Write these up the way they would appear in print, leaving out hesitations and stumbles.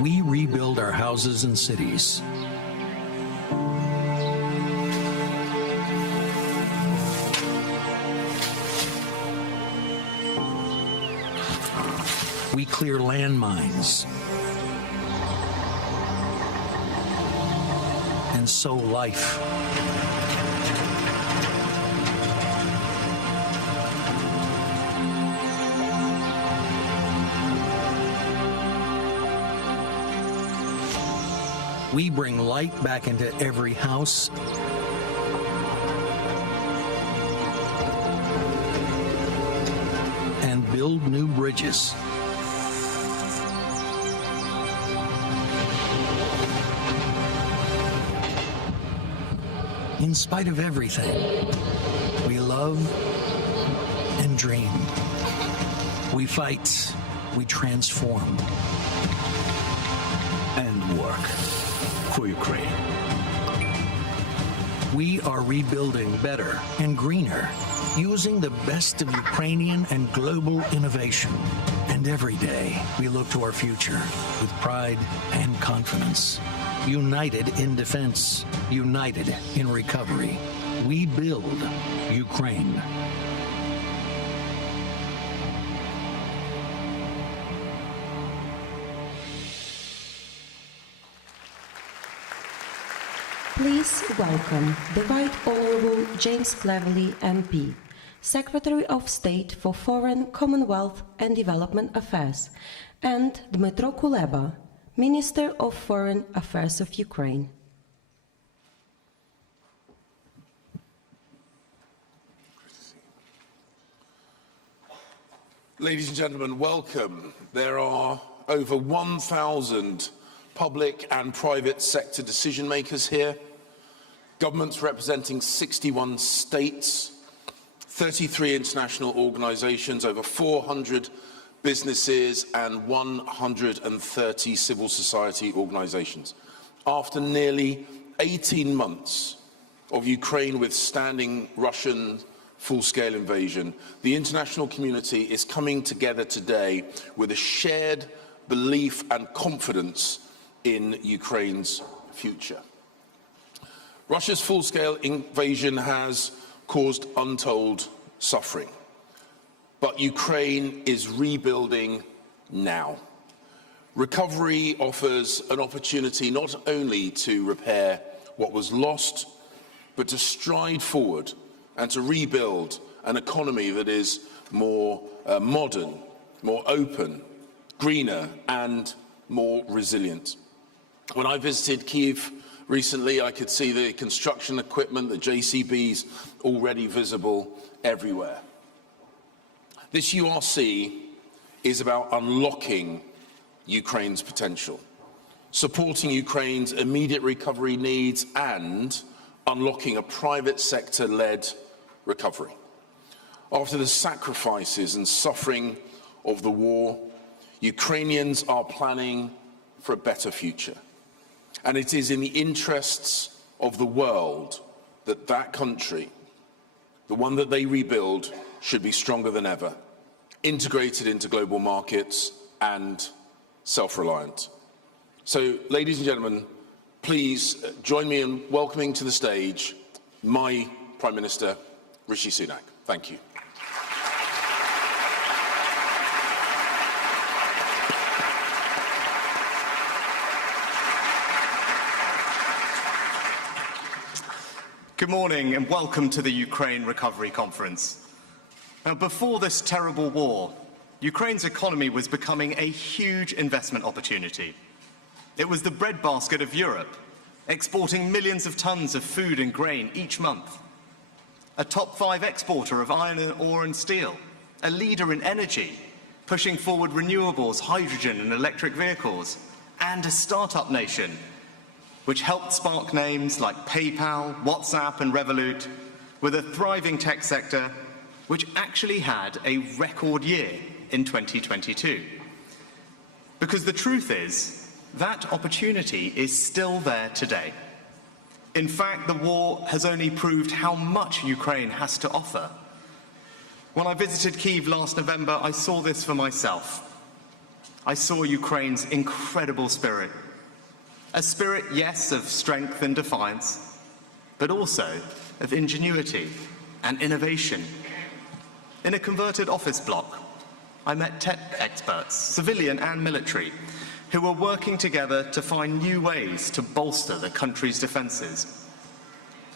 we rebuild our houses and cities. We clear landmines and sow life. We bring light back into every house and build new bridges. In spite of everything, we love and dream. We fight, we transform, and work for Ukraine. We are rebuilding better and greener, using the best of Ukrainian and global innovation. And every day, we look to our future with pride and confidence. United in defense, united in recovery. We build Ukraine. Please welcome the Right Honourable James Cleverly MP, Secretary of State for Foreign, Commonwealth and Development Affairs, and Dmytro Kuleba, Minister of Foreign Affairs of Ukraine. Ladies and gentlemen, welcome. There are over 1,000 public and private sector decision makers here, governments representing 61 states, 33 international organizations, over 400 businesses and 130 civil society organizations. After nearly 18 months of Ukraine withstanding Russian full-scale invasion, the international community is coming together today with a shared belief and confidence in Ukraine's future. Russia's full-scale invasion has caused untold suffering. But Ukraine is rebuilding now. Recovery offers an opportunity not only to repair what was lost, but to stride forward and to rebuild an economy that is more modern, more open, greener, and more resilient. When I visited Kyiv recently, I could see the construction equipment, the JCBs, already visible everywhere. This URC is about unlocking Ukraine's potential, supporting Ukraine's immediate recovery needs and unlocking a private sector-led recovery. After the sacrifices and suffering of the war, Ukrainians are planning for a better future. And it is in the interests of the world that that country, the one that they rebuild, should be stronger than ever, integrated into global markets and self-reliant. So, ladies and gentlemen, please join me in welcoming to the stage my Prime Minister, Rishi Sunak. Thank you. Good morning and welcome to the Ukraine Recovery Conference. Now, before this terrible war, Ukraine's economy was becoming a huge investment opportunity. It was the breadbasket of Europe, exporting millions of tons of food and grain each month. A top 5 exporter of iron ore and steel, a leader in energy, pushing forward renewables, hydrogen and electric vehicles, and a startup nation, which helped spark names like PayPal, WhatsApp and Revolut, with a thriving tech sector which actually had a record year in 2022. Because the truth is, that opportunity is still there today. In fact, the war has only proved how much Ukraine has to offer. When I visited Kyiv last November, I saw this for myself. I saw Ukraine's incredible spirit. A spirit, yes, of strength and defiance, but also of ingenuity and innovation. In a converted office block, I met tech experts, civilian and military, who were working together to find new ways to bolster the country's defences.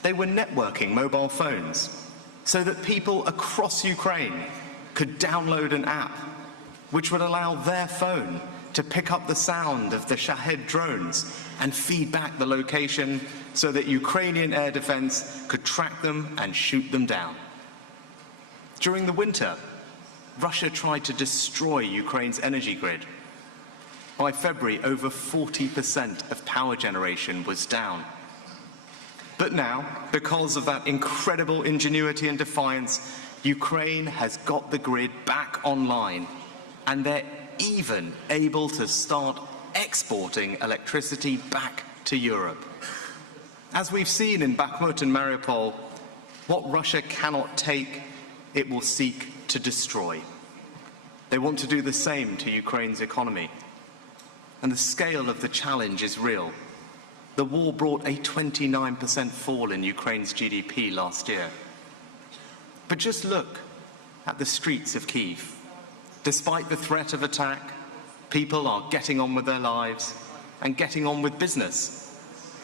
They were networking mobile phones so that people across Ukraine could download an app which would allow their phone to pick up the sound of the Shahed drones and feed back the location so that Ukrainian air defense could track them and shoot them down. During the winter, Russia tried to destroy Ukraine's energy grid. By February, over 40% of power generation was down. But now, because of that incredible ingenuity and defiance, Ukraine has got the grid back online, and they're even able to start exporting electricity back to Europe. As we've seen in Bakhmut and Mariupol, what Russia cannot take, it will seek to destroy. They want to do the same to Ukraine's economy. And the scale of the challenge is real. The war brought a 29% fall in Ukraine's GDP last year. But just look at the streets of Kyiv. Despite the threat of attack, people are getting on with their lives and getting on with business.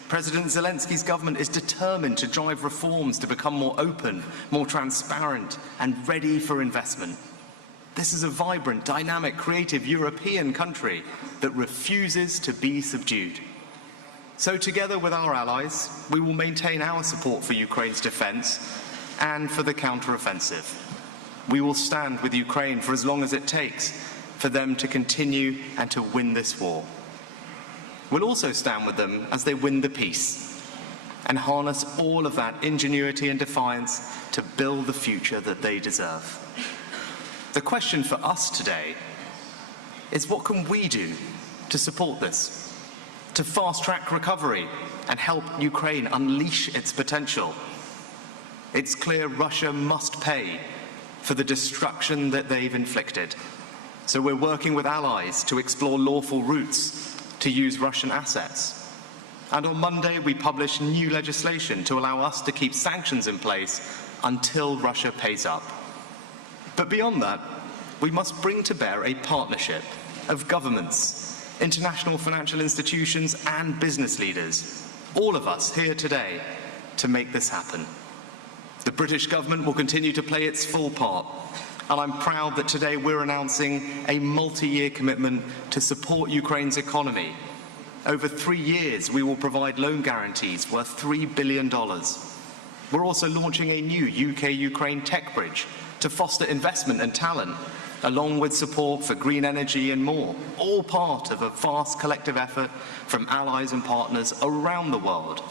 President Zelensky's government is determined to drive reforms to become more open, more transparent, and ready for investment. This is a vibrant, dynamic, creative European country that refuses to be subdued. So together with our allies, we will maintain our support for Ukraine's defense and for the counter-offensive. We will stand with Ukraine for as long as it takes for them to continue and to win this war. We'll also stand with them as they win the peace and harness all of that ingenuity and defiance to build the future that they deserve. The question for us today is, what can we do to support this, to fast-track recovery and help Ukraine unleash its potential? It's clear Russia must pay for the destruction that they've inflicted. So we're working with allies to explore lawful routes to use Russian assets. And on Monday, we published new legislation to allow us to keep sanctions in place until Russia pays up. But beyond that, we must bring to bear a partnership of governments, international financial institutions, and business leaders, all of us here today, to make this happen. The British government will continue to play its full part, and I'm proud that today we're announcing a multi-year commitment to support Ukraine's economy. Over 3 years, we will provide loan guarantees worth $3 billion. We're also launching a new UK-Ukraine tech bridge to foster investment and talent, along with support for green energy and more, all part of a vast collective effort from allies and partners around the world,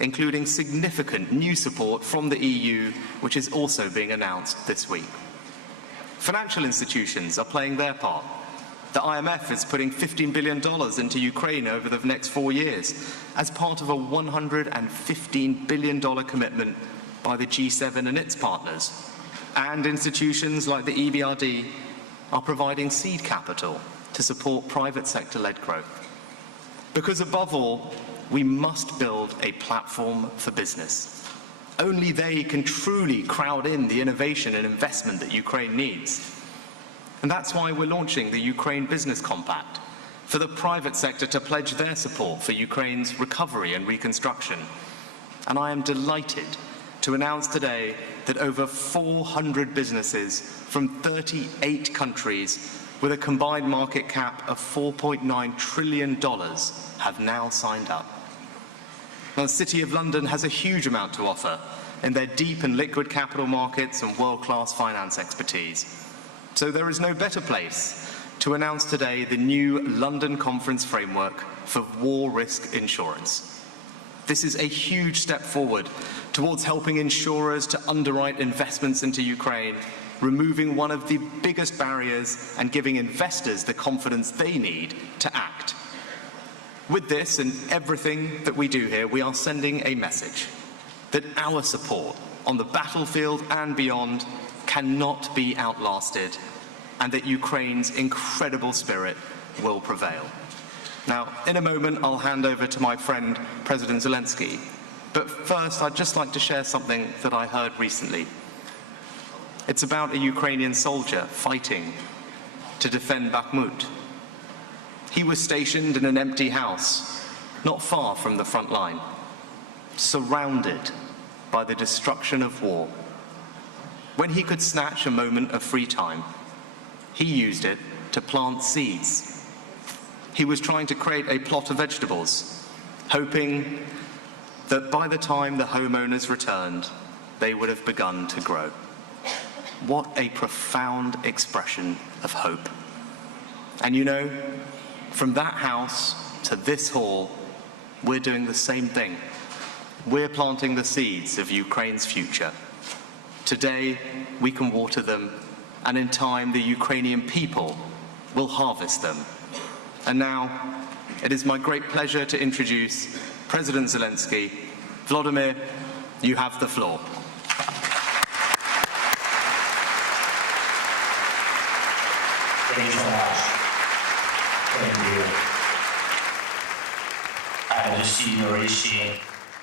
including significant new support from the EU, which is also being announced this week. Financial institutions are playing their part. The IMF is putting $15 billion into Ukraine over the next 4 years as part of a $115 billion commitment by the G7 and its partners. And institutions like the EBRD are providing seed capital to support private sector-led growth. Because above all, we must build a platform for business. Only they can truly crowd in the innovation and investment that Ukraine needs. And that's why we're launching the Ukraine Business Compact, for the private sector to pledge their support for Ukraine's recovery and reconstruction. And I am delighted to announce today that over 400 businesses from 38 countries with a combined market cap of $4.9 trillion have now signed up. Now, the City of London has a huge amount to offer in their deep and liquid capital markets and world-class finance expertise. So there is no better place to announce today the new London Conference Framework for War Risk Insurance. This is a huge step forward towards helping insurers to underwrite investments into Ukraine, removing one of the biggest barriers and giving investors the confidence they need to act. With this and everything that we do here, we are sending a message that our support on the battlefield and beyond cannot be outlasted, and that Ukraine's incredible spirit will prevail. Now, in a moment, I'll hand over to my friend, President Zelensky. But first, I'd just like to share something that I heard recently. It's about a Ukrainian soldier fighting to defend Bakhmut. He was stationed in an empty house, not far from the front line, surrounded by the destruction of war. When he could snatch a moment of free time, he used it to plant seeds. He was trying to create a plot of vegetables, hoping that by the time the homeowners returned, they would have begun to grow. What a profound expression of hope. And you know, from that house to this hall, we're doing the same thing. We're planting the seeds of Ukraine's future. Today, we can water them, and in time, the Ukrainian people will harvest them. And now, it is my great pleasure to introduce President Zelensky. Volodymyr, you have the floor. Thank you so much. Thank you. I do see you, Rishi.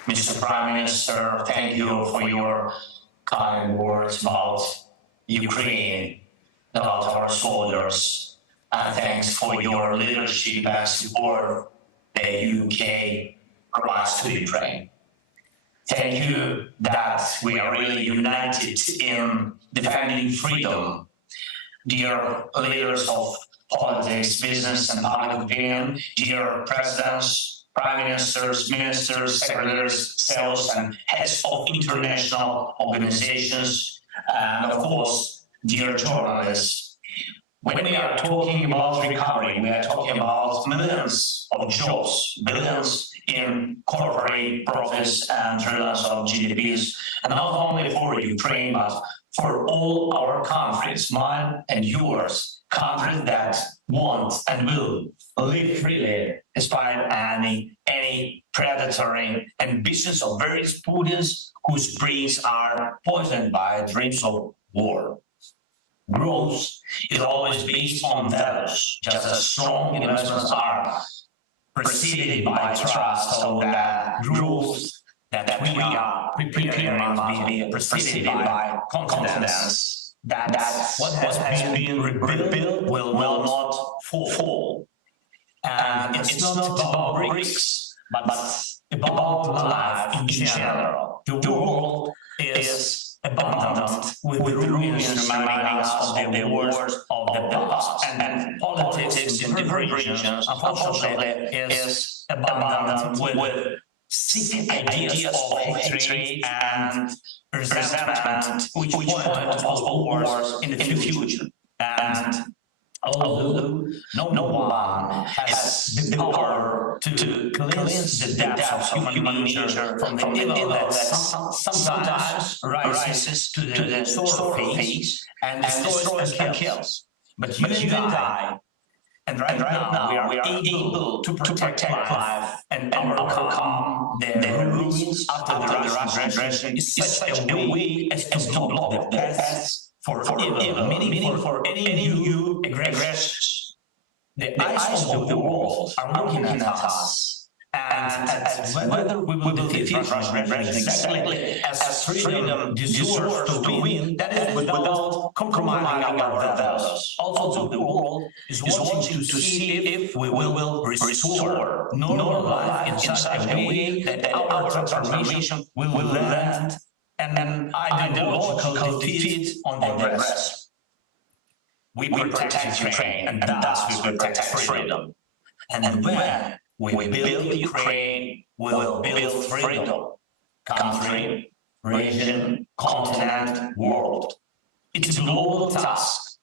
Mr. Prime Minister, thank you for your kind words about Ukraine, about our soldiers, and thanks for your leadership and support the UK provides to Ukraine. Thank you that we are really united in defending freedom. Dear leaders of politics, business, and public opinion, dear presidents, prime ministers, ministers, secretaries, CEOs, and heads of international organizations, and of course, dear journalists. When we are talking about recovery, we are talking about millions of jobs, billions in corporate profits and trillions of GDPs, and not only for Ukraine, but for all our countries, mine and yours, countries that want and will live freely despite any predatory ambitions of various Putins whose brains are poisoned by dreams of war. Growth is always based on values, just as strong investments are preceded by trust, so that growth that we are preparing must be preceded by confidence that what has been rebuilt will not fall. And it's not about bricks, but about life in general. The world is abundant with ruins reminding us of the wars of the past, and politics in different regions, unfortunately, is abundant with sick ideas of hatred and resentment, which point to possible wars in the future. And although no one has the power to cleanse the depths of human nature from the evil that sometimes rises to the surface and destroys and kills. But you and I, and right now we are able to protect life and overcome the ruins after the Russian aggression in such a way as to block the paths for evil, meaning for any new aggressions. The eyes of the world are looking at us, and whether we will defeat Russian aggression exactly as freedom deserves to win, that is without compromising our values. Also, the world is watching to see if we will restore normal life in such a way that our transformation will land and ideological defeat on the rest. We protect Ukraine, and thus we protect freedom. And when we build Ukraine, we will build freedom. Country, region, continent, world. It's a global task.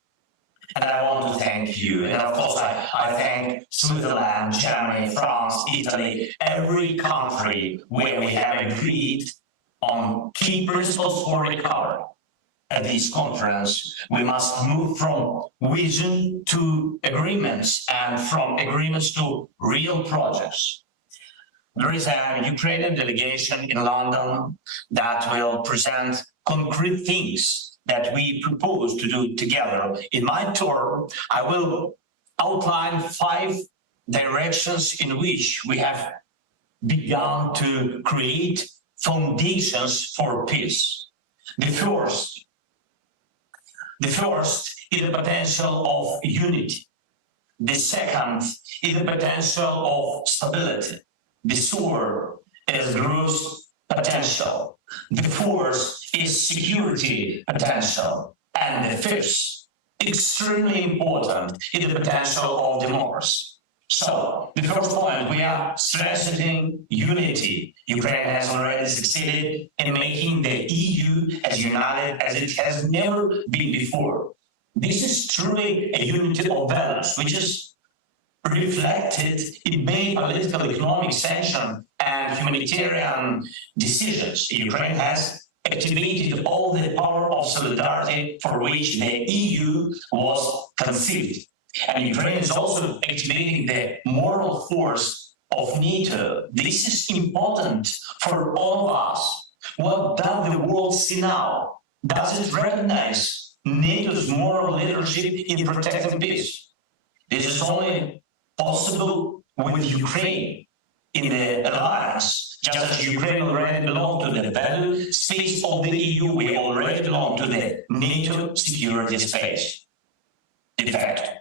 And I want to thank you. And of course, I thank Switzerland, Germany, France, Italy, every country where we have agreed on key principles for recovery. At this conference, we must move from vision to agreements and from agreements to real projects. There is a Ukrainian delegation in London that will present concrete things that we propose to do together. In my tour, I will outline 5 directions in which we have begun to create foundations for peace. The first is the potential of unity. The second is the potential of stability. The third is growth potential. The fourth is security potential. And the fifth, extremely important, is the potential of democracy. So, the first point, we are strengthening unity. Ukraine has already succeeded in making the EU as united as it has never been before. This is truly a unity of values, which is reflected in many political, economic, sanction and humanitarian decisions. Ukraine has activated all the power of solidarity for which the EU was conceived. And Ukraine is also activating the moral force of NATO. This is important for all of us. What does the world see now? Does it recognize NATO's moral leadership in protecting peace? This is only possible with Ukraine in the alliance. Just as Ukraine already belongs to the value space of the EU, we already belong to the NATO security space. De facto.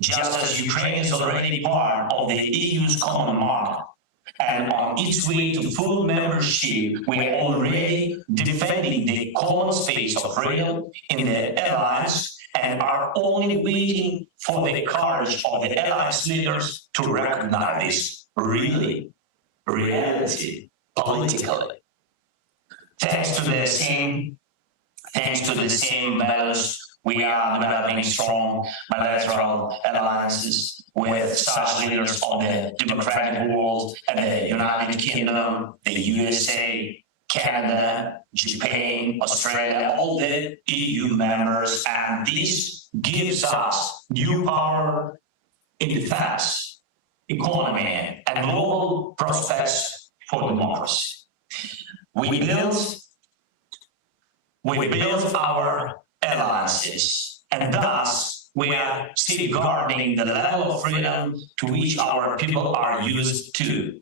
Just as Ukraine is already part of the EU's common market and on its way to full membership, we are already defending the common space of freedom in the alliance and are only waiting for the courage of the alliance leaders to recognize this reality politically. Thanks to the same values, we are developing strong bilateral alliances with such leaders of the democratic world and the United Kingdom, the USA, Canada, Japan, Australia, all the EU members, and this gives us new power in defense, economy, and global prospects for democracy. We built our alliances, and thus we are safeguarding the level of freedom to which our people are used to.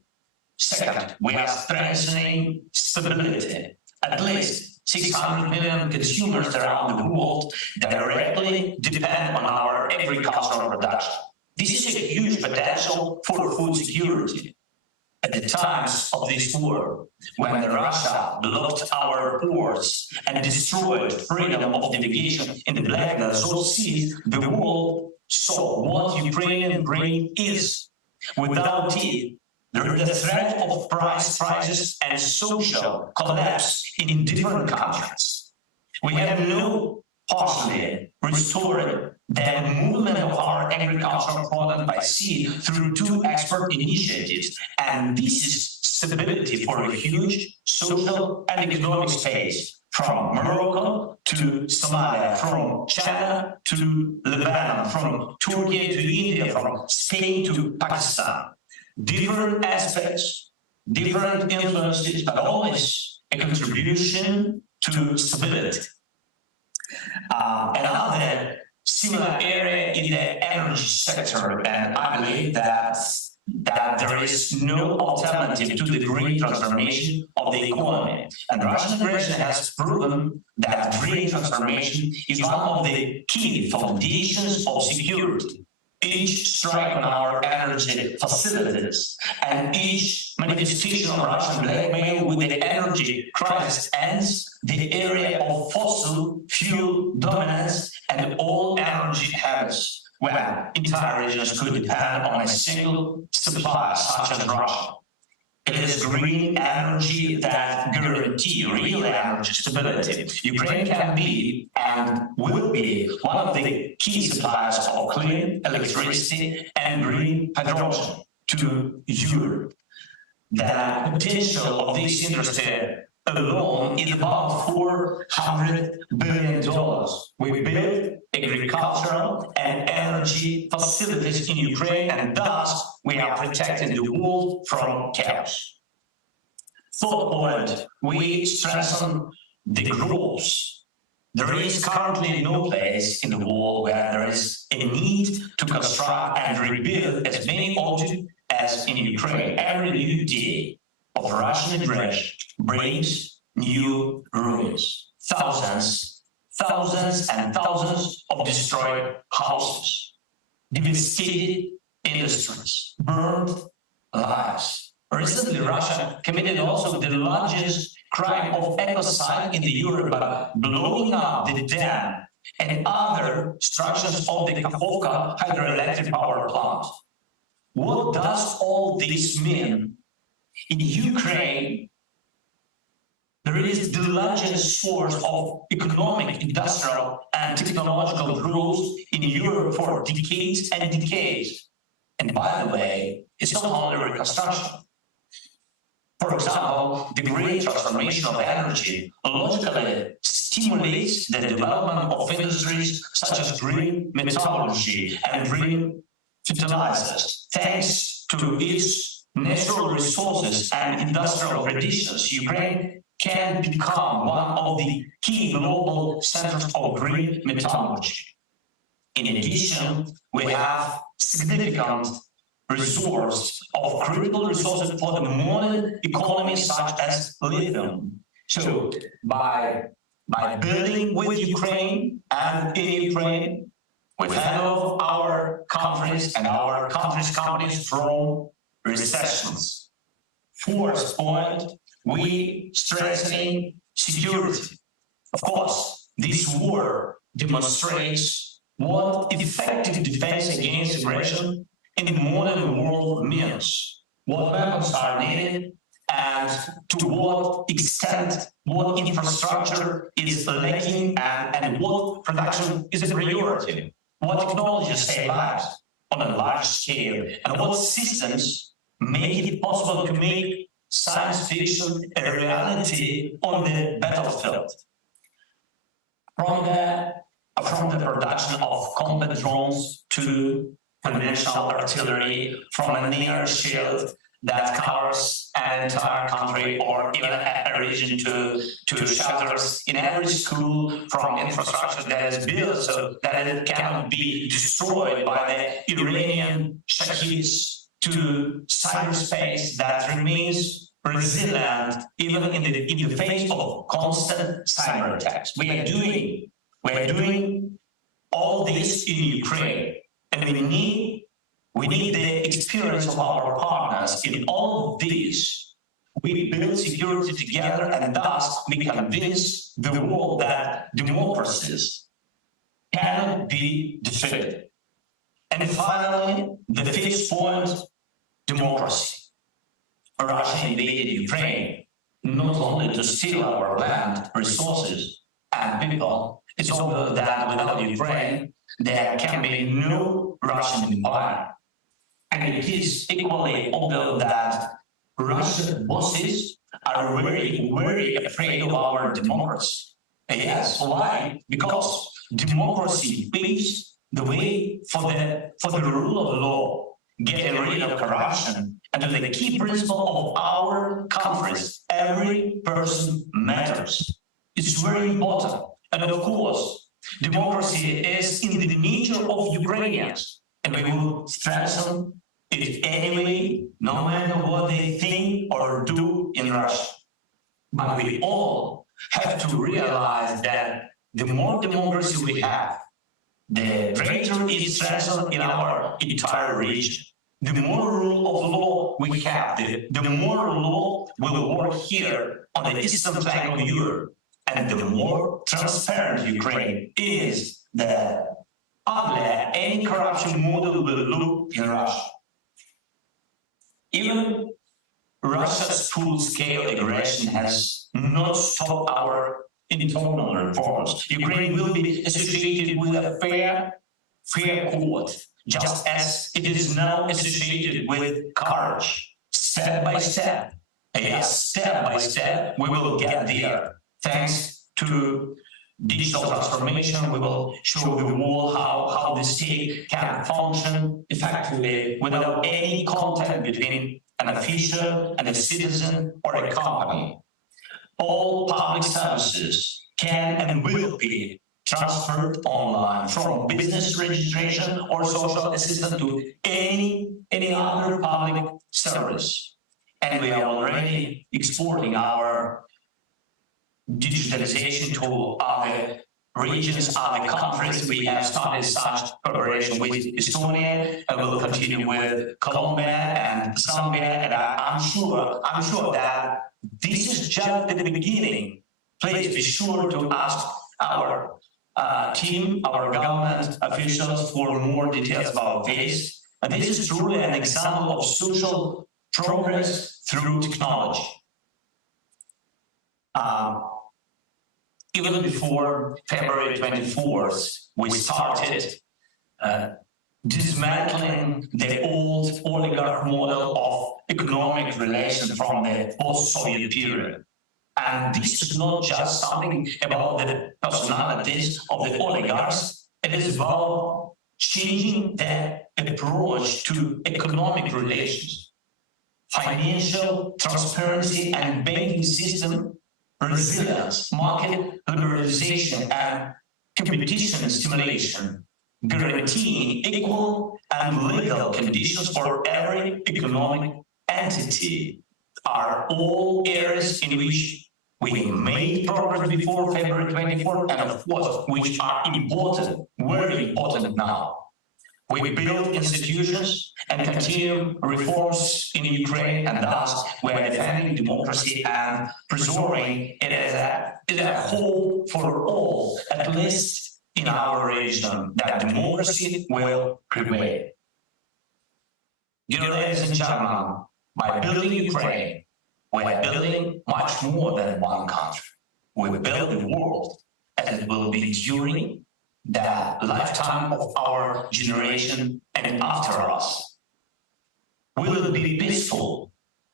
Second, we are strengthening stability. At least 600 million consumers around the world directly depend on our agricultural production. This is a huge potential for food security. At the times of this war, when Russia blocked our ports and destroyed freedom of navigation in the Black and Azov Seas, the world saw what Ukrainian grain is. Without it, there is the threat of price rises and social collapse in different countries. We have now partially restored the movement of our agricultural product by sea through 2 export initiatives, and this is stability for a huge social and economic space, from Morocco to Somalia, from China to Lebanon, from Turkey to India, from Spain to Pakistan. Different aspects, different influences, but always a contribution to stability. Another similar area in the energy sector, and I believe that there is no alternative to the green transformation of the economy. And Russian aggression has proven that green transformation is one of the key foundations of security. Each strike on our energy facilities and each manifestation of Russian blackmail with the energy crisis ends the area of fossil fuel dominance and all energy habits, when entire regions could depend on a single supplier, such as Russia. It is green energy that guarantees real energy stability. Ukraine can be and will be one of the key suppliers of clean electricity and green hydrogen to Europe. The potential of this industry alone is about $400 billion. We build agricultural and energy facilities in Ukraine, and thus we are protecting the world from chaos. Third point, we strengthen the growth There is currently no place in the world where there is a need to construct and rebuild as many objects as in Ukraine. Every new day of Russian aggression brings new ruins. Thousands and thousands of destroyed houses, devastated industries, burned lives. Recently, Russia committed also the largest crime of ecocide in Europe by blowing up the dam and other structures of the Kakhovka hydroelectric power plant. What does all this mean? In Ukraine, there is the largest source of economic, industrial, and technological growth in Europe for decades and decades. And by the way, it's not only reconstruction. For example, the great transformation of energy logically stimulates the development of industries such as green metallurgy and green fertilizers. Thanks to its natural resources and industrial traditions, Ukraine can become one of the key global centers of green metallurgy. In addition, we have significant resource of critical resources for the modern economy, such as lithium. So by building with Ukraine and in Ukraine, we fend off our countries and our countries' companies from recessions. Fourth point, we strengthening security. Of course, this war demonstrates what effective defense against aggression in the modern world means, what weapons are needed, and to what extent what infrastructure is lacking, and what production is a priority, what technologies save lives on a large scale, and what systems make it possible to make science fiction a reality on the battlefield. From the production of combat drones to conventional artillery, from an air shield that covers an entire country or even a region to shelters in every school, from infrastructure that is built so that it cannot be destroyed by the Iranian Shahis, to cyberspace that remains resilient even in the face of constant cyber attacks. We are doing all this in Ukraine. And we need the experience of our partners in all of this. We build security together, and thus we convince the world that democracies cannot be defeated. And finally, the fifth point, democracy. Russia invaded Ukraine not only to steal our land, resources, and people. It's obvious that without Ukraine, there can be no Russian empire. And it is equally obvious that Russian bosses are very, very afraid of our democracy. Yes, why? Because democracy paves the way for the rule of law, getting rid of corruption, and the key principle of our countries, every person matters. It's very important. And of course, democracy is in the nature of Ukrainians, and we will strengthen it anyway, no matter what they think or do in Russia. But we all have to realize that the more democracy we have, the greater is strengthened in our entire region. The more rule of law we have, the more law will work here on the eastern flank of Europe. And the more transparent Ukraine is, the uglier any corruption model will look in Russia. Even Russia's full-scale aggression has not stopped our internal reforms. Ukraine will be associated with a fair court, just as it is now associated with courage. Step by step, yes, step by step, we will get there. Thanks to digital transformation, we will show the world how the state can function effectively without any contact between an official and a citizen or a company. All public services can and will be transferred online from business registration or social assistance to any other public service. And we are already exporting our digitalization to other regions, other countries. We have started such cooperation with Estonia, and will continue with Colonna and Zambia. And I'm sure that this is just the beginning. Please be sure to ask our team, our government officials for more details about this. And this is truly an example of social progress through technology. Even before February 24th, we started dismantling the old oligarch model of economic relations from the post-Soviet period. And this is not just something about the personalities of the oligarchs, it is about changing the approach to economic relations, financial transparency and banking system resilience, market liberalization and competition stimulation, guaranteeing equal and legal conditions for every economic entity are all areas in which we made progress before February 24th and of course which are important, very important now. We build institutions and continue reforms in Ukraine, and thus we are defending democracy and preserving it as a whole for all, at least in our region, that democracy will prevail. Dear ladies and gentlemen, by building Ukraine, we are building much more than one country. We build the world, and it will be during the lifetime of our generation and after us. Will it be peaceful?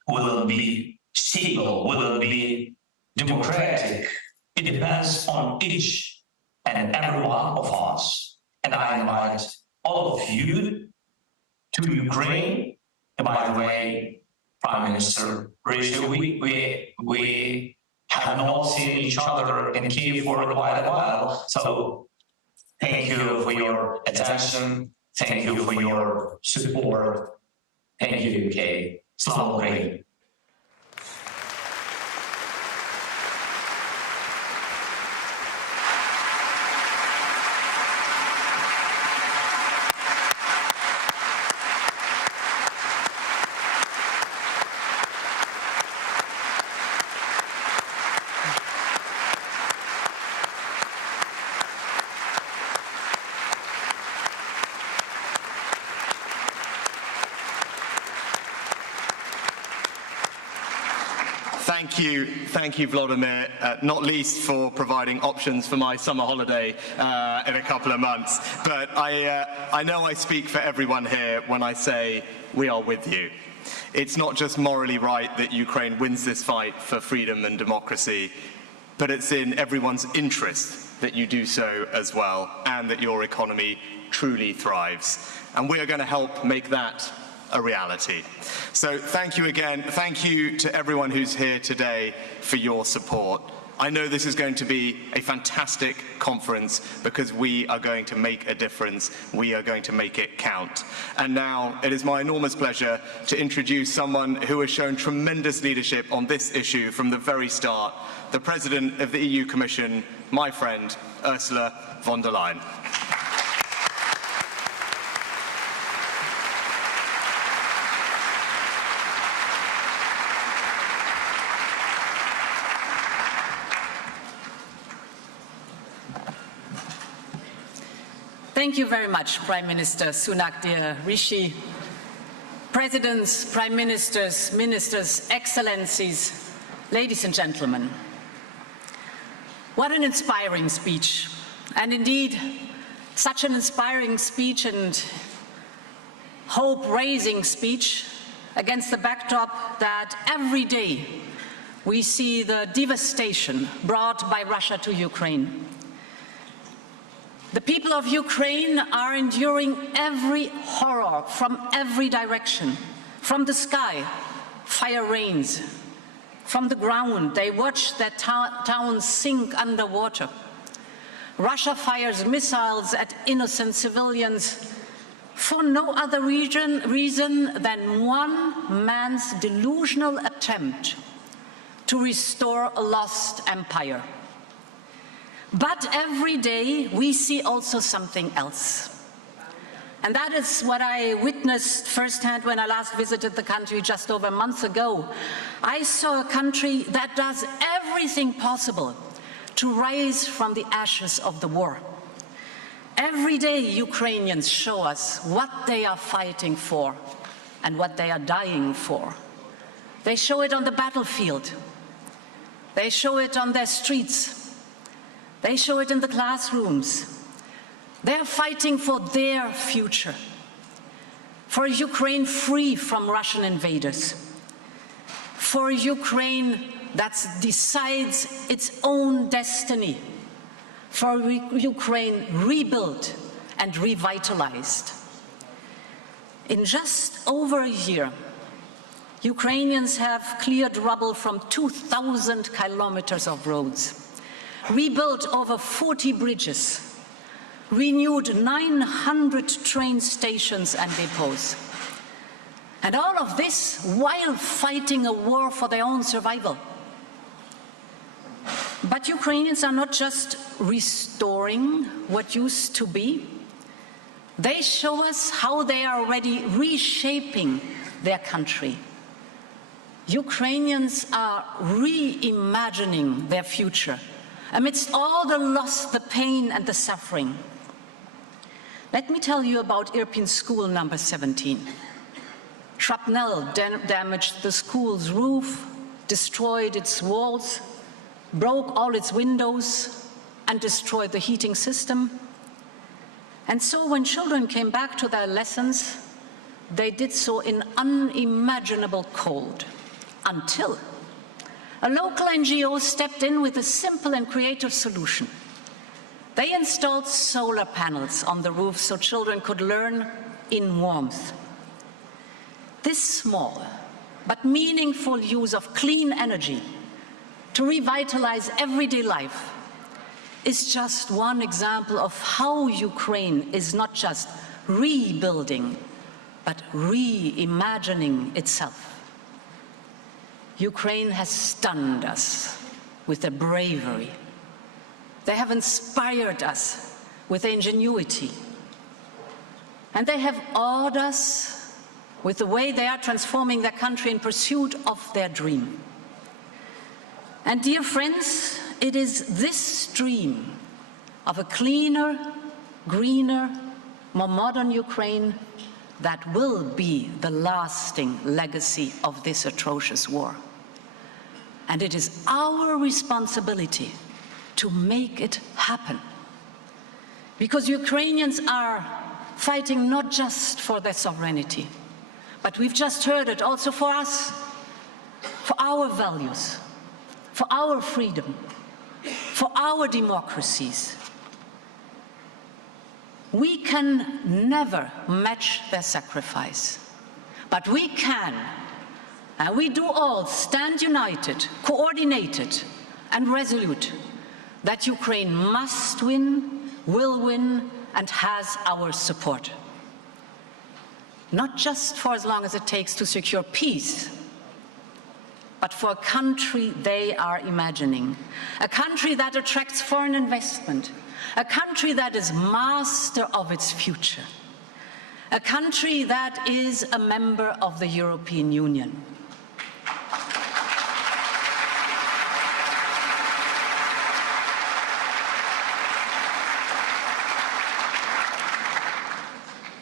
Will it be stable? Will it be democratic? It depends on each and every one of us. And I invite all of you to Ukraine. And by the way, Prime Minister Rishi, we have not seen each other in Kyiv for quite a while. So thank you for your attention. Thank you for your support. Thank you, UK. Slava Ukraini. Thank you, Volodymyr, not least for providing options for my summer holiday in a couple of months. But I know I speak for everyone here when I say we are with you. It's not just morally right that Ukraine wins this fight for freedom and democracy, but it's in everyone's interest that you do so as well, and that your economy truly thrives. And we are going to help make that a reality. So thank you again. Thank you to everyone who's here today for your support. I know this is going to be a fantastic conference because we are going to make a difference. We are going to make it count. And now it is my enormous pleasure to introduce someone who has shown tremendous leadership on this issue from the very start, the President of the EU Commission, my friend, Ursula von der Leyen. Thank you very much, Prime Minister Sunak, dear Rishi. Presidents, Prime Ministers, Ministers, Excellencies, ladies and gentlemen. What an inspiring speech. And indeed, such an inspiring speech and hope-raising speech against the backdrop that every day we see the devastation brought by Russia to Ukraine. The people of Ukraine are enduring every horror from every direction. From the sky, fire rains. From the ground, they watch their towns sink underwater. Russia fires missiles at innocent civilians for no other reason than one man's delusional attempt to restore a lost empire. But every day we see also something else. And that is what I witnessed firsthand when I last visited the country just over a month ago. I saw a country that does everything possible to rise from the ashes of the war. Every day Ukrainians show us what they are fighting for and what they are dying for. They show it on the battlefield. They show it on their streets. They show it in the classrooms. They're fighting for their future, for a Ukraine free from Russian invaders, for a Ukraine that decides its own destiny, for Ukraine rebuilt and revitalized. In just over a year, Ukrainians have cleared rubble from 2,000 kilometers of roads, rebuilt over 40 bridges, renewed 900 train stations and depots. And all of this while fighting a war for their own survival. But Ukrainians are not just restoring what used to be. They show us how they are already reshaping their country. Ukrainians are reimagining their future amidst all the loss, the pain, and the suffering. Let me tell you about Irpin School number 17. Shrapnel damaged the school's roof, destroyed its walls, broke all its windows, and destroyed the heating system. And so when children came back to their lessons, they did so in unimaginable cold, until a local NGO stepped in with a simple and creative solution. They installed solar panels on the roof so children could learn in warmth. This small but meaningful use of clean energy to revitalize everyday life is just one example of how Ukraine is not just rebuilding, but reimagining itself. Ukraine has stunned us with their bravery. They have inspired us with their ingenuity. And they have awed us with the way they are transforming their country in pursuit of their dream. And dear friends, it is this dream of a cleaner, greener, more modern Ukraine that will be the lasting legacy of this atrocious war. And it is our responsibility to make it happen. Because Ukrainians are fighting not just for their sovereignty, but we've just heard it also for us, for our values, for our freedom, for our democracies. We can never match their sacrifice, but we can, and we do all stand united, coordinated, and resolute that Ukraine must win, will win, and has our support. Not just for as long as it takes to secure peace, but for a country they are imagining, a country that attracts foreign investment, a country that is master of its future, a country that is a member of the European Union.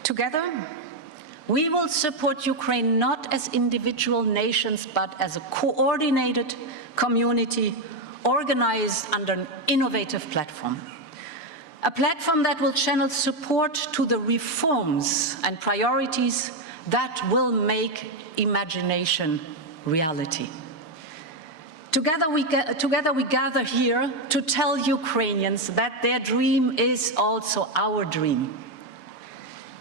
Together, we will support Ukraine not as individual nations, but as a coordinated community organized under an innovative platform. A platform that will channel support to the reforms and priorities that will make imagination reality. Together we gather here to tell Ukrainians that their dream is also our dream.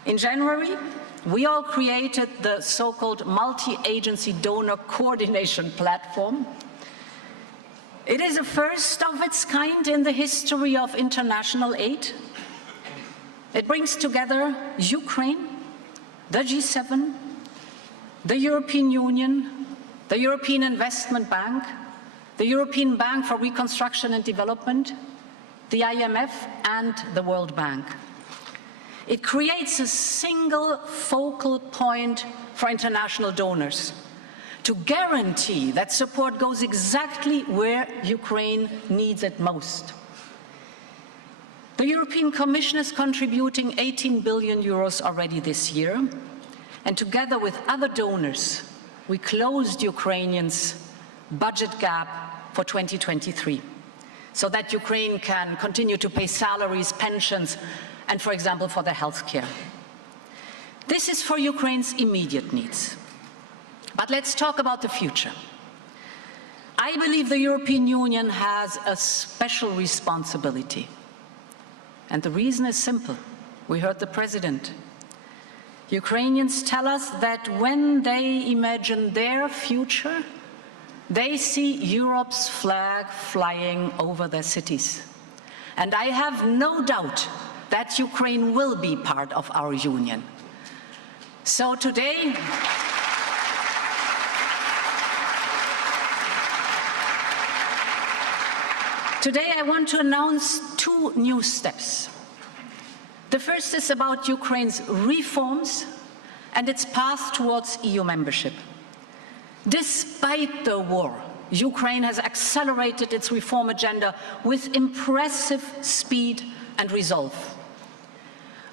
In January, we all created the so-called multi-agency donor coordination platform, It is a first of its kind in the history of international aid. It brings together Ukraine, the G7, the European Union, the European Investment Bank, the European Bank for Reconstruction and Development, the IMF, and the World Bank. It creates a single focal point for international donors to guarantee that support goes exactly where Ukraine needs it most. The European Commission is contributing 18 billion euros already this year, and together with other donors, we closed Ukrainians' budget gap for 2023, so that Ukraine can continue to pay salaries, pensions, and, for example, for their health care. This is for Ukraine's immediate needs. But let's talk about the future. I believe the European Union has a special responsibility. And the reason is simple. We heard the President. Ukrainians tell us that when they imagine their future, they see Europe's flag flying over their cities. And I have no doubt that Ukraine will be part of our union. So today, I want to announce two new steps. The first is about Ukraine's reforms and its path towards EU membership. Despite the war, Ukraine has accelerated its reform agenda with impressive speed and resolve.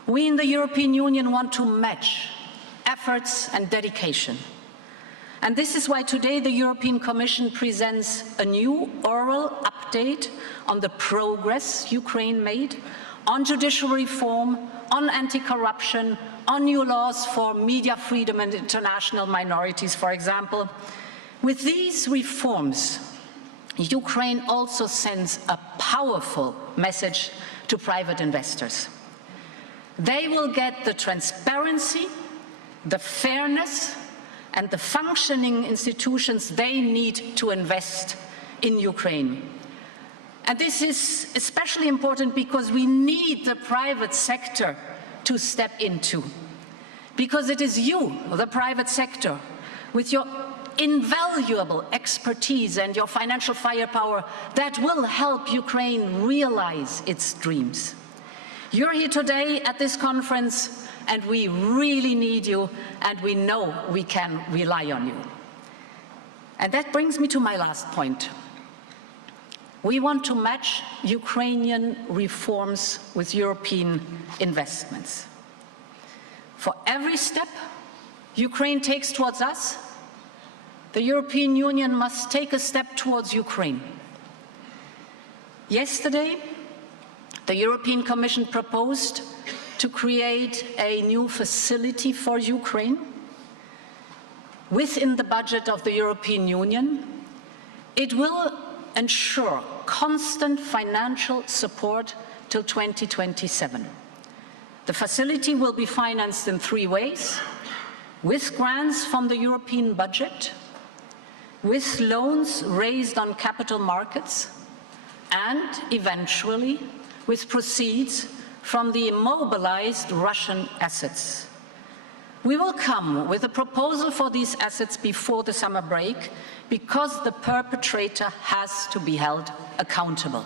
We in the European Union want to match efforts and dedication. And this is why today the European Commission presents a new oral update on the progress Ukraine made on judicial reform, on anti-corruption, on new laws for media freedom and international minorities, for example. With these reforms, Ukraine also sends a powerful message to private investors. They will get the transparency, the fairness, and the functioning institutions they need to invest in Ukraine. And this is especially important because we need the private sector to step into. Because it is you, the private sector, with your invaluable expertise and your financial firepower that will help Ukraine realize its dreams. You're here today at this conference, and we really need you, and we know we can rely on you. And that brings me to my last point. We want to match Ukrainian reforms with European investments. For every step Ukraine takes towards us, the European Union must take a step towards Ukraine. Yesterday, the European Commission proposed to create a new facility for Ukraine within the budget of the European Union. It will ensure constant financial support till 2027. The facility will be financed in three ways: with grants from the European budget, with loans raised on capital markets, and eventually with proceeds from the immobilized Russian assets. We will come with a proposal for these assets before the summer break because the perpetrator has to be held accountable.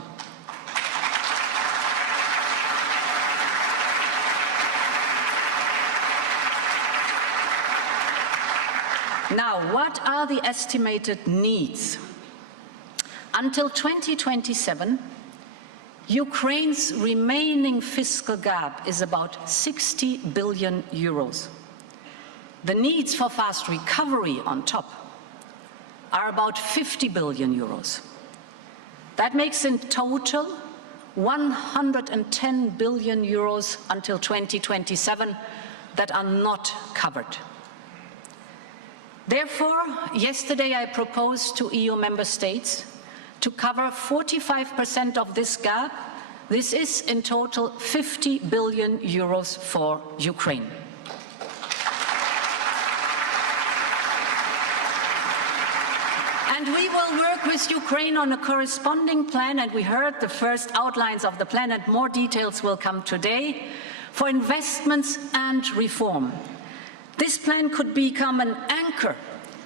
Now, what are the estimated needs? Until 2027, Ukraine's remaining fiscal gap is about 60 billion euros. The needs for fast recovery on top are about 50 billion euros. That makes in total 110 billion euros until 2027 that are not covered. Therefore, yesterday I proposed to EU member states to cover 45% of this gap. This is in total 50 billion euros for Ukraine. And we will work with Ukraine on a corresponding plan, and we heard the first outlines of the plan, and more details will come today, for investments and reform. This plan could become an anchor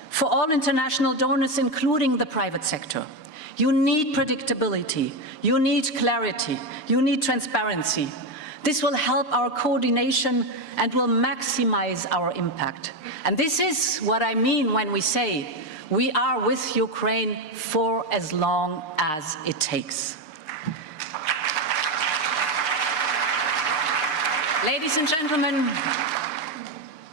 for all international donors, including the private sector. You need predictability, you need clarity, you need transparency. This will help our coordination and will maximize our impact. And this is what I mean when we say we are with Ukraine for as long as it takes. Ladies and gentlemen,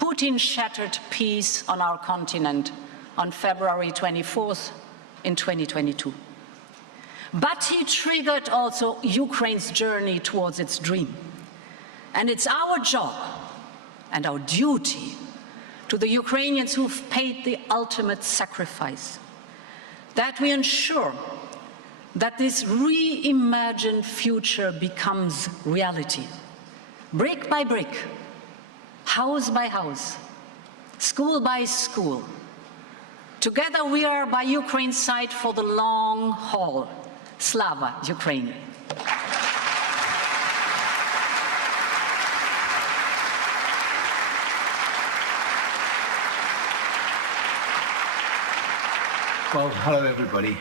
Putin shattered peace on our continent on February 24th in 2022. But he triggered also Ukraine's journey towards its dream. And it's our job and our duty to the Ukrainians who've paid the ultimate sacrifice, that we ensure that this reimagined future becomes reality, brick by brick, house by house, school by school. Together we are by Ukraine's side for the long haul. Slava Ukraine. Well, hello, everybody.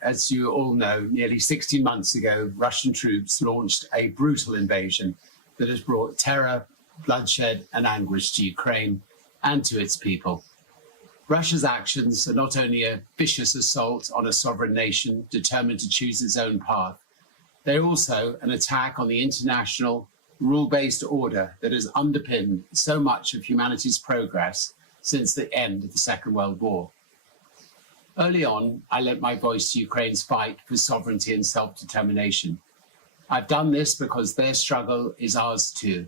As you all know, nearly 16 months ago, Russian troops launched a brutal invasion that has brought terror, bloodshed, and anguish to Ukraine and to its people. Russia's actions are not only a vicious assault on a sovereign nation determined to choose its own path, they're also an attack on the international, rule-based order that has underpinned so much of humanity's progress since the end of the Second World War. Early on, I lent my voice to Ukraine's fight for sovereignty and self-determination. I've done this because their struggle is ours too.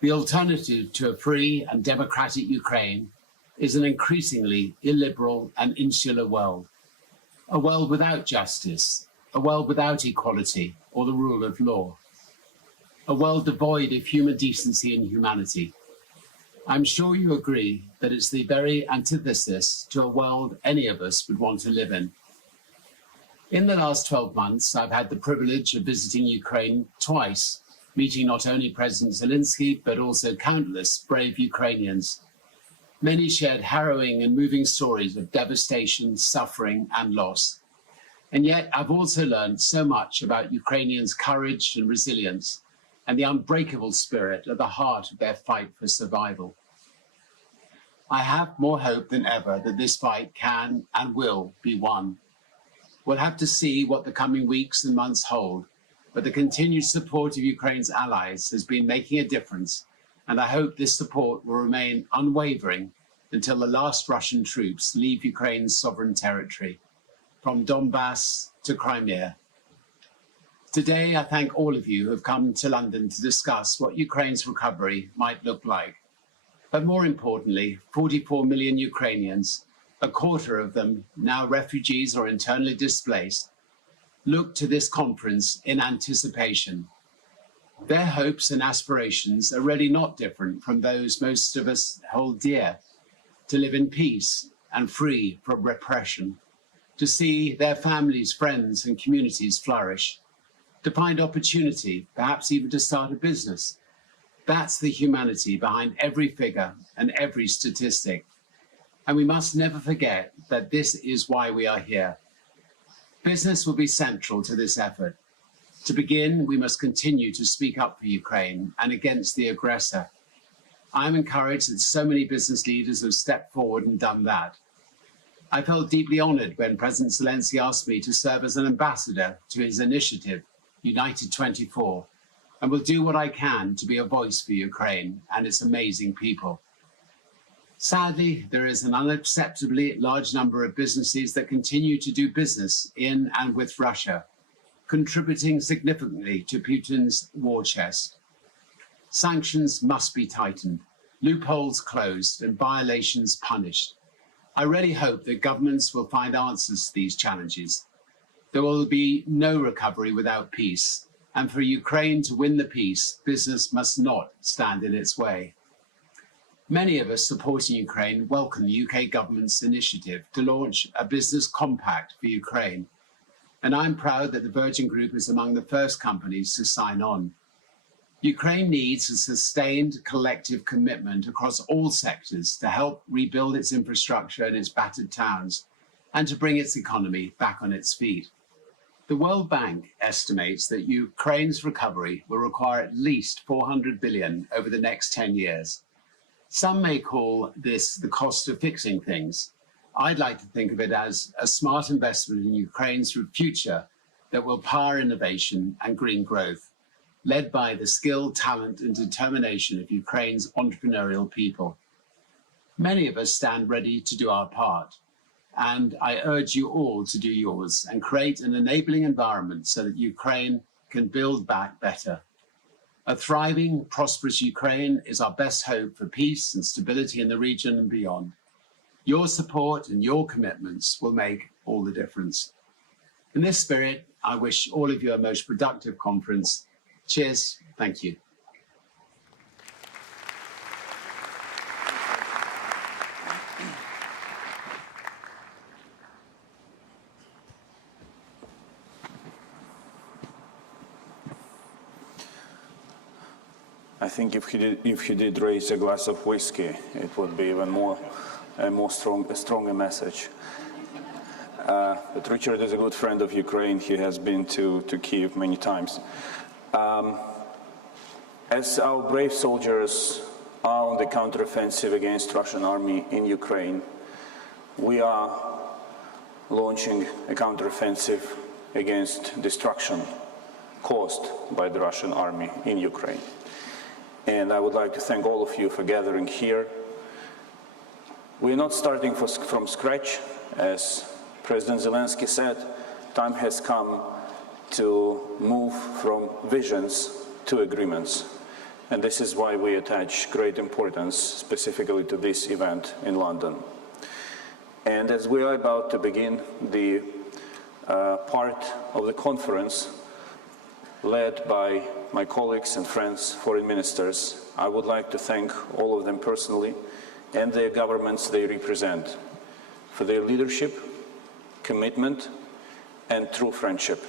The alternative to a free and democratic Ukraine is an increasingly illiberal and insular world. A world without justice, a world without equality or the rule of law. A world devoid of human decency and humanity. I'm sure you agree that it's the very antithesis to a world any of us would want to live in. In the last 12 months, I've had the privilege of visiting Ukraine twice, meeting not only President Zelenskyy, but also countless brave Ukrainians. Many shared harrowing and moving stories of devastation, suffering, and loss. And yet, I've also learned so much about Ukrainians' courage and resilience, and the unbreakable spirit at the heart of their fight for survival. I have more hope than ever that this fight can and will be won. We'll have to see what the coming weeks and months hold, but the continued support of Ukraine's allies has been making a difference, and I hope this support will remain unwavering until the last Russian troops leave Ukraine's sovereign territory, from Donbass to Crimea. Today, I thank all of you who have come to London to discuss what Ukraine's recovery might look like. But more importantly, 44 million Ukrainians, a quarter of them now refugees or internally displaced, look to this conference in anticipation. Their hopes and aspirations are really not different from those most of us hold dear: to live in peace and free from repression, to see their families, friends, and communities flourish, to find opportunity, perhaps even to start a business. That's the humanity behind every figure and every statistic. And we must never forget that this is why we are here. Business will be central to this effort. To begin, we must continue to speak up for Ukraine and against the aggressor. I'm encouraged that so many business leaders have stepped forward and done that. I felt deeply honored when President Zelenskyy asked me to serve as an ambassador to his initiative, United 24, and will do what I can to be a voice for Ukraine and its amazing people. Sadly, there is an unacceptably large number of businesses that continue to do business in and with Russia, contributing significantly to Putin's war chest. Sanctions must be tightened, loopholes closed, and violations punished. I really hope that governments will find answers to these challenges. There will be no recovery without peace, and for Ukraine to win the peace, business must not stand in its way. Many of us supporting Ukraine welcome the UK government's initiative to launch a business compact for Ukraine, and I'm proud that the Virgin Group is among the first companies to sign on. Ukraine needs a sustained collective commitment across all sectors to help rebuild its infrastructure and its battered towns and to bring its economy back on its feet. The World Bank estimates that Ukraine's recovery will require at least 400 billion over the next 10 years. Some may call this the cost of fixing things. I'd like to think of it as a smart investment in Ukraine's future that will power innovation and green growth, led by the skill, talent, and determination of Ukraine's entrepreneurial people. Many of us stand ready to do our part, and I urge you all to do yours and create an enabling environment so that Ukraine can build back better. A thriving, prosperous Ukraine is our best hope for peace and stability in the region and beyond. Your support and your commitments will make all the difference. In this spirit, I wish all of you a most productive conference. Cheers. Thank you. I think if he did raise a glass of whiskey, it would be even a stronger message. But Richard is a good friend of Ukraine. He has been to Kyiv many times. As our brave soldiers are on the counteroffensive against Russian army in Ukraine, we are launching a counteroffensive against destruction caused by the Russian army in Ukraine. And I would like to thank all of you for gathering here. We're not starting from scratch. As President Zelensky said, time has come to move from visions to agreements. And this is why we attach great importance specifically to this event in London. And as we are about to begin the part of the conference led by my colleagues and friends, foreign ministers, I would like to thank all of them personally and their governments they represent for their leadership, commitment, and true friendship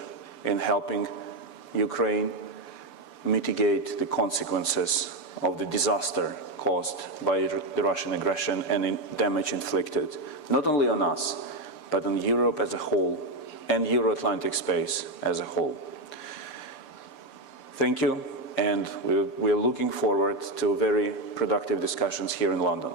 in helping Ukraine mitigate the consequences of the disaster caused by the Russian aggression and in damage inflicted, not only on us, but on Europe as a whole and Euro-Atlantic space as a whole. Thank you, and we're looking forward to very productive discussions here in London.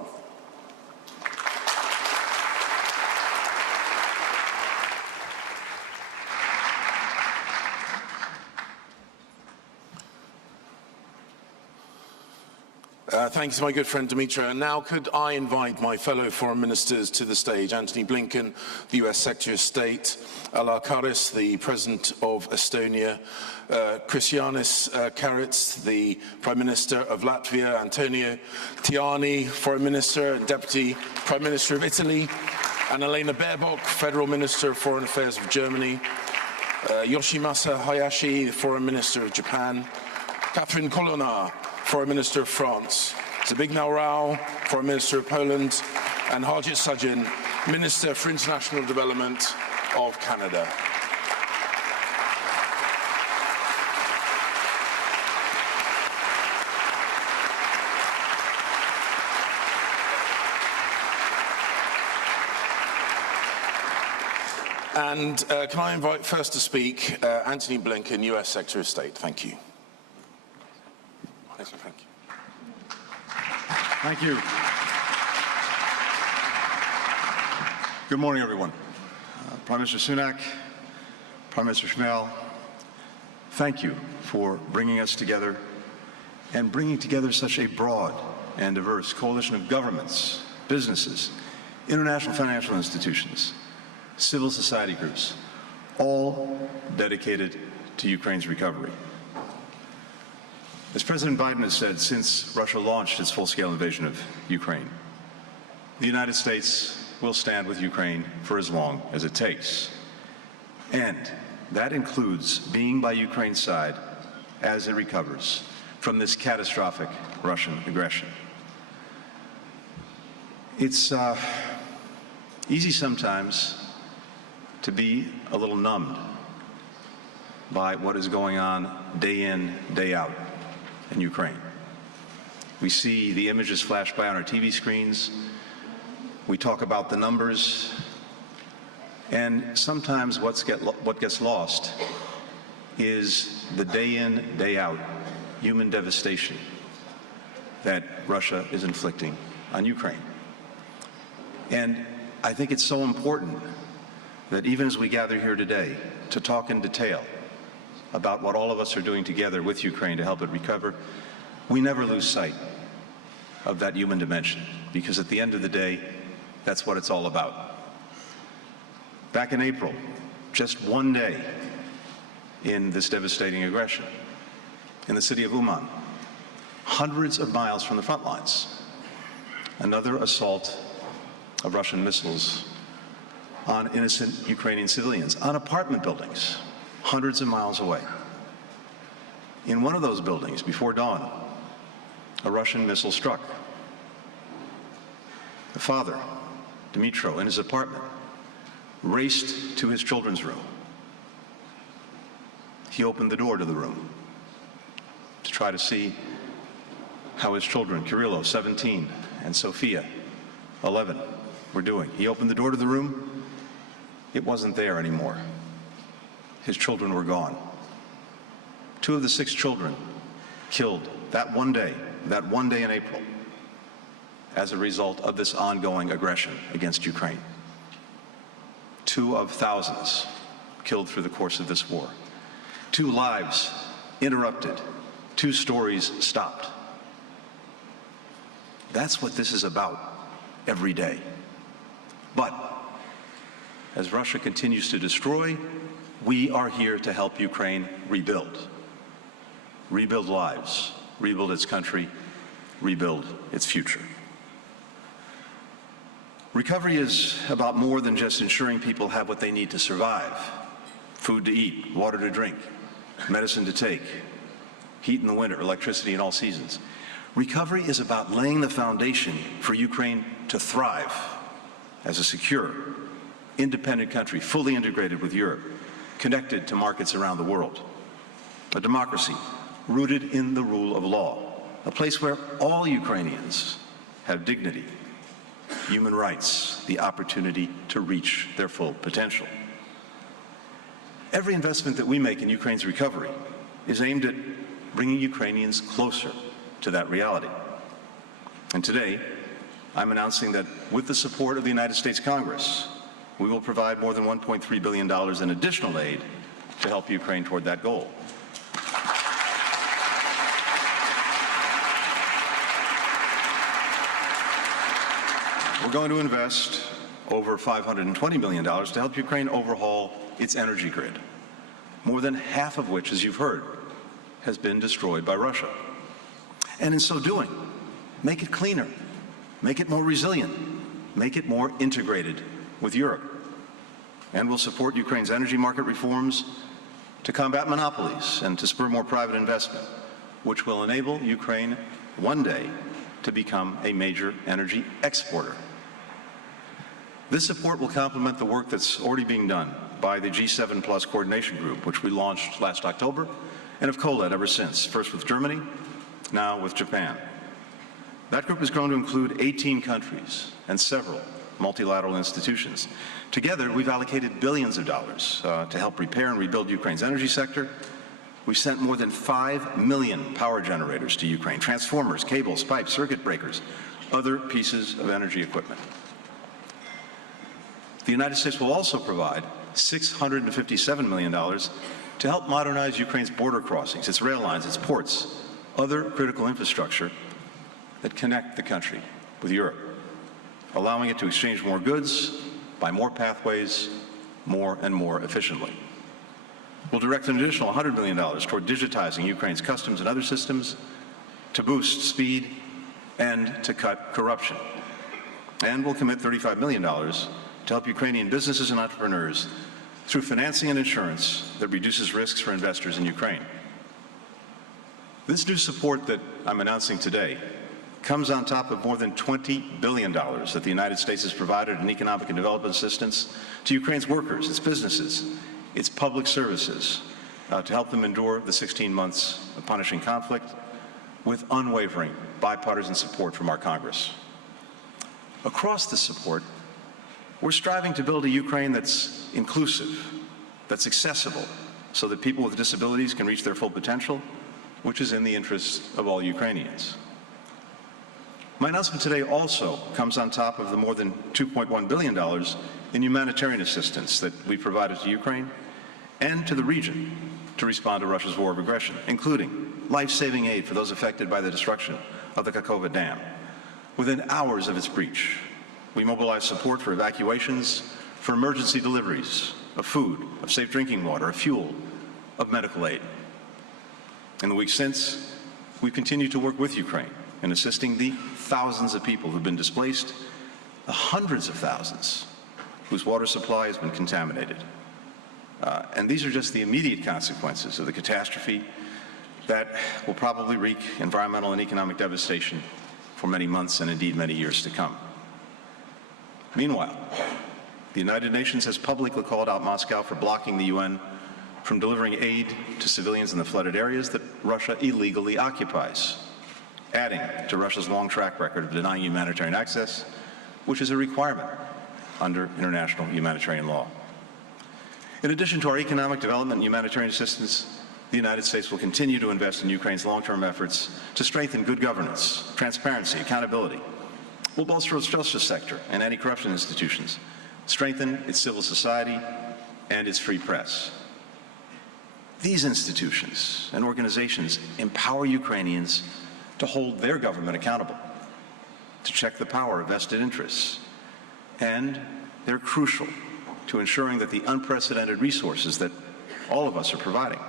Thanks to my good friend Dmytro. And now could I invite my fellow foreign ministers to the stage? Antony Blinken, the US Secretary of State, Alar Karis, the President of Estonia, Krisjanis Karins, the Prime Minister of Latvia, Antonio Tajani, Foreign Minister and Deputy Prime Minister of Italy, Annalena Baerbock, Federal Minister of Foreign Affairs of Germany, Yoshimasa Hayashi, the Foreign Minister of Japan, Colonna, Foreign Minister of France, Zbigniew Rau, Foreign Minister of Poland, and Harjit Sajjan, Minister for International Development of Canada. And can I invite first to speak Antony Blinken, US Secretary of State. Thank you. Thank you. Good morning, everyone. Prime Minister Sunak, Prime Minister Shmyhal, thank you for bringing us together and bringing together such a broad and diverse coalition of governments, businesses, international financial institutions, civil society groups, all dedicated to Ukraine's recovery. As President Biden has said since Russia launched its full-scale invasion of Ukraine, the United States will stand with Ukraine for as long as it takes. And that includes being by Ukraine's side as it recovers from this catastrophic Russian aggression. It's easy sometimes to be a little numbed by what is going on day in, day out in Ukraine. We see the images flash by on our TV screens. We talk about the numbers. And sometimes what gets lost is the day in, day out human devastation that Russia is inflicting on Ukraine. And I think it's so important that even as we gather here today to talk in detail about what all of us are doing together with Ukraine to help it recover, we never lose sight of that human dimension, because at the end of the day, that's what it's all about. Back in April, just one day in this devastating aggression, in the city of Uman, hundreds of miles from the front lines, another assault of Russian missiles on innocent Ukrainian civilians, on apartment buildings, hundreds of miles away. In one of those buildings, before dawn, a Russian missile struck. The father, Dmytro, in his apartment, raced to his children's room. He opened the door to the room to try to see how his children, Kirilo, 17, and Sofia, 11, were doing. He opened the door to the room. It wasn't there anymore. His children were gone. 2 of the 6 children killed that one day in April, as a result of this ongoing aggression against Ukraine. 2 of thousands killed through the course of this war. 2 lives interrupted. 2 stories stopped. That's what this is about every day. But as Russia continues to destroy, we are here to help Ukraine rebuild. Rebuild lives, rebuild its country, rebuild its future. Recovery is about more than just ensuring people have what they need to survive: food to eat, water to drink, medicine to take, heat in the winter, electricity in all seasons. Recovery is about laying the foundation for Ukraine to thrive as a secure, independent country, fully integrated with Europe, connected to markets around the world. A democracy rooted in the rule of law, a place where all Ukrainians have dignity, human rights, the opportunity to reach their full potential. Every investment that we make in Ukraine's recovery is aimed at bringing Ukrainians closer to that reality. And today, I'm announcing that with the support of the United States Congress, we will provide more than $1.3 billion in additional aid to help Ukraine toward that goal. We're going to invest over $520 million to help Ukraine overhaul its energy grid, more than half of which, as you've heard, has been destroyed by Russia. And in so doing, make it cleaner, make it more resilient, make it more integrated with Europe. And we'll support Ukraine's energy market reforms to combat monopolies and to spur more private investment, which will enable Ukraine one day to become a major energy exporter. This support will complement the work that's already being done by the G7 Plus Coordination Group, which we launched last October and have co-led ever since, first with Germany, now with Japan. That group has grown to include 18 countries and several multilateral institutions. Together, we've allocated billions of dollars to help repair and rebuild Ukraine's energy sector. We've sent more than 5 million power generators to Ukraine, transformers, cables, pipes, circuit breakers, other pieces of energy equipment. The United States will also provide $657 million to help modernize Ukraine's border crossings, its rail lines, its ports, other critical infrastructure that connect the country with Europe, allowing it to exchange more goods, by more pathways, more and more efficiently. We'll direct an additional $100 million toward digitizing Ukraine's customs and other systems to boost speed and to cut corruption. And we'll commit $35 million to help Ukrainian businesses and entrepreneurs through financing and insurance that reduces risks for investors in Ukraine. This new support that I'm announcing today comes on top of more than $20 billion that the United States has provided in economic and development assistance to Ukraine's workers, its businesses, its public services, to help them endure the 16 months of punishing conflict with unwavering bipartisan support from our Congress. Across this support, we're striving to build a Ukraine that's inclusive, that's accessible, so that people with disabilities can reach their full potential, which is in the interests of all Ukrainians. My announcement today also comes on top of the more than $2.1 billion in humanitarian assistance that we provided to Ukraine and to the region to respond to Russia's war of aggression, including life-saving aid for those affected by the destruction of the Kakhovka Dam. Within hours of its breach, we mobilized support for evacuations, for emergency deliveries of food, of safe drinking water, of fuel, of medical aid. In the weeks since, we've continued to work with Ukraine in assisting the thousands of people who've been displaced, the hundreds of thousands whose water supply has been contaminated. And these are just the immediate consequences of the catastrophe that will probably wreak environmental and economic devastation for many months and indeed many years to come. Meanwhile, the United Nations has publicly called out Moscow for blocking the UN from delivering aid to civilians in the flooded areas that Russia illegally occupies, adding to Russia's long track record of denying humanitarian access, which is a requirement under international humanitarian law. In addition to our economic development and humanitarian assistance, the United States will continue to invest in Ukraine's long-term efforts to strengthen good governance, transparency, accountability. We'll bolster its justice sector and anti-corruption institutions, strengthen its civil society and its free press. These institutions and organizations empower Ukrainians to hold their government accountable, to check the power of vested interests, and they're crucial to ensuring that the unprecedented resources that all of us are providing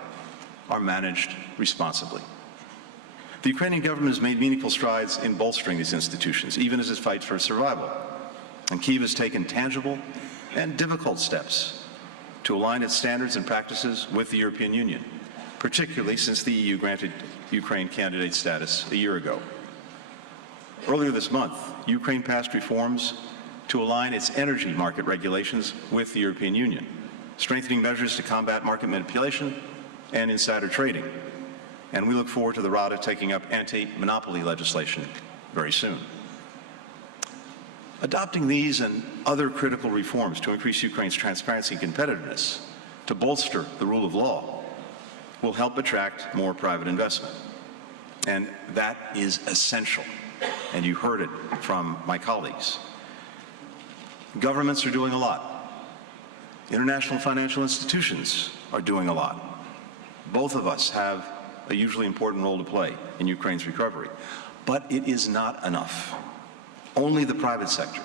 are managed responsibly. The Ukrainian government has made meaningful strides in bolstering these institutions, even as it fights for survival. And Kyiv has taken tangible and difficult steps to align its standards and practices with the European Union, particularly since the EU granted Ukraine candidate status a year ago. Earlier this month, Ukraine passed reforms to align its energy market regulations with the European Union, strengthening measures to combat market manipulation and insider trading. And we look forward to the Rada taking up anti-monopoly legislation very soon. Adopting these and other critical reforms to increase Ukraine's transparency and competitiveness, to bolster the rule of law, will help attract more private investment. And that is essential. And you heard it from my colleagues. Governments are doing a lot. International financial institutions are doing a lot. Both of us have a hugely important role to play in Ukraine's recovery. But it is not enough. Only the private sector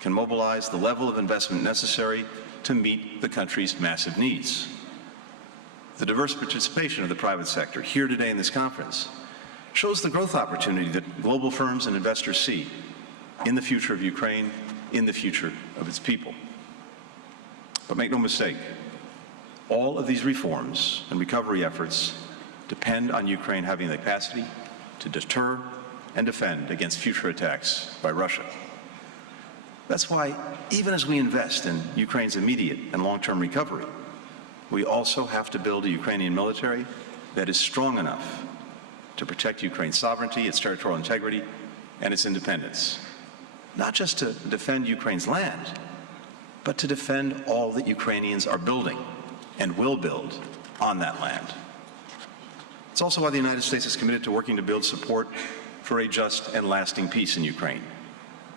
can mobilize the level of investment necessary to meet the country's massive needs. The diverse participation of the private sector here today in this conference shows the growth opportunity that global firms and investors see in the future of Ukraine, in the future of its people. But make no mistake, all of these reforms and recovery efforts depend on Ukraine having the capacity to deter and defend against future attacks by Russia. That's why, even as we invest in Ukraine's immediate and long-term recovery, we also have to build a Ukrainian military that is strong enough to protect Ukraine's sovereignty, its territorial integrity, and its independence. Not just to defend Ukraine's land, but to defend all that Ukrainians are building and will build on that land. It's also why the United States is committed to working to build support for a just and lasting peace in Ukraine,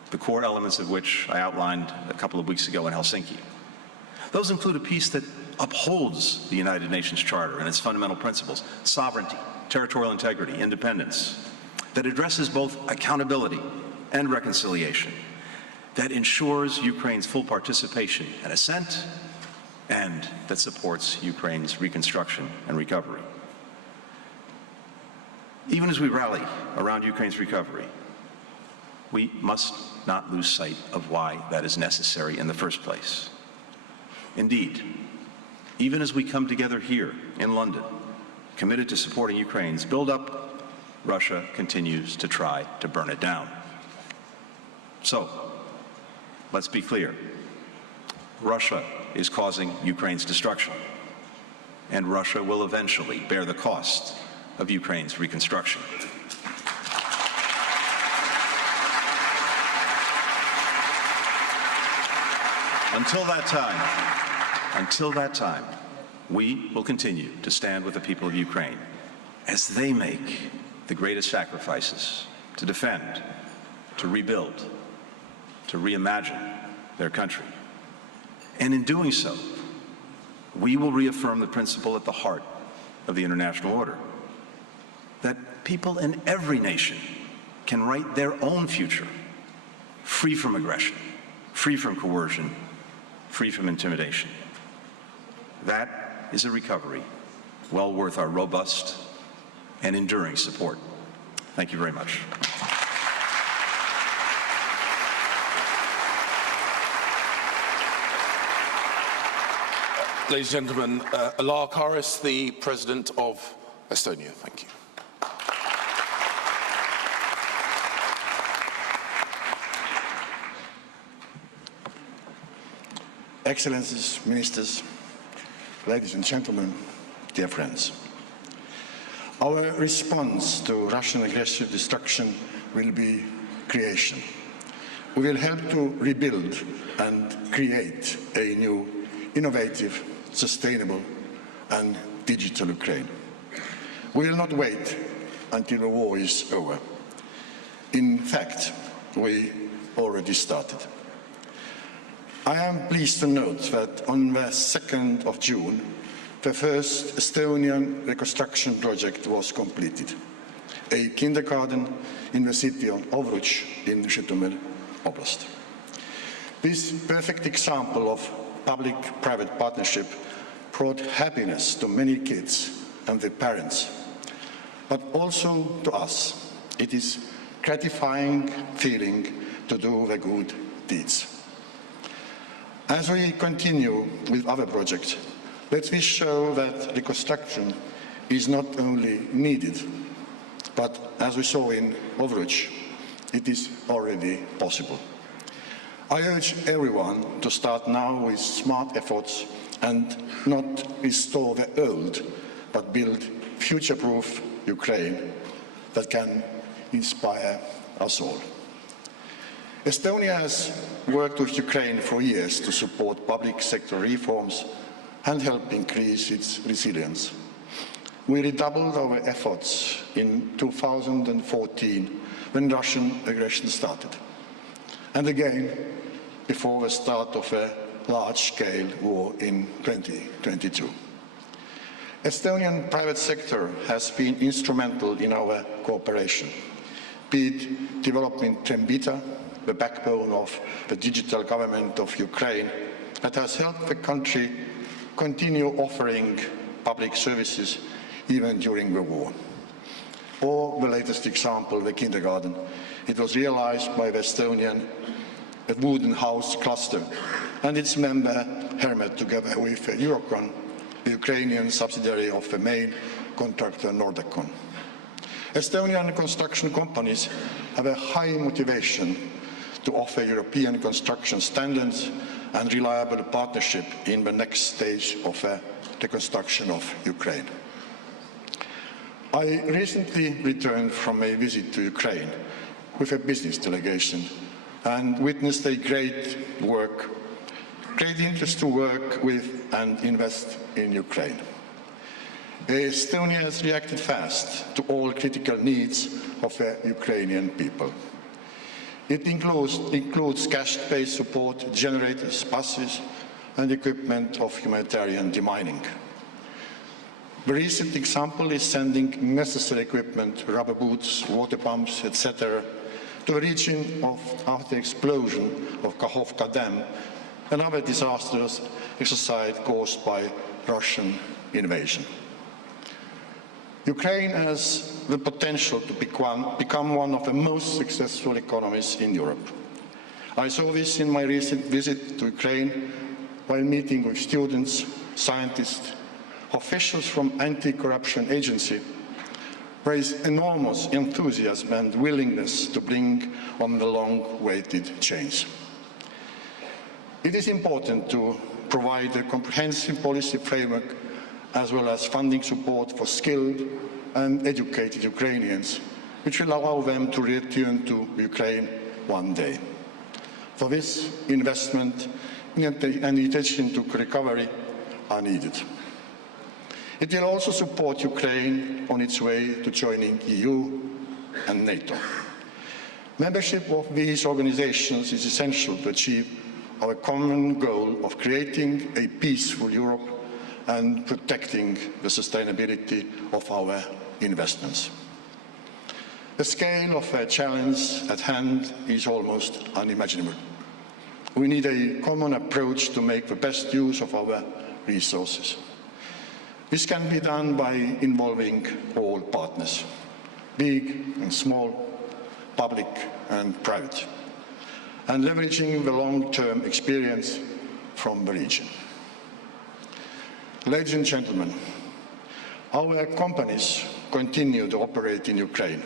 the core elements of which I outlined a couple of weeks ago in Helsinki. Those include a peace that upholds the United Nations Charter and its fundamental principles, sovereignty, territorial integrity, independence, that addresses both accountability and reconciliation, that ensures Ukraine's full participation and assent, and that supports Ukraine's reconstruction and recovery. Even as we rally around Ukraine's recovery, we must not lose sight of why that is necessary in the first place. Indeed, even as we come together here in London, committed to supporting Ukraine's build-up Russia continues to try to burn it down. So, let's be clear. Russia is causing Ukraine's destruction, and Russia will eventually bear the cost of Ukraine's reconstruction. Until that time, we will continue to stand with the people of Ukraine as they make the greatest sacrifices to defend, to rebuild, to reimagine their country. And in doing so, we will reaffirm the principle at the heart of the international order, that people in every nation can write their own future, free from aggression, free from coercion, free from intimidation. That is a recovery well worth our robust and enduring support. Thank you very much. Ladies and gentlemen, Alar Karis, the President of Estonia. Thank you. Excellencies, Ministers, ladies and gentlemen, dear friends. Our response to Russian aggressive destruction will be creation. We will help to rebuild and create a new, innovative, sustainable and digital Ukraine. We will not wait until the war is over. In fact, we already started. I am pleased to note that on the 2nd of June, the first Estonian reconstruction project was completed, a kindergarten in the city of Ovruch in Schwimmer Oblast. This perfect example of public-private partnership brought happiness to many kids and their parents, but also to us. It is gratifying feeling to do the good deeds. As we continue with other projects, let me show that reconstruction is not only needed, but as we saw in Ovruch, it is already possible. I urge everyone to start now with smart efforts and not restore the old, but build future-proof Ukraine that can inspire us all. Estonia has worked with Ukraine for years to support public sector reforms and help increase its resilience. We redoubled our efforts in 2014 when Russian aggression started, and again before the start of a large-scale war in 2022. Estonian private sector has been instrumental in our cooperation, be it developing Dmytro, the backbone of the digital government of Ukraine, that has helped the country continue offering public services even during the war. Or the latest example, the kindergarten. It was realized by the Estonian Wooden House cluster and its member Hermet together with Eurocon, the Ukrainian subsidiary of the main contractor Nordecon. Estonian construction companies have a high motivation to offer European construction standards and reliable partnership in the next stage of the reconstruction of Ukraine. I recently returned from a visit to Ukraine with a business delegation and witnessed a great interest to work with and invest in Ukraine. Estonia has reacted fast to all critical needs of the Ukrainian people. It includes cash-based support, generators, buses, and equipment of humanitarian demining. The recent example is sending necessary equipment, rubber boots, water pumps, etc., to the region after the explosion of Kakhovka Dam, another disastrous exercise caused by Russian invasion. Ukraine has the potential to become one of the most successful economies in Europe. I saw this in my recent visit to Ukraine while meeting with students, scientists, officials from anti-corruption agency, There is enormous enthusiasm and willingness to bring on the long-awaited change. It is important to provide a comprehensive policy framework as well as funding support for skilled and educated Ukrainians, which will allow them to return to Ukraine one day. For this, investment and attention to recovery are needed. It will also support Ukraine on its way to joining EU and NATO. Membership of these organizations is essential to achieve our common goal of creating a peaceful Europe and protecting the sustainability of our investments. The scale of the challenge at hand is almost unimaginable. We need a common approach to make the best use of our resources. This can be done by involving all partners, big and small, public and private, and leveraging the long-term experience from the region. Ladies and gentlemen, our companies continue to operate in Ukraine.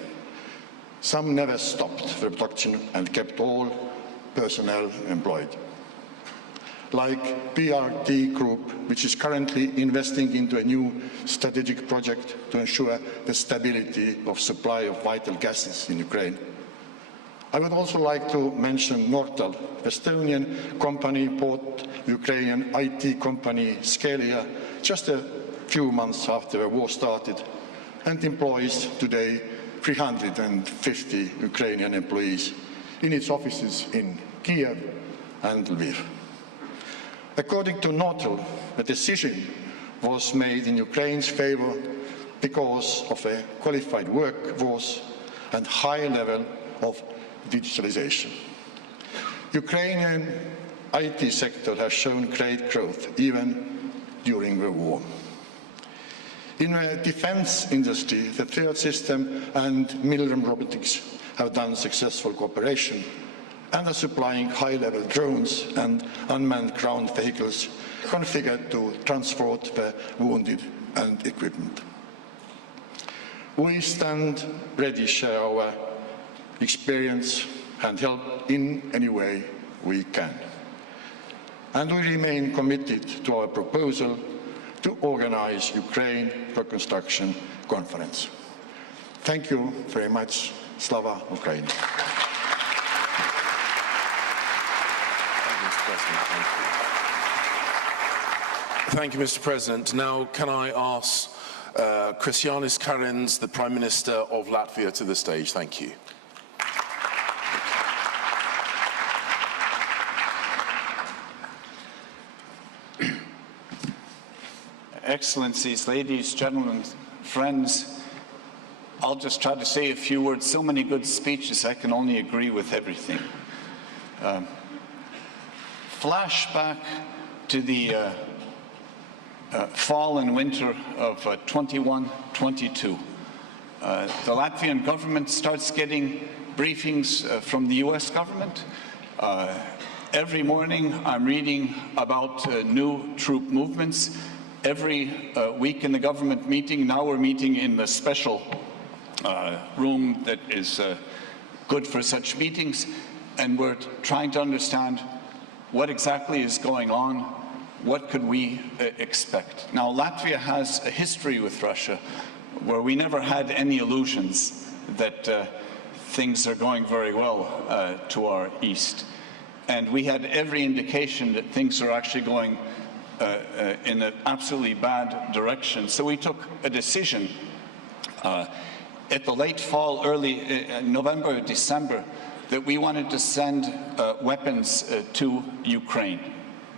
Some never stopped the production and kept all personnel employed. Like PRT Group, which is currently investing into a new strategic project to ensure the stability of supply of vital gases in Ukraine. I would also like to mention Nortal, Estonian company bought Ukrainian IT company Scalia just a few months after the war started and employs today 350 Ukrainian employees in its offices in Kiev and Lviv. According to Nortal, the decision was made in Ukraine's favor because of a qualified workforce and high level of digitalization. Ukrainian IT sector has shown great growth even during the war. In the defense industry, the third system and military robotics have done successful cooperation and are supplying high-level drones and unmanned ground vehicles configured to transport the wounded and equipment. We stand ready to share our experience and help in any way we can. And we remain committed to our proposal to organize Ukraine Reconstruction Conference. Thank you very much. Slava Ukraini. Thank you, Mr. President. Now, can I ask Krisjanis Karins, the Prime Minister of Latvia, to the stage? Thank you. Excellencies, ladies, gentlemen, friends, I'll just try to say a few words. So many good speeches, I can only agree with everything. Flashback to the fall and winter of 21-22. The Latvian government starts getting briefings from the US government. Every morning I'm reading about new troop movements. Every week in the government meeting, now we're meeting in the special room that is good for such meetings, and we're trying to understand what exactly is going on, what could we expect. Now, Latvia has a history with Russia where we never had any illusions that things are going very well to our east. And we had every indication that things are actually going in an absolutely bad direction. So we took a decision at the late fall, early November, December, that we wanted to send weapons to Ukraine.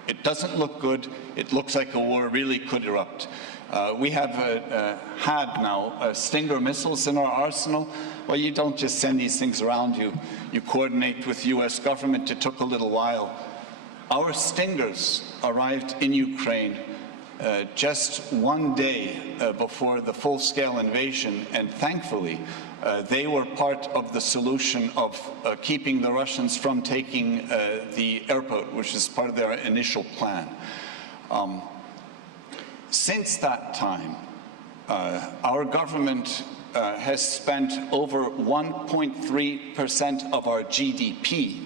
It doesn't look good. It looks like a war really could erupt. We have had now Stinger missiles in our arsenal. Well, you don't just send these things around. You coordinate with the US government. It took a little while. Our Stingers arrived in Ukraine just one day before the full-scale invasion, and thankfully they were part of the solution of keeping the Russians from taking the airport, which is part of their initial plan. Since that time, our government has spent over 1.3% of our GDP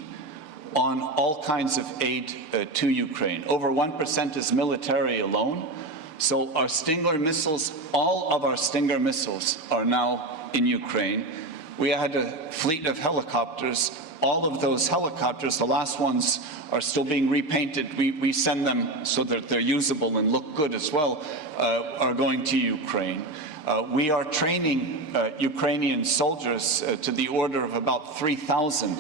on all kinds of aid to Ukraine. Over 1% is military alone. So our Stinger missiles, all of our Stinger missiles are now in Ukraine. We had a fleet of helicopters. All of those helicopters, the last ones are still being repainted. We send them so that they're usable and look good as well, are going to Ukraine. We are training Ukrainian soldiers to the order of about 3,000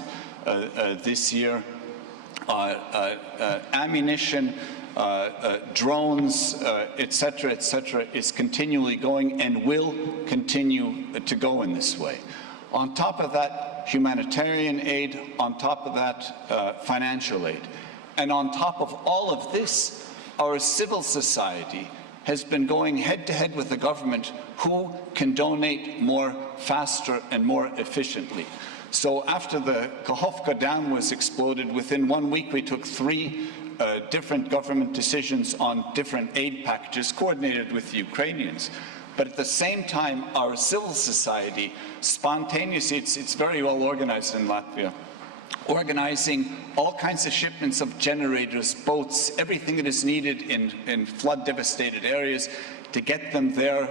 this year. Ammunition, drones, etc., is continually going and will continue to go in this way. On top of that, humanitarian aid, on top of that, financial aid. And on top of all of this, our civil society has been going head-to-head with the government who can donate more faster and more efficiently. So after the Kakhovka Dam was exploded, within 1 week we took 3 different government decisions on different aid packages coordinated with the Ukrainians. But at the same time, our civil society spontaneously, it's very well organized in Latvia, organizing all kinds of shipments of generators, boats, everything that is needed in flood-devastated areas to get them there,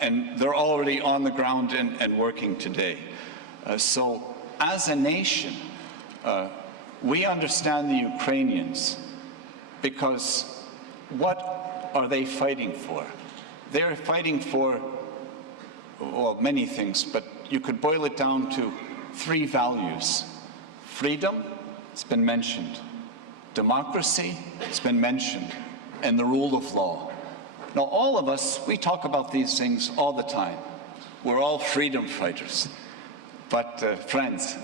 and they're already on the ground and working today. So as a nation, we understand the Ukrainians because what are they fighting for? They're fighting for, well, many things, but you could boil it down to 3 values. Freedom, it's been mentioned. Democracy, it's been mentioned. And the rule of law. Now, all of us, we talk about these things all the time. We're all freedom fighters. But friends,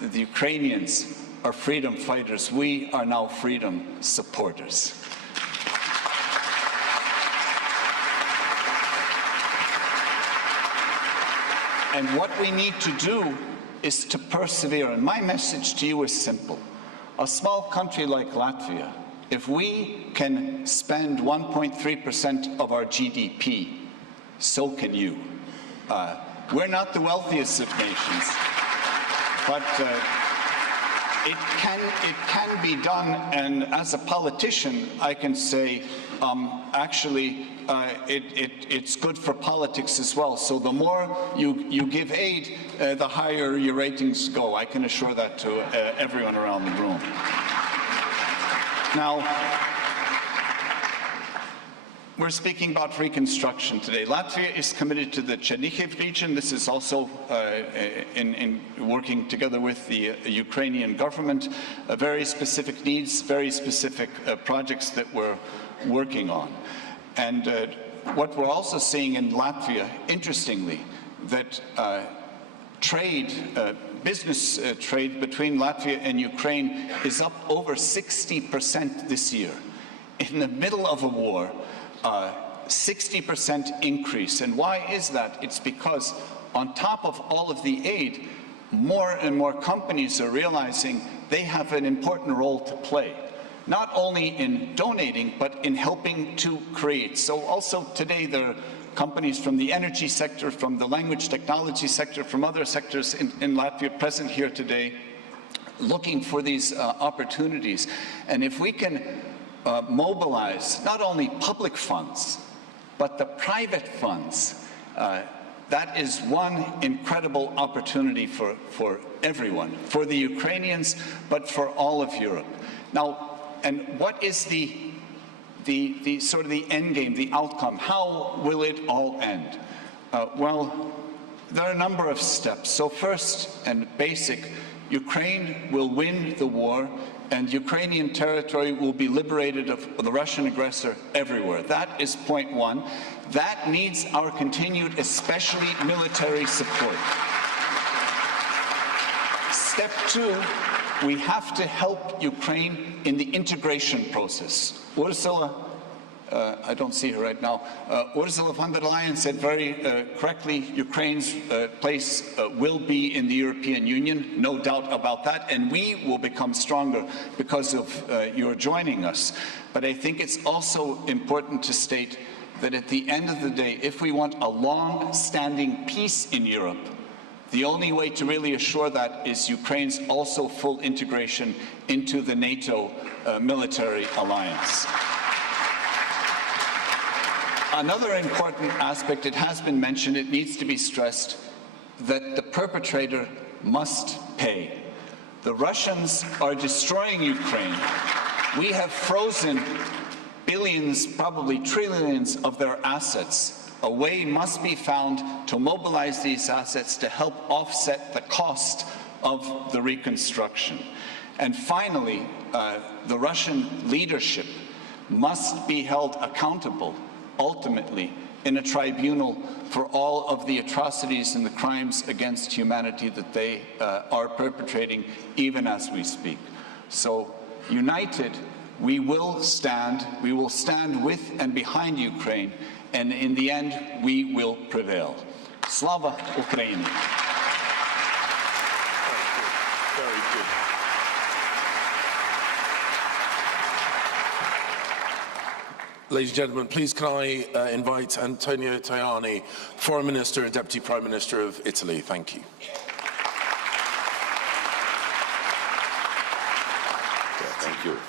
the Ukrainians are freedom fighters. We are now freedom supporters. And what we need to do is to persevere. And my message to you is simple. A small country like Latvia, if we can spend 1.3% of our GDP, so can you. We're not the wealthiest of nations, but it can be done. And as a politician, I can say, actually, it's good for politics as well. So the more you give aid, the higher your ratings go. I can assure that to everyone around the room. Now, we're speaking about reconstruction today. Latvia is committed to the Chernihiv region. This is also in working together with the Ukrainian government. Very specific needs, very specific projects that we're working on. And what we're also seeing in Latvia, interestingly, that business trade between Latvia and Ukraine is up over 60% this year. In the middle of a war, 60% increase. And why is that? It's because on top of all of the aid, more and more companies are realizing they have an important role to play. Not only in donating, but in helping to create. So also today there are companies from the energy sector, from the language technology sector, from other sectors in Latvia present here today, looking for these opportunities. And if we can mobilize not only public funds, but the private funds, that is one incredible opportunity for everyone, for the Ukrainians, but for all of Europe. Now, and what is the sort of the end game, the outcome? How will it all end? Well, there are a number of steps. So first and basic, Ukraine will win the war, and Ukrainian territory will be liberated of the Russian aggressor everywhere. That is point one. That needs our continued, especially military support. Step two, we have to help Ukraine in the integration process. Ursula, I don't see her right now, Ursula von der Leyen said very correctly, Ukraine's place will be in the European Union, no doubt about that, and we will become stronger because of your joining us. But I think it's also important to state that at the end of the day, if we want a long-standing peace in Europe, the only way to really assure that is Ukraine's also full integration into the NATO military alliance. Another important aspect, it has been mentioned, it needs to be stressed, that the perpetrator must pay. The Russians are destroying Ukraine. We have frozen billions, probably trillions of their assets. A way must be found to mobilize these assets to help offset the cost of the reconstruction. And finally, the Russian leadership must be held accountable, ultimately, in a tribunal for all of the atrocities and the crimes against humanity that they are perpetrating, even as we speak. So, united, we will stand with and behind Ukraine, and in the end, we will prevail. Slava Ukraini! Very good. Ladies and gentlemen, please can I invite Antonio Tajani, Foreign Minister and Deputy Prime Minister of Italy. Thank you. Thank you. Thank you very much.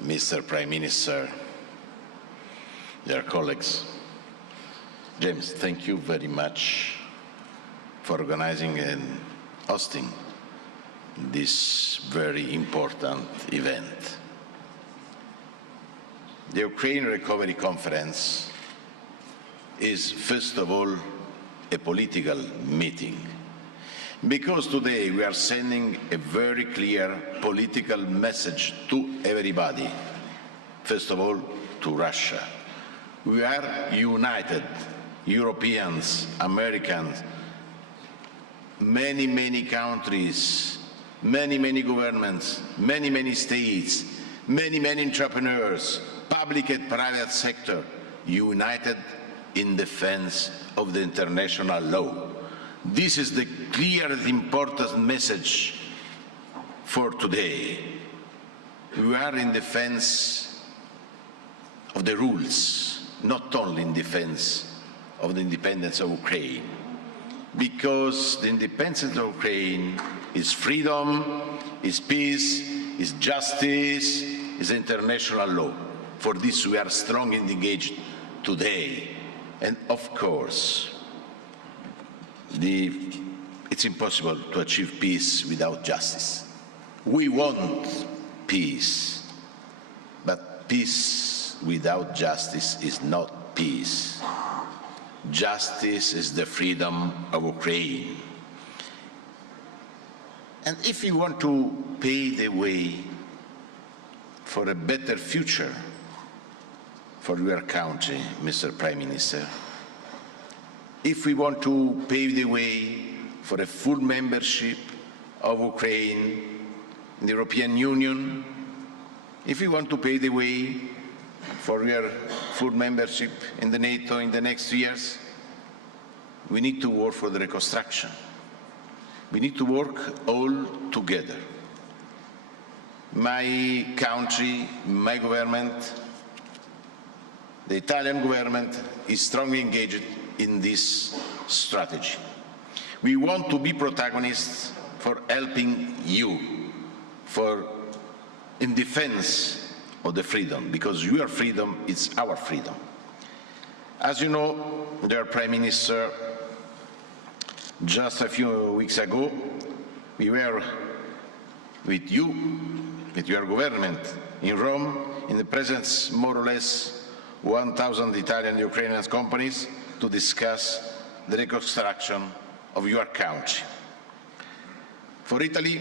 Mr. Prime Minister, dear colleagues, James, thank you very much for organizing and hosting this very important event. The Ukraine Recovery Conference is, first of all, a political meeting, because today we are sending a very clear political message to everybody, first of all, to Russia. We are united, Europeans, Americans, many countries, many governments, many states, many entrepreneurs, public and private sector, united in defense of the international law. This is the clear and important message for today. We are in defense of the rules, not only in defense of the independence of Ukraine, because the independence of Ukraine is freedom, is peace, is justice, is international law. For this we are strongly engaged today. And of course, it's impossible to achieve peace without justice. We want peace, but peace without justice is not peace. Justice is the freedom of Ukraine. And if you want to pave the way for a better future for your country, Mr. Prime Minister, if we want to pave the way for a full membership of Ukraine in the European Union, if we want to pave the way for your full membership in the NATO in the next years, we need to work for the reconstruction. We need to work all together. My country, my government, the Italian government is strongly engaged in this strategy. We want to be protagonists for helping you, in defense of the freedom, because your freedom is our freedom. As you know, dear Prime Minister, just a few weeks ago, we were with you, with your government, in Rome, in the presence more or less 1,000 Italian and Ukrainian companies to discuss the reconstruction of your country. For Italy,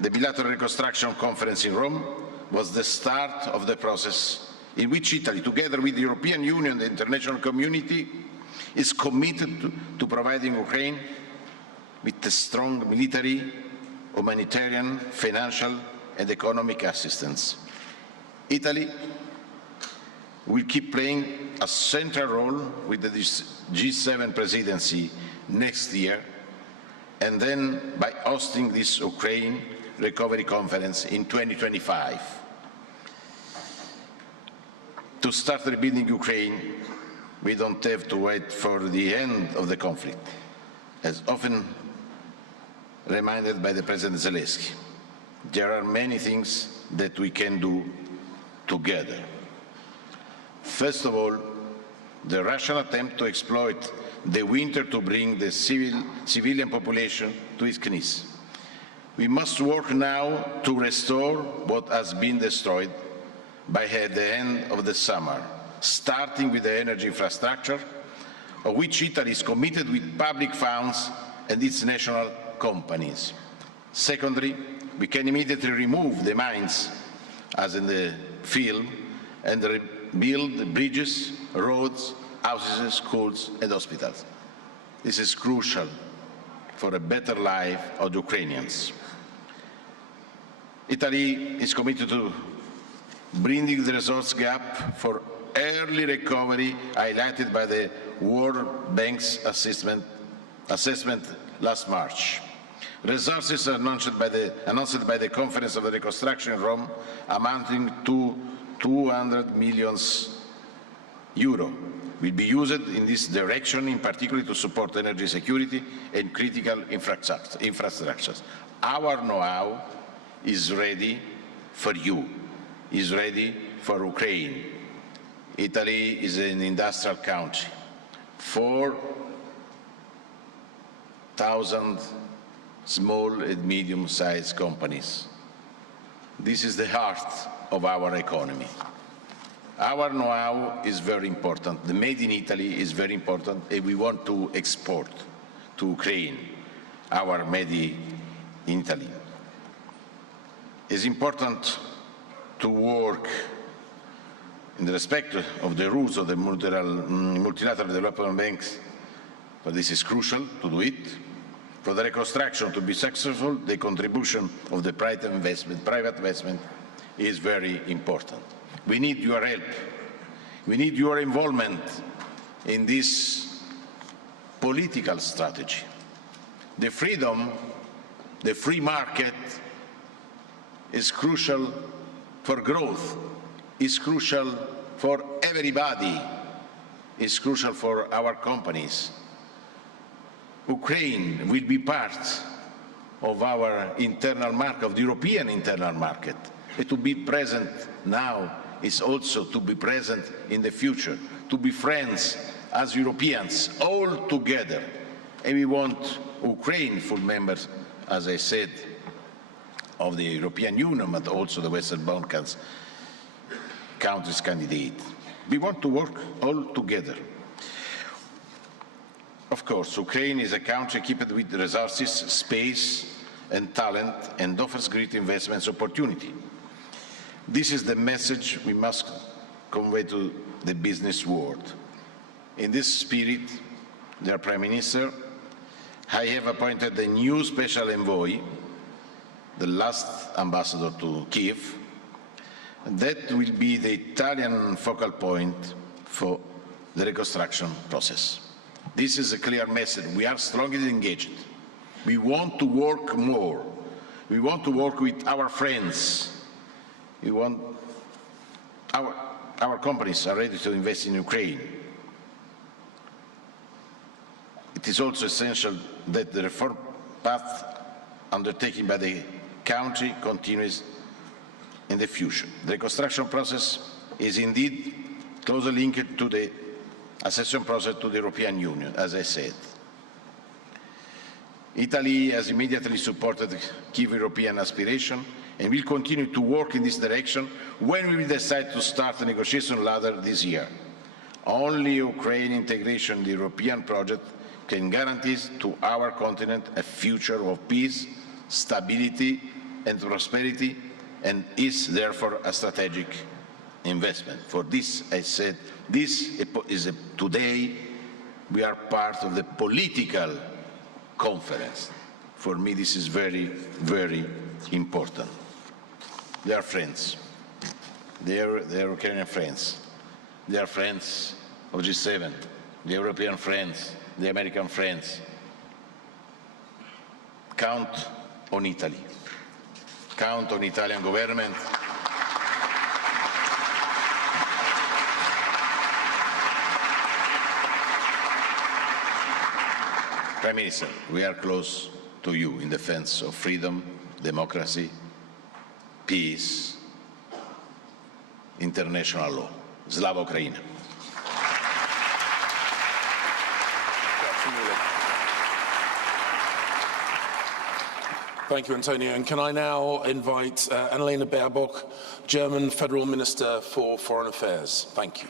the bilateral reconstruction conference in Rome was the start of the process in which Italy, together with the European Union and the international community, is committed to providing Ukraine with a strong military, humanitarian, financial and economic assistance. Italy will keep playing a central role with the G7 presidency next year, and then by hosting this Ukraine Recovery Conference in 2025. to start rebuilding Ukraine, we don't have to wait for the end of the conflict, as often reminded by the President Zelensky. There are many things that we can do together. First of all, the Russian attempt to exploit the winter to bring the civilian population to its knees. We must work now to restore what has been destroyed by the end of the summer, starting with the energy infrastructure, of which Italy is committed with public funds and its national companies. Secondly, we can immediately remove the mines, as in the film, and rebuild bridges, roads, houses, schools and hospitals. This is crucial for a better life of the Ukrainians. Italy is committed to bridging the resource gap for early recovery highlighted by the World Bank's assessment last March. Resources announced by the Conference of the Reconstruction in Rome amounting to €200 million will be used in this direction, in particular to support energy security and critical infrastructures. Our know-how is ready for you, is ready for Ukraine. Italy is an industrial country. 4,000 small and medium-sized companies. This is the heart of our economy. Our know-how is very important. The made in Italy is very important, and we want to export to Ukraine our made in Italy. It's important to work in respect of the rules of the multilateral development banks, but this is crucial to do it. For the reconstruction to be successful, the contribution of the private investment is very important. We need your help. We need your involvement in this political strategy. The freedom, the free market is crucial for growth, is crucial for everybody, is crucial for our companies. Ukraine will be part of our internal market, of the European internal market. And to be present now is also to be present in the future, to be friends as Europeans, all together. And we want Ukraine full members, as I said, of the European Union, but also the Western Balkans countries candidate. We want to work all together. Of course, Ukraine is a country equipped with resources, space and talent, and offers great investment opportunity. This is the message we must convey to the business world. In this spirit, dear Prime Minister, I have appointed a new special envoy, the last ambassador to Kiev. That will be the Italian focal point for the reconstruction process. This is a clear message. We are strongly engaged. We want to work more. We want to work with our friends. We want our companies are ready to invest in Ukraine. It is also essential that the reform path undertaken by the country continues in the future. The reconstruction process is indeed closely linked to the accession process to the European Union, as I said. Italy has immediately supported Kyiv European aspiration and will continue to work in this direction when we will decide to start the negotiation later this year. Only Ukraine integration in the European project can guarantee to our continent a future of peace, stability and prosperity, and is therefore a strategic investment. For this, I said, today we are part of the political conference. For me, this is very, very important. They are friends. They are Ukrainian friends. They are friends of G7, the European friends, the American friends. Count on Italy. Count on Italian government. Prime Minister, we are close to you in defense of freedom, democracy, peace, international law. Slava Ukraini! Thank you, Antonio. And can I now invite Annalena Baerbock, German Federal Minister for Foreign Affairs. Thank you.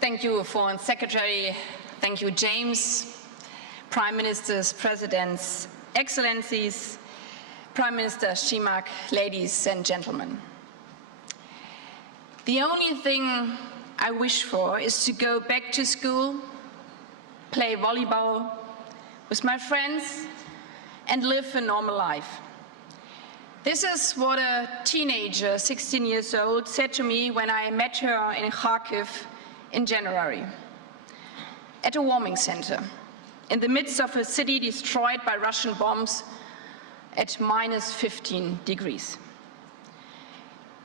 Thank you, Foreign Secretary. Thank you, James. Prime Ministers, Presidents, Excellencies, Prime Minister Schmyhal, ladies and gentlemen. The only thing I wish for is to go back to school, play volleyball with my friends, and live a normal life. This is what a teenager, 16 years old, said to me when I met her in Kharkiv in January, at a warming center, in the midst of a city destroyed by Russian bombs at minus 15 degrees.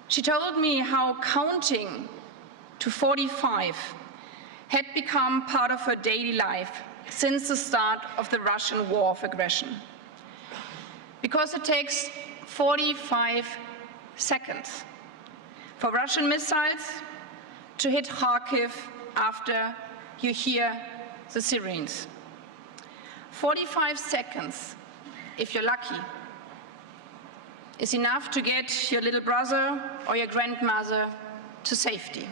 She told me how counting to 45 had become part of her daily life since the start of the Russian war of aggression. Because it takes 45 seconds for Russian missiles to hit Kharkiv after you hear the sirens. 45 seconds, if you're lucky, is enough to get your little brother or your grandmother to safety.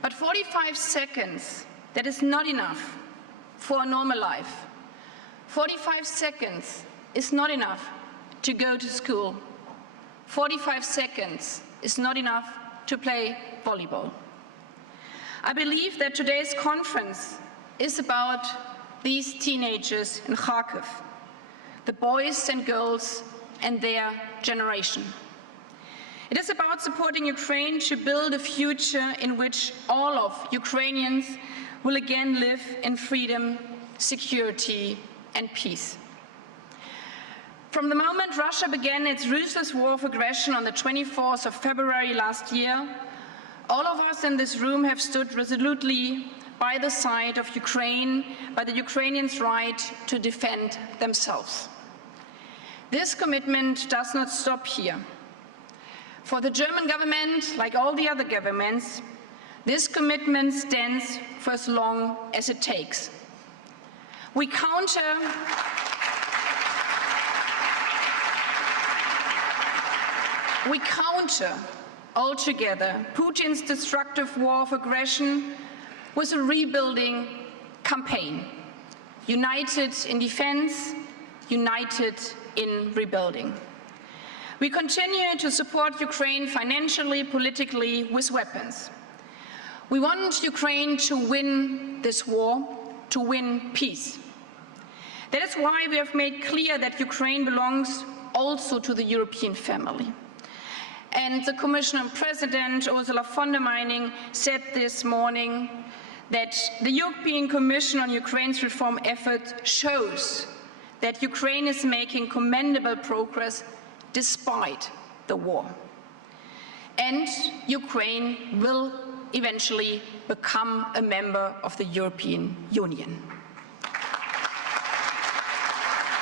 But 45 seconds, that is not enough for a normal life. 45 seconds is not enough to go to school. 45 seconds is not enough to play volleyball. I believe that today's conference is about these teenagers in Kharkiv, the boys and girls and their generation. It is about supporting Ukraine to build a future in which all of Ukrainians will again live in freedom, security, and peace. From the moment Russia began its ruthless war of aggression on the 24th of February last year, all of us in this room have stood resolutely by the side of Ukraine, by the Ukrainians' right to defend themselves. This commitment does not stop here. For the German government, like all the other governments, this commitment stands for as long as it takes. We counter altogether Putin's destructive war of aggression with a rebuilding campaign. United in defense, united in rebuilding. We continue to support Ukraine financially, politically, with weapons. We want Ukraine to win this war, to win peace. That is why we have made clear that Ukraine belongs also to the European family. And the Commission President Ursula von der Leyen said this morning that the European Commission on Ukraine's reform effort shows that Ukraine is making commendable progress despite the war. And Ukraine will eventually become a member of the European Union.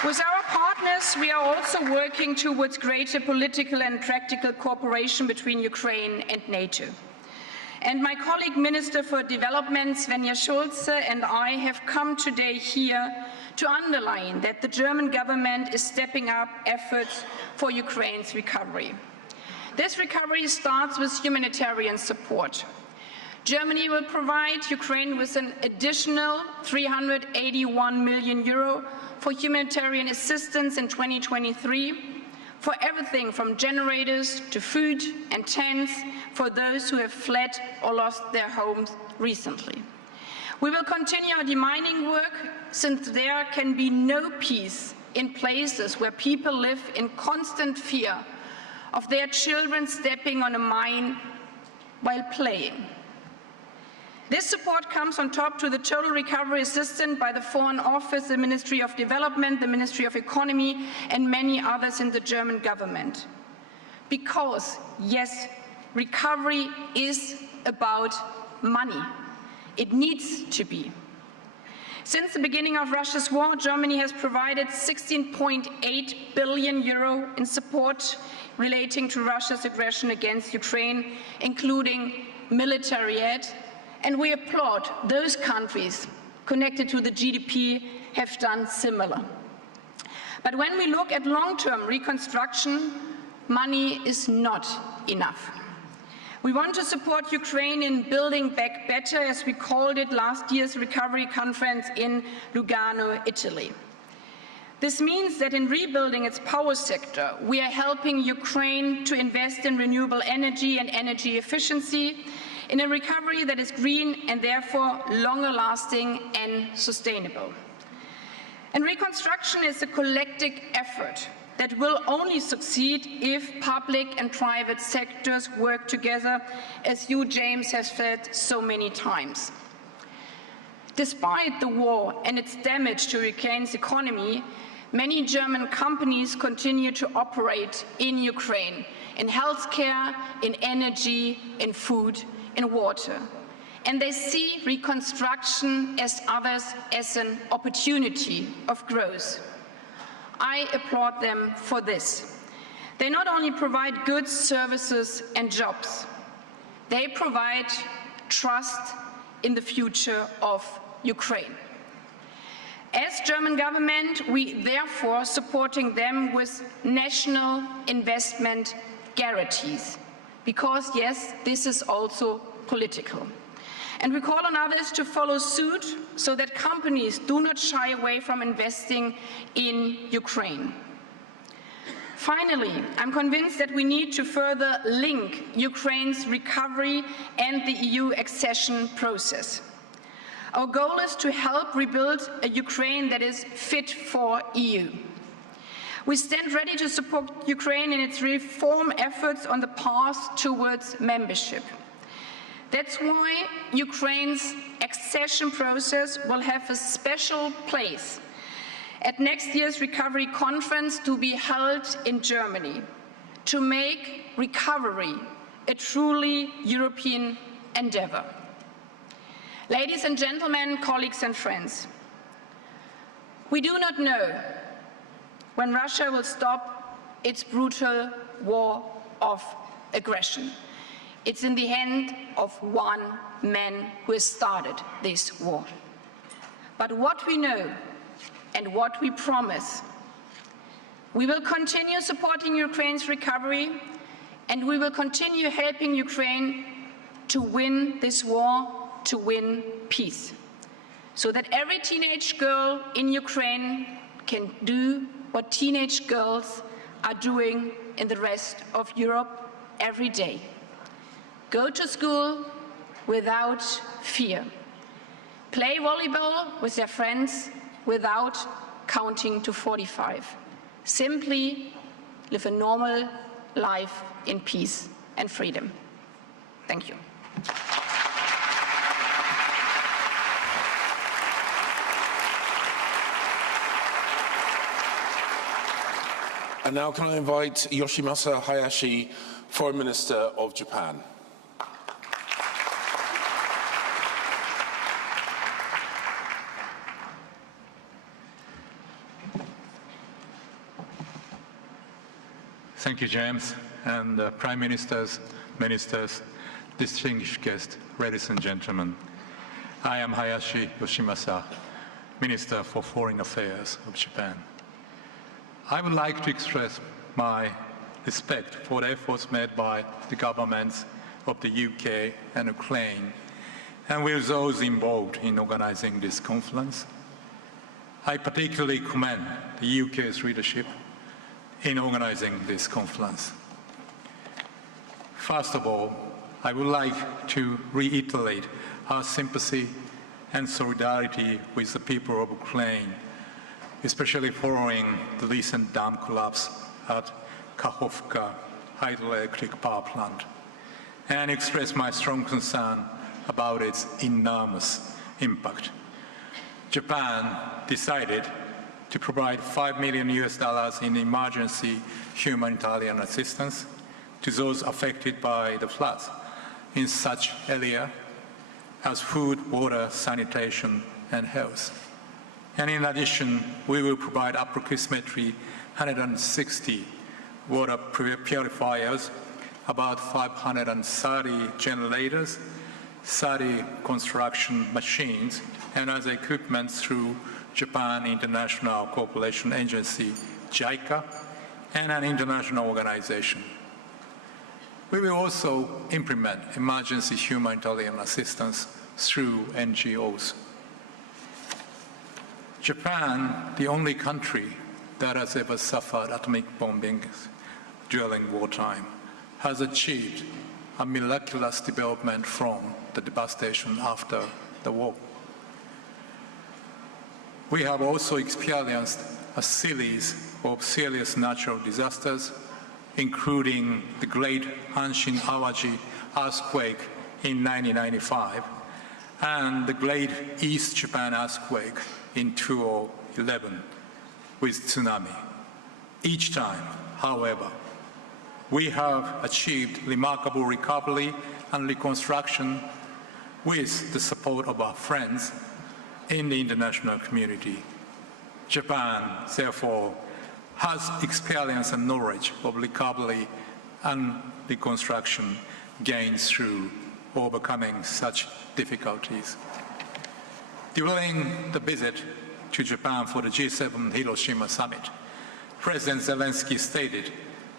With our partners, we are also working towards greater political and practical cooperation between Ukraine and NATO. And my colleague Minister for Development, Svenja Schulze, and I have come today here to underline that the German government is stepping up efforts for Ukraine's recovery. This recovery starts with humanitarian support. Germany will provide Ukraine with an additional €381 million for humanitarian assistance in 2023, for everything from generators to food and tents for those who have fled or lost their homes recently. We will continue our demining work, since there can be no peace in places where people live in constant fear of their children stepping on a mine while playing. This support comes on top to the total recovery assistance by the Foreign Office, the Ministry of Development, the Ministry of Economy, and many others in the German government. Because, yes, recovery is about money. It needs to be. Since the beginning of Russia's war, Germany has provided 16.8 billion euro in support relating to Russia's aggression against Ukraine, including military aid, and we applaud those countries connected to the GDP have done similar. But when we look at long-term reconstruction, money is not enough. We want to support Ukraine in building back better, as we called it last year's recovery conference in Lugano, Italy. This means that in rebuilding its power sector, we are helping Ukraine to invest in renewable energy and energy efficiency, in a recovery that is green and therefore longer lasting and sustainable. And reconstruction is a collective effort that will only succeed if public and private sectors work together, as you, James, have said so many times. Despite the war and its damage to Ukraine's economy, many German companies continue to operate in Ukraine, in healthcare, in energy, in food, in water. And they see reconstruction as others as an opportunity of growth. I applaud them for this. They not only provide goods, services, and jobs, they provide trust in the future of Ukraine. As German government, we therefore supporting them with national investment guarantees, because yes, this is also political. And we call on others to follow suit so that companies do not shy away from investing in Ukraine. Finally, I'm convinced that we need to further link Ukraine's recovery and the EU accession process. Our goal is to help rebuild a Ukraine that is fit for EU. We stand ready to support Ukraine in its reform efforts on the path towards membership. That's why Ukraine's accession process will have a special place at next year's recovery conference to be held in Germany, to make recovery a truly European endeavor. Ladies and gentlemen, colleagues and friends, we do not know when Russia will stop its brutal war of aggression. It's in the hand of one man who has started this war. But what we know and what we promise, we will continue supporting Ukraine's recovery, and we will continue helping Ukraine to win this war, to win peace, so that every teenage girl in Ukraine can do what teenage girls are doing in the rest of Europe every day. Go to school without fear. Play volleyball with their friends without counting to 45. Simply live a normal life in peace and freedom. Thank you. And now can I invite Yoshimasa Hayashi, Foreign Minister of Japan. Thank you, James, and Prime Ministers, Ministers, distinguished guests, ladies and gentlemen. I am Hayashi Yoshimasa, Minister for Foreign Affairs of Japan. I would like to express my respect for the efforts made by the governments of the UK and Ukraine, and with those involved in organizing this conference. I particularly commend the UK's leadership in organizing this conference. First of all, I would like to reiterate our sympathy and solidarity with the people of Ukraine, especially following the recent dam collapse at Kakhovka hydroelectric power plant, and express my strong concern about its enormous impact. Japan decided to provide $5 million in emergency humanitarian assistance to those affected by the floods in such areas as food, water, sanitation, and health. And in addition, we will provide approximately 160 water purifiers, about 530 generators, 30 construction machines, and other equipment through Japan International Cooperation Agency, JICA, and an international organization. We will also implement emergency humanitarian assistance through NGOs. Japan, the only country that has ever suffered atomic bombing during wartime, has achieved a miraculous development from the devastation after the war. We have also experienced a series of serious natural disasters, including the Great Hanshin-Awaji earthquake in 1995 and the Great East Japan earthquake in 2011 with tsunami. Each time, however, we have achieved remarkable recovery and reconstruction with the support of our friends in the international community. Japan, therefore, has experience and knowledge of recovery and reconstruction gained through overcoming such difficulties. During the visit to Japan for the G7 Hiroshima summit, President Zelensky stated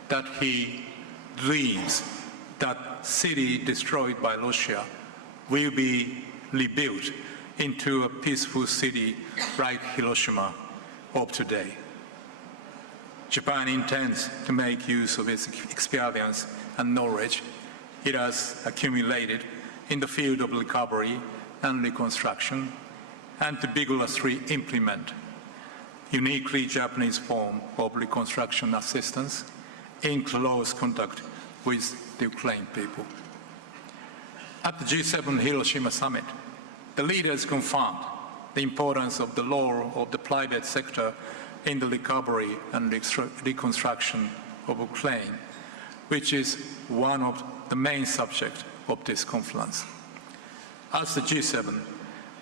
that he dreams that city destroyed by Russia will be rebuilt into a peaceful city like Hiroshima of today. Japan intends to make use of its experience and knowledge it has accumulated in the field of recovery and reconstruction, and to vigorously implement uniquely Japanese form of reconstruction assistance in close contact with the Ukrainian people. At the G7 Hiroshima summit, the leaders confirmed the importance of the role of the private sector in the recovery and reconstruction of Ukraine, which is one of the main subjects of this conference. As the G7,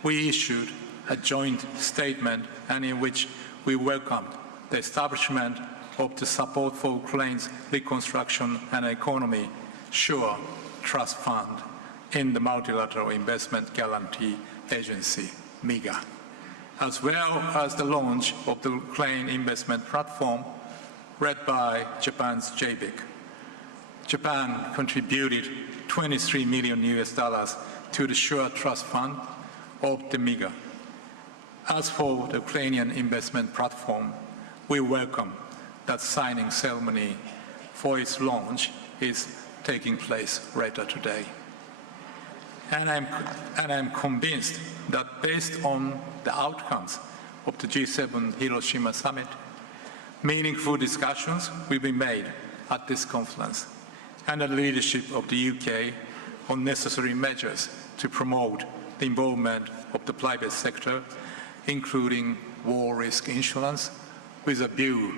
we issued a joint statement and in which we welcomed the establishment of the Support for Ukraine's Reconstruction and Economy SURE Trust Fund in the Multilateral Investment Guarantee Agency, MIGA, as well as the launch of the Ukraine Investment Platform led by Japan's JBIC. Japan contributed $23 million to the SURE Trust Fund of the MIGA. As for the Ukrainian Investment Platform, we welcome that signing ceremony for its launch is taking place later today. And I'm convinced that based on the outcomes of the G7 Hiroshima summit, meaningful discussions will be made at this conference under the leadership of the UK on necessary measures to promote the involvement of the private sector, including war risk insurance, with a view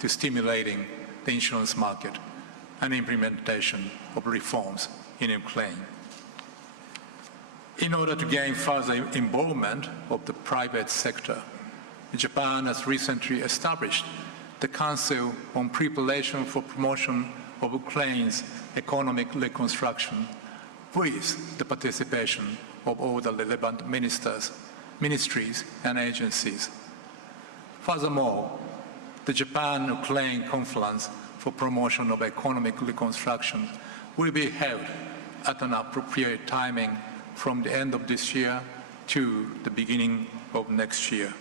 to stimulating the insurance market and implementation of reforms in Ukraine. In order to gain further involvement of the private sector, Japan has recently established the Council on Preparation for Promotion of Ukraine's Economic Reconstruction with the participation of all the relevant ministries and agencies. Furthermore, the Japan-Ukraine Conference for Promotion of Economic Reconstruction will be held at an appropriate timing from the end of this year to the beginning of next year,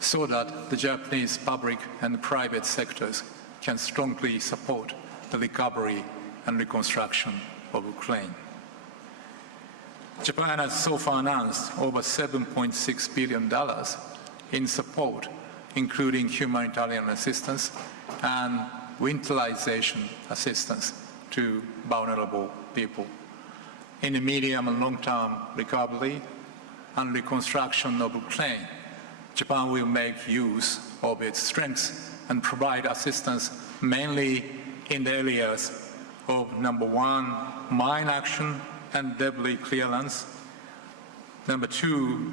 so that the Japanese public and private sectors can strongly support the recovery and reconstruction of Ukraine. Japan has so far announced over $7.6 billion in support, including humanitarian assistance and winterization assistance to vulnerable people. In the medium and long-term recovery and reconstruction of Ukraine, Japan will make use of its strengths and provide assistance mainly in the areas of number one, mine action and debris clearance, number two,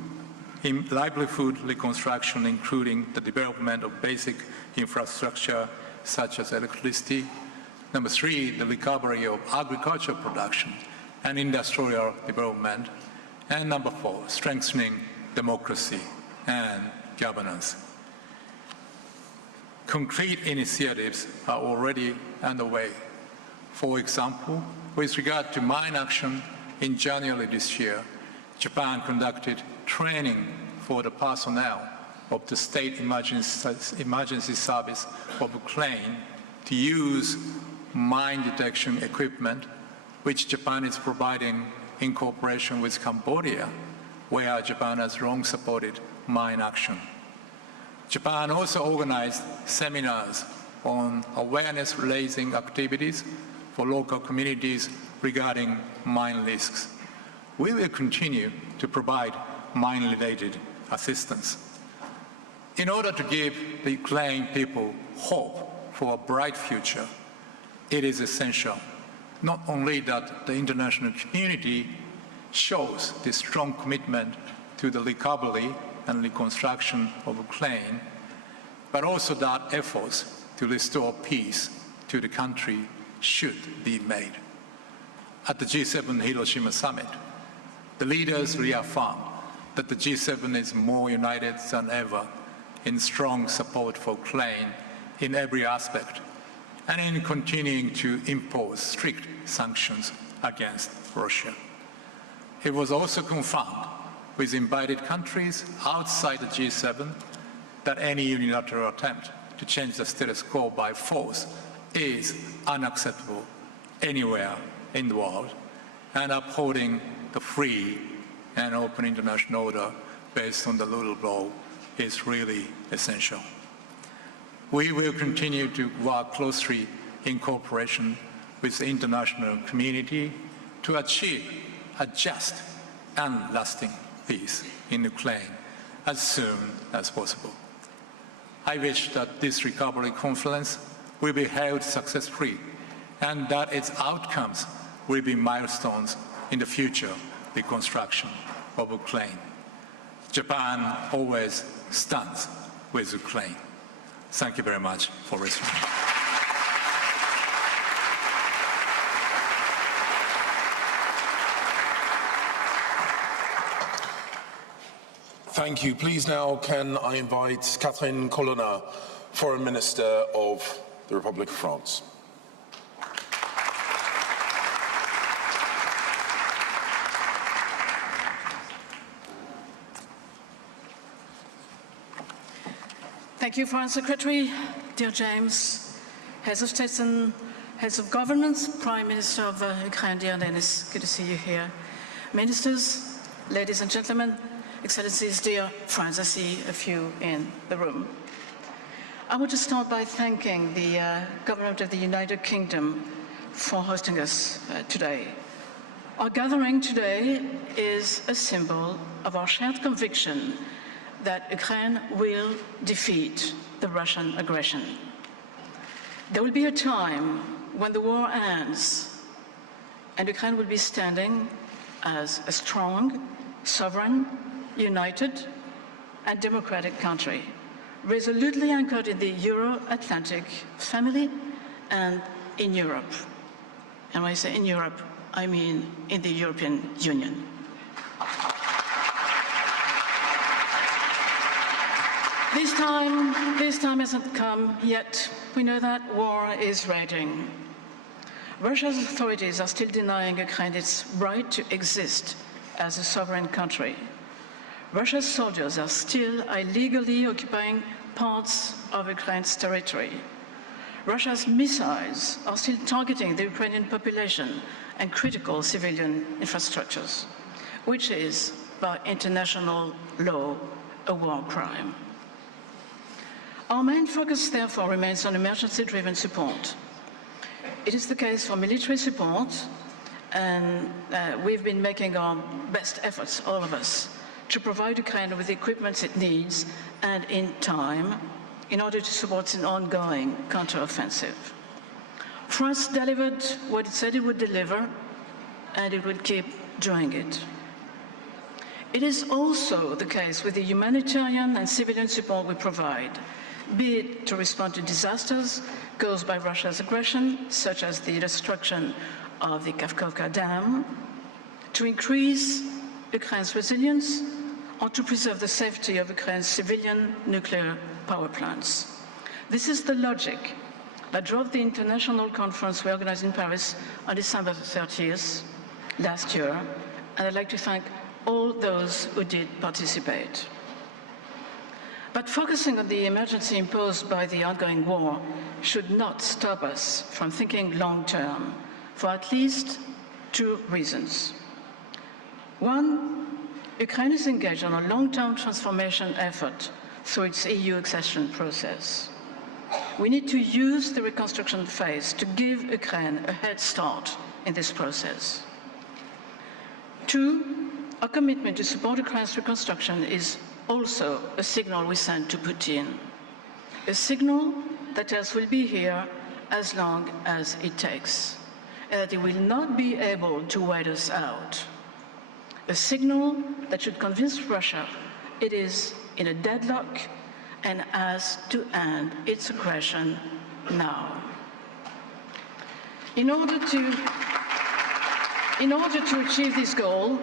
in livelihood reconstruction, including the development of basic infrastructure such as electricity, number three, the recovery of agricultural production and industrial development, and number four, strengthening democracy and governance. Concrete initiatives are already underway. For example, with regard to mine action, in January this year, Japan conducted training for the personnel of the State Emergency Service of Ukraine to use mine detection equipment, which Japan is providing in cooperation with Cambodia, where Japan has long supported mine action. Japan also organized seminars on awareness-raising activities for local communities regarding mine risks. We will continue to provide mine-related assistance. In order to give the Ukrainian people hope for a bright future, it is essential not only that the international community shows the strong commitment to the recovery and reconstruction of Ukraine, but also that efforts to restore peace to the country should be made. At the G7 Hiroshima summit, the leaders reaffirmed that the G7 is more united than ever in strong support for Ukraine in every aspect and in continuing to impose strict sanctions against Russia. It was also confirmed with invited countries outside the G7 that any unilateral attempt to change the status quo by force is unacceptable anywhere in the world, and upholding the free and open international order based on the rule of law is really essential. We will continue to work closely in cooperation with the international community to achieve a just and lasting peace in Ukraine as soon as possible. I wish that this recovery conference will be held successfully and that its outcomes will be milestones in the future reconstruction of Ukraine. Japan always stands with Ukraine. Thank you very much for listening. Thank you. Please now can I invite Catherine Colonna, Foreign Minister of the Republic of France. Thank you, Foreign Secretary, dear James, Heads of States and Heads of Governments, Prime Minister of Ukraine, dear Denis, good to see you here. Ministers, ladies and gentlemen, Excellencies, dear friends, I see a few in the room. I want to start by thanking the Government of the United Kingdom for hosting us today. Our gathering today is a symbol of our shared conviction that Ukraine will defeat the Russian aggression. There will be a time when the war ends and Ukraine will be standing as a strong, sovereign, united and democratic country, resolutely anchored in the Euro-Atlantic family and in Europe. And when I say in Europe, I mean in the European Union. This time hasn't come yet. We know that war is raging. Russia's authorities are still denying Ukraine its right to exist as a sovereign country. Russia's soldiers are still illegally occupying parts of Ukraine's territory. Russia's missiles are still targeting the Ukrainian population and critical civilian infrastructures, which is, by international law, a war crime. Our main focus, therefore, remains on emergency-driven support. It is the case for military support, and we've been making our best efforts, all of us, to provide Ukraine with the equipment it needs and in time in order to support an ongoing counteroffensive. France delivered what it said it would deliver, and it will keep doing it. It is also the case with the humanitarian and civilian support we provide, be it to respond to disasters caused by Russia's aggression, such as the destruction of the Kakhovka Dam, to increase Ukraine's resilience, or to preserve the safety of Ukraine's civilian nuclear power plants. This is the logic that drove the international conference we organized in Paris on December 30th last year, and I'd like to thank all those who did participate. But focusing on the emergency imposed by the ongoing war should not stop us from thinking long-term, for at least two reasons. One, Ukraine is engaged on a long-term transformation effort through its EU accession process. We need to use the reconstruction phase to give Ukraine a head start in this process. Two, our commitment to support Ukraine's reconstruction is also a signal we send to Putin, a signal that tells we'll be here as long as it takes, and that he will not be able to wait us out. A signal that should convince Russia it is in a deadlock and has to end its aggression now. In order to achieve this goal,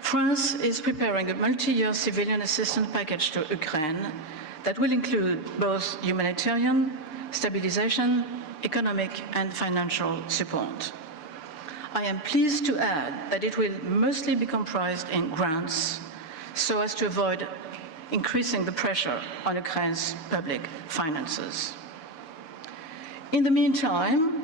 France is preparing a multi-year civilian assistance package to Ukraine that will include both humanitarian, stabilization, economic and financial support. I am pleased to add that it will mostly be comprised in grants so as to avoid increasing the pressure on Ukraine's public finances. In the meantime,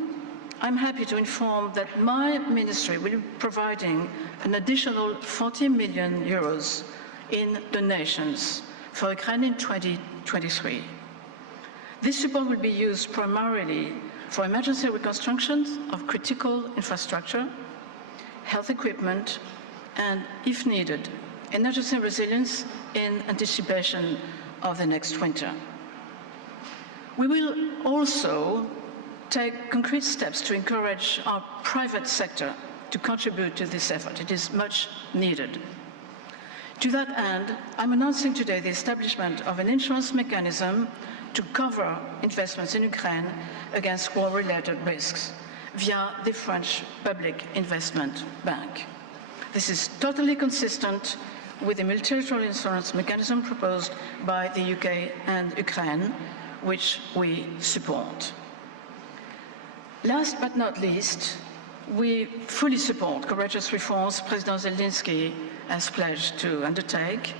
I'm happy to inform that my ministry will be providing an additional 40 million euros in donations for Ukraine in 2023. This support will be used primarily for emergency reconstruction of critical infrastructure, health equipment, and, if needed, energy resilience in anticipation of the next winter. We will also take concrete steps to encourage our private sector to contribute to this effort. It is much needed. To that end, I'm announcing today the establishment of an insurance mechanism to cover investments in Ukraine against war-related risks via the French Public Investment Bank. This is totally consistent with the multilateral insurance mechanism proposed by the UK and Ukraine, which we support. Last but not least, we fully support courageous reforms President Zelenskyy has pledged to undertake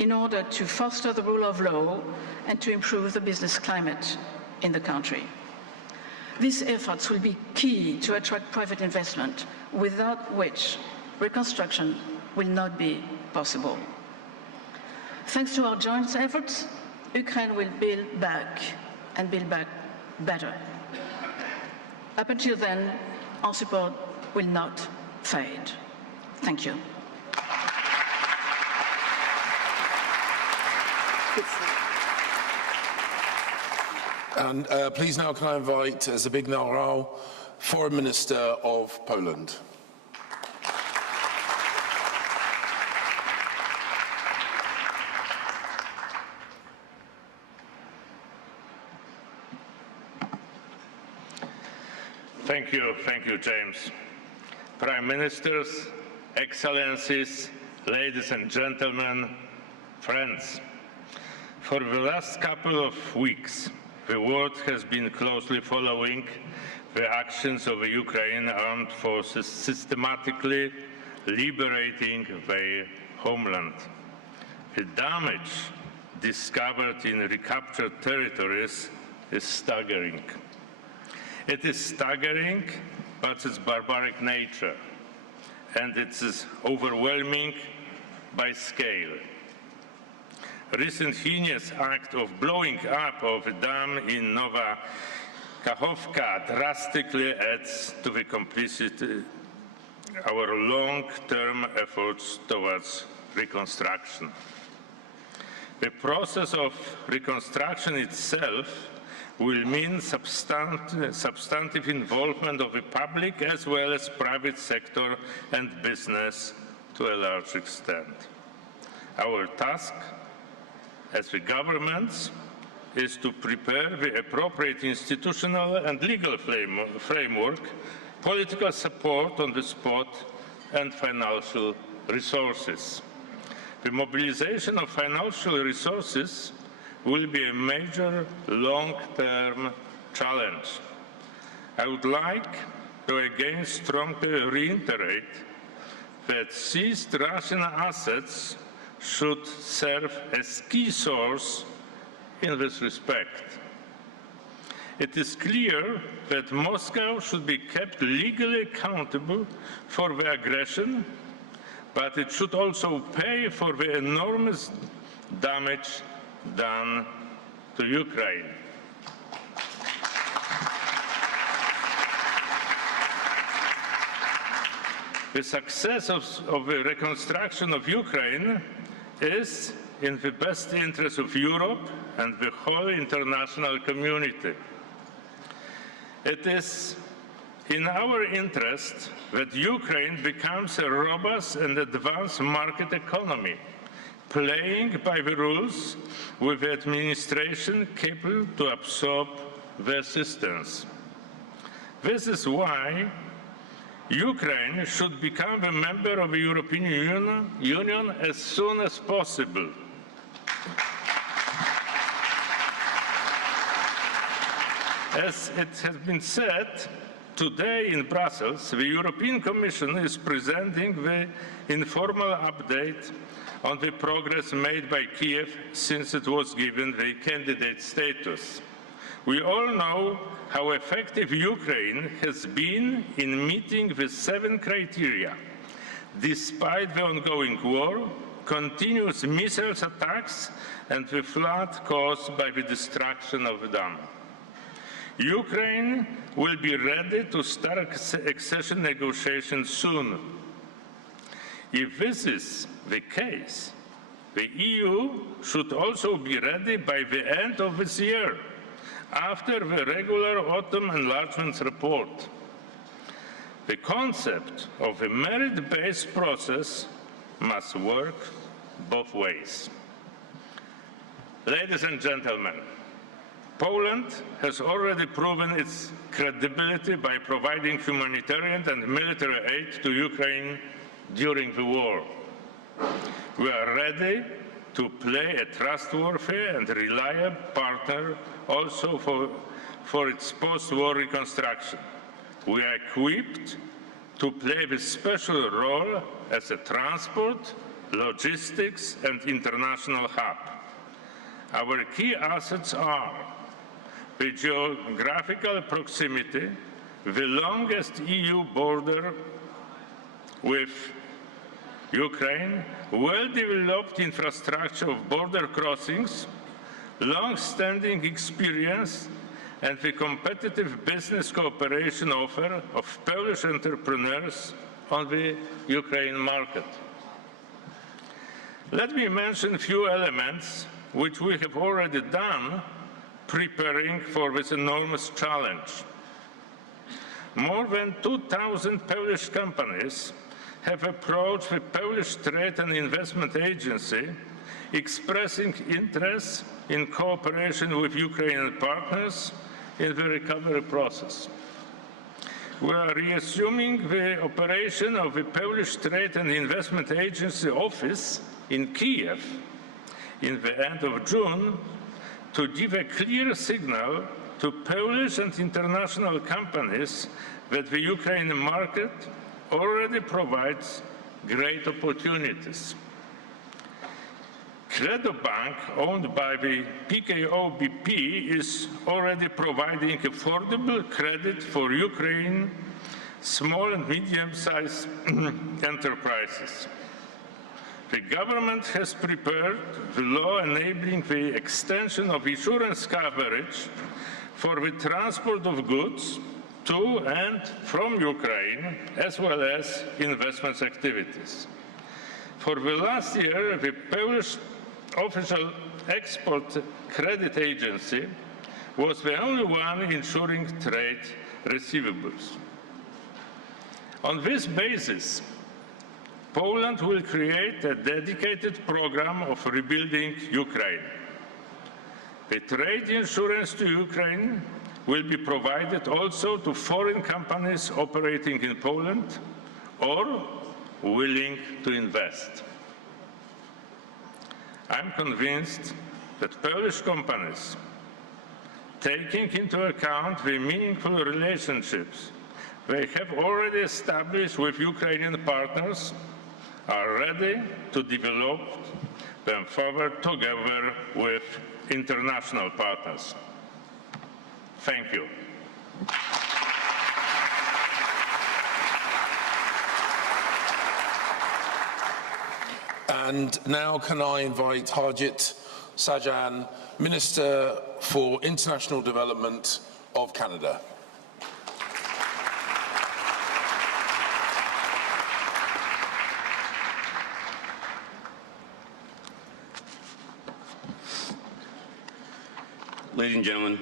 in order to foster the rule of law and to improve the business climate in the country. These efforts will be key to attract private investment, without which reconstruction will not be possible. Thanks to our joint efforts, Ukraine will build back and build back better. Up until then, our support will not fade. Thank you. And please now can I invite Zbigniew Rau, Foreign Minister of Poland. Thank you, James. Prime Ministers, Excellencies, ladies and gentlemen, friends. For the last couple of weeks, the world has been closely following the actions of the Ukrainian armed forces systematically liberating their homeland. The damage discovered in recaptured territories is staggering. It is staggering, but its barbaric nature, and it is overwhelming by scale. Recent heinous act of blowing up of a dam in Nova Kakhovka drastically adds to the complexity our long-term efforts towards reconstruction. The process of reconstruction itself will mean substantive involvement of the public as well as private sector and business to a large extent. Our task as the governments is to prepare the appropriate institutional and legal framework, political support on the spot, and financial resources. The mobilization of financial resources will be a major long-term challenge. I would like to again strongly reiterate that seized Russian assets should serve as key source in this respect. It is clear that Moscow should be kept legally accountable for the aggression, but it should also pay for the enormous damage done to Ukraine. The success of the reconstruction of Ukraine is in the best interest of Europe and the whole international community. It is in our interest that Ukraine becomes a robust and advanced market economy, playing by the rules with the administration capable to absorb the assistance. This is why Ukraine should become a member of the European Union as soon as possible. As it has been said, today in Brussels, the European Commission is presenting the informal update on the progress made by Kiev since it was given the candidate status. We all know how effective Ukraine has been in meeting the 7 criteria, despite the ongoing war, continuous missile attacks, and the flood caused by the destruction of the dam. Ukraine will be ready to start accession negotiations soon. If this is the case, the EU should also be ready by the end of this year, after the regular autumn enlargement report. The concept of a merit-based process must work both ways. Ladies and gentlemen, Poland has already proven its credibility by providing humanitarian and military aid to Ukraine during the war. We are ready to play a trustworthy and reliable partner also for its post-war reconstruction. We are equipped to play this special role as a transport, logistics, and international hub. Our key assets are the geographical proximity, the longest EU border with Ukraine, well-developed infrastructure of border crossings, long-standing experience, and the competitive business cooperation offer of Polish entrepreneurs on the Ukraine market. Let me mention a few elements which we have already done preparing for this enormous challenge. More than 2,000 Polish companies have approached the Polish Trade and Investment Agency expressing interest in cooperation with Ukrainian partners in the recovery process. We are reassuming the operation of the Polish Trade and Investment Agency office in Kiev in the end of June to give a clear signal to Polish and international companies that the Ukrainian market already provides great opportunities. Credo Bank, owned by the PKO BP, is already providing affordable credit for Ukraine small and medium-sized enterprises. The government has prepared the law enabling the extension of insurance coverage for the transport of goods to and from Ukraine, as well as investment activities. For the last year, the Polish official export credit agency was the only one ensuring trade receivables. On this basis, Poland will create a dedicated program of rebuilding Ukraine. The trade insurance to Ukraine will be provided also to foreign companies operating in Poland or willing to invest. I'm convinced that Polish companies, taking into account the meaningful relationships they have already established with Ukrainian partners, are ready to develop them further together with international partners. Thank you. And now can I invite Harjit Sajjan, Minister for International Development of Canada. Ladies and gentlemen,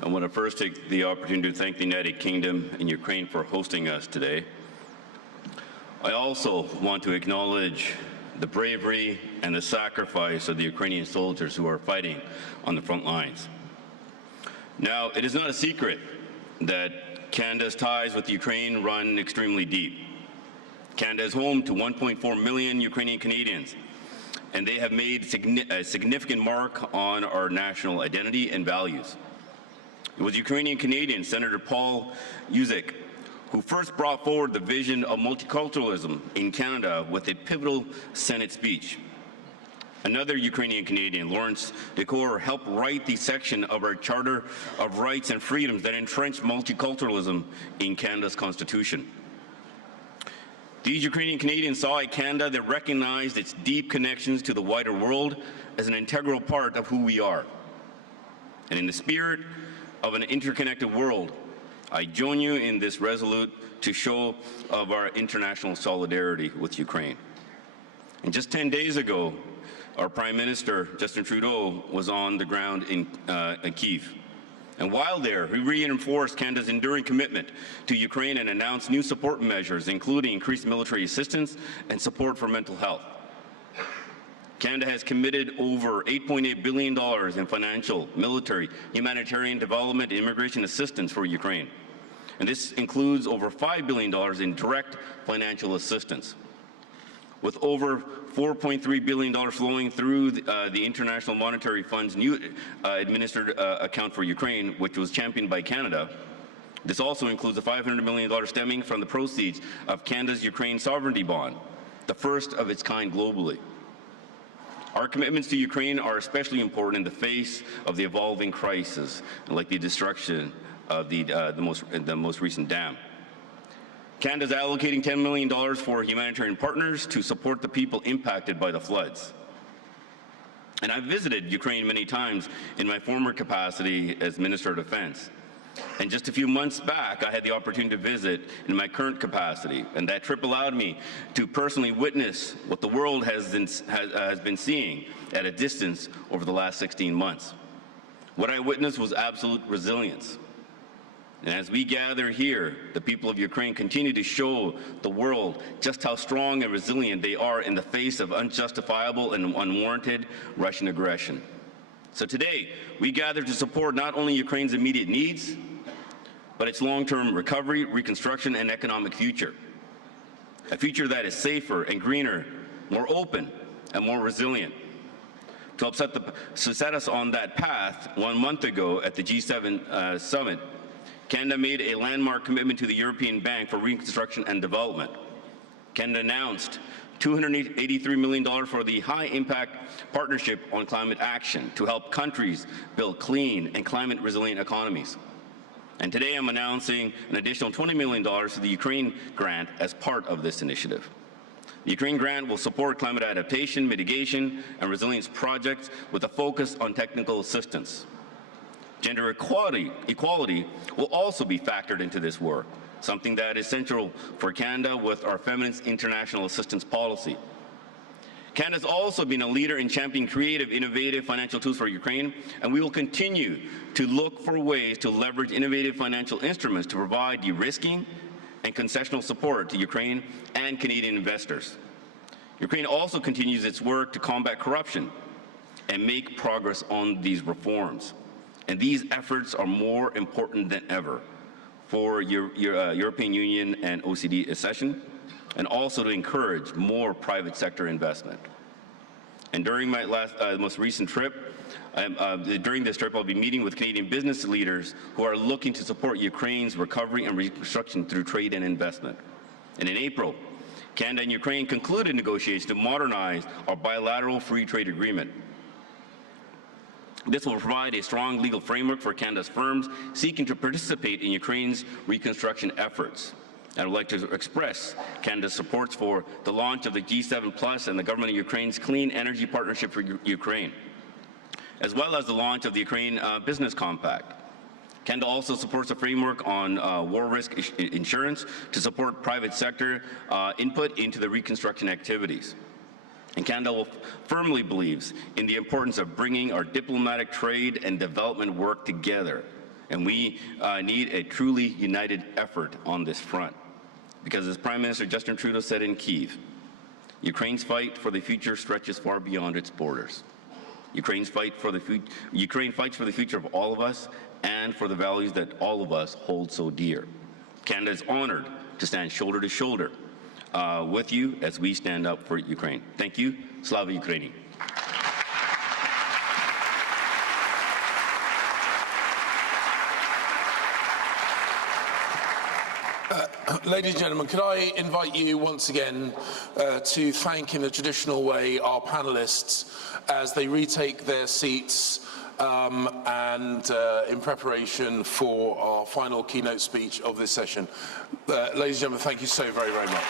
I want to first take the opportunity to thank the United Kingdom and Ukraine for hosting us today. I also want to acknowledge the bravery and the sacrifice of the Ukrainian soldiers who are fighting on the front lines. Now, it is not a secret that Canada's ties with Ukraine run extremely deep. Canada is home to 1.4 million Ukrainian Canadians, and they have made a significant mark on our national identity and values. It was Ukrainian Canadian Senator Paul Yuzek who first brought forward the vision of multiculturalism in Canada with a pivotal Senate speech. Another Ukrainian Canadian, Lawrence Decore, helped write the section of our Charter of Rights and Freedoms that entrenched multiculturalism in Canada's Constitution. These Ukrainian Canadians saw a Canada that recognized its deep connections to the wider world as an integral part of who we are. And in the spirit of an interconnected world, I join you in this resolute to show of our international solidarity with Ukraine. And just 10 days ago, our Prime Minister, Justin Trudeau, was on the ground in Kyiv. And while there, he reinforced Canada's enduring commitment to Ukraine and announced new support measures, including increased military assistance and support for mental health. Canada has committed over $8.8 billion in financial, military, humanitarian development, and immigration assistance for Ukraine. And this includes over $5 billion in direct financial assistance. With over $4.3 billion flowing through the International Monetary Fund's new administered account for Ukraine, which was championed by Canada. This also includes a $500 million stemming from the proceeds of Canada's Ukraine sovereignty bond, the first of its kind globally. Our commitments to Ukraine are especially important in the face of the evolving crisis, like the destruction of the most recent dam. Canada is allocating $10 million for humanitarian partners to support the people impacted by the floods. And I've visited Ukraine many times in my former capacity as Minister of Defense. And just a few months back, I had the opportunity to visit in my current capacity, and that trip allowed me to personally witness what the world has been seeing at a distance over the last 16 months. What I witnessed was absolute resilience. And as we gather here, the people of Ukraine continue to show the world just how strong and resilient they are in the face of unjustifiable and unwarranted Russian aggression. So today, we gather to support not only Ukraine's immediate needs, but its long-term recovery, reconstruction, and economic future. A future that is safer and greener, more open, and more resilient. To help set us on that path, 1 month ago at the G7 summit, Canada made a landmark commitment to the European Bank for Reconstruction and Development. Canada announced $283 million for the High-Impact Partnership on Climate Action to help countries build clean and climate-resilient economies. And today I'm announcing an additional $20 million to the Ukraine grant as part of this initiative. The Ukraine grant will support climate adaptation, mitigation, and resilience projects with a focus on technical assistance. Gender equality will also be factored into this work, something that is central for Canada with our Feminist International Assistance Policy. Canada has also been a leader in championing creative, innovative financial tools for Ukraine, and we will continue to look for ways to leverage innovative financial instruments to provide de-risking and concessional support to Ukraine and Canadian investors. Ukraine also continues its work to combat corruption and make progress on these reforms. And these efforts are more important than ever for European Union and OECD accession, and also to encourage more private sector investment. And during my most recent trip, during this trip, I'll be meeting with Canadian business leaders who are looking to support Ukraine's recovery and reconstruction through trade and investment. And in April, Canada and Ukraine concluded negotiations to modernize our bilateral free trade agreement. This will provide a strong legal framework for Canada's firms seeking to participate in Ukraine's reconstruction efforts. I would like to express Canada's support for the launch of the G7+ and the government of Ukraine's Clean Energy Partnership for Ukraine, as well as the launch of the Ukraine Business Compact. Canada also supports a framework on war risk insurance to support private sector input into the reconstruction activities. And Canada firmly believes in the importance of bringing our diplomatic, trade, and development work together. And we need a truly united effort on this front. Because as Prime Minister Justin Trudeau said in Kyiv, Ukraine's fight for the future stretches far beyond its borders. Ukraine fights for the future of all of us and for the values that all of us hold so dear. Canada is honored to stand shoulder to shoulder with you as we stand up for Ukraine. Thank you. Slava Ukraini. Ladies and gentlemen, could I invite you once again to thank in a traditional way our panellists as they retake their seats and in preparation for our final keynote speech of this session. Ladies and gentlemen, thank you so very, very much.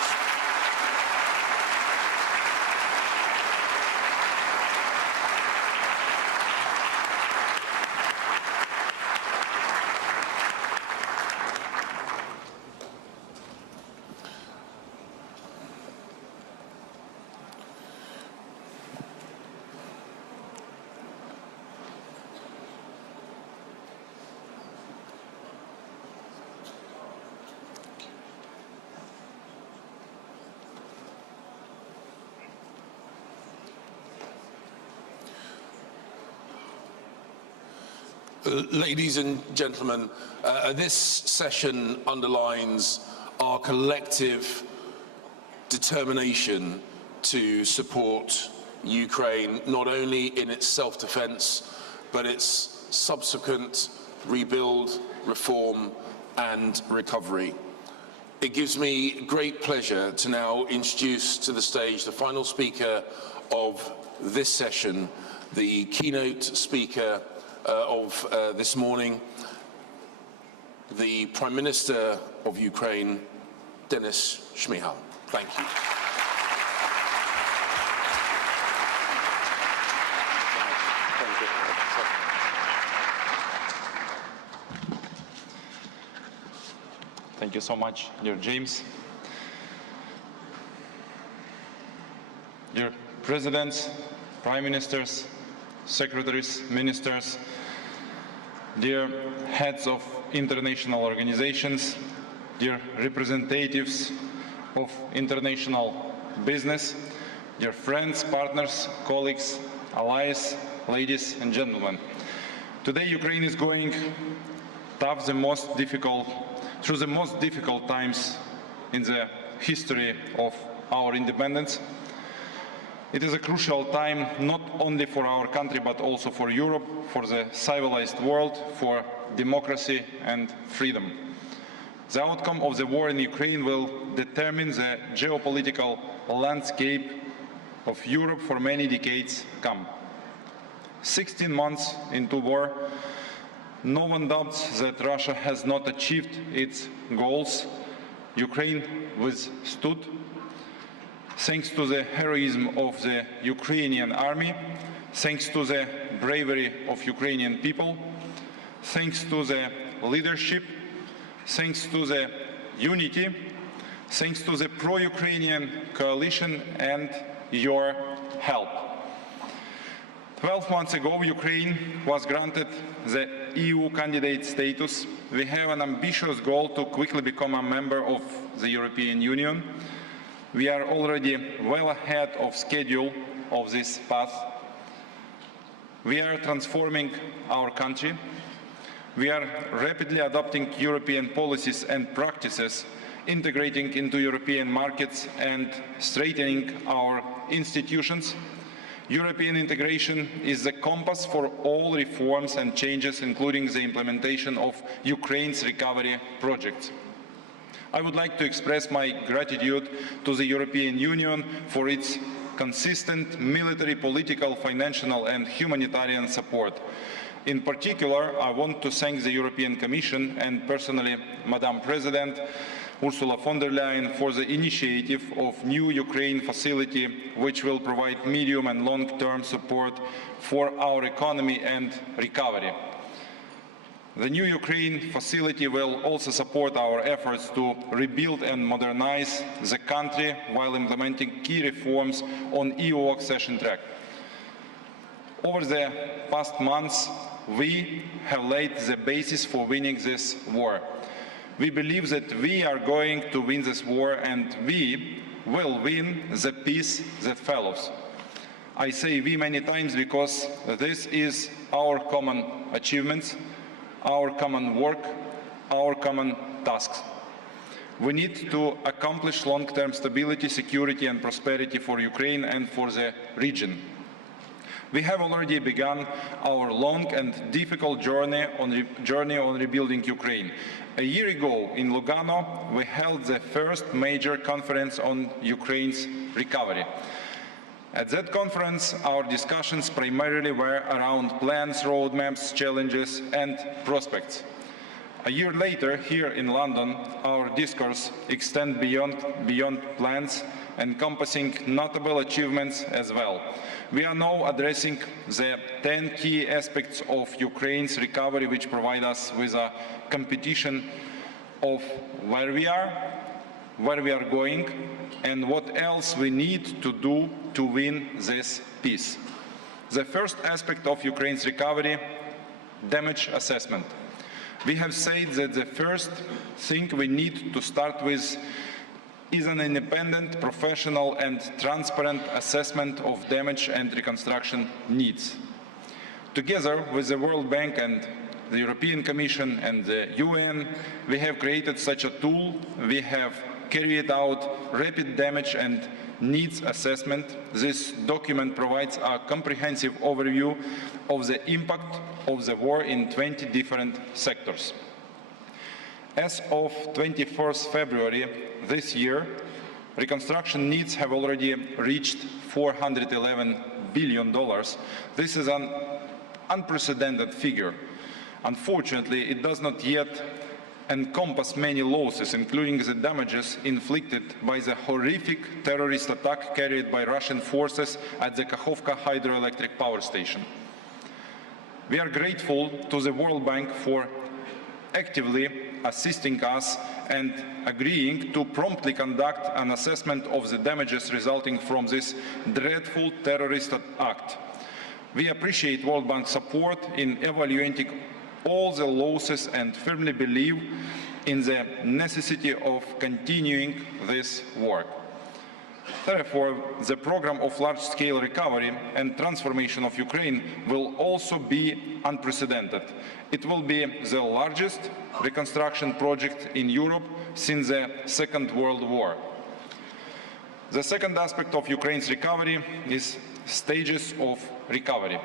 Ladies and gentlemen, this session underlines our collective determination to support Ukraine, not only in its self-defense, but its subsequent rebuild, reform, and recovery. It gives me great pleasure to now introduce to the stage the final speaker of this session, the keynote speaker of this morning, the Prime Minister of Ukraine, Denis Shmyhal. Thank you. Thank you so much, dear James. Dear Presidents, Prime Ministers, Secretaries, Ministers, dear heads of international organizations, dear representatives of international business, dear friends, partners, colleagues, allies, ladies and gentlemen. Today Ukraine is going through the most difficult times in the history of our independence. It is a crucial time not only for our country but also for Europe, for the civilized world, for democracy and freedom. The outcome of the war in Ukraine will determine the geopolitical landscape of Europe for many decades to come. 16 months into war, no one doubts that Russia has not achieved its goals. Ukraine withstood, thanks to the heroism of the Ukrainian army, thanks to the bravery of Ukrainian people, thanks to the leadership, thanks to the unity, thanks to the pro-Ukrainian coalition and your help. 12 months ago, Ukraine was granted the EU candidate status. We have an ambitious goal to quickly become a member of the European Union. We are already well ahead of schedule of this path. We are transforming our country. We are rapidly adopting European policies and practices, integrating into European markets and strengthening our institutions. European integration is the compass for all reforms and changes, including the implementation of Ukraine's recovery projects. I would like to express my gratitude to the European Union for its consistent military, political, financial and humanitarian support. In particular, I want to thank the European Commission and personally Madam President Ursula von der Leyen for the initiative of new Ukraine facility, which will provide medium and long-term support for our economy and recovery. The new Ukraine facility will also support our efforts to rebuild and modernize the country while implementing key reforms on EU accession track. Over the past months, we have laid the basis for winning this war. We believe that we are going to win this war and we will win the peace that follows. I say we many times because this is our common achievements, our common work, our common tasks. We need to accomplish long-term stability, security and prosperity for Ukraine and for the region. We have already begun our long and difficult journey on rebuilding Ukraine. A year ago in Lugano, we held the first major conference on Ukraine's recovery. At that conference, our discussions primarily were around plans, roadmaps, challenges and prospects. A year later, here in London, our discourse extends beyond plans, encompassing notable achievements as well. We are now addressing the 10 key aspects of Ukraine's recovery, which provide us with a competition of where we are going, and what else we need to do to win this peace. The first aspect of Ukraine's recovery, damage assessment. We have said that the first thing we need to start with is an independent, professional and transparent assessment of damage and reconstruction needs. Together with the World Bank and the European Commission and the UN, we have created such a tool. We have carried out rapid damage and needs assessment. This document provides a comprehensive overview of the impact of the war in 20 different sectors. As of 21st February this year, reconstruction needs have already reached $411 billion. This is an unprecedented figure. Unfortunately, it does not yet encompass many losses, including the damages inflicted by the horrific terrorist attack carried by Russian forces at the Kakhovka hydroelectric power station. We are grateful to the World Bank for actively assisting us and agreeing to promptly conduct an assessment of the damages resulting from this dreadful terrorist act. We appreciate World Bank support in evaluating all the losses and firmly believe in the necessity of continuing this work. Therefore, the program of large-scale recovery and transformation of Ukraine will also be unprecedented. It will be the largest reconstruction project in Europe since the Second World War. The second aspect of Ukraine's recovery is stages of recovery.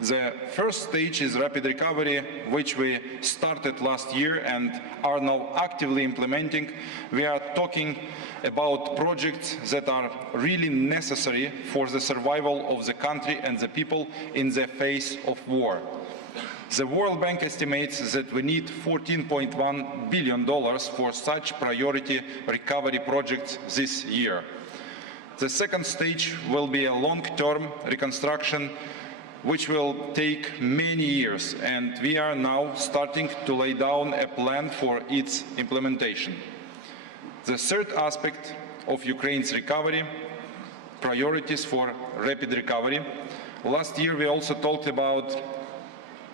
The first stage is rapid recovery, which we started last year and are now actively implementing. We are talking about projects that are really necessary for the survival of the country and the people in the face of war. The World Bank estimates that we need $14.1 billion for such priority recovery projects this year. The second stage will be a long-term reconstruction which will take many years, and we are now starting to lay down a plan for its implementation. The third aspect of Ukraine's recovery, priorities for rapid recovery. Last year we also talked about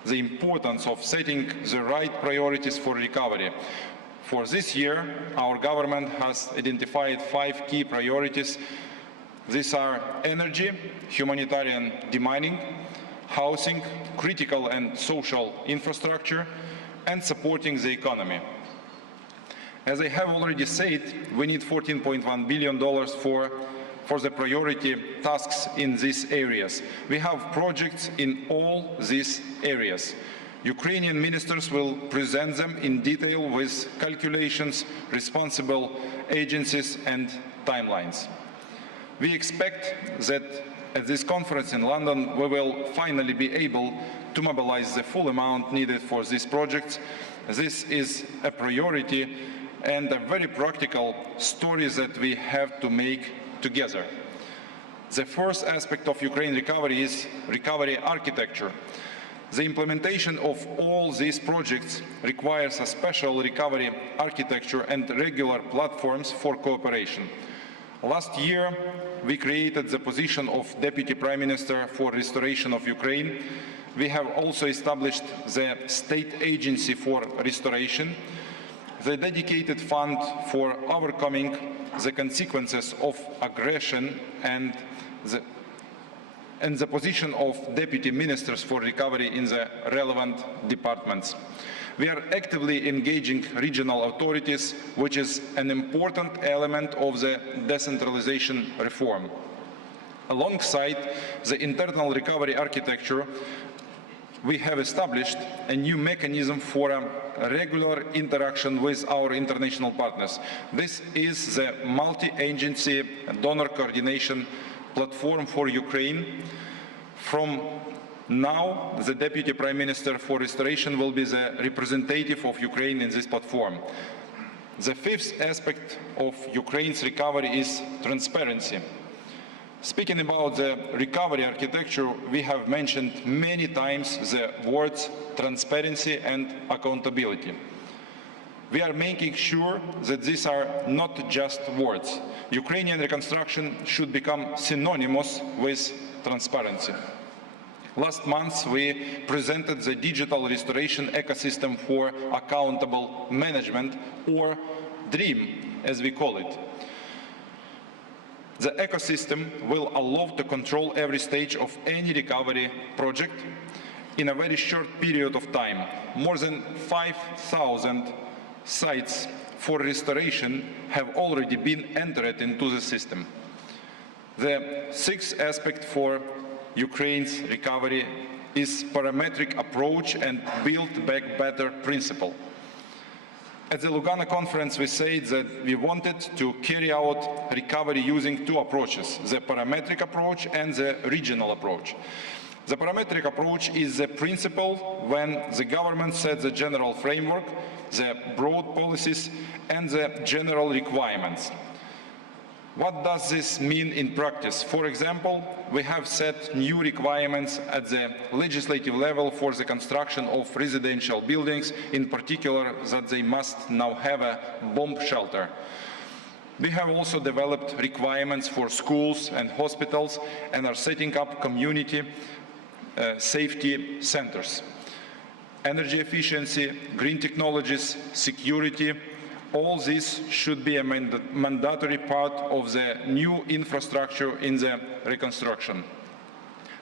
the importance of setting the right priorities for recovery. For this year, our government has identified 5 key priorities. These are energy, humanitarian demining, housing, critical and social infrastructure, and supporting the economy. As I have already said, we need $14.1 billion for the priority tasks in these areas. We have projects in all these areas. Ukrainian ministers will present them in detail with calculations, responsible agencies and timelines. We expect that at this conference in London we will finally be able to mobilize the full amount needed for these projects. This is a priority and a very practical story that we have to make together. The first aspect of Ukraine recovery is recovery architecture. The implementation of all these projects requires a special recovery architecture and regular platforms for cooperation. Last year, we created the position of Deputy Prime Minister for Restoration of Ukraine. We have also established the State Agency for Restoration, the dedicated fund for overcoming the consequences of aggression, and the position of Deputy Ministers for Recovery in the relevant departments. We are actively engaging regional authorities, which is an important element of the decentralization reform. Alongside the internal recovery architecture, we have established a new mechanism for a regular interaction with our international partners. This is the multi-agency donor coordination platform for Ukraine. From now, the Deputy Prime Minister for Restoration will be the representative of Ukraine in this platform. The fifth aspect of Ukraine's recovery is transparency. Speaking about the recovery architecture, we have mentioned many times the words transparency and accountability. We are making sure that these are not just words. Ukrainian reconstruction should become synonymous with transparency. Last month, we presented the digital restoration ecosystem for accountable management, or DREAM, as we call it. The ecosystem will allow to control every stage of any recovery project in a very short period of time. More than 5,000 sites for restoration have already been entered into the system. The sixth aspect for Ukraine's recovery is parametric approach and Build Back Better principle. At the Lugano conference, we said that we wanted to carry out recovery using 2 approaches, the parametric approach and the regional approach. The parametric approach is the principle when the government sets the general framework, the broad policies, and the general requirements. What does this mean in practice? For example, we have set new requirements at the legislative level for the construction of residential buildings, in particular that they must now have a bomb shelter. We have also developed requirements for schools and hospitals and are setting up community safety centers. Energy efficiency, green technologies, security, all this should be a mandatory part of the new infrastructure in the reconstruction.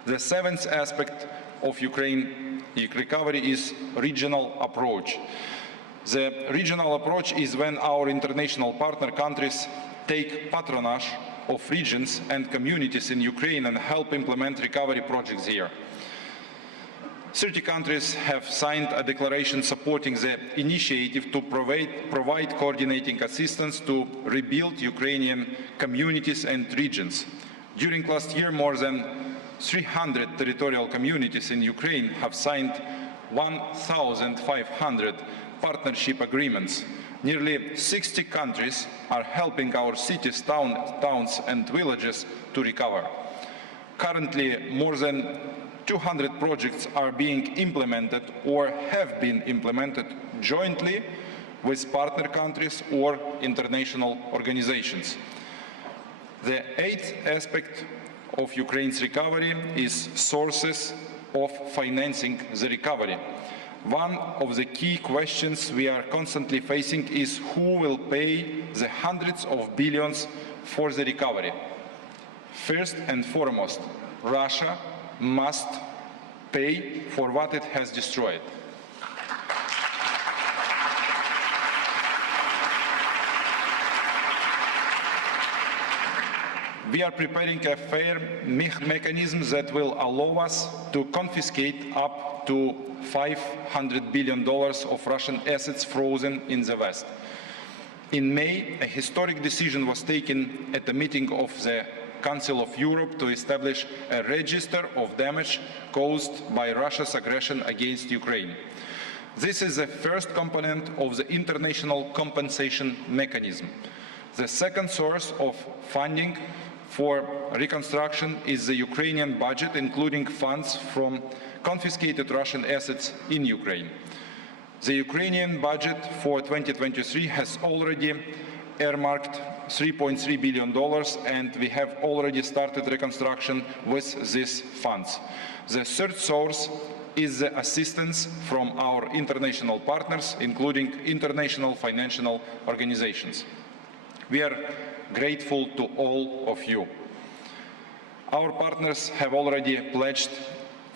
The seventh aspect of Ukraine recovery is regional approach. The regional approach is when our international partner countries take patronage of regions and communities in Ukraine and help implement recovery projects here. 30 countries have signed a declaration supporting the initiative to provide coordinating assistance to rebuild Ukrainian communities and regions. During last year, more than 300 territorial communities in Ukraine have signed 1,500 partnership agreements. Nearly 60 countries are helping our cities, towns and villages to recover. Currently, more than 200 projects are being implemented or have been implemented jointly with partner countries or international organizations. The eighth aspect of Ukraine's recovery is sources of financing the recovery. One of the key questions we are constantly facing is who will pay the hundreds of billions for the recovery. First and foremost, Russia must pay for what it has destroyed. We are preparing a fair mechanism that will allow us to confiscate up to $500 billion of Russian assets frozen in the West. In May, a historic decision was taken at a meeting of the Council of Europe to establish a register of damage caused by Russia's aggression against Ukraine. This is the first component of the international compensation mechanism. The second source of funding for reconstruction is the Ukrainian budget, including funds from confiscated Russian assets in Ukraine. The Ukrainian budget for 2023 has already earmarked $3.3 billion, and we have already started reconstruction with these funds. The third source is the assistance from our international partners, including international financial organizations. We are grateful to all of you. Our partners have already pledged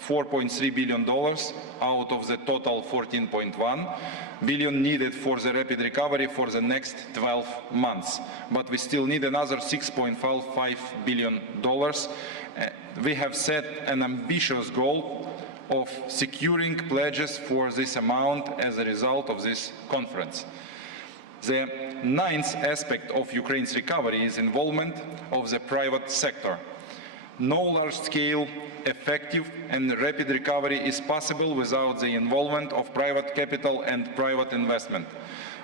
$4.3 billion out of the total $14.1 billion needed for the rapid recovery for the next 12 months. But we still need another $6.55 billion. We have set an ambitious goal of securing pledges for this amount as a result of this conference. The ninth aspect of Ukraine's recovery is involvement of the private sector. No large-scale, effective and rapid recovery is possible without the involvement of private capital and private investment.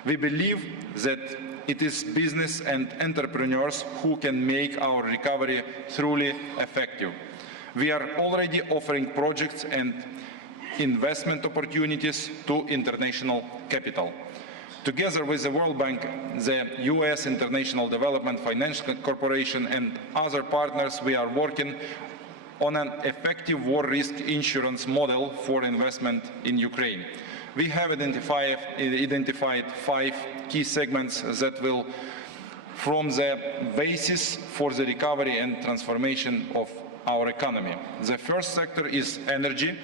We believe that it is business and entrepreneurs who can make our recovery truly effective. We are already offering projects and investment opportunities to international capital. Together with the World Bank, the US International Development Financial Corporation and other partners, we are working on an effective war risk insurance model for investment in Ukraine. We have identified 5 key segments that will form the basis for the recovery and transformation of our economy. The first sector is energy.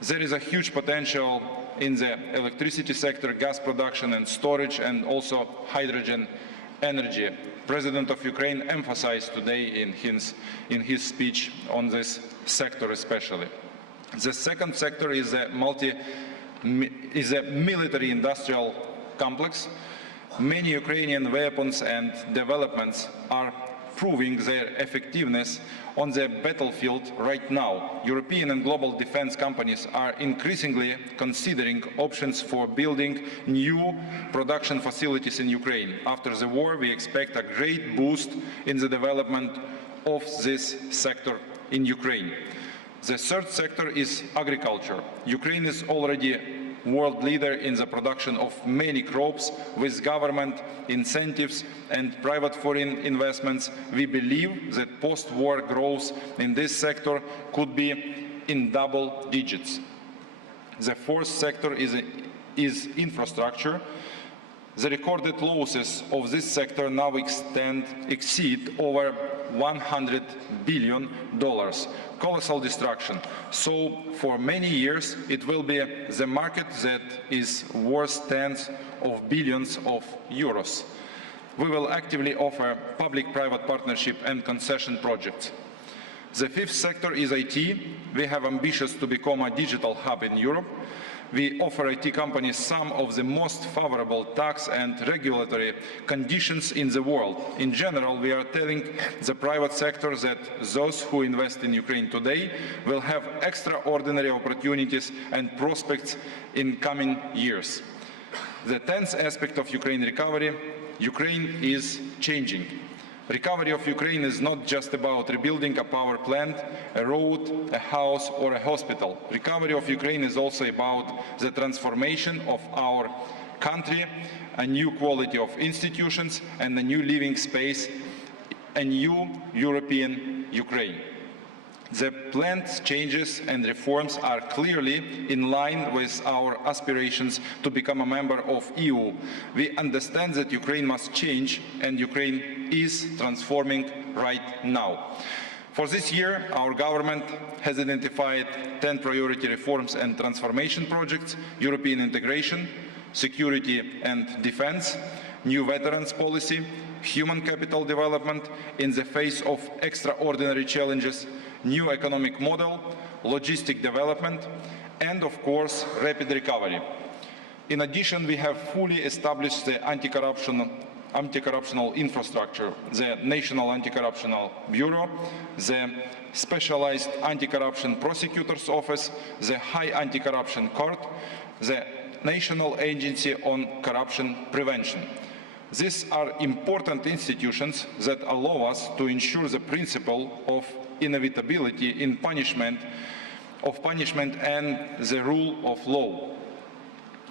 There is a huge potential in the electricity sector, gas production and storage, and also hydrogen energy. President of Ukraine emphasized today in his speech on this sector especially. The second sector is a military-industrial complex. Many Ukrainian weapons and developments are proving their effectiveness on the battlefield right now. European and global defense companies are increasingly considering options for building new production facilities in Ukraine. After the war, we expect a great boost in the development of this sector in Ukraine. The third sector is agriculture. Ukraine is already world leader in the production of many crops. With government incentives and private foreign investments, we believe that post-war growth in this sector could be in double digits. The fourth sector is infrastructure. The recorded losses of this sector now exceed over $100 billion. Colossal destruction. So for many years, it will be the market that is worth tens of billions of euros. We will actively offer public-private partnership and concession projects. The fifth sector is IT. We have ambitions to become a digital hub in Europe. We offer IT companies some of the most favorable tax and regulatory conditions in the world. In general, we are telling the private sector that those who invest in Ukraine today will have extraordinary opportunities and prospects in coming years. The 10th aspect of Ukraine recovery, Ukraine is changing. Recovery of Ukraine is not just about rebuilding a power plant, a road, a house or a hospital. Recovery of Ukraine is also about the transformation of our country, a new quality of institutions and a new living space, a new European Ukraine. The planned changes and reforms are clearly in line with our aspirations to become a member of the EU. We understand that Ukraine must change, and Ukraine is transforming right now. For this year, our government has identified 10 priority reforms and transformation projects: European integration, security and defense, new veterans policy, human capital development in the face of extraordinary challenges, new economic model, logistic development, and of course, rapid recovery. In addition, we have fully established the anti-corruptional infrastructure, the National Anti-Corruption Bureau, the Specialized Anti-Corruption Prosecutor's Office, the High Anti-Corruption Court, the National Agency on Corruption Prevention. These are important institutions that allow us to ensure the principle of inevitability in punishment and the rule of law.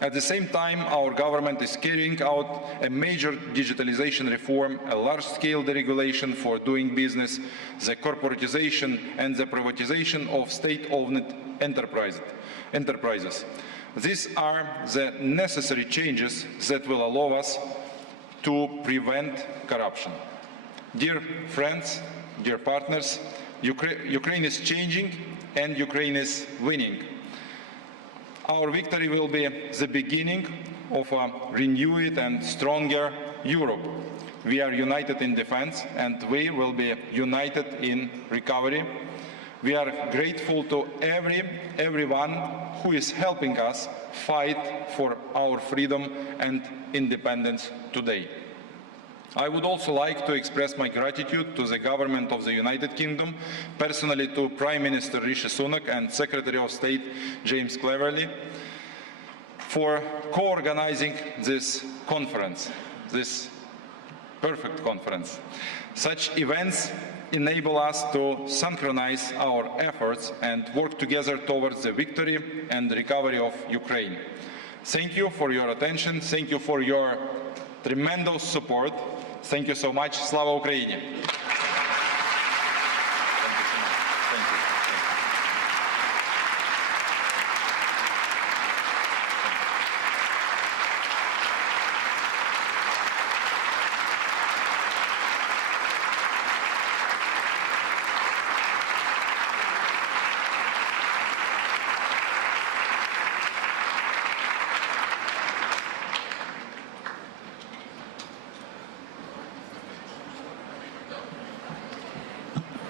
At the same time, our government is carrying out a major digitalization reform, a large-scale deregulation for doing business, the corporatization and the privatization of state-owned enterprises. These are the necessary changes that will allow us to prevent corruption. Dear friends, dear partners, Ukraine is changing and Ukraine is winning. Our victory will be the beginning of a renewed and stronger Europe. We are united in defense and we will be united in recovery. We are grateful to everyone who is helping us fight for our freedom and independence today. I would also like to express my gratitude to the government of the United Kingdom, personally to Prime Minister Rishi Sunak and Secretary of State James Cleverly, for co-organizing this conference, this perfect conference. Such events enable us to synchronize our efforts and work together towards the victory and recovery of Ukraine. Thank you for your attention. Thank you for your tremendous support. Thank you so much. Slava Ukraini!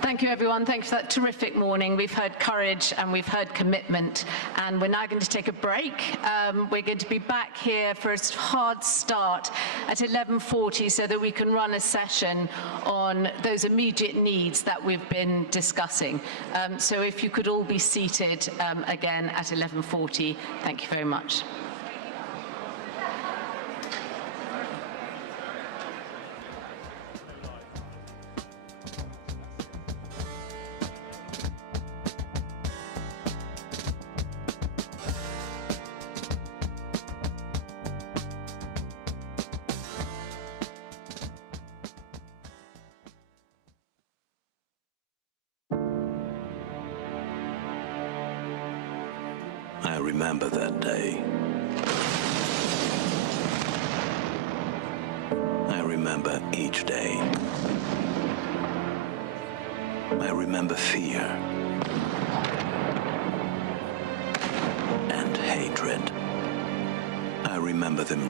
Thank you, everyone. Thanks for that terrific morning. We've heard courage and we've heard commitment, and we're now going to take a break. We're going to be back here for a hard start at 11:40 so that we can run a session on those immediate needs that we've been discussing. So if you could all be seated again at 11:40, thank you very much. I remember that day. I remember each day. I remember fear and hatred. I remember them.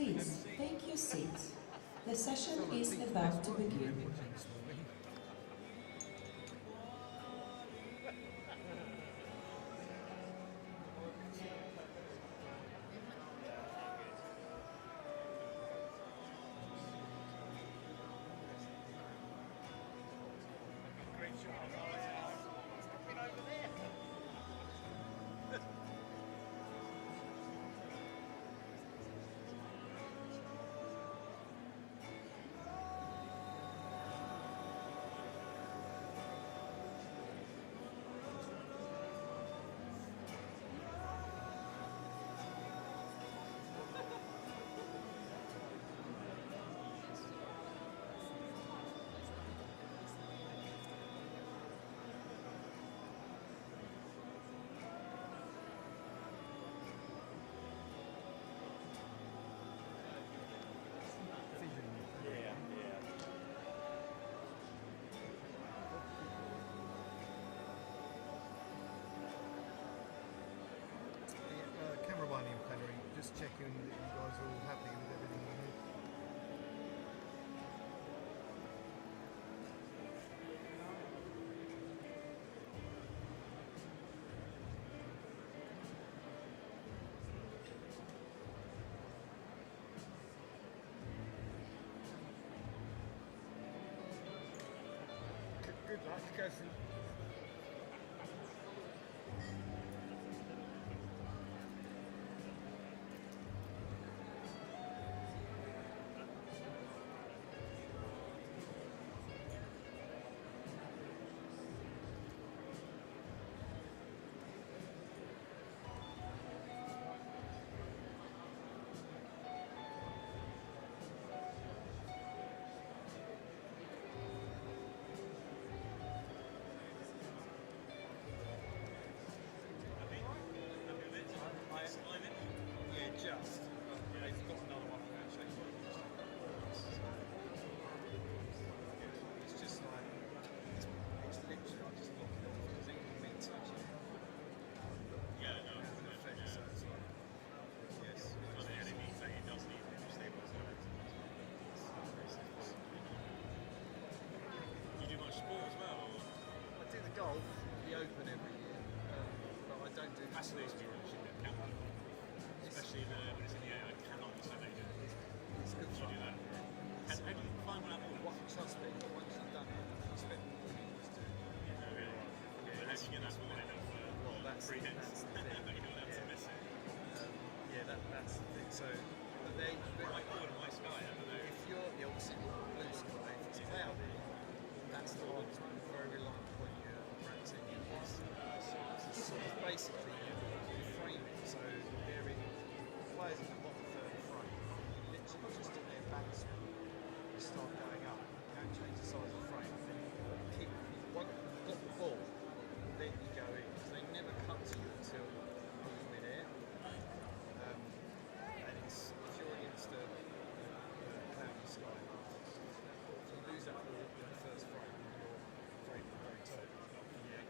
Please, take your seats. The session is about to begin. Just checking that you guys are all happy with everything you need. Good luck, Cassie. Especially when it's in the air, I cannot be so naked. It's good to do that. How do you find one out of all? Trust me, once you've done it, you spend years doing it. Yeah, really. Yeah, how do you get that morning of free hits? That's the thing. You don't have to miss it. That's the thing. So, but they... White board and white sky, I don't know. If you're the opposite blue sky, if it's cloudy, that's the hardest one. Very reliant when you're practicing it is. So basically, you frame it. So they're in players in the bottom third frame. Literally just in their backswing, you start going up. You don't change the size of the frame. Then you keep, once you've got the ball, then you go in. Because they never cut to you until you're mid-air. And it's, if you're against a cloudy sky, if you lose that ball in the first frame, you're very, very top. Yeah.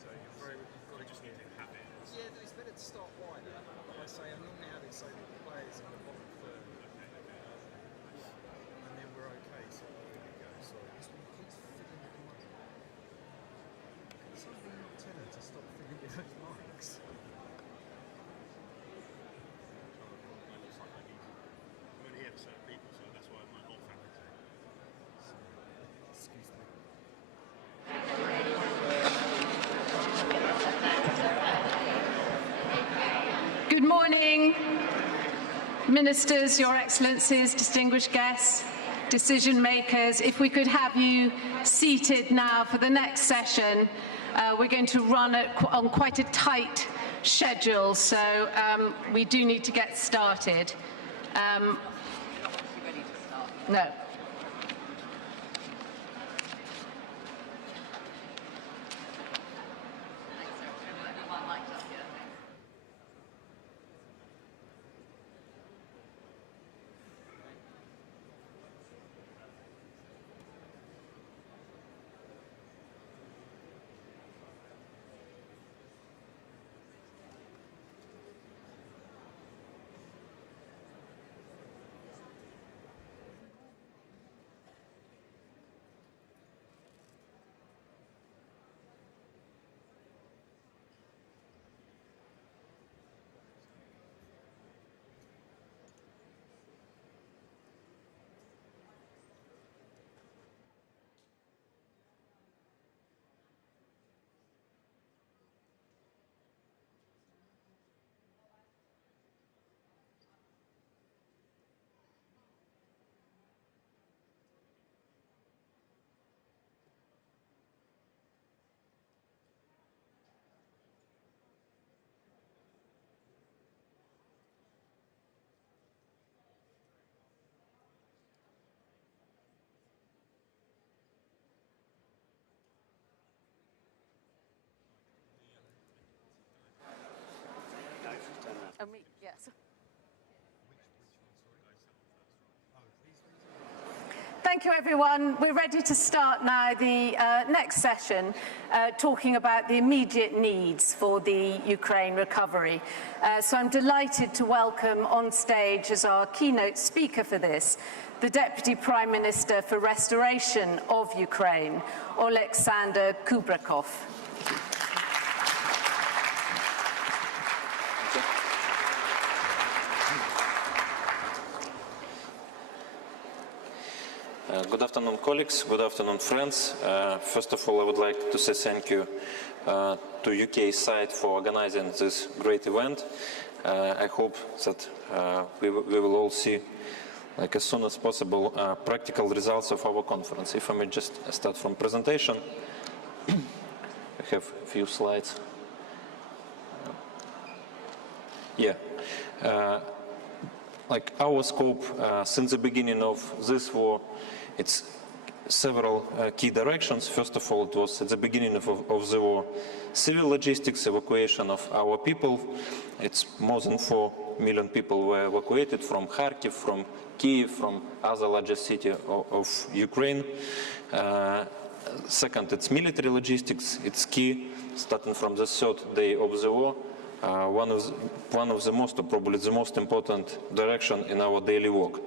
So you've got to just need to have it. Yeah, it's better to start wider. Like I say, I normally have it so that the players in the bottom third. And then we're okay. So there we go. Sorry. This one keeps fiddling with the mic. Can somebody not tell her to stop fiddling with those mics? I'm only here for certain people, so that's why my whole family's here. Excuse me. Good morning, Ministers, Your Excellencies, distinguished guests, decision makers. If we could have you seated now for the next session. We're going to run on quite a tight schedule, so we do need to get started. No. Yes. Thank you, everyone. We're ready to start now the next session, talking about the immediate needs for the Ukraine recovery. So I'm delighted to welcome on stage as our keynote speaker for this, the Deputy Prime Minister for Restoration of Ukraine, Oleksandr Kubrakov. Good afternoon, colleagues. Good afternoon, friends. First of all, I would like to say thank you to UK side for organizing this great event. I hope that we will all see, like as soon as possible, practical results of our conference. If I may just start from presentation, I have a few slides. Like our scope since the beginning of this war, it's several key directions. First of all, it was at the beginning of the war, civil logistics, evacuation of our people. It's more than 4 million people were evacuated from Kharkiv, from Kiev, from other largest cities of Ukraine. Second, it's military logistics. It's key, starting from the third day of the war. One of the most, or probably the most important direction in our daily work.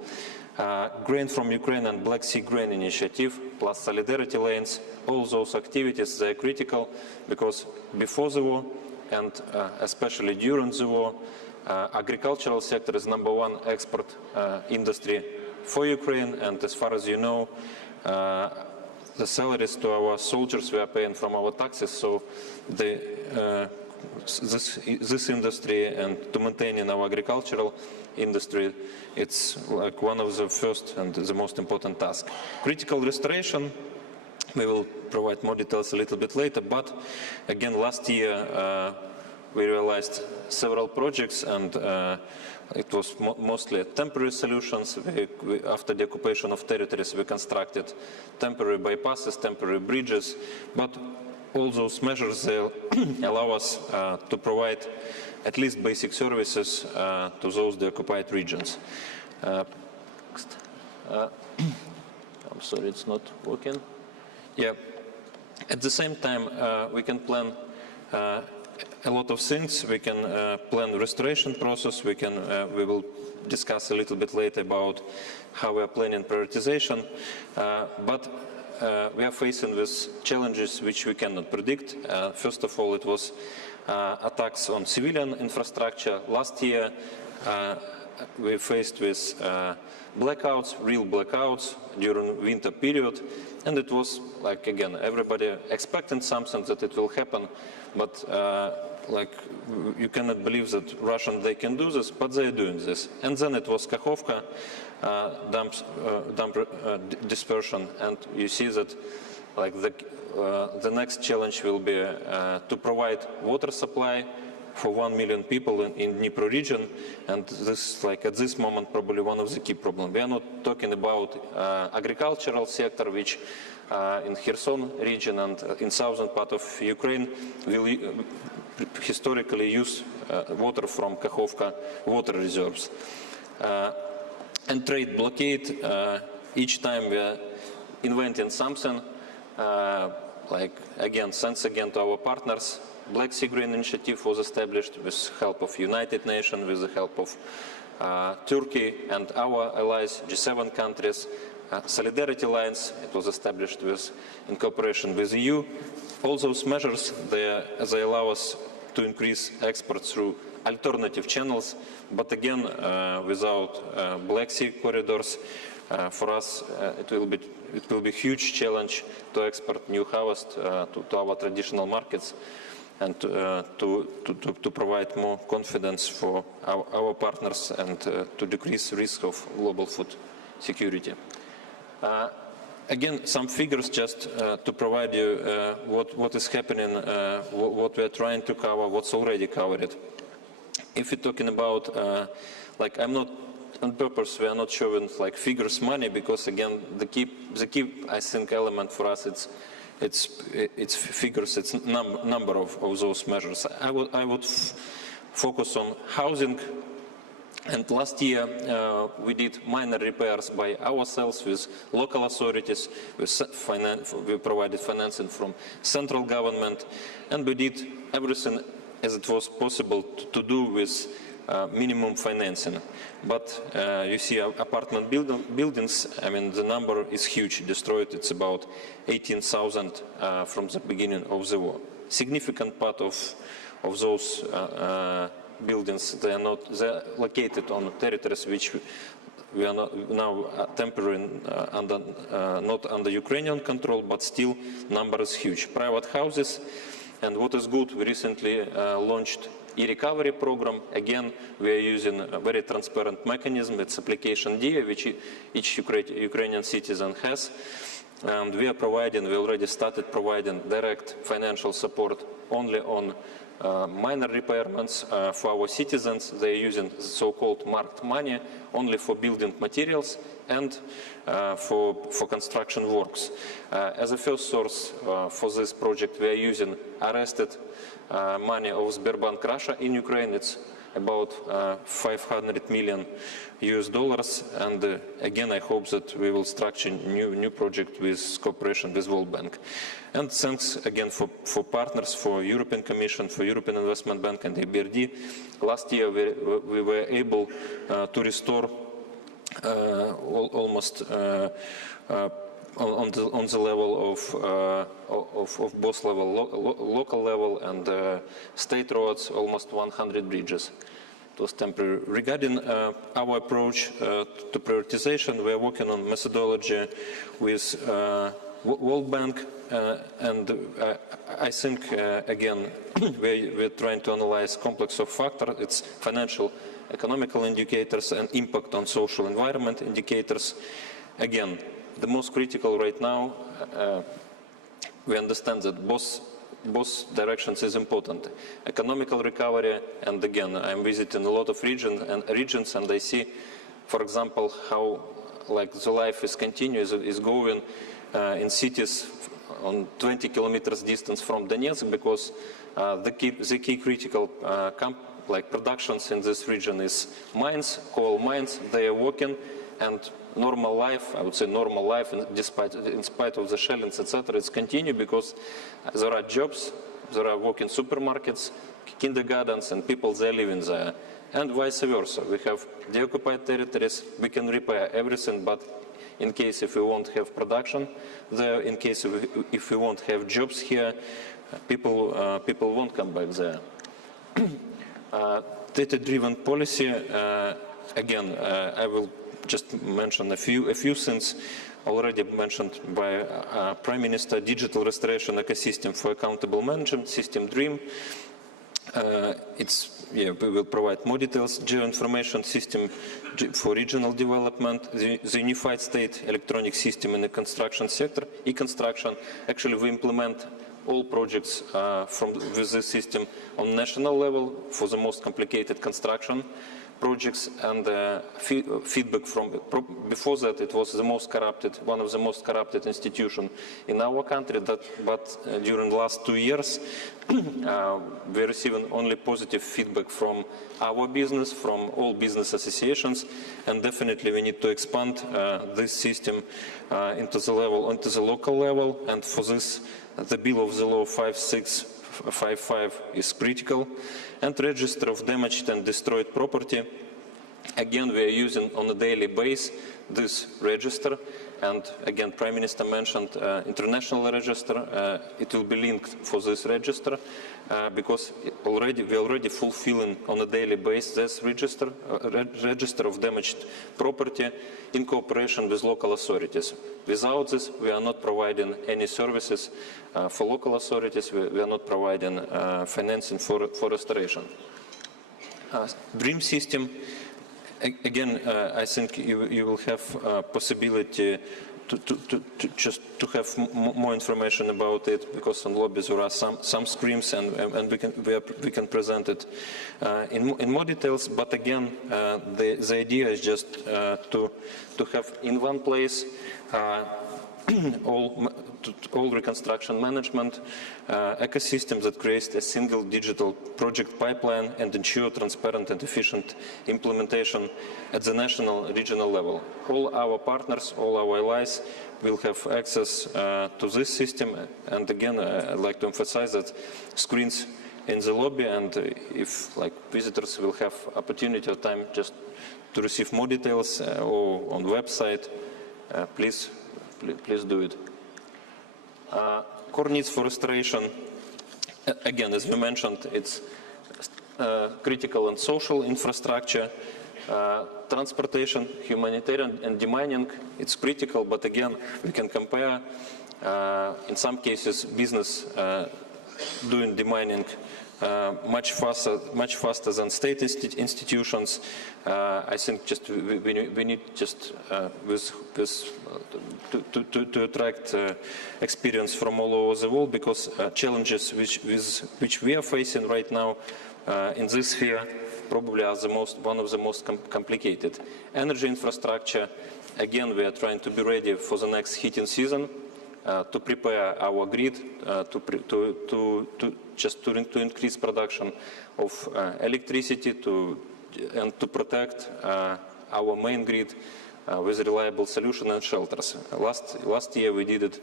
Grain from Ukraine and Black Sea Grain Initiative, plus solidarity lanes, all those activities, they are critical because before the war and especially during the war, agricultural sector is #1 export industry for Ukraine, and as far as you know, the salaries to our soldiers we are paying from our taxes, so this industry and to maintaining our agricultural industry, it's like one of the first and the most important tasks. Critical restoration, we will provide more details a little bit later, but again, last year we realized several projects, and it was mostly temporary solutions. After the occupation of territories, we constructed temporary bypasses, temporary bridges, but all those measures allow us to provide at least basic services to those occupied regions. I'm sorry, it's not working. Yeah. At the same time, we can plan a lot of things. We can plan restoration process. We will discuss a little bit later about how we are planning prioritization. But we are facing with challenges which we cannot predict. First of all, it was attacks on civilian infrastructure. Last year, we faced with blackouts, real blackouts during winter period, and it was like, again, everybody expecting something that it will happen, but like you cannot believe that Russians, they can do this, but they are doing this. And then it was Kakhovka dispersion, and you see that like the next challenge will be to provide water supply for 1 million people in Dnipro region, and this, like at this moment, probably one of the key problems. We are not talking about agricultural sector, which in Kherson region and in southern part of Ukraine will historically use water from Kakhovka water reserves. And trade blockade, each time we are inventing something, like again, thanks again to our partners. Black Sea Grain Initiative was established with help of United Nations, with the help of Turkey and our allies, G7 countries. Solidarity lines, it was established in cooperation with the EU. All those measures, they allow us to increase exports through alternative channels, but again, without Black Sea corridors, for us, it will be a huge challenge to export new harvest to our traditional markets, and to provide more confidence for our partners and to decrease risk of global food security. Again, some figures just to provide you what is happening, what we are trying to cover, what's already covered. If you're talking about, like I'm not on purpose, we are not showing like figures, money, because again, the key I think element for us it's figures, it's number of those measures. I would focus on housing. And last year, we did minor repairs by ourselves with local authorities. We provided financing from central government, and we did everything as it was possible to do with minimum financing. But you see apartment buildings, I mean, the number is huge, destroyed. It's about 18,000 from the beginning of the war. Significant part of those buildings, they're located on territories which we are now temporarily not under Ukrainian control, but still number is huge. Private houses, and what is good, we recently launched e-recovery program. Again, we are using a very transparent mechanism. It's application DIA, which each Ukrainian citizen has. And we already started providing direct financial support only on minor repairments for our citizens. They are using so-called marked money only for building materials and for construction works. As a first source for this project, we are using arrested money of Sberbank Russia in Ukraine. It's about $500 million US, and again, I hope that we will structure new project with cooperation with World Bank. And thanks again for partners, for European Commission, for European Investment Bank and EBRD. Last year we were able to restore almost on the level of both local level and state roads, almost 100 bridges. It was temporary. Regarding our approach to prioritization, we are working on methodology with World Bank, and I think again we're trying to analyze complex of factors. It's financial, economical indicators and impact on social environment indicators. Again, the most critical right now, we understand that both directions is important. Economical recovery, and again, I'm visiting a lot of regions, and I see, for example, how like the life is going in cities on 20 kilometers distance from Donetsk, because the key critical like productions in this region is mines, coal mines. They are working, and normal life, I would say normal life, in spite of the shellings, etc., it's continue because there are jobs, there are working supermarkets, kindergartens, and people, they're living there. And vice versa. We have the occupied territories, we can repair everything, but in case if we won't have production there, in case if we won't have jobs here, people won't come back there. Data-driven policy, again, I will just mention a few things already mentioned by Prime Minister. Digital restoration ecosystem for accountable management, system DREAM. We will provide more details. Geoinformation system for regional development, the unified state electronic system in the construction sector, e-construction. Actually, we implement all projects with this system on national level for the most complicated construction projects, and feedback from before that it was one of the most corrupted institutions in our country. But during the last 2 years, we're receiving only positive feedback from our business, from all business associations, and definitely we need to expand this system into the local level. And for this, the bill of the law 5655 is critical. And register of damaged and destroyed property. Again, we are using on a daily basis this register. And again, Prime Minister mentioned international register. It will be linked for this register because we're already fulfilling on a daily basis this register of damaged property in cooperation with local authorities. Without this, we are not providing any services for local authorities. We are not providing financing for restoration. DREAM system. Again, I think you will have possibility to have more information about it, because on lobbies there are some screens, and we can present it in more details. But again, the idea is just to have in one place all reconstruction management ecosystem that creates a single digital project pipeline and ensure transparent and efficient implementation at the national, regional level. All our partners, all our allies will have access to this system. And again, I'd like to emphasize that screens in the lobby, and if visitors will have opportunity or time just to receive more details or on the website, please do it. Core needs for restoration, again, as we mentioned, it's critical and social infrastructure, transportation, humanitarian and demining, it's critical, but again, we can compare, in some cases, business doing demining much faster than state institutions. I think just we need just to attract experience from all over the world, because challenges which we are facing right now in this sphere probably are one of the most complicated. Energy infrastructure, again, we are trying to be ready for the next heating season. To prepare our grid, to increase production of electricity, and to protect our main grid with reliable solution and shelters. Last year we did it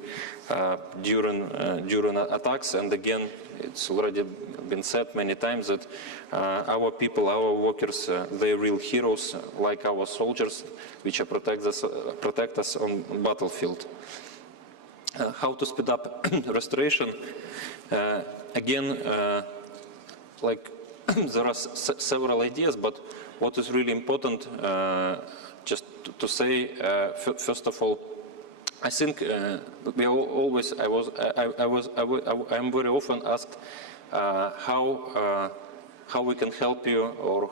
during attacks, and again it's already been said many times that our people, our workers, they're real heroes, like our soldiers, which protect us on battlefield. How to speed up restoration? Again, there are several ideas, but what is really important, just to say, first of all, I think we are always. I'm very often asked how we can help you, or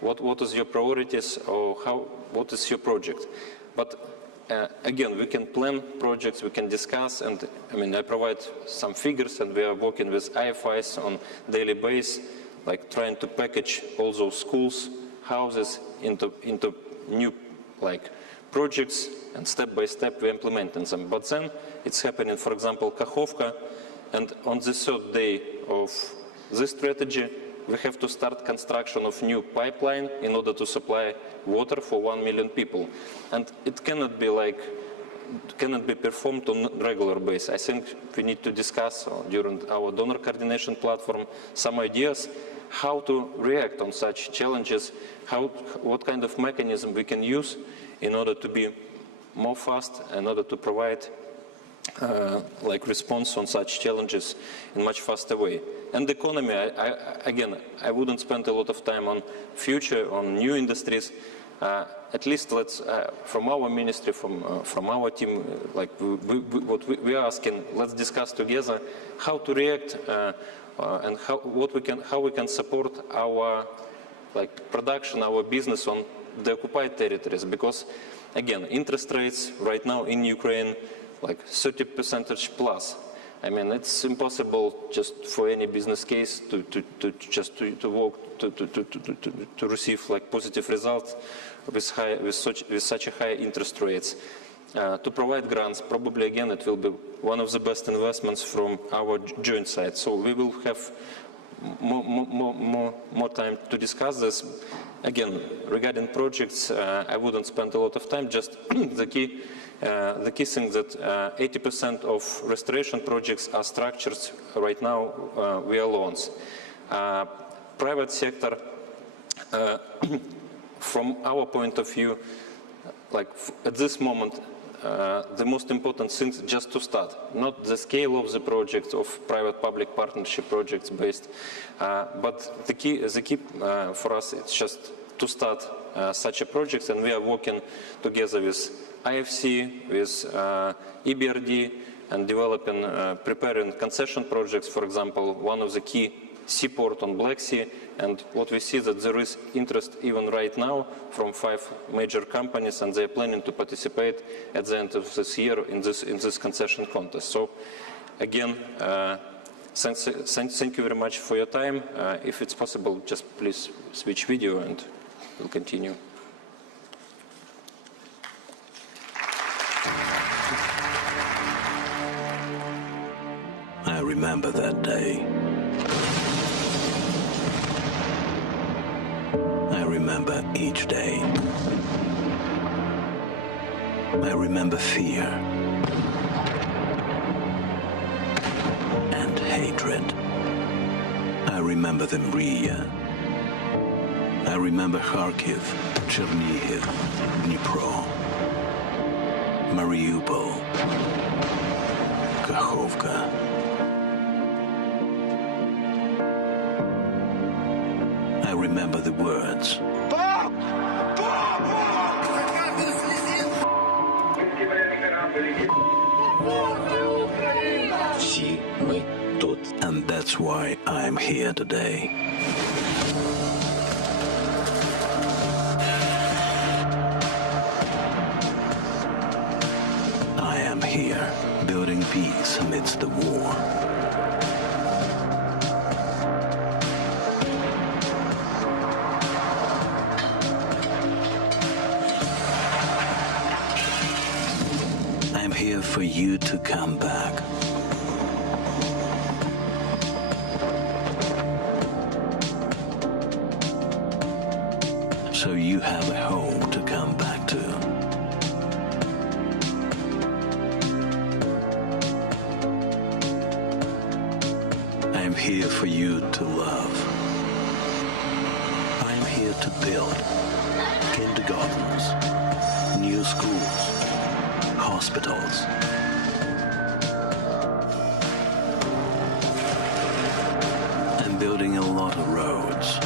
what is your priorities, or what is your project, but. Again, we can plan projects, we can discuss, and I provide some figures, and we are working with IFIs on daily basis, trying to package all those schools, houses into new projects, and step by step we're implementing them. But then it's happening, for example, Kakhovka, and on the third day of this strategy, we have to start construction of new pipeline in order to supply water for 1 million people. And it cannot be performed on a regular basis. I think we need to discuss during our donor coordination platform some ideas how to react on such challenges, what kind of mechanism we can use in order to be more fast, in order to provide response on such challenges in much faster way. And the economy, I wouldn't spend a lot of time on future, on new industries. At least let's, from our ministry, from our team, what we are asking, let's discuss together how to react and how we can support our production, our business on the occupied territories. Because again, interest rates right now in Ukraine 30% plus. It's impossible just for any business case to work to receive positive results with such a high interest rates. To provide grants, probably again it will be one of the best investments from our joint side. So we will have more time to discuss this. Again, regarding projects, I wouldn't spend a lot of time. Just the key thing that 80% of restoration projects are structured right now via loans. Private sector, from our point of view, at this moment, the most important thing is just to start, not the scale of the project, of private-public partnership projects based, but the key for us is just to start such a project, and we are working together with IFC, with EBRD, and preparing concession projects. For example, one of the key seaport on Black Sea, and what we see that there is interest even right now from 5 major companies, and they are planning to participate at the end of this year in this concession contest. So, again, thank you very much for your time. If it's possible, just please switch video, and we'll continue. remember that day. I remember each day. I remember fear and hatred. I remember the Mriya. I remember Kharkiv, Chernihiv, Dnipro, Mariupol, Kakhovka. I remember the words. And that's why I'm here today. I am here, building peace amidst the war. I'm here for you to come back. So you have a home to come back to. I'm here for you to love. I'm here to build kindergartens, new schools, hospitals. I'm building a lot of roads.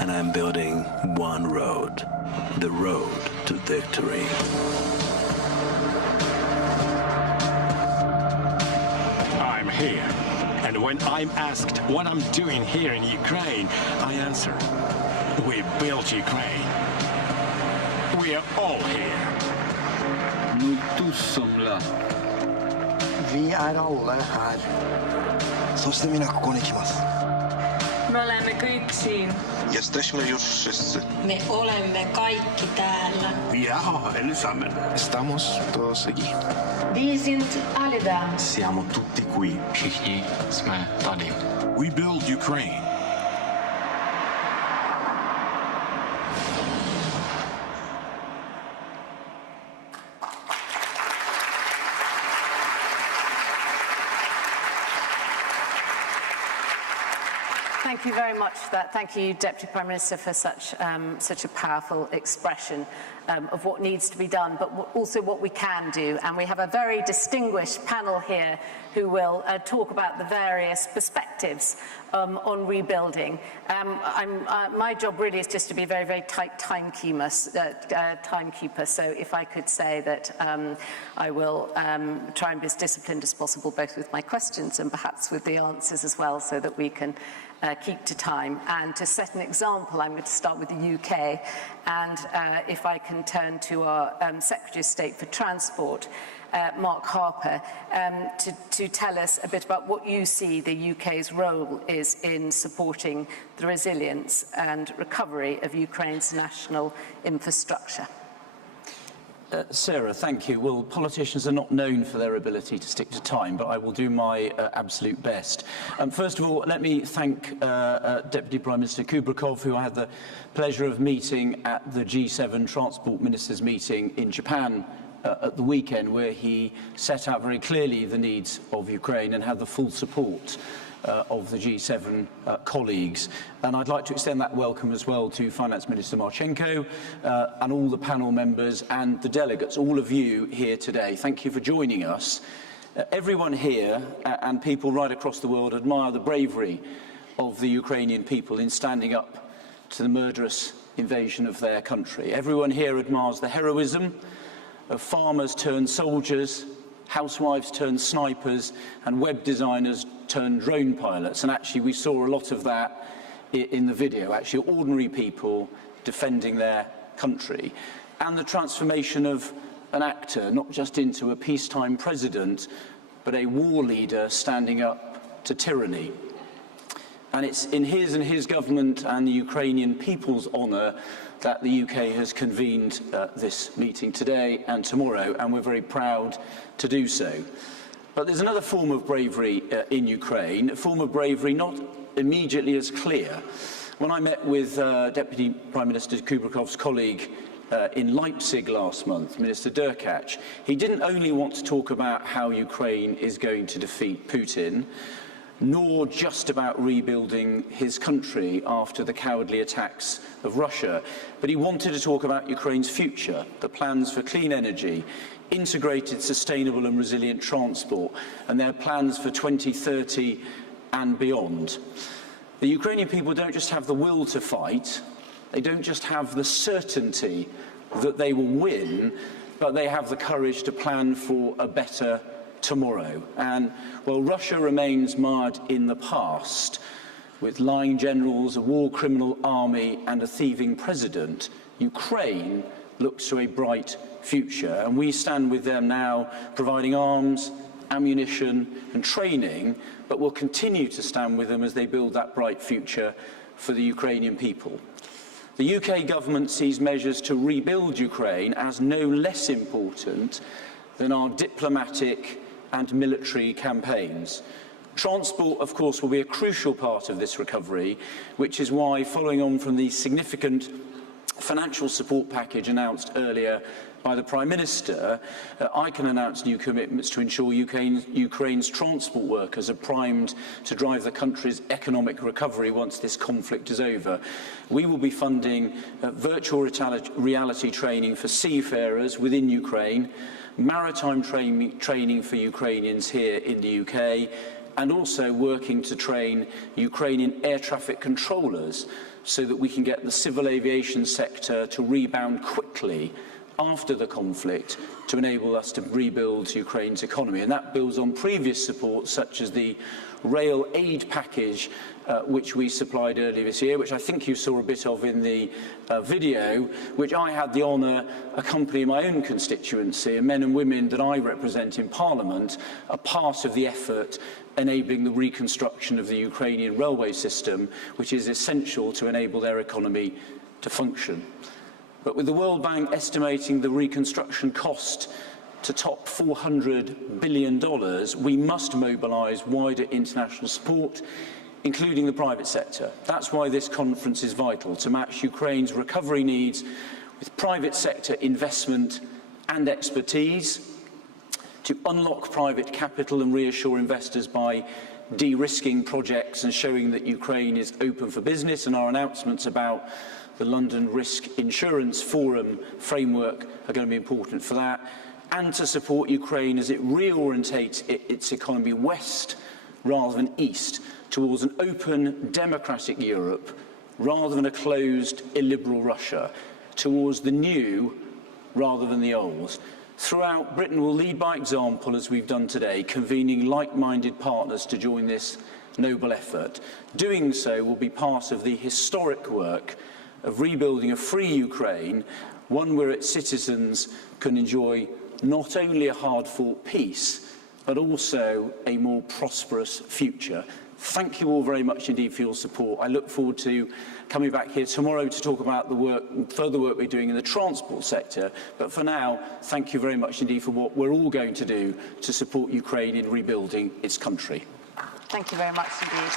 And I'm building one road, the road to victory. I'm here, and when I'm asked what I'm doing here in Ukraine, I answer, we built Ukraine. We are all here. Nous tous sommes là. Vi är alla här. Så ska mina kokoner kimas. Me olemme kõik siin. Jesteśmy już wszyscy. Me olemme kaikki täällä. Vi är här allesammans. Estamos todos aquí. Vi sind alle da. Siamo tutti qui. Všichni jsme tady. We build Ukraine. Thank you very much for that. Thank you, Deputy Prime Minister, for such a powerful expression of what needs to be done, but also what we can do. And we have a very distinguished panel here who will talk about the various perspectives on rebuilding. My job really is just to be a very, very tight timekeeper. So if I could say that I will try and be as disciplined as possible, both with my questions and perhaps with the answers as well, so that we can keep to time. And to set an example, I'm going to start with the UK. And if I can turn to our Secretary of State for Transport, Mark Harper, to tell us a bit about what you see the UK's role is in supporting the resilience and recovery of Ukraine's national infrastructure. Sarah, thank you. Well, politicians are not known for their ability to stick to time, but I will do my absolute best. First of all, let me thank Deputy Prime Minister Kubrakov, who I had the pleasure of meeting at the G7 Transport Ministers meeting in Japan at the weekend, where he set out very clearly the needs of Ukraine and had the full support of the G7 colleagues. And I'd like to extend that welcome as well to Finance Minister Marchenko and all the panel members and the delegates, all of you here today. Thank you for joining us. Everyone here and people right across the world admire the bravery of the Ukrainian people in standing up to the murderous invasion of their country. Everyone here admires the heroism of farmers turned soldiers, housewives turned snipers, and web designers turned drone pilots. And actually we saw a lot of that in the video, actually ordinary people defending their country. And the transformation of an actor, not just into a peacetime president, but a war leader standing up to tyranny. And it's in his government and the Ukrainian people's honour that the UK has convened this meeting today and tomorrow, and we're very proud to do so. But there's another form of bravery in Ukraine, a form of bravery not immediately as clear. When I met with Deputy Prime Minister Kubrakov's colleague in Leipzig last month, Minister Derkach, he didn't only want to talk about how Ukraine is going to defeat Putin, nor just about rebuilding his country after the cowardly attacks of Russia, but he wanted to talk about Ukraine's future, the plans for clean energy, integrated, sustainable and resilient transport, and their plans for 2030 and beyond. The Ukrainian people don't just have the will to fight, they don't just have the certainty that they will win, but they have the courage to plan for a better tomorrow. And while Russia remains mired in the past, with lying generals, a war criminal army and a thieving president, Ukraine looks to a bright future. And we stand with them now, providing arms, ammunition and training, but will continue to stand with them as they build that bright future for the Ukrainian people. The UK government sees measures to rebuild Ukraine as no less important than our diplomatic and military campaigns. Transport, of course, will be a crucial part of this recovery, which is why, following on from the significant financial support package announced earlier by the Prime Minister, I can announce new commitments to ensure Ukraine's transport workers are primed to drive the country's economic recovery once this conflict is over. We will be funding virtual reality training for seafarers within Ukraine, maritime training for Ukrainians here in the UK, and also working to train Ukrainian air traffic controllers so that we can get the civil aviation sector to rebound quickly after the conflict to enable us to rebuild Ukraine's economy. And that builds on previous support, such as the rail aid package, which we supplied earlier this year, which I think you saw a bit of in the video, which I had the honour accompanying my own constituency, and men and women that I represent in Parliament are part of the effort enabling the reconstruction of the Ukrainian railway system, which is essential to enable their economy to function. But with the World Bank estimating the reconstruction cost to top $400 billion, we must mobilise wider international support, including the private sector. That's why this conference is vital, to match Ukraine's recovery needs with private sector investment and expertise, to unlock private capital and reassure investors by de-risking projects and showing that Ukraine is open for business, and our announcements about the London Risk Insurance Forum framework are going to be important for that, and to support Ukraine as it reorientates its economy west rather than east towards an open, democratic Europe rather than a closed, illiberal Russia, towards the new rather than the old. Throughout, Britain will lead by example, as we've done today, convening like-minded partners to join this noble effort. Doing so will be part of the historic work of rebuilding a free Ukraine, one where its citizens can enjoy not only a hard-fought peace, but also a more prosperous future. Thank you all very much indeed for your support. I look forward to coming back here tomorrow to talk about the further work we're doing in the transport sector. But for now, thank you very much indeed for what we're all going to do to support Ukraine in rebuilding its country. Thank you very much indeed.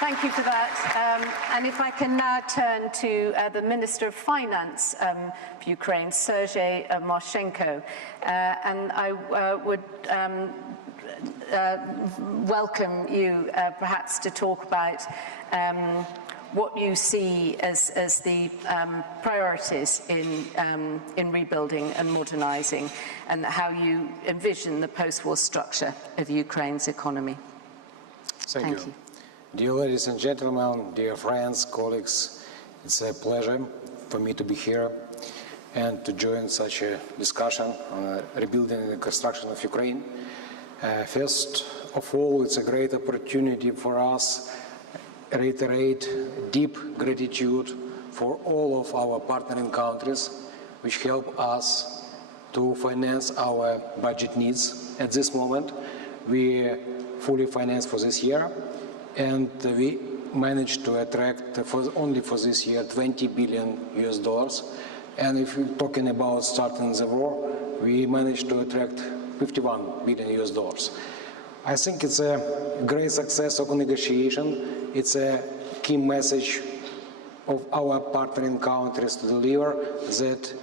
Thank you for that. And if I can now turn to the Minister of Finance for Ukraine, Sergei Marchenko, and I would welcome you perhaps to talk about what you see as the priorities in rebuilding and modernising, and how you envision the post-war structure of Ukraine's economy. Thank you. Dear ladies and gentlemen, dear friends, colleagues, it's a pleasure for me to be here and to join such a discussion on rebuilding and reconstruction of Ukraine. First of all, it's a great opportunity for us to reiterate deep gratitude for all of our partnering countries which help us to finance our budget needs. At this moment, we fully financed for this year, and we managed to attract only for this year $20 billion. And if we're talking about starting the war, we managed to attract $51 billion. I think it's a great success of negotiation. It's a key message of our partnering countries to deliver that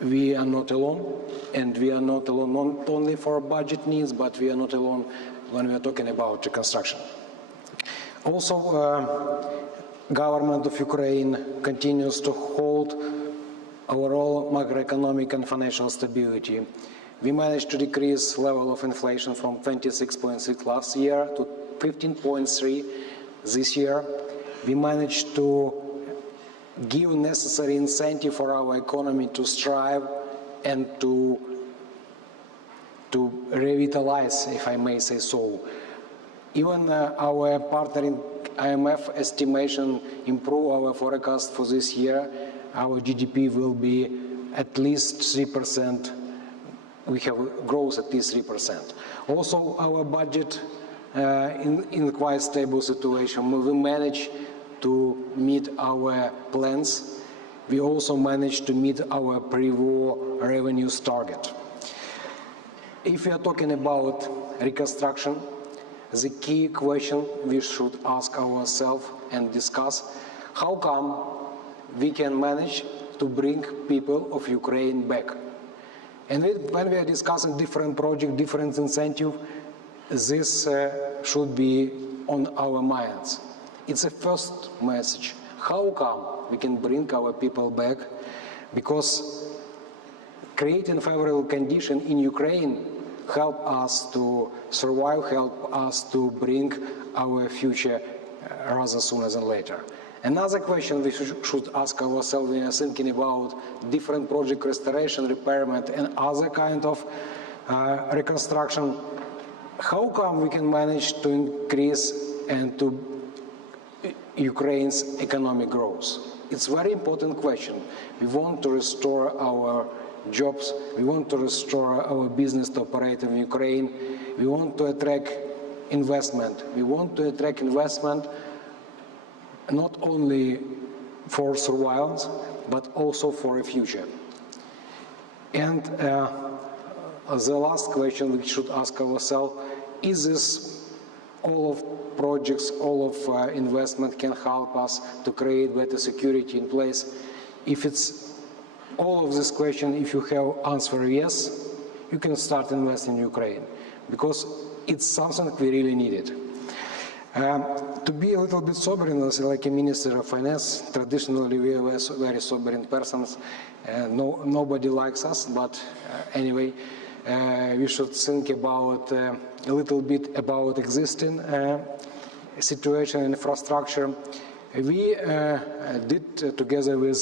we are not alone, and we are not alone not only for budget needs, but we are not alone when we are talking about reconstruction. Also, government of Ukraine continues to hold overall macroeconomic and financial stability. We managed to decrease level of inflation from 26.6 last year to 15.3 this year. We managed to give necessary incentive for our economy to strive and to revitalize, if I may say so. Even our partner in IMF estimation improve our forecast for this year. Our GDP will be at least 3%. We have growth at least 3%. Also, our budget in quite stable situation. We managed to meet our plans. We also managed to meet our pre-war revenues target. If we are talking about reconstruction, the key question we should ask ourselves and discuss, how come we can manage to bring people of Ukraine back? And when we are discussing different projects, different incentives, this should be on our minds. It's a first message. How come we can bring our people back? Because creating favorable conditions in Ukraine help us to survive, help us to bring our future rather sooner than later. Another question we should ask ourselves when we are thinking about different project restoration, repairment, and other kind of reconstruction, how come we can manage to increase and to Ukraine's economic growth? It's a very important question. We want to restore our jobs. We want to restore our business to operate in Ukraine. We want to attract investment. We want to attract investment not only for surveillance, but also for a future. And the last question we should ask ourselves, is this all of projects, all of investment can help us to create better security in place? If it's all of this question, if you have answer yes, you can start investing in Ukraine, because it's something we really needed. To be a little bit sovereign, like a Minister of Finance, traditionally we are very sovereign persons. Nobody likes us, but anyway, we should think about a little bit about existing situation and infrastructure. We did, together with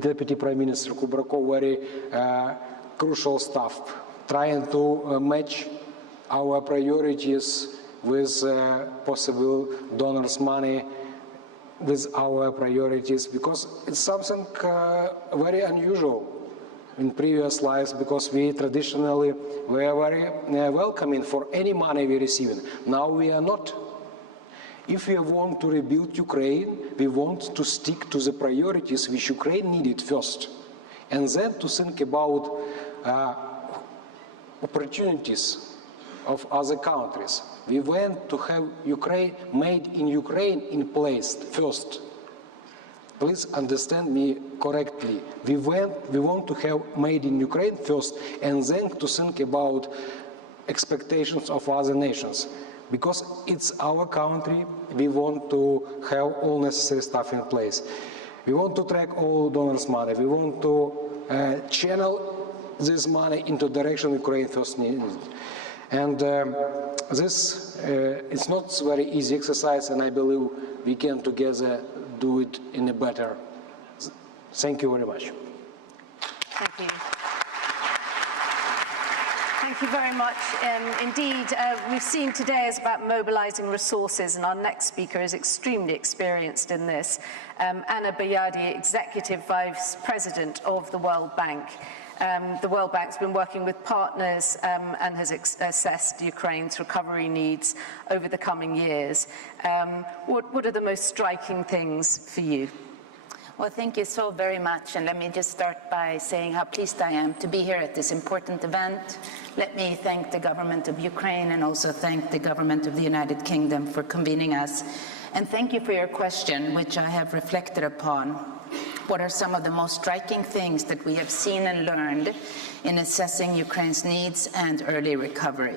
Deputy Prime Minister Kubrakov, very crucial stuff, trying to match our priorities with possible donors' money with our priorities, because it's something very unusual in previous lives, because we traditionally were very welcoming for any money we receiving. Now we are not. If we want to rebuild Ukraine, we want to stick to the priorities which Ukraine needed first, and then to think about opportunities of other countries. We want to have Ukraine, made in Ukraine, in place first. Please understand me correctly. We want to have made in Ukraine first, and then to think about expectations of other nations. Because it's our country, we want to have all necessary stuff in place. We want to track all donors' money. We want to channel this money into the direction Ukraine first needs. And this it's not a very easy exercise, and I believe we can together do it in a better. Thank you very much. Thank you. Thank you very much. Indeed, we've seen today is about mobilizing resources, and our next speaker is extremely experienced in this. Anna Bayadi, Executive Vice President of the World Bank. The World Bank's been working with partners and has assessed Ukraine's recovery needs over the coming years. What are the most striking things for you? Well, thank you so very much. And let me just start by saying how pleased I am to be here at this important event. Let me thank the government of Ukraine and also thank the government of the United Kingdom for convening us. And thank you for your question, which I have reflected upon. What are some of the most striking things that we have seen and learned in assessing Ukraine's needs and early recovery?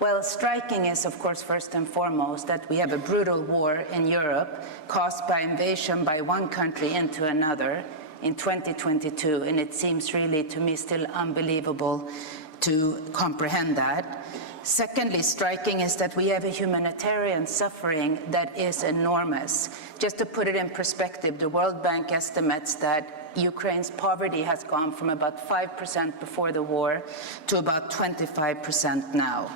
Well, striking is, of course, first and foremost, that we have a brutal war in Europe caused by invasion by one country into another in 2022, and it seems really, to me, still unbelievable to comprehend that. Secondly, striking is that we have a humanitarian suffering that is enormous. Just to put it in perspective, the World Bank estimates that Ukraine's poverty has gone from about 5% before the war to about 25% now.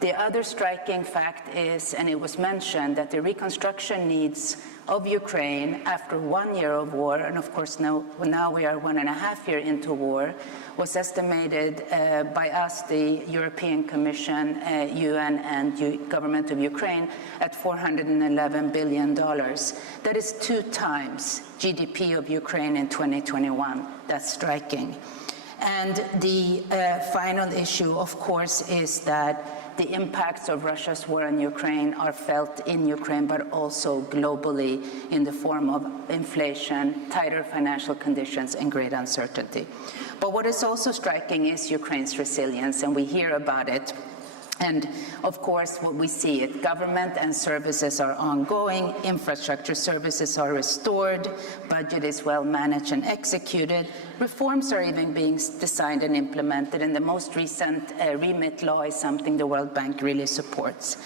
The other striking fact is, and it was mentioned, that the reconstruction needs of Ukraine after 1 year of war, and of course now we are 1.5 years into war, was estimated by us, the European Commission, UN, and government of Ukraine at $411 billion. That is 2 times GDP of Ukraine in 2021. That's striking. And the final issue, of course, is that the impacts of Russia's war on Ukraine are felt in Ukraine, but also globally in the form of inflation, tighter financial conditions, and great uncertainty. But what is also striking is Ukraine's resilience, and we hear about it. And of course, what we see is government and services are ongoing, infrastructure services are restored, budget is well managed and executed, reforms are even being designed and implemented, and the most recent remit law is something the World Bank really supports.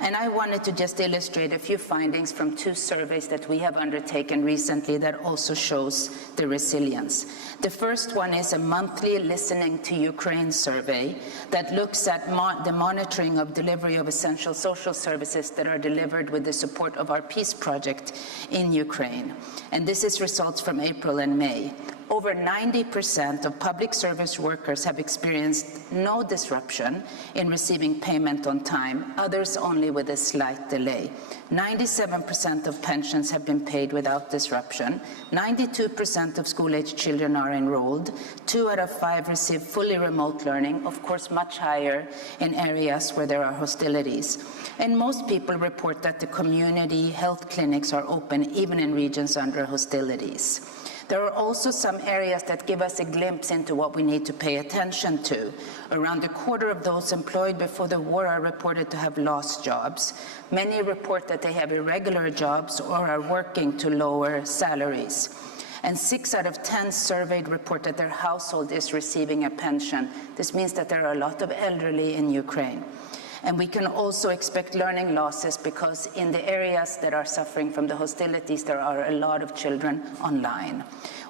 And I wanted to just illustrate a few findings from 2 surveys that we have undertaken recently that also shows the resilience. The first one is a monthly Listening to Ukraine survey that looks at the monitoring of delivery of essential social services that are delivered with the support of our peace project in Ukraine. And this is results from April and May. Over 90% of public service workers have experienced no disruption in receiving payment on time, others only with a slight delay. 97% of pensions have been paid without disruption. 92% of school-aged children are enrolled. 2 out of 5 receive fully remote learning, of course much higher in areas where there are hostilities. And most people report that the community health clinics are open even in regions under hostilities. There are also some areas that give us a glimpse into what we need to pay attention to. Around a quarter of those employed before the war are reported to have lost jobs. Many report that they have irregular jobs or are working to lower salaries. And 6 out of 10 surveyed report that their household is receiving a pension. This means that there are a lot of elderly in Ukraine. And we can also expect learning losses because in the areas that are suffering from the hostilities, there are a lot of children online.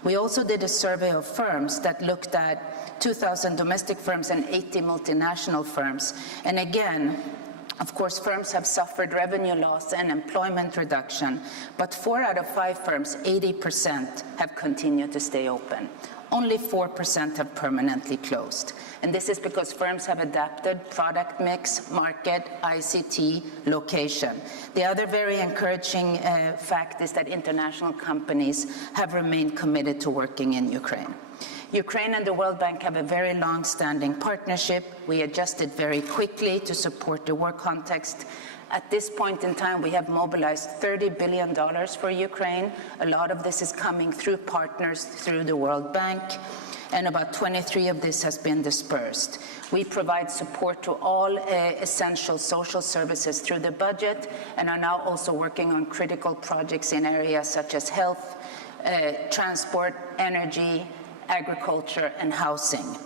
We also did a survey of firms that looked at 2,000 domestic firms and 80 multinational firms. And again, of course, firms have suffered revenue loss and employment reduction, but 4 out of 5 firms, 80%, have continued to stay open. Only 4% have permanently closed. And this is because firms have adapted product mix, market, ICT, location. The other very encouraging fact is that international companies have remained committed to working in Ukraine. Ukraine and the World Bank have a very long-standing partnership. We adjusted very quickly to support the war context. At this point in time, we have mobilized $30 billion for Ukraine. A lot of this is coming through partners through the World Bank, and about 23 of this has been dispersed. We provide support to all essential social services through the budget and are now also working on critical projects in areas such as health, transport, energy, agriculture, and housing.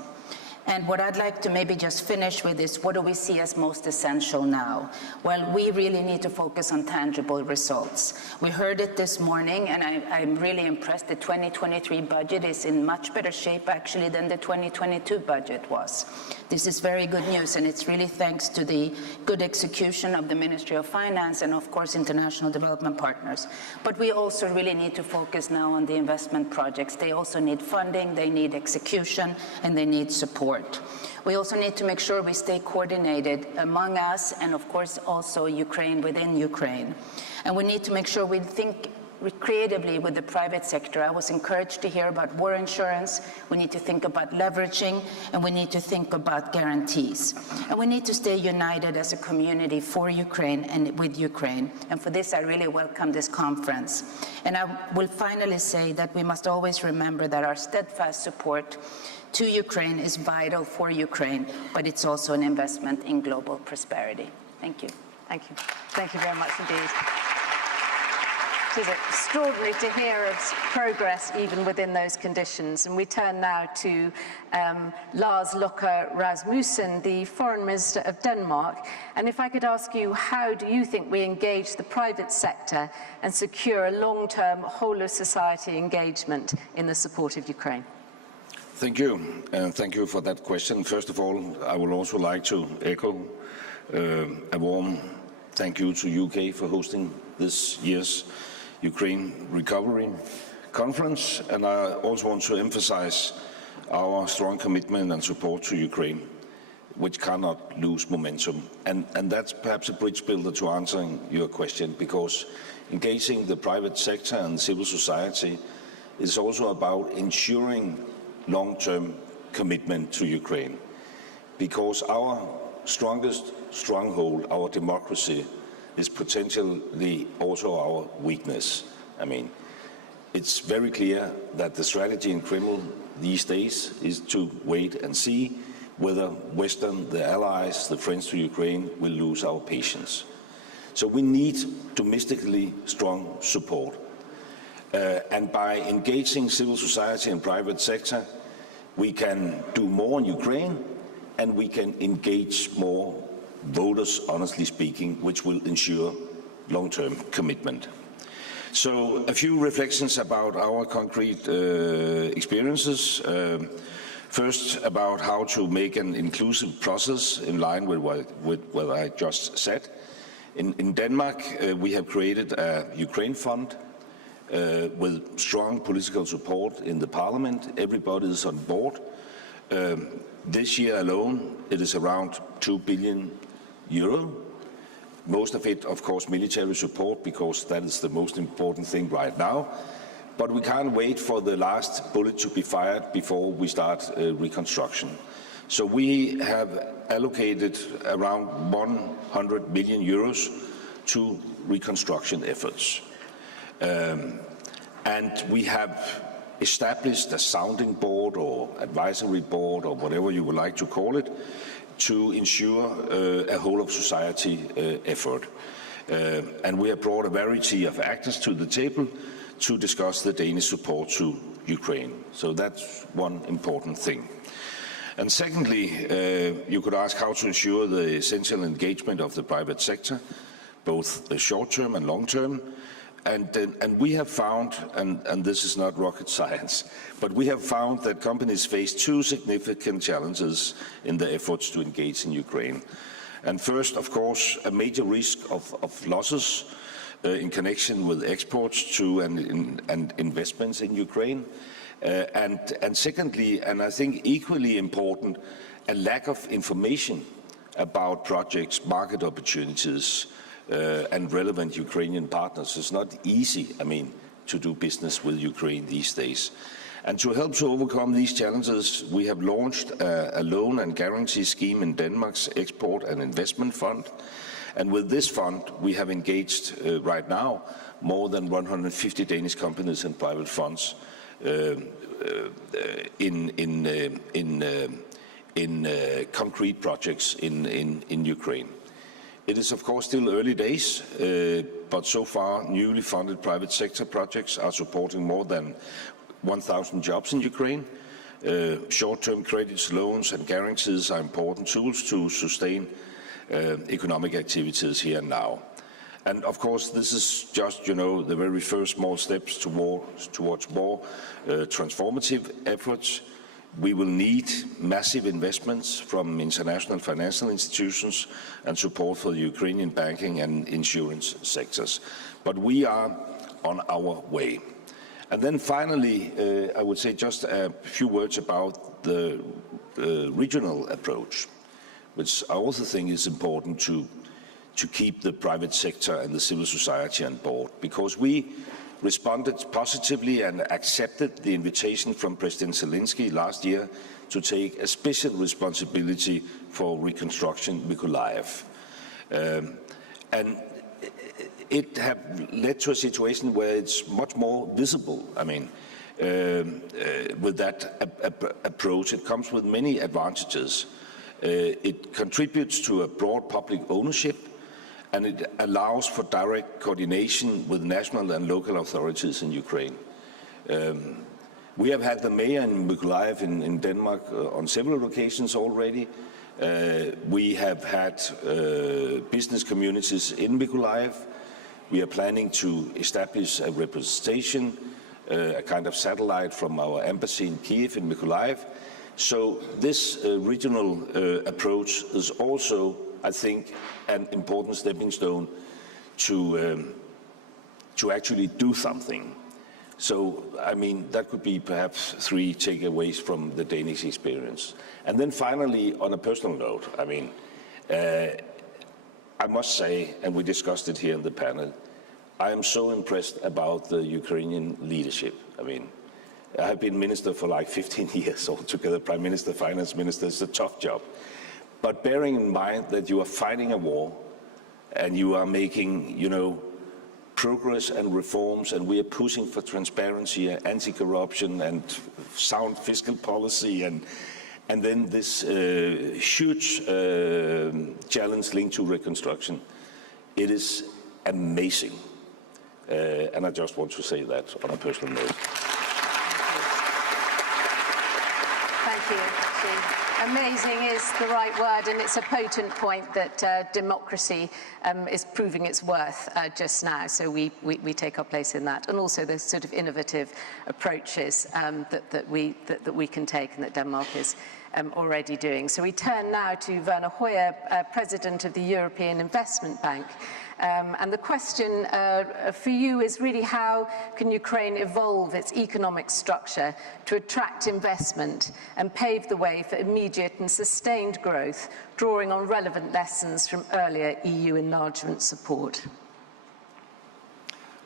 And what I'd like to maybe just finish with is, what do we see as most essential now? Well, we really need to focus on tangible results. We heard it this morning, and I'm really impressed. The 2023 budget is in much better shape, actually, than the 2022 budget was. This is very good news, and it's really thanks to the good execution of the Ministry of Finance and, of course, international development partners. But we also really need to focus now on the investment projects. They also need funding, they need execution, and they need support. We also need to make sure we stay coordinated among us and, of course, also Ukraine within Ukraine. And we need to make sure we think creatively with the private sector. I was encouraged to hear about war insurance. We need to think about leveraging, and we need to think about guarantees. And we need to stay united as a community for Ukraine and with Ukraine. And for this, I really welcome this conference. And I will finally say that we must always remember that our steadfast support to Ukraine is vital for Ukraine, but it's also an investment in global prosperity. Thank you. Thank you. Thank you very much indeed. It is extraordinary to hear of progress even within those conditions. And we turn now to Lars Løkke Rasmussen, the Foreign Minister of Denmark. And if I could ask you, how do you think we engage the private sector and secure a long-term whole-of-society engagement in the support of Ukraine? Thank you, and thank you for that question. First of all, I would also like to echo a warm thank you to UK for hosting this year's Ukraine Recovery Conference, and I also want to emphasize our strong commitment and support to Ukraine, which cannot lose momentum. And that's perhaps a bridge builder to answering your question, because engaging the private sector and civil society is also about ensuring long-term commitment to Ukraine, because our strongest stronghold, our democracy, is potentially also our weakness. I mean, it's very clear that the strategy in Kremlin these days is to wait and see whether Western, the allies, the friends to Ukraine, will lose our patience. So we need domestically strong support. And by engaging civil society and private sector, we can do more in Ukraine, and we can engage more voters, honestly speaking, which will ensure long-term commitment. So a few reflections about our concrete experiences. First, about how to make an inclusive process in line with what I just said. In Denmark, we have created a Ukraine fund with strong political support in the parliament. Everybody is on board. This year alone, it is around 2 billion euro. Most of it, of course, military support, because that is the most important thing right now. But we can't wait for the last bullet to be fired before we start reconstruction. So we have allocated around 100 million euros to reconstruction efforts. And we have established a sounding board or advisory board or whatever you would like to call it to ensure a whole of society effort. And we have brought a variety of actors to the table to discuss the Danish support to Ukraine. So that's one important thing. And secondly, you could ask how to ensure the essential engagement of the private sector, both short-term and long-term. And we have found, and this is not rocket science, but we have found that companies face two significant challenges in their efforts to engage in Ukraine. And first, of course, a major risk of losses in connection with exports to and investments in Ukraine. And secondly, and I think equally important, a lack of information about projects, market opportunities, and relevant Ukrainian partners. It's not easy, I mean, to do business with Ukraine these days. And to help to overcome these challenges, we have launched a loan and guarantee scheme in Denmark's Export and Investment Fund. And with this fund, we have engaged right now more than 150 Danish companies and private funds in concrete projects in Ukraine. It is, of course, still early days, but so far newly funded private sector projects are supporting more than 1,000 jobs in Ukraine, Short-term credits, loans and guarantees are important tools to sustain economic activities here and now. And of course, this is just, the very first small steps towards more transformative efforts. We will need massive investments from international financial institutions and support for the Ukrainian banking and insurance sectors. But we are on our way. And then finally, I would say just a few words about the regional approach, which I also think is important to keep the private sector and the civil society on board, because we responded positively and accepted the invitation from President Zelenskyy last year to take a special responsibility for reconstruction Mykolaiv. And it have led to a situation where it's much more visible. I mean, with that approach, it comes with many advantages. It contributes to a broad public ownership, and it allows for direct coordination with national and local authorities in Ukraine. We have had the mayor in Mykolaiv in Denmark on several occasions already. We have had business communities in Mykolaiv. We are planning to establish a representation, a kind of satellite from our embassy in Kiev in Mykolaiv. So this regional approach is also, I think, an important stepping stone to actually do something. So, I mean, that could be perhaps 3 takeaways from the Danish experience. And then finally, on a personal note, I mean, I must say, and we discussed it here in the panel, I am so impressed about the Ukrainian leadership. I mean, I have been minister for like 15 years altogether, prime minister, finance minister. It's a tough job. But bearing in mind that you are fighting a war and you are making, progress and reforms, and we are pushing for transparency and anti-corruption and sound fiscal policy, and then this huge challenge linked to reconstruction, it is amazing. And I just want to say that on a personal note. Thank you. Amazing is the right word, and it's a potent point that democracy is proving its worth just now. So we take our place in that, and also the sort of innovative approaches that we can take, and that Denmark is already doing. So we turn now to Werner Hoyer, President of the European Investment Bank. And the question for you is really, how can Ukraine evolve its economic structure to attract investment and pave the way for immediate and sustained growth, drawing on relevant lessons from earlier EU enlargement support?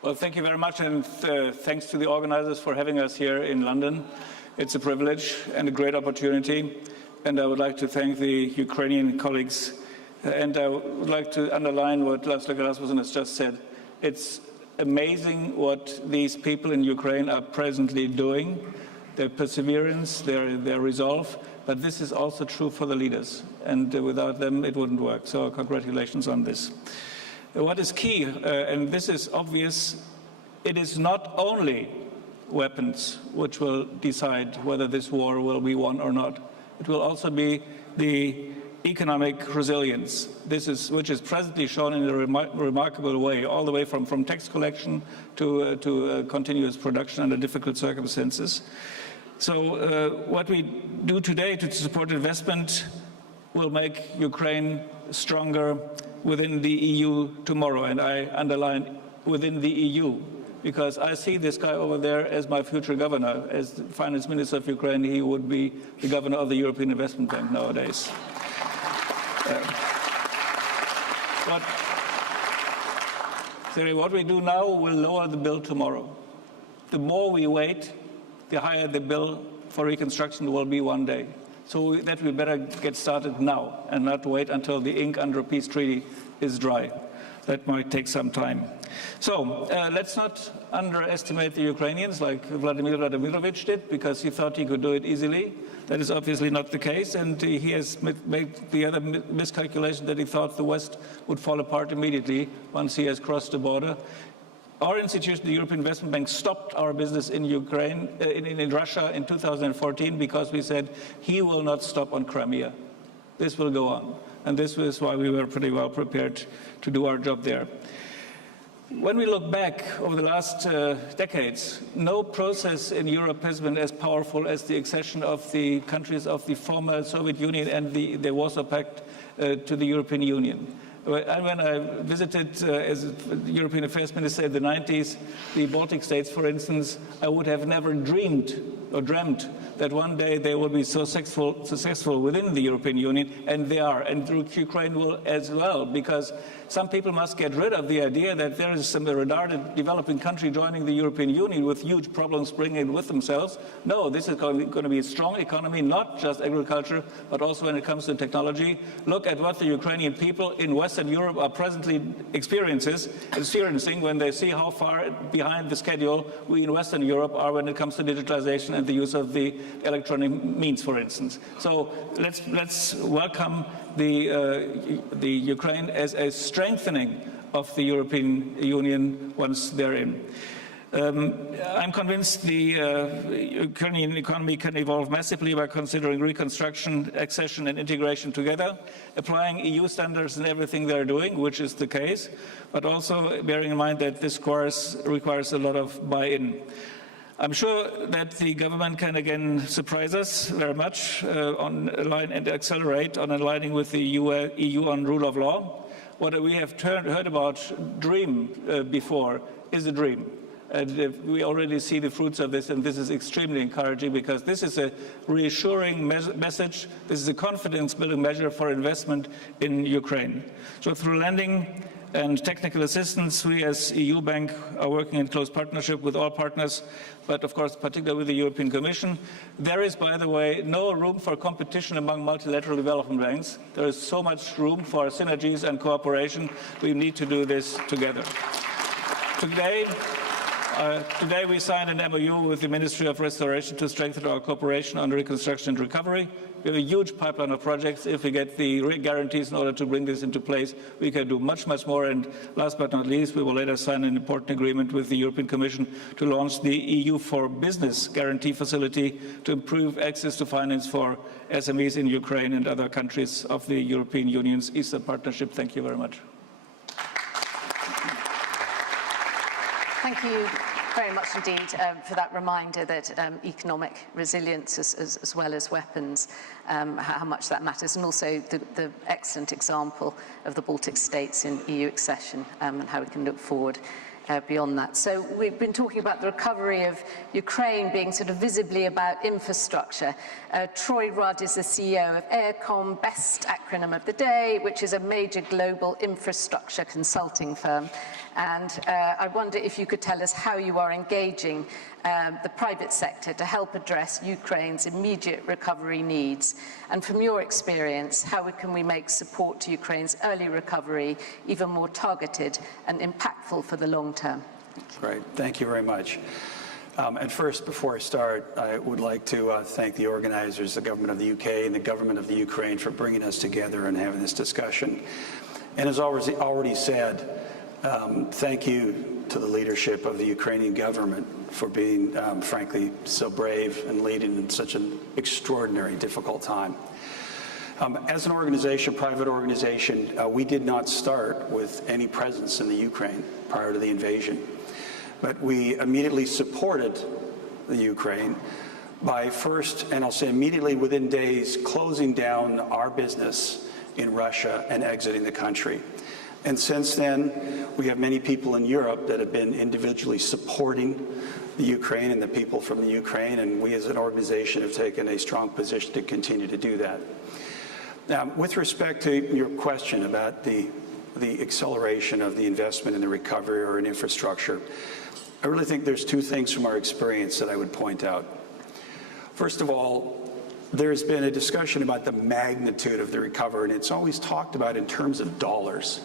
Well, thank you very much, and thanks to the organizers for having us here in London. It's a privilege and a great opportunity, and I would like to thank the Ukrainian colleagues. And I would like to underline what Lars Løkke Rasmussen has just said. It's amazing what these people in Ukraine are presently doing, their perseverance, their resolve, but this is also true for the leaders, and without them it wouldn't work. So congratulations on this. What is key, and this is obvious, it is not only weapons which will decide whether this war will be won or not. It will also be the economic resilience, which is presently shown in a remarkable way, all the way from tax collection to continuous production under difficult circumstances. So what we do today to support investment will make Ukraine stronger within the EU tomorrow, and I underline within the EU, because I see this guy over there as my future governor. As the finance minister of Ukraine, he would be the governor of the European Investment Bank nowadays. But what we do now will lower the bill tomorrow. The more we wait, the higher the bill for reconstruction will be one day. So that we better get started now and not wait until the ink under a peace treaty is dry. That might take some time. So let's not underestimate the Ukrainians like Vladimir Vladimirovich did, because he thought he could do it easily. That is obviously not the case, and he has made the other miscalculation that he thought the West would fall apart immediately once he has crossed the border. Our institution, the European Investment Bank, stopped our business in Ukraine, in Russia in 2014 because we said he will not stop on Crimea. This will go on. And this is why we were pretty well prepared to do our job there. When we look back over the last decades, no process in Europe has been as powerful as the accession of the countries of the former Soviet Union and the Warsaw Pact to the European Union. And when I visited as European Affairs Minister in the 90s, the Baltic states, for instance, I would have never dreamed or dreamt that one day they will be so successful within the European Union, and they are, and Ukraine will as well, because some people must get rid of the idea that there is some retarded developing country joining the European Union with huge problems bringing it with themselves. No, this is going to be a strong economy, not just agriculture, but also when it comes to technology. Look at what the Ukrainian people in Western Europe are presently experiencing when they see how far behind the schedule we in Western Europe are when it comes to digitalization and the use of the electronic means, for instance. So let's welcome the Ukraine as a strengthening of the European Union once they're in. I'm convinced the Ukrainian economy can evolve massively by considering reconstruction, accession and integration together, applying EU standards in everything they're doing, which is the case, but also bearing in mind that this course requires a lot of buy-in. I'm sure that the government can again surprise us very much on align and accelerate on aligning with the EU on rule of law. What we have heard about dream before is a dream. And we already see the fruits of this, and this is extremely encouraging because this is a reassuring message. This is a confidence-building measure for investment in Ukraine. So through lending and technical assistance, we as EU Bank are working in close partnership with all partners, but of course, particularly with the European Commission. There is, by the way, no room for competition among multilateral development banks. There is so much room for synergies and cooperation. We need to do this together. Today we signed an MOU with the Ministry of Restoration to strengthen our cooperation on reconstruction and recovery. We have a huge pipeline of projects. If we get the guarantees in order to bring this into place, we can do much, much more. And last but not least, we will later sign an important agreement with the European Commission to launch the EU for Business Guarantee Facility to improve access to finance for SMEs in Ukraine and other countries of the European Union's Eastern Partnership. Thank you very much. Thank you very much indeed for that reminder that economic resilience as well as weapons, how much that matters, and also the excellent example of the Baltic states in EU accession and how we can look forward beyond that. So we've been talking about the recovery of Ukraine being sort of visibly about infrastructure. Troy Rudd is the CEO of AECOM, best acronym of the day, which is a major global infrastructure consulting firm. And I wonder if you could tell us how you are engaging the private sector to help address Ukraine's immediate recovery needs. And from your experience, how can we make support to Ukraine's early recovery even more targeted and impactful for the long term? Great, thank you very much. And first, before I start, I would like to thank the organizers, the government of the UK and the government of the Ukraine for bringing us together and having this discussion. And as already said, thank you to the leadership of the Ukrainian government for being, frankly, so brave and leading in such an extraordinary, difficult time. As an organization, private organization, we did not start with any presence in the Ukraine prior to the invasion, but we immediately supported the Ukraine by first, and I'll say immediately within days, closing down our business in Russia and exiting the country. And since then, we have many people in Europe that have been individually supporting the Ukraine and the people from the Ukraine, and we as an organization have taken a strong position to continue to do that. Now, with respect to your question about the acceleration of the investment in the recovery or in infrastructure, I really think there's two things from our experience that I would point out. First of all, there's been a discussion about the magnitude of the recovery, and it's always talked about in terms of dollars.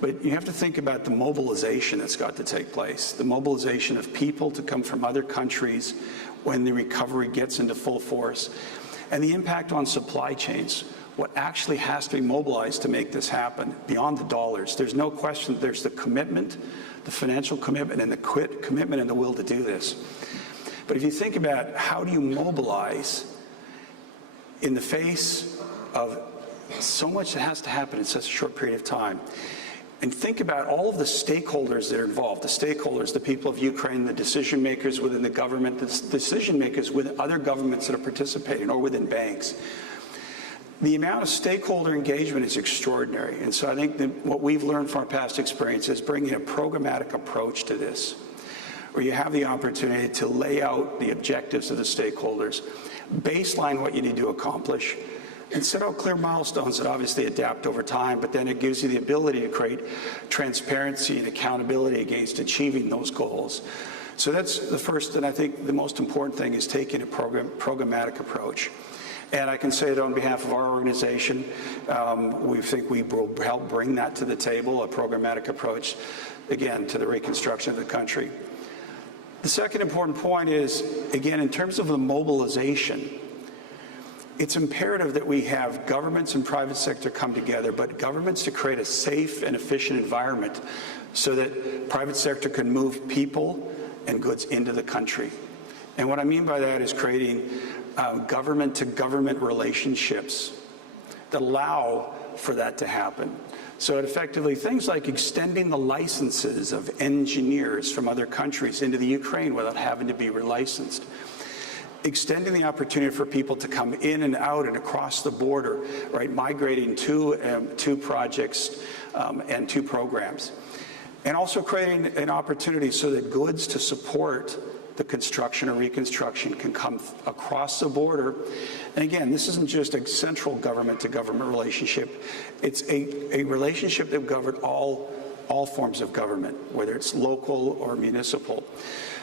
But you have to think about the mobilization that's got to take place, the mobilization of people to come from other countries when the recovery gets into full force, and the impact on supply chains. what actually has to be mobilized to make this happen, beyond the dollars. There's no question there's the commitment, the financial commitment, and the commitment and the will to do this. But if you think about how do you mobilize in the face of so much that has to happen in such a short period of time, and think about all of the stakeholders that are involved, the stakeholders, the people of Ukraine, the decision makers within the government, the decision makers with other governments that are participating or within banks. The amount of stakeholder engagement is extraordinary. And so I think that what we've learned from our past experience is bringing a programmatic approach to this, where you have the opportunity to lay out the objectives of the stakeholders, baseline what you need to accomplish, and set out clear milestones that obviously adapt over time, but then it gives you the ability to create transparency and accountability against achieving those goals. So that's the first, and I think the most important thing is taking a programmatic approach. And I can say that on behalf of our organization, we think we will help bring that to the table, a programmatic approach, again, to the reconstruction of the country. The second important point is, again, in terms of the mobilization, it's imperative that we have governments and private sector come together, but governments to create a safe and efficient environment so that private sector can move people and goods into the country. And what I mean by that is creating government-to-government relationships that allow for that to happen. So effectively, things like extending the licenses of engineers from other countries into the Ukraine without having to be relicensed. Extending the opportunity for people to come in and out and across the border, right, migrating to projects and to programs. And also creating an opportunity so that goods to support the construction or reconstruction can come across the border. And again, this isn't just a central government-to-government relationship. It's a relationship that governs all forms of government, whether it's local or municipal.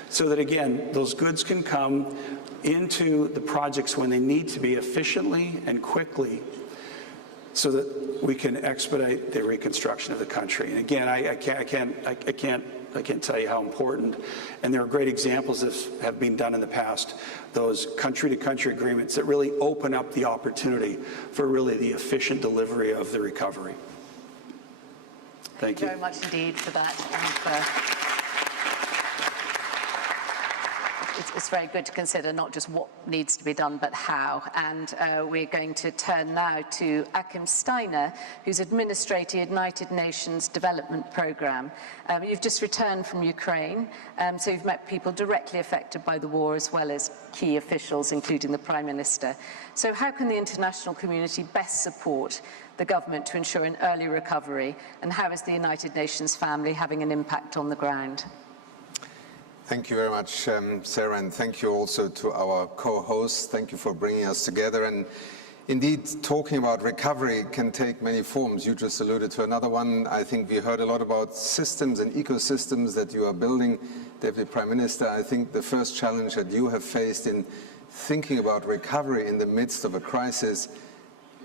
So that, again, those goods can come into the projects when they need to be efficiently and quickly so that we can expedite the reconstruction of the country. And again, I can't tell you how important, and there are great examples that have been done in the past, those country-to-country agreements that really open up the opportunity for really the efficient delivery of the recovery. Thank you. Very much indeed for that. It's very good to consider not just what needs to be done, but how. And we're going to turn now to Achim Steiner, who's Administrator, United Nations Development Programme. You've just returned from Ukraine, so you've met people directly affected by the war, as well as key officials, including the Prime Minister. So how can the international community best support the government to ensure an early recovery? And how is the United Nations family having an impact on the ground? Thank you very much, Sarah, and thank you also to our co-hosts. Thank you for bringing us together. And indeed, talking about recovery can take many forms. You just alluded to another one. I think we heard a lot about systems and ecosystems that you are building, Deputy Prime Minister. I think the first challenge that you have faced in thinking about recovery in the midst of a crisis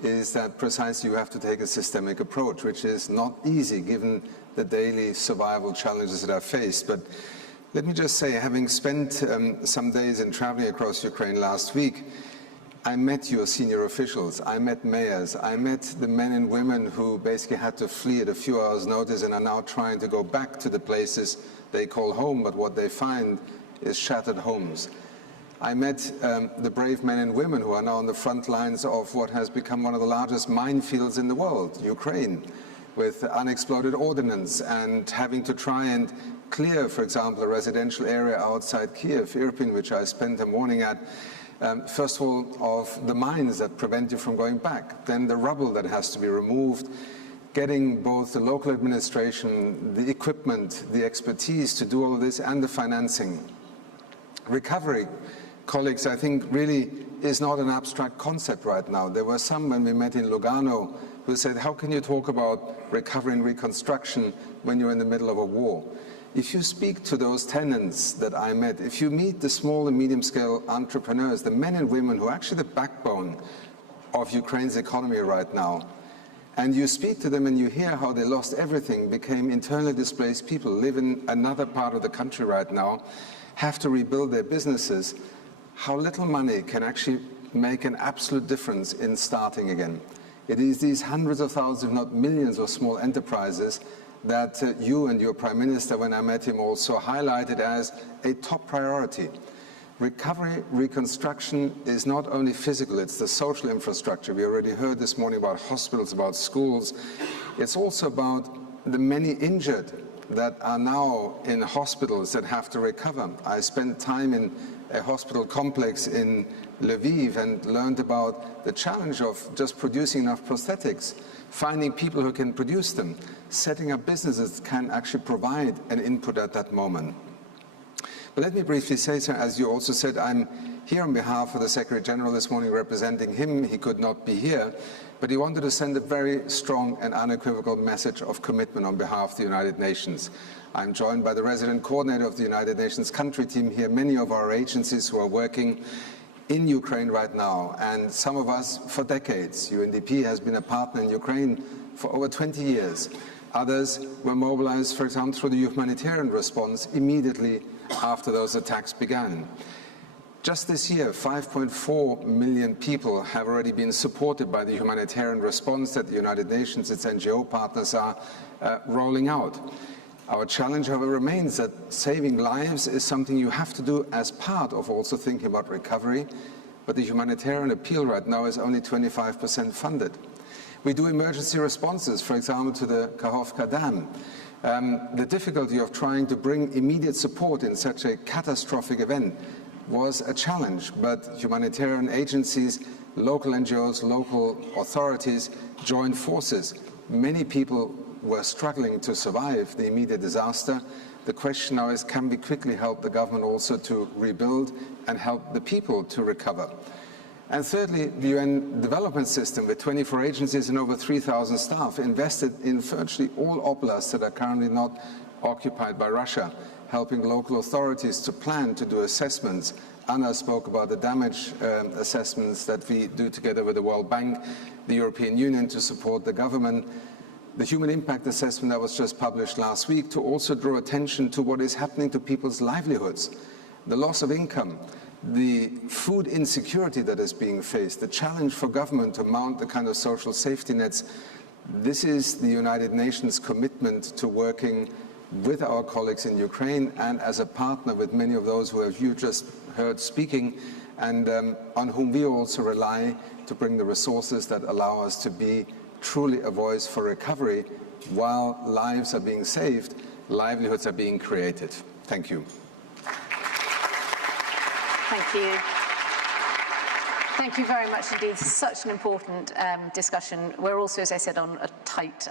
is that precisely you have to take a systemic approach, which is not easy given the daily survival challenges that are faced. But let me just say, having spent some days in traveling across Ukraine last week, I met your senior officials, I met mayors, I met the men and women who basically had to flee at a few hours' notice and are now trying to go back to the places they call home, but what they find is shattered homes. I met the brave men and women who are now on the front lines of what has become one of the largest minefields in the world, Ukraine, with unexploded ordnance and having to try and clear, for example, a residential area outside Kiev, Irpin, which I spent a morning at, first of all, of the mines that prevent you from going back, then the rubble that has to be removed, getting both the local administration, the equipment, the expertise to do all of this, and the financing. Recovery, colleagues, I think really is not an abstract concept right now. There were some when we met in Lugano who said, how can you talk about recovery and reconstruction when you're in the middle of a war? If you speak to those tenants that I met, if you meet the small and medium-scale entrepreneurs, the men and women who are actually the backbone of Ukraine's economy right now, and you speak to them and you hear how they lost everything, became internally displaced people, live in another part of the country right now, have to rebuild their businesses, how little money can actually make an absolute difference in starting again. It is these hundreds of thousands, if not millions, of small enterprises that you and your Prime Minister, when I met him, also highlighted as a top priority. Recovery, reconstruction is not only physical, it's the social infrastructure. We already heard this morning about hospitals, about schools. It's also about the many injured that are now in hospitals that have to recover. I spent time in a hospital complex in Lviv and learned about the challenge of just producing enough prosthetics, finding people who can produce them, setting up businesses that can actually provide an input at that moment. But let me briefly say, sir, as you also said, I'm here on behalf of the Secretary General this morning representing him. He could not be here, but he wanted to send a very strong and unequivocal message of commitment on behalf of the United Nations. I'm joined by the resident coordinator of the United Nations country team here, many of our agencies who are working in Ukraine right now, and some of us for decades. UNDP has been a partner in Ukraine for over 20 years. Others were mobilized, for example, through the humanitarian response immediately after those attacks began. Just this year, 5.4 million people have already been supported by the humanitarian response that the United Nations, its NGO partners, are rolling out. Our challenge, however, remains that saving lives is something you have to do as part of also thinking about recovery, but the humanitarian appeal right now is only 25% funded. We do emergency responses, for example, to the Kakhovka Dam. The difficulty of trying to bring immediate support in such a catastrophic event was a challenge, but humanitarian agencies, local NGOs, local authorities joined forces. Many people were struggling to survive the immediate disaster. The question now is, can we quickly help the government also to rebuild and help the people to recover? And thirdly, the UN development system with 24 agencies and over 3,000 staff invested in virtually all oblasts that are currently not occupied by Russia, helping local authorities to plan, to do assessments. Anna spoke about the damage assessments that we do together with the World Bank, the European Union to support the government. The human impact assessment that was just published last week to also draw attention to what is happening to people's livelihoods, the loss of income, the food insecurity that is being faced, the challenge for government to mount the kind of social safety nets. This is the United Nations commitment to working with our colleagues in Ukraine and as a partner with many of those who have you just heard speaking and on whom we also rely to bring the resources that allow us to be truly a voice for recovery while lives are being saved, livelihoods are being created. Thank you. Thank you. Thank you very much indeed. Such an important discussion. We're also, as I said, on a tight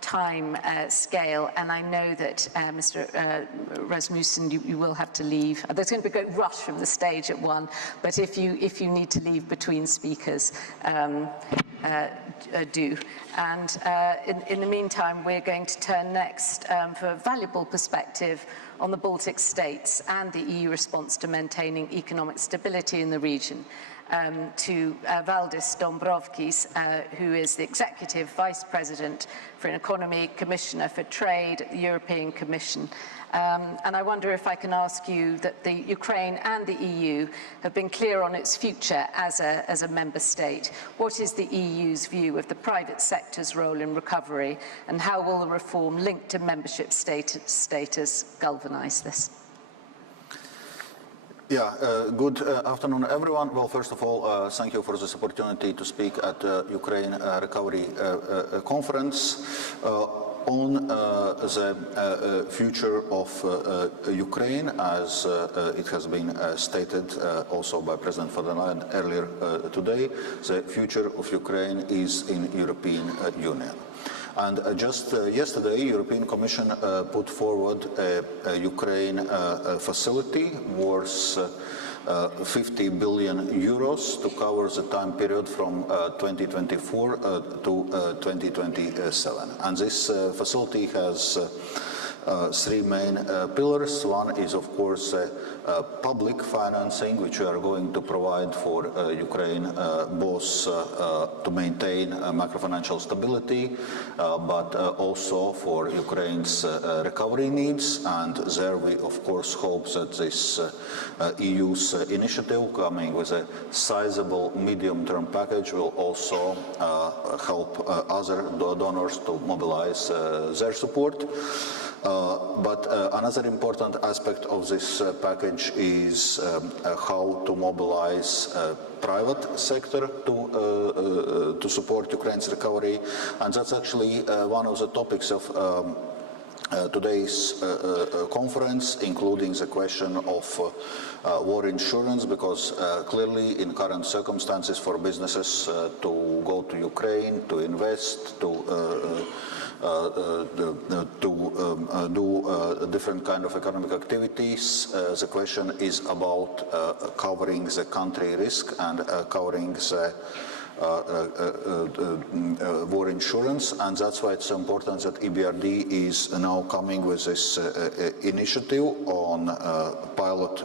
time scale, and I know that Mr. Rasmussen, you will have to leave. There's going to be a great rush from the stage at 1, but if you need to leave between speakers, do. And in the meantime, we're going to turn next for a valuable perspective on the Baltic states and the EU response to maintaining economic stability in the region. To Valdis Dombrovskis, who is the Executive Vice President for an Economy, Commissioner for Trade at the European Commission. And I wonder if I can ask you that the Ukraine and the EU have been clear on its future as a member state. What is the EU's view of the private sector's role in recovery, and how will the reform linked to membership status galvanize this? Good afternoon, everyone. Well, first of all, thank you for this opportunity to speak at the Ukraine Recovery Conference on the future of Ukraine, as it has been stated also by President von der Leyen earlier today. The future of Ukraine is in European Union. And just yesterday, European Commission put forward a Ukraine facility worth 50 billion euros to cover the time period from 2024 to 2027. And this facility has three main pillars. One is, of course, public financing, which we are going to provide for Ukraine, both to maintain macrofinancial stability, but also for Ukraine's recovery needs. And there we, of course, hope that this EU's initiative, coming with a sizable medium-term package, will also help other donors to mobilize their support. But another important aspect of this package is how to mobilize private sector to support Ukraine's recovery, and that's actually one of the topics of today's conference, including the question of war insurance, because clearly in current circumstances for businesses to go to Ukraine, to invest, to do different kind of economic activities. The question is about covering the country risk and covering the war insurance, and that's why it's important that EBRD is now coming with this initiative on pilot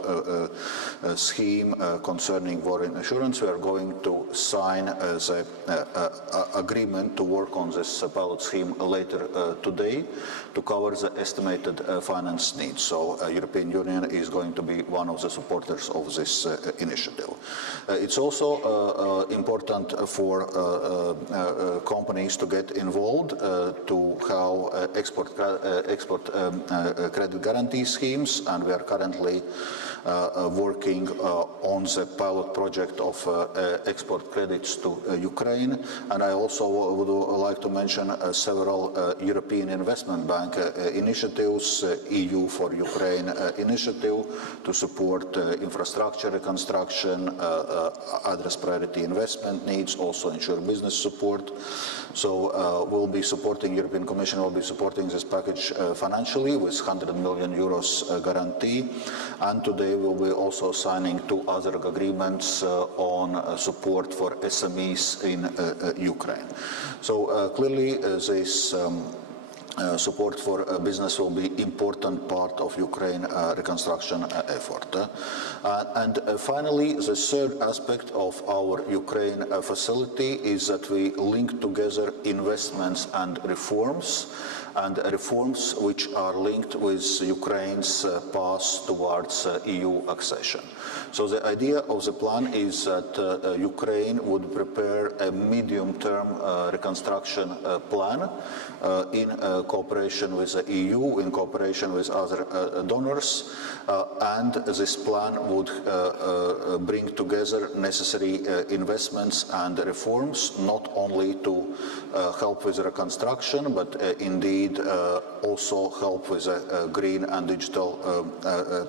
scheme concerning war insurance. We are going to sign the agreement to work on this pilot scheme later today to cover the estimated finance needs. So European Union is going to be one of the supporters of this initiative. It's also important for companies to get involved, to have export credit guarantee schemes, and we are currently working on the pilot project of export credits to Ukraine. And I also would like to mention several European Investment Bank initiatives, EU for Ukraine initiative to support infrastructure reconstruction, address priority investment needs, also ensure business support. So we'll be supporting, European Commission will be supporting this package financially with 100 million euros guarantee. And today we'll be also signing two other agreements on support for SMEs in Ukraine. So clearly this support for business will be important part of Ukraine reconstruction effort. And finally, the third aspect of our Ukraine facility is that we link together investments and reforms which are linked with Ukraine's path towards EU accession. So the idea of the plan is that Ukraine would prepare a medium-term reconstruction plan in cooperation with the EU, in cooperation with other donors, and this plan would bring together necessary investments and reforms, not only to help with reconstruction, but indeed also help with green and digital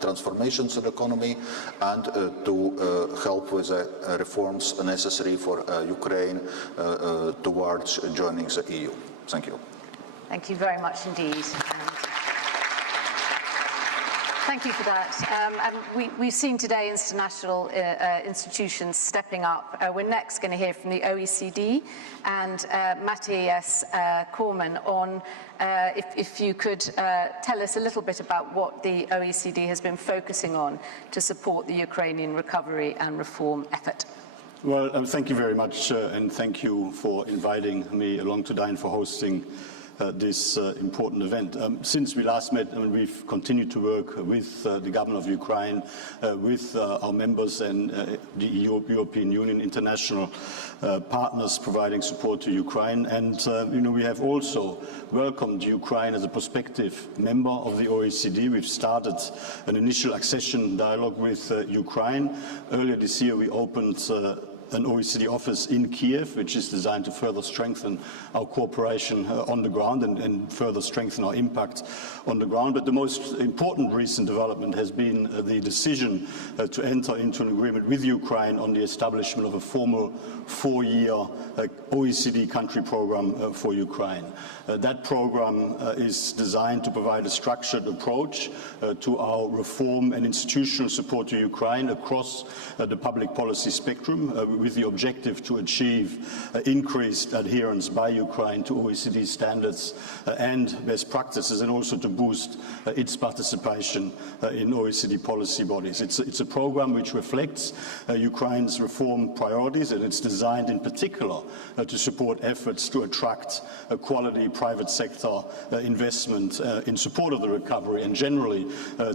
transformations of the economy, and to help with reforms necessary for Ukraine towards joining the EU. Thank you. Thank you very much indeed. Thank you for that. And we've seen today international institutions stepping up. We're next going to hear from the OECD and Matthias Cormann on if you could tell us a little bit about what the OECD has been focusing on to support the Ukrainian recovery and reform effort. Well, thank you very much, and thank you for inviting me along today and for hosting this important event. Since we last met, we've continued to work with the government of Ukraine, with our members and the European Union, international partners providing support to Ukraine. And, we have also welcomed Ukraine as a prospective member of the OECD. We've started an initial accession dialogue with Ukraine. Earlier this year, we opened an OECD office in Kiev, which is designed to further strengthen our cooperation on the ground and further strengthen our impact on the ground. But the most important recent development has been the decision to enter into an agreement with Ukraine on the establishment of a formal 4-year OECD country program for Ukraine. That program is designed to provide a structured approach to our reform and institutional support to Ukraine across the public policy spectrum. with the objective to achieve increased adherence by Ukraine to OECD standards and best practices, and also to boost its participation in OECD policy bodies. It's a program which reflects Ukraine's reform priorities, and it's designed in particular to support efforts to attract quality private sector investment in support of the recovery, and generally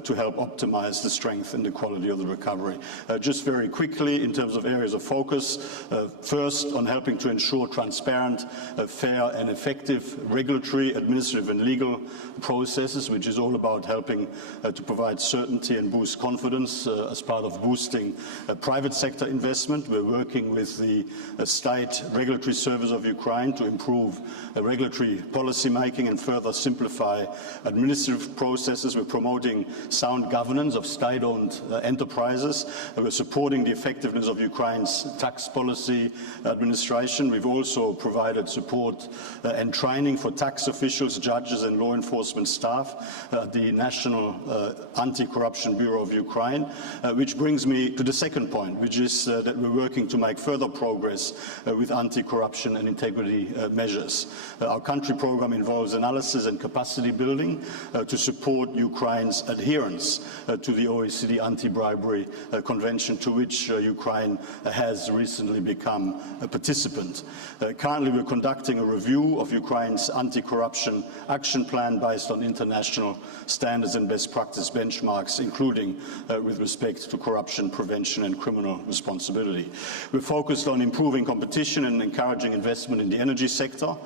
to help optimize the strength and the quality of the recovery. Just very quickly, in terms of areas of focus, first on helping to ensure transparent, fair and effective regulatory, administrative and legal processes, which is all about helping to provide certainty and boost confidence as part of boosting private sector investment. We're working with the State Regulatory Service of Ukraine to improve regulatory policy making and further simplify administrative processes. We're promoting sound governance of state-owned enterprises. We're supporting the effectiveness of Ukraine's tax policy administration. We've also provided support and training for tax officials, judges and law enforcement staff at the National Anti-Corruption Bureau of Ukraine, which brings me to the second point, which is that we're working to make further progress with anti-corruption and integrity measures. Our country program involves analysis and capacity building to support Ukraine's adherence to the OECD Anti-Bribery Convention, to which Ukraine has recently become a participant. Currently, we're conducting a review of Ukraine's anti-corruption action plan based on international standards and best practice benchmarks, including with respect to corruption prevention and criminal responsibility. We're focused on improving competition and encouraging investment in the energy sector.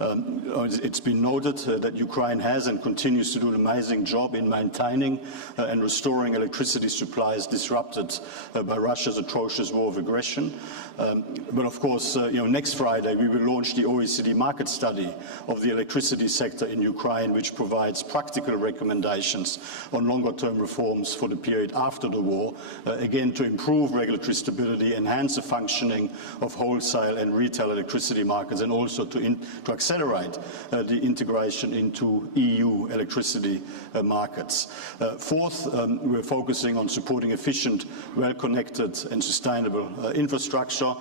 It's been noted that Ukraine has and continues to do an amazing job in maintaining and restoring electricity supplies disrupted by Russia's atrocious war of aggression. But of course, next Friday we will launch the OECD market study of the electricity sector in Ukraine, which provides practical recommendations on longer-term reforms for the period after the war, again to improve regulatory stability, enhance the functioning of wholesale and retail electricity markets, and also to accelerate the integration into EU electricity markets. Fourth, we're focusing on supporting efficient, well-connected and sustainable infrastructure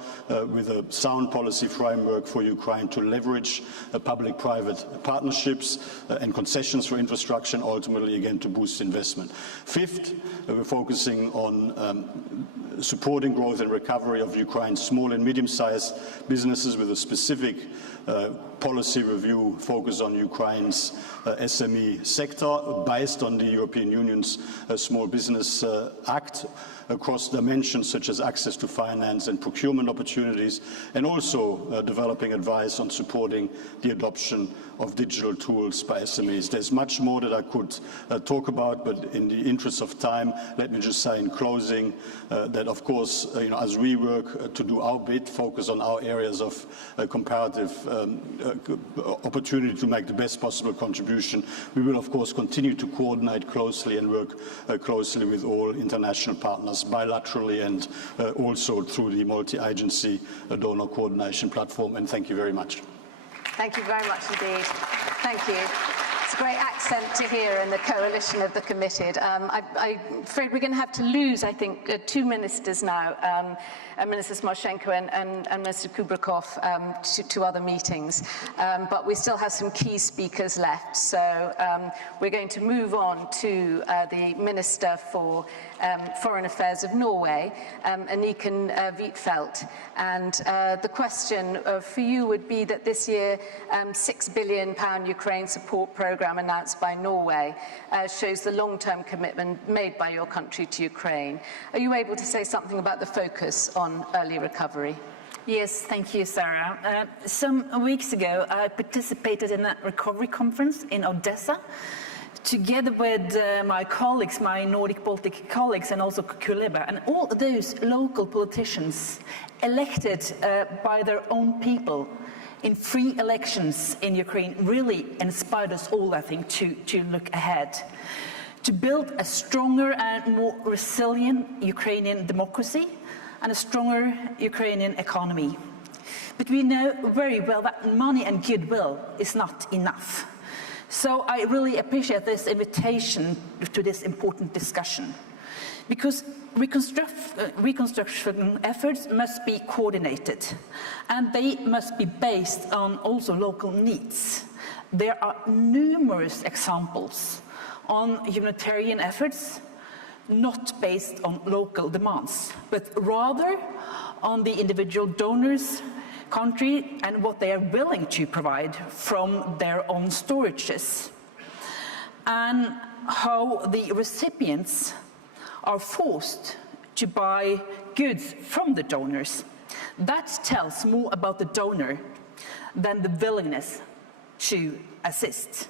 with a sound policy framework for Ukraine to leverage public-private partnerships and concessions for infrastructure, and ultimately again to boost investment. Fifth, we're focusing on supporting growth and recovery of Ukraine's small and medium-sized businesses with a specific policy review focused on Ukraine's SME sector based on the European Union's Small Business Act across dimensions such as access to finance and procurement opportunities, and also developing advice on supporting the adoption of digital tools by SMEs. There's much more that I could talk about, but in the interest of time, let me just say in closing that, of course, as we work to do our bit, focus on our areas of comparative opportunity to make the best possible contribution, we will, of course, continue to coordinate closely and work closely with all international partners, bilaterally and also through the multi-agency donor coordination platform. And thank you very much. Thank you very much indeed. Thank you. It's a great accent to hear in the coalition of the committed. I'm afraid we're going to have to lose, I think, two ministers now, Minister Tymoshenko and Minister Kubrakov, to other meetings. But we still have some key speakers left. So we're going to move on to the Minister for Foreign Affairs of Norway, Anniken Huitfeldt. And the question for you would be that this year, £6 billion Ukraine support programme announced by Norway shows the long-term commitment made by your country to Ukraine. Are you able to say something about the focus on early recovery? Yes, thank you, Sarah. Some weeks ago, I participated in a recovery conference in Odessa, together with my colleagues, my Nordic-Baltic colleagues, and also Kuleba, and all those local politicians elected by their own people in free elections in Ukraine really inspired us all, I think, to look ahead, to build a stronger and more resilient Ukrainian democracy and a stronger Ukrainian economy. But we know very well that money and goodwill is not enough. So I really appreciate this invitation to this important discussion, Because reconstruction efforts must be coordinated, and they must be based on also local needs. There are numerous examples on humanitarian efforts not based on local demands, but rather on the individual donors' country and what they are willing to provide from their own storages, and how the recipients are forced to buy goods from the donors. That tells more about the donor than the willingness to assist.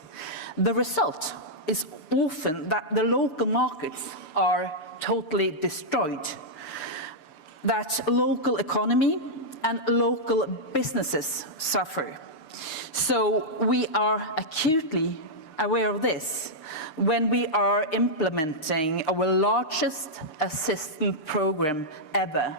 The result is often that the local markets are totally destroyed, that local economy and local businesses suffer. So we are acutely aware of this when we are implementing our largest assistance program ever.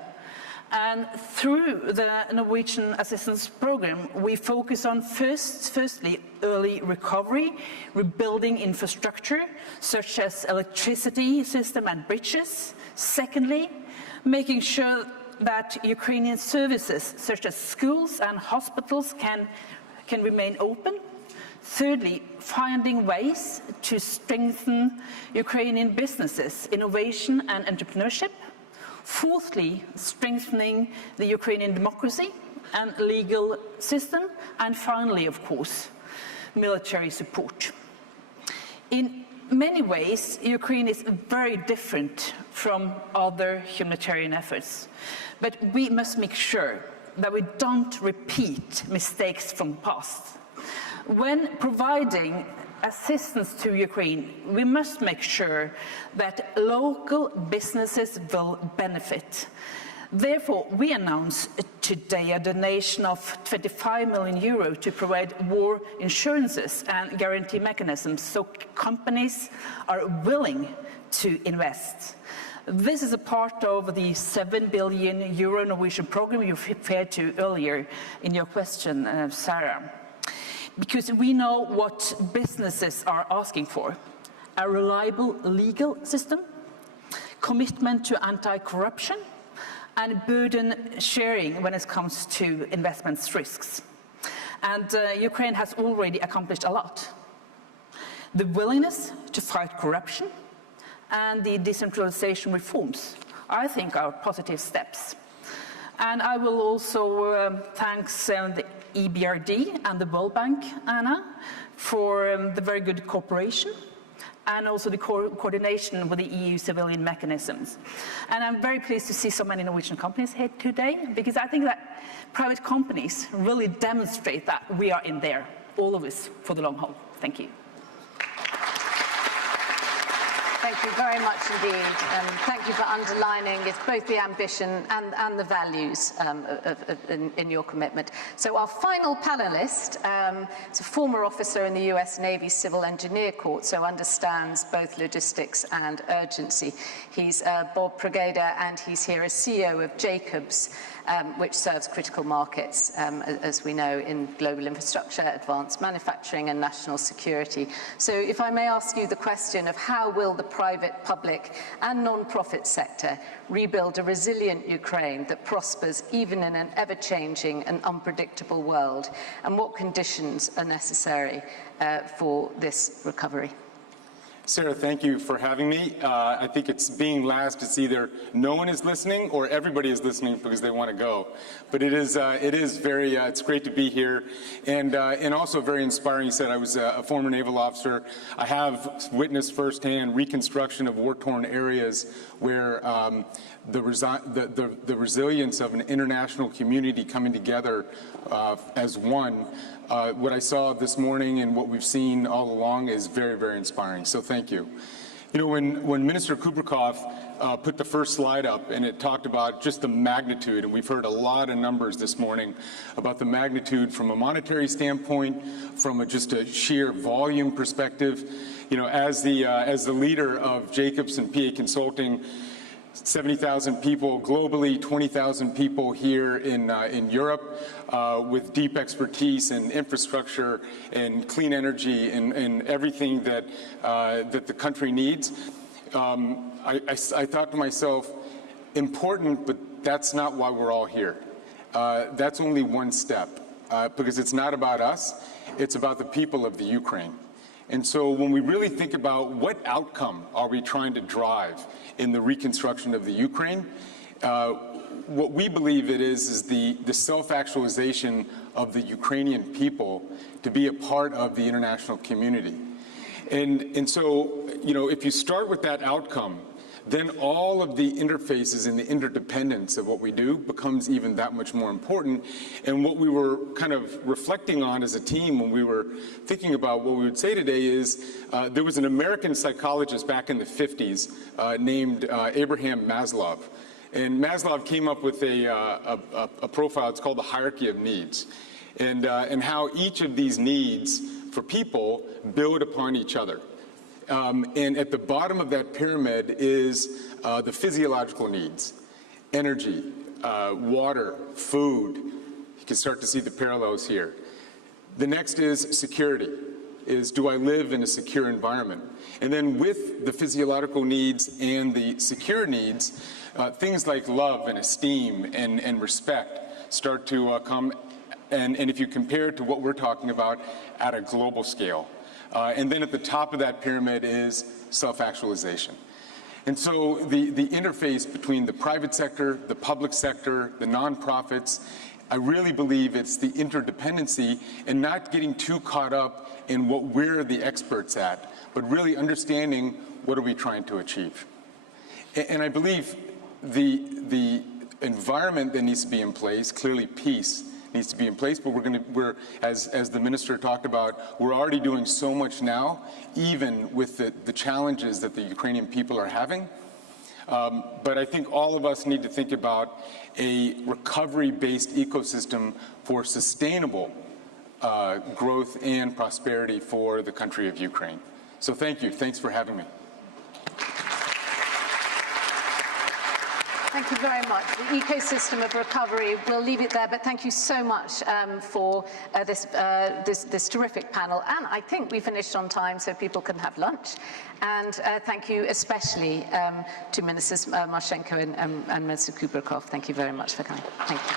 And through the Norwegian assistance program, we focus on firstly, early recovery, rebuilding infrastructure, such as electricity system and bridges. Secondly, making sure that Ukrainian services, such as schools and hospitals, can remain open. Thirdly, finding ways to strengthen Ukrainian businesses, innovation and entrepreneurship. Fourthly, strengthening the Ukrainian democracy and legal system. And finally, of course, military support. In many ways, Ukraine is very different from other humanitarian efforts. But we must make sure that we don't repeat mistakes from the past. When providing assistance to Ukraine, we must make sure that local businesses will benefit. Therefore, we announce today a donation of €25 million to provide war insurances and guarantee mechanisms so companies are willing to invest. This is a part of the €7 billion Norwegian program you referred to earlier in your question, Sarah. Because we know what businesses are asking for: a reliable legal system, commitment to anti-corruption, and burden sharing when it comes to investment risks. And Ukraine has already accomplished a lot. The willingness to fight corruption and the decentralization reforms, I think, are positive steps. And I will also thank the EBRD and the World Bank, Anna, for the very good cooperation and also the coordination with the EU civilian mechanisms. And I'm very pleased to see so many Norwegian companies here today, because I think that private companies really demonstrate that we are in there, all of us, for the long haul. Thank you. Thank you very much indeed. Thank you for underlining it's both the ambition and the values in your commitment. So our final panelist is a former officer in the US Navy Civil Engineer Corps, so understands both logistics and urgency. He's Bob Pragada, and he's here as CEO of Jacobs, which serves critical markets, as we know, in global infrastructure, advanced manufacturing and national security. So if I may ask you the question of how will the private, public and non-profit sector rebuild a resilient Ukraine that prospers even in an ever-changing and unpredictable world, and what conditions are necessary for this recovery? Sarah, thank you for having me. I think it's being last. It's either no one is listening or everybody is listening because they want to go. But it is very, it's great to be here, and also very inspiring. You said I was a former naval officer. I have witnessed firsthand reconstruction of war-torn areas where the resilience of an international community coming together as one. What I saw this morning and what we've seen all along is very, very inspiring. So thank you. You know, when Minister Kubrakov put the first slide up and it talked about just the magnitude, and we've heard a lot of numbers this morning about the magnitude from a monetary standpoint, from just a sheer volume perspective. You know, as the leader of Jacobs and PA Consulting, 70,000 people globally, 20,000 people here in Europe, with deep expertise in infrastructure and clean energy and everything that the country needs. I thought to myself, important, but that's not why we're all here. That's only one step, because it's not about us, it's about the people of the Ukraine. And so when we really think about what outcome are we trying to drive in the reconstruction of the Ukraine, what we believe it is the self-actualization of the Ukrainian people to be a part of the international community. And so, you know, if you start with that outcome, then all of the interfaces and the interdependence of what we do becomes even that much more important. And what we were kind of reflecting on as a team when we were thinking about what we would say today is there was an American psychologist back in the 50s named Abraham Maslow. And Maslow came up with a profile, it's called the hierarchy of needs, and how each of these needs for people build upon each other. And at the bottom of that pyramid is the physiological needs: energy, water, food. You can start to see the parallels here. The next is security, is do I live in a secure environment? And then with the physiological needs and the secure needs, things like love and esteem and respect start to come. And if you compare it to what we're talking about at a global scale. And then at the top of that pyramid is self-actualization. And so the interface between the private sector, the public sector, the nonprofits, I really believe it's the interdependency and not getting too caught up in what we're the experts at, but really understanding what are we trying to achieve. And I believe the environment that needs to be in place, clearly peace, needs to be in place, but we're as the minister talked about, we're already doing so much now, even with the challenges that the Ukrainian people are having. But I think all of us need to think about a recovery-based ecosystem for sustainable growth and prosperity for the country of Ukraine. So thank you. Thanks for having me. Thank you very much. The ecosystem of recovery, we'll leave it there, but thank you so much for this terrific panel. And I think we finished on time so people can have lunch. And thank you especially to Ministers Marchenko and Minister Kubrakov. Thank you very much for coming. Thank you.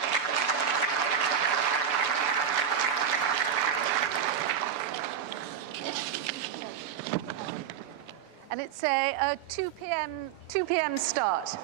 And it's a 2 p.m. start.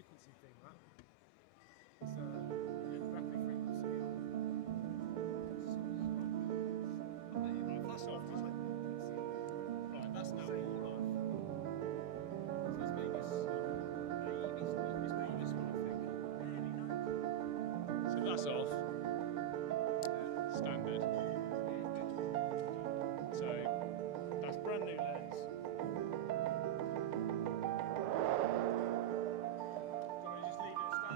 frequency thing, right? It's a rapid frequency. Right, that's off, isn't it? Right, that's now all off. So it's maybe it's more this one, I think. So that's off. Standard. So that's brand new lens. Do you want to just leave it as standard?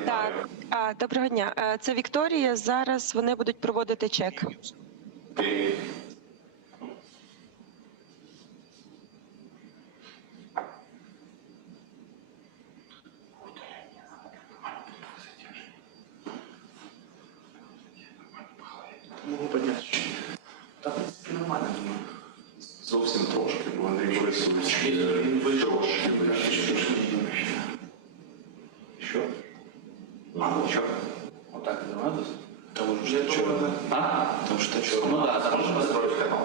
Так, доброго дня. Це Вікторія. Зараз вони будуть проводити чек. Зовсім трошки, бо Андрій Борисович трошки вище. Що? Що? Отак не надо? Тому що чорно. А? Тому що чорно. Ну так, можна настроїти канал.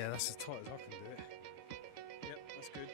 Yeah, that's as tight as I can do it. Yep, that's good.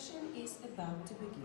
session is about to begin.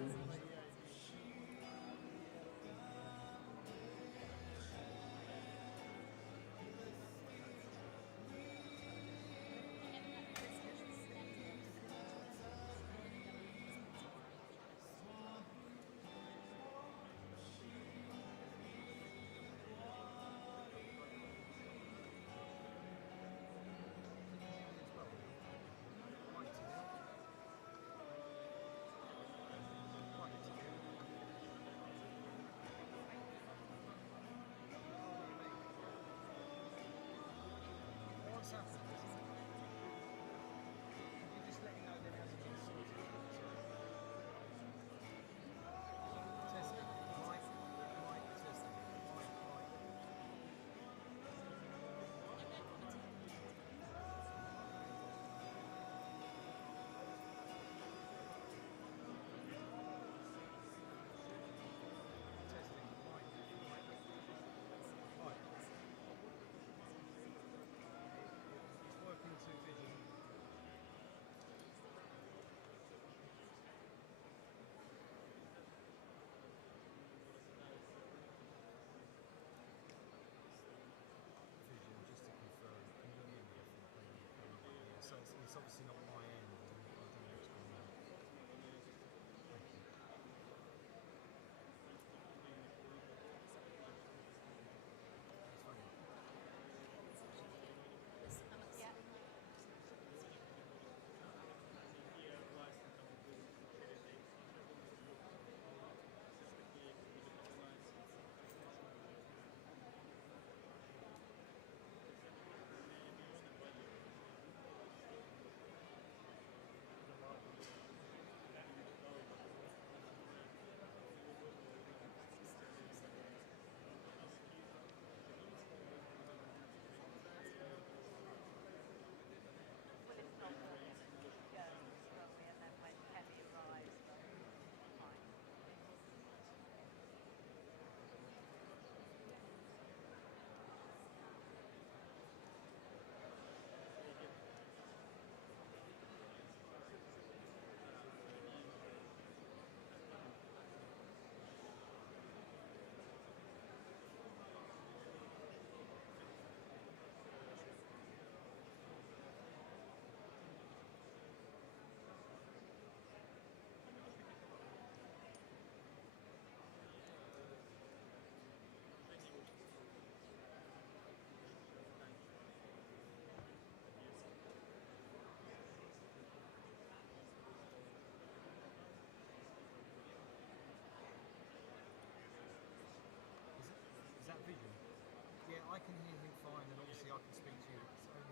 I can hear him fine, and obviously I can speak to you. It's only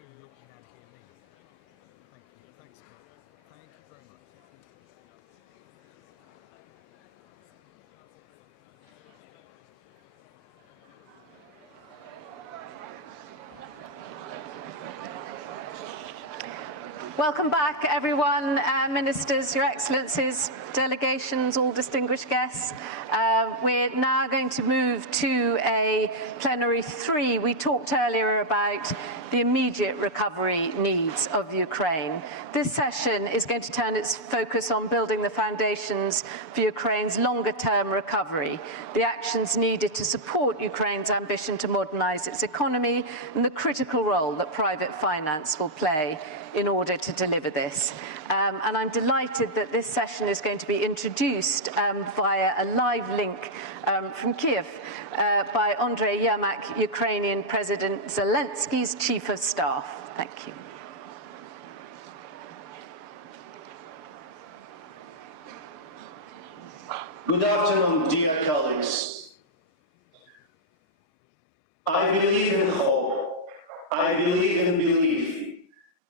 him looking and hear me. Thank you. Thanks, Scott. Thank you very much. Welcome back, everyone, ministers, your excellencies, delegations, all distinguished guests. We're now going to move to a plenary 3. We talked earlier about the immediate recovery needs of Ukraine. This session is going to turn its focus on building the foundations for Ukraine's longer-term recovery, the actions needed to support Ukraine's ambition to modernize its economy, and the critical role that private finance will play in order to deliver this. And I'm delighted that this session is going to be introduced via a live link from Kiev by Andriy Yermak, Ukrainian President Zelensky's Chief of Staff. Thank you. Good afternoon, dear colleagues. I believe in hope. I believe in belief.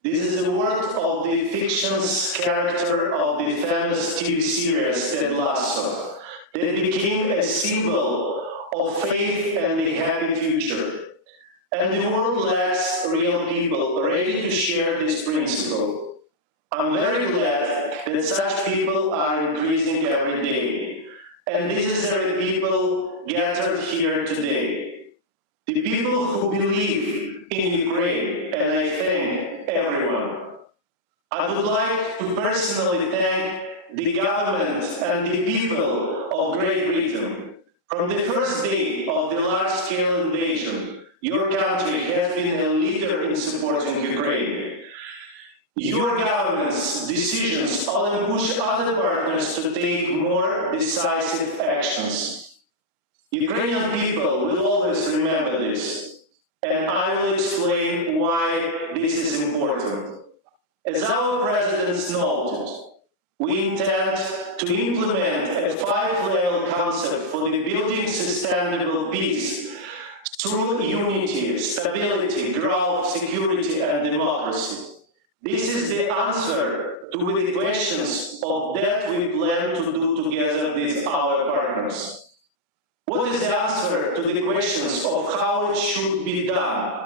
This is the word of the fiction's character of the famous TV series Ted Lasso, that became a symbol of faith and a happy future. And the world lacks real people ready to share this principle. I'm very glad that such people are increasing every day. And this is the people gathered here today. The people who believe in Ukraine, and I thank everyone. I would like to personally thank the government and the people of Great Britain. From the first day of the large-scale invasion, your country has been a leader in supporting Ukraine. Your government's decisions will push other partners to take more decisive actions. Ukrainian people will always remember this, and I will explain why this is important. As our presidents noted, we intend to implement a 5-level concept for the building sustainable peace through unity, stability, growth, security, and democracy. This is the answer to the questions of that we plan to do together with our partners. What is the answer to the questions of how it should be done?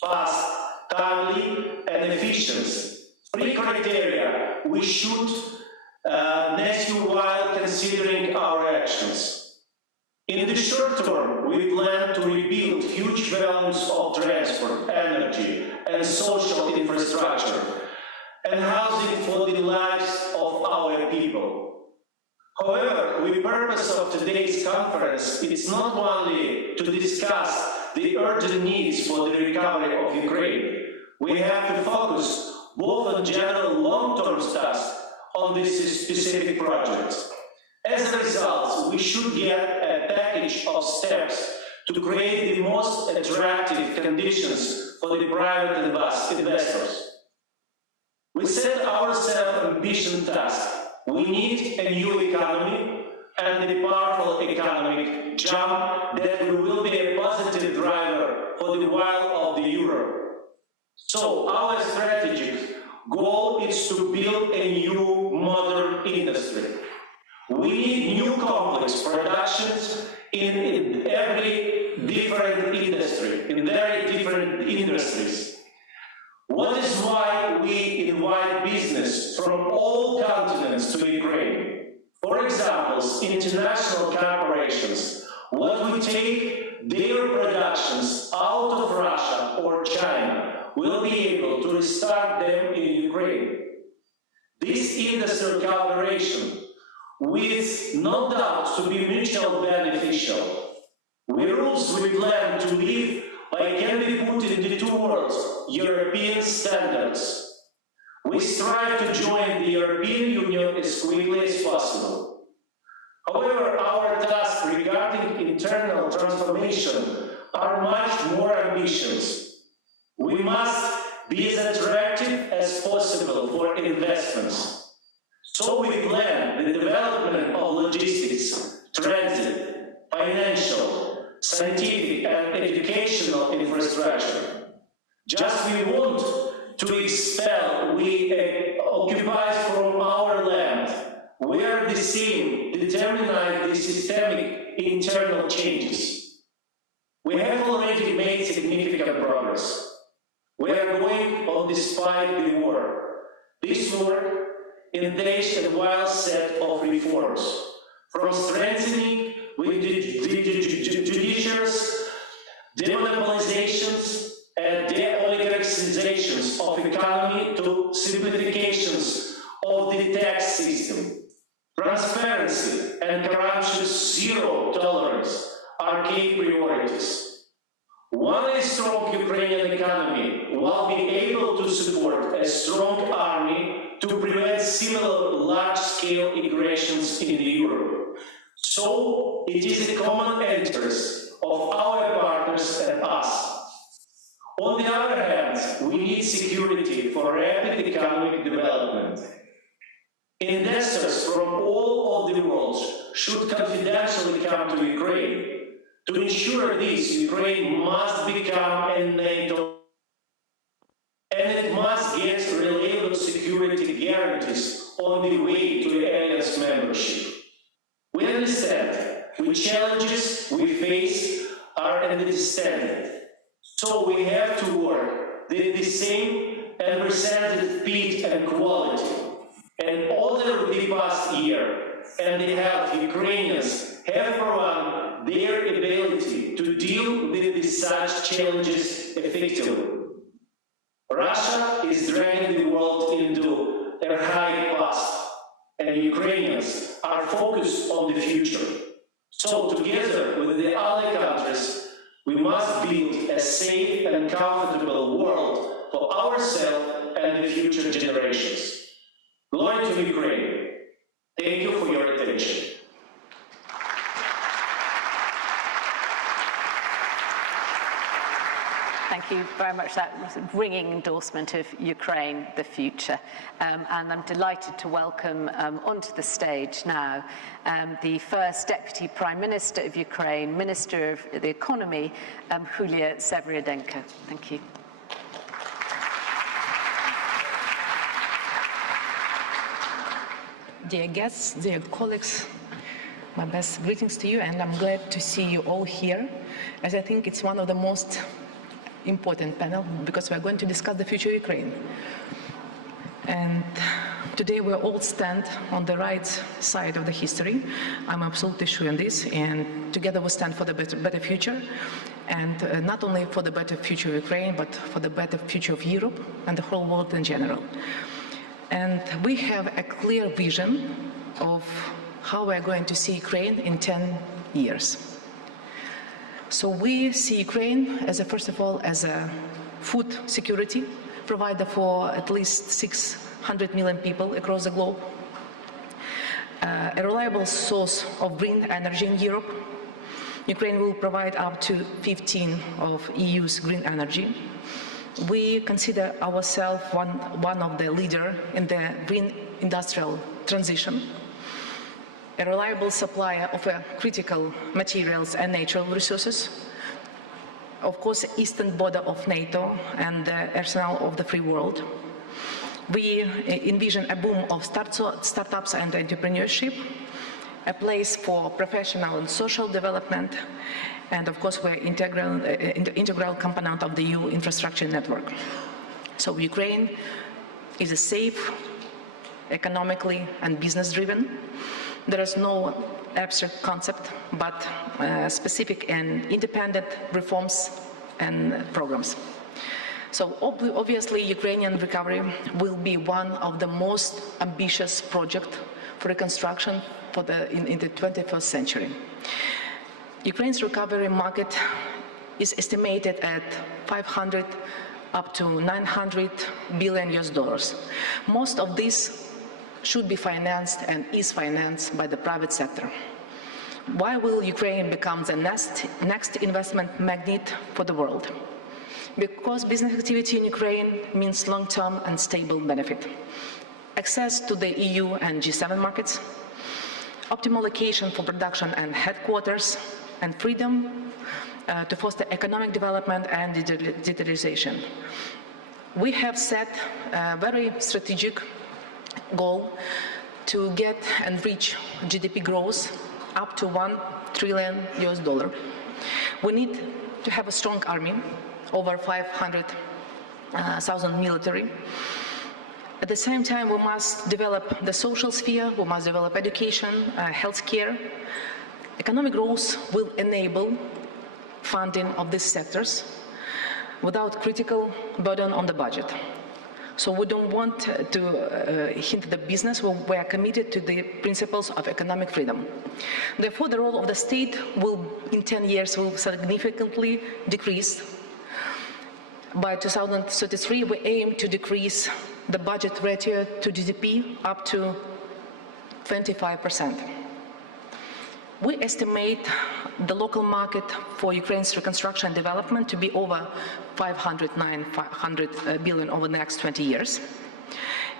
Fast, timely, and efficient. 3 criteria we should pursue while considering our actions. In the short term, we plan to rebuild huge volumes of transport, energy, and social infrastructure, and housing for the lives of our people. However, the purpose of today's conference is not only to discuss the urgent needs for the recovery of Ukraine. We have to focus both on general long-term tasks on this specific project. As a result, we should get a package of steps to create the most attractive conditions for the private investors. We set ourselves ambitious task. We need a new economy and a powerful economic jump that will be a positive driver for the while of the euro. So our strategic goal is to build a new modern industry. We need new complex productions in every different industry, in very different industries. What is why we invite business from all continents to Ukraine. For example, international corporations, what we take their productions out of Russia or China, will be able to restart them in Ukraine. This industrial cooperation, with no doubt to be mutually beneficial. The rules we plan to live by can be put into 2 words, European standards. We strive to join the European Union as quickly as possible. However, our tasks regarding internal transformation are much more ambitious. We must be as attractive as possible for investments. So we plan the development of logistics, transit, financial, scientific and educational infrastructure. Just we want to expel we occupied from our land, where the same determine the systemic internal changes. We have already made significant progress. We are going on despite the war. This war entails a wide set of reforms, from strengthening with the judiciaries, demonopolizations and de-oligarchizations of economy to simplifications of the tax system. Transparency and corruption zero tolerance are key priorities. One is strong Ukrainian economy will be able to support a strong army to prevent similar large-scale aggressions in Europe. So it is a common interest of our partners and us. On the other hand, we need security for rapid economic development. Investors from all of the world should confidentially come to Ukraine. To ensure this, Ukraine must become a NATO, and it must get reliable security guarantees on the way to alliance membership. We understand the challenges we face are understanding, so we have to work with the same unprecedented speed and quality. And over the past year, and they have Ukrainians have proven their ability to deal with such challenges effectively. Russia is dragging the world into and Ukrainians are focused on the future. So together with the ally countries, we must build a safe and comfortable world for ourselves and the future generations. Glory to Ukraine. Thank you for your attention. Thank you very much. That was a ringing endorsement of Ukraine, the future. And I'm delighted to welcome onto the stage now the first Deputy Prime Minister of Ukraine, Minister of the Economy, Yuliya Svyrydenko. Thank you. Dear guests, dear colleagues, my best greetings to you, and I'm glad to see you all here, as I think it's one of the most important panel, because we're going to discuss the future of Ukraine. And today we all stand on the right side of the history. I'm absolutely sure in this, and together we stand for the better future, and not only for the better future of Ukraine, but for the better future of Europe and the whole world in general. And we have a clear vision of how we're going to see Ukraine in 10 years. So we see Ukraine as first of all, as a food security provider for at least 600 million people across the globe, a reliable source of green energy in Europe. Ukraine will provide up to 15% of EU's green energy. We consider ourselves one of the leaders in the green industrial transition, a reliable supplier of critical materials and natural resources, of course, eastern border of NATO and the arsenal of the free world. We envision a boom of startups and entrepreneurship, a place for professional and social development, and of course, we're integral component of the EU infrastructure network. So Ukraine is a safe, economically and business-driven. There is no abstract concept, but specific and independent reforms and programs. So obviously, Ukrainian recovery will be one of the most ambitious projects for reconstruction in the 21st century. Ukraine's recovery market is estimated at 500 up to 900 billion US dollars. Most of this should be financed and is financed by the private sector. Why will Ukraine become the next investment magnet for the world? Because business activity in Ukraine means long-term and stable benefit. Access to the EU and G7 markets, optimal location for production and headquarters, and freedom to foster economic development and digitalization. We have set a very strategic goal to get and reach GDP growth up to $1 trillion US. We need to have a strong army, over 500,000 military. At the same time, we must develop the social sphere, we must develop education, healthcare. Economic growth will enable funding of these sectors without critical burden on the budget. So we don't want to hinder the business. We are committed to the principles of economic freedom. Therefore, the role of the state will, in 10 years, will significantly decrease. By 2033, we aim to decrease the budget ratio to GDP up to 25%. We estimate the local market for Ukraine's reconstruction and development to be over 500 billion over the next 20 years.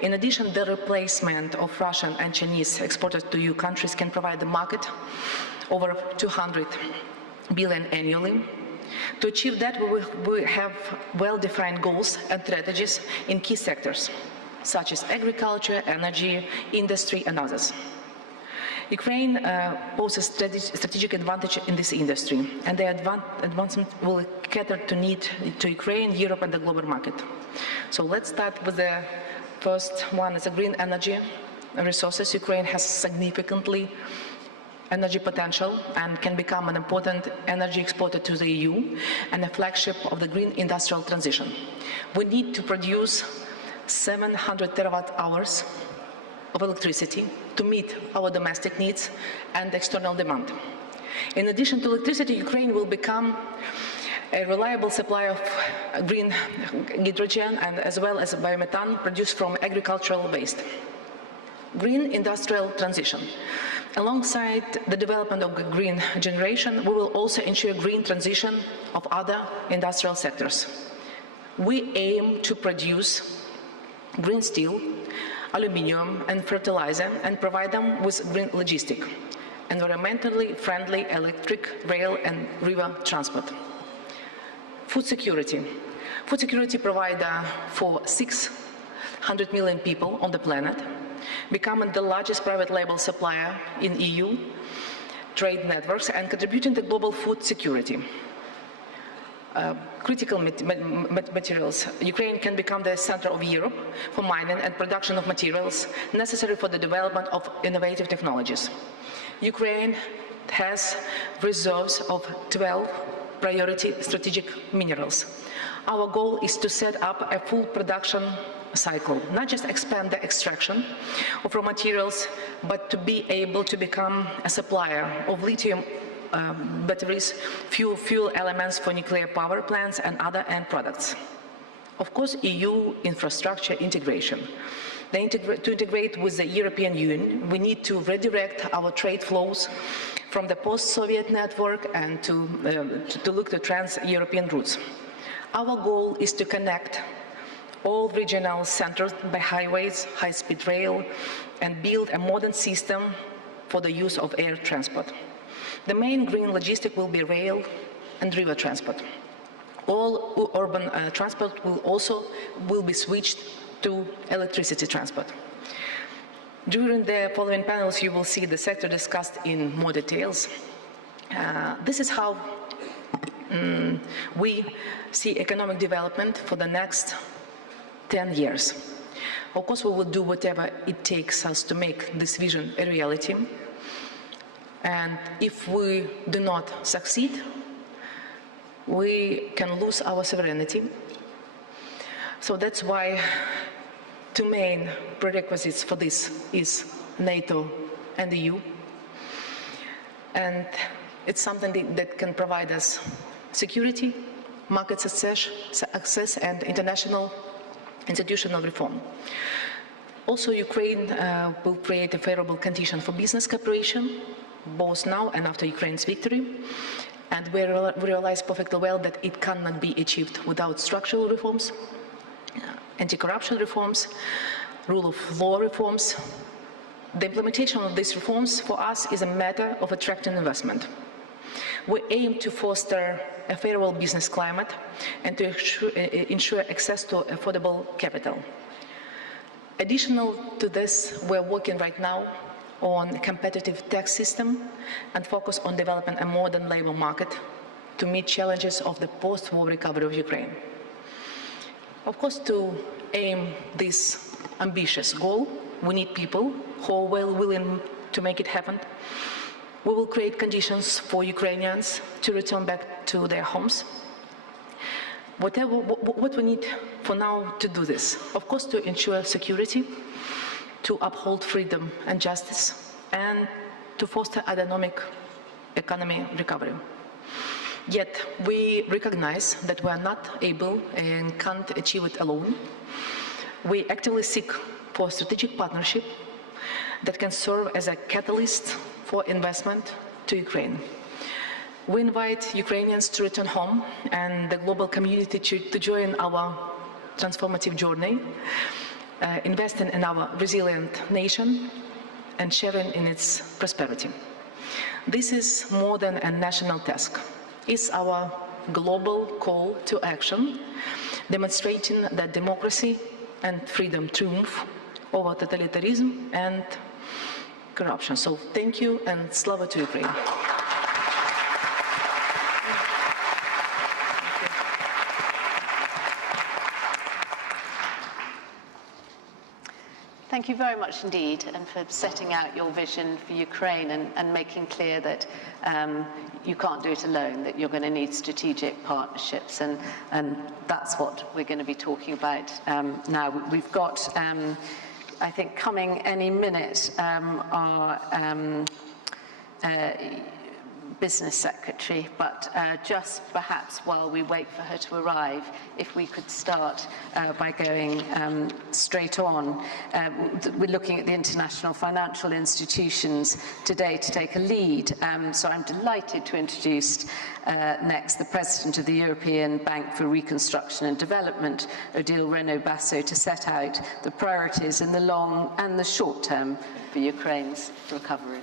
In addition, the replacement of Russian and Chinese exporters to EU countries can provide the market over 200 billion annually. To achieve that, we have well-defined goals and strategies in key sectors, such as agriculture, energy, industry, and others. Ukraine poses strategic advantage in this industry, and the advancement will cater to need to Ukraine, Europe, and the global market. So let's start with the first one, is green energy resources. Ukraine has significantly energy potential and can become an important energy exporter to the EU and a flagship of the green industrial transition. We need to produce 700 terawatt hours of electricity to meet our domestic needs and external demand. In addition to electricity, Ukraine will become a reliable supplier of green hydrogen and as well as biomethane produced from agricultural waste. Green industrial transition. Alongside the development of green generation, we will also ensure green transition of other industrial sectors. We aim to produce green steel, aluminium and fertilizer and provide them with green logistic, environmentally friendly electric, rail and river transport. Food security. Food security provider for 600 million people on the planet, becoming the largest private label supplier in EU trade networks and contributing to global food security. Critical materials. Ukraine can become the center of Europe for mining and production of materials necessary for the development of innovative technologies. Ukraine has reserves of 12 priority strategic minerals. Our goal is to set up a full production cycle, not just expand the extraction of raw materials, but to be able to become a supplier of lithium batteries, fuel elements for nuclear power plants and other end products. Of course, EU infrastructure integration. To integrate with the European Union, we need to redirect our trade flows from the post-Soviet network and to look to trans-European routes. Our goal is to connect all regional centers by highways, high-speed rail, and build a modern system for the use of air transport. The main green logistic will be rail and river transport. All urban transport will be switched to electricity transport. During the following panels, you will see the sector discussed in more details. This is how we see economic development for the next 10 years. Of course, we will do whatever it takes us to make this vision a reality. And if we do not succeed, we can lose our sovereignty. So that's why two main prerequisites for this is NATO and the EU. And it's something that can provide us security, market access and international institutional reform. Also, Ukraine will create a favorable condition for business cooperation, both now and after Ukraine's victory. And we realize perfectly well that it cannot be achieved without structural reforms, anti-corruption reforms, rule of law reforms. The implementation of these reforms for us is a matter of attracting investment. We aim to foster a favorable business climate and to ensure access to affordable capital. Additional to this, we're working right now on a competitive tax system and focus on developing a modern labor market to meet challenges of the post-war recovery of Ukraine. Of course, to aim this ambitious goal, we need people who are well willing to make it happen. We will create conditions for Ukrainians to return back to their homes. What we need for now to do this, of course, to ensure security, to uphold freedom and justice, and to foster economic recovery. Yet we recognize that we are not able and can't achieve it alone. We actively seek for strategic partnership that can serve as a catalyst for investment to Ukraine. We invite Ukrainians to return home and the global community to join our transformative journey, investing in our resilient nation and sharing in its prosperity. This is more than a national task. It's our global call to action, demonstrating that democracy and freedom triumph over totalitarianism and corruption. So thank you and slava to Ukraine. Thank you very much indeed, and for setting out your vision for Ukraine and making clear that you can't do it alone, that you're going to need strategic partnerships, and that's what we're going to be talking about now. We've got I think, coming any minute, our business secretary, but just perhaps while we wait for her to arrive, if we could start by going straight on. We're looking at the international financial institutions today to take a lead. So I'm delighted to introduce next the President of the European Bank for Reconstruction and Development, Odile Renaud-Basso, to set out the priorities in the long and the short term for Ukraine's recovery.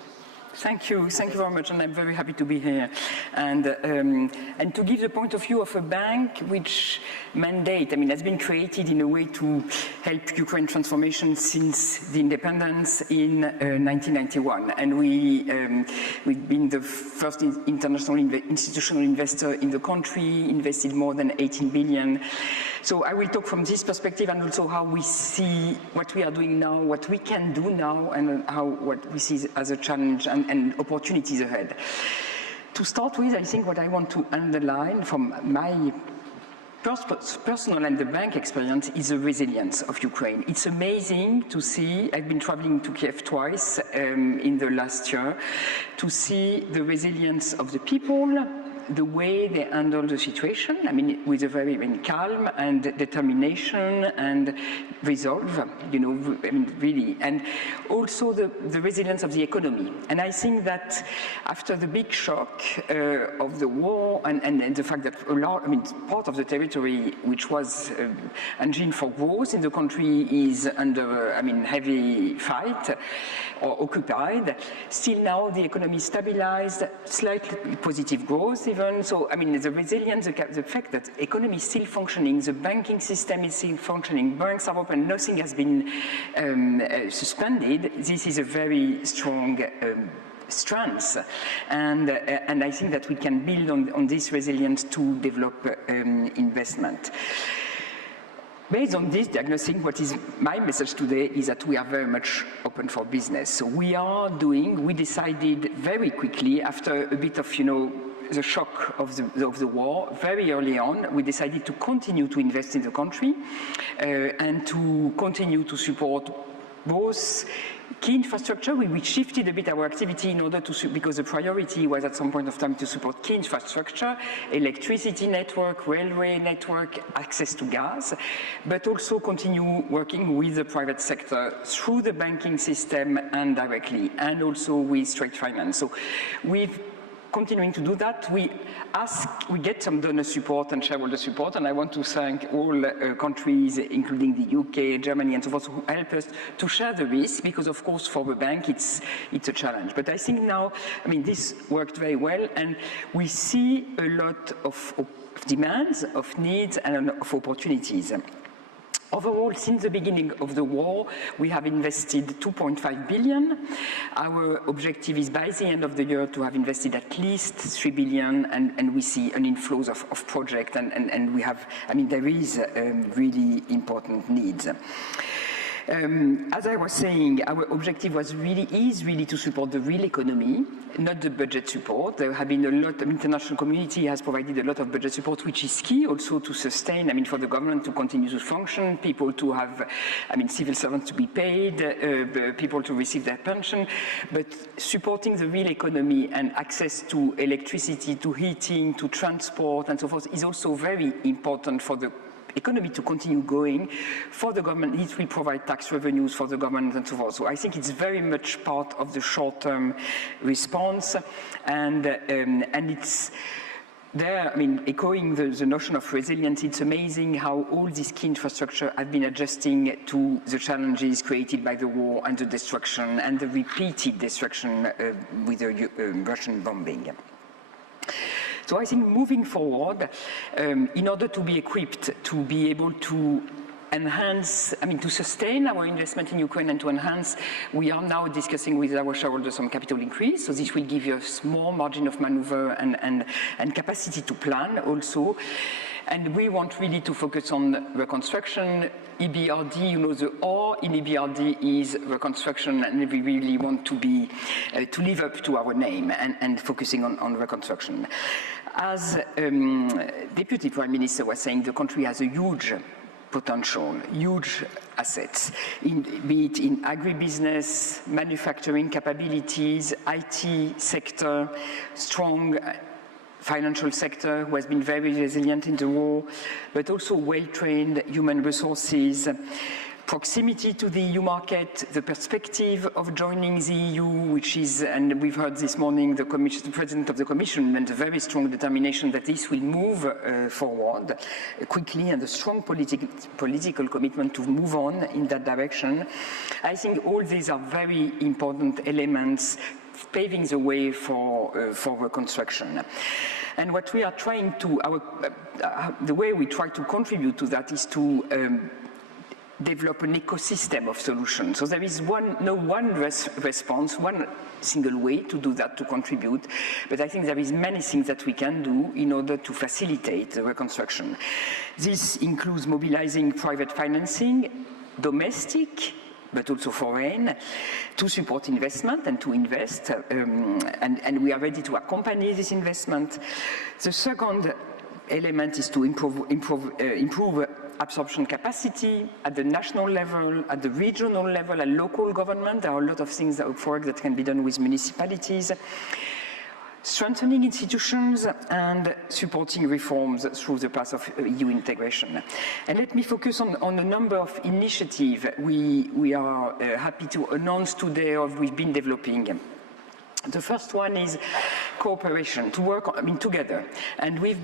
Thank you very much, and I'm very happy to be here. And to give the point of view of a bank which has been created in a way to help Ukraine transformation since the independence in 1991. And we've been the first international institutional investor in the country, invested more than 18 billion. So I will talk from this perspective and also how we see what we are doing now, what we can do now, and what we see as a challenge and opportunities ahead. To start with, I think what I want to underline from my personal and the bank experience is the resilience of Ukraine. It's amazing to see, I've been traveling to Kiev twice in the last year, to see the resilience of the people, the way they handle the situation, with a very calm and determination and resolve, really. And also the resilience of the economy. And I think that after the big shock of the war and the fact that part of the territory which was engine for growth in the country is under, heavy fight or occupied, still now the economy is stabilized, slightly positive growth even. So, the resilience, the fact that the economy is still functioning, the banking system is still functioning, banks are open, nothing has been suspended, this is a very strong strength. And I think that we can build on this resilience to develop investment. Based on this diagnosis, what is my message today is that we are very much open for business. So we decided very quickly, after a bit of, the shock of the war, very early on, we decided to continue to invest in the country and to continue to support both key infrastructure. We shifted a bit our activity in order to, because the priority was at some point of time to support key infrastructure, electricity network, railway network, access to gas, but also continue working with the private sector through the banking system and directly, and also with trade finance. So we've continuing to do that. We get some donor support and shareholder support, and I want to thank all countries, including the UK, Germany, and so forth, who help us to share the risk, because of course for the bank it's a challenge. But I think now, this worked very well, and we see a lot of demands, of needs, and of opportunities. Overall, since the beginning of the war, we have invested 2.5 billion. Our objective is by the end of the year to have invested at least 3 billion, and we see an inflow of projects, and we have, there is really important needs. As I was saying, our objective is really to support the real economy, not the budget support. There have been a lot, the international community has provided a lot of budget support, which is key also to sustain, for the government to continue to function, people to have, civil servants to be paid, people to receive their pension, but supporting the real economy and access to electricity, to heating, to transport, and so forth is also very important for the economy to continue going. For the government, it will provide tax revenues for the government and so forth. So I think it's very much part of the short-term response, and it's there, echoing the notion of resilience. It's amazing how all these key infrastructure have been adjusting to the challenges created by the war and the destruction and the repeated destruction with the Russian bombing. So I think moving forward, in order to be equipped to be able to enhance, to sustain our investment in Ukraine and to enhance, we are now discussing with our shareholders some capital increase. So this will give us more margin of maneuver and capacity to plan also. And we want really to focus on reconstruction. EBRD, the R in EBRD is reconstruction, and we really want to be to live up to our name and focusing on reconstruction. As Deputy Prime Minister was saying, the country has a huge potential, huge assets, be it in agribusiness, manufacturing capabilities, IT sector, strong financial sector who has been very resilient in the war, but also well-trained human resources, proximity to the EU market, the perspective of joining the EU, which is, and we've heard this morning, the President of the Commission meant a very strong determination that this will move forward quickly, and a strong political commitment to move on in that direction. I think all these are very important elements paving the way for reconstruction. And what we are trying to, the way we try to contribute to that is to develop an ecosystem of solutions. So there is no one response, one single way to do that, to contribute, but I think there is many things that we can do in order to facilitate the reconstruction. This includes mobilizing private financing, domestic, but also foreign, to support investment and to invest, and we are ready to accompany this investment. The second element is to improve absorption capacity at the national level, at the regional level, and local government. There are a lot of things that can be done with municipalities. Strengthening institutions and supporting reforms through the path of EU integration. And let me focus on a number of initiatives we are happy to announce today, or we've been developing. The first one is cooperation, to work together. And we've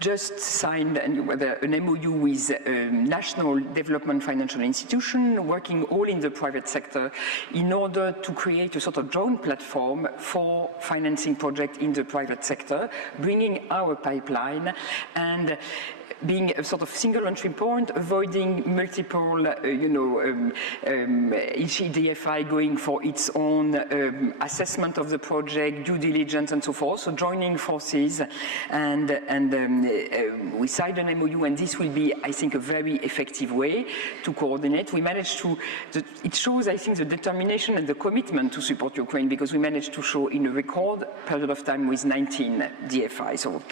just signed an MOU with a national development financial institution, working all in the private sector, in order to create a sort of joint platform for financing projects in the private sector, bringing our pipeline and being a sort of single entry point, avoiding multiple, each DFI going for its own assessment of the project, due diligence, and so forth. So joining forces, and we signed an MOU, and this will be, I think, a very effective way to coordinate. We managed to, it shows, I think, the determination and the commitment to support Ukraine, because we managed to show in a record period of time with 19 DFI. So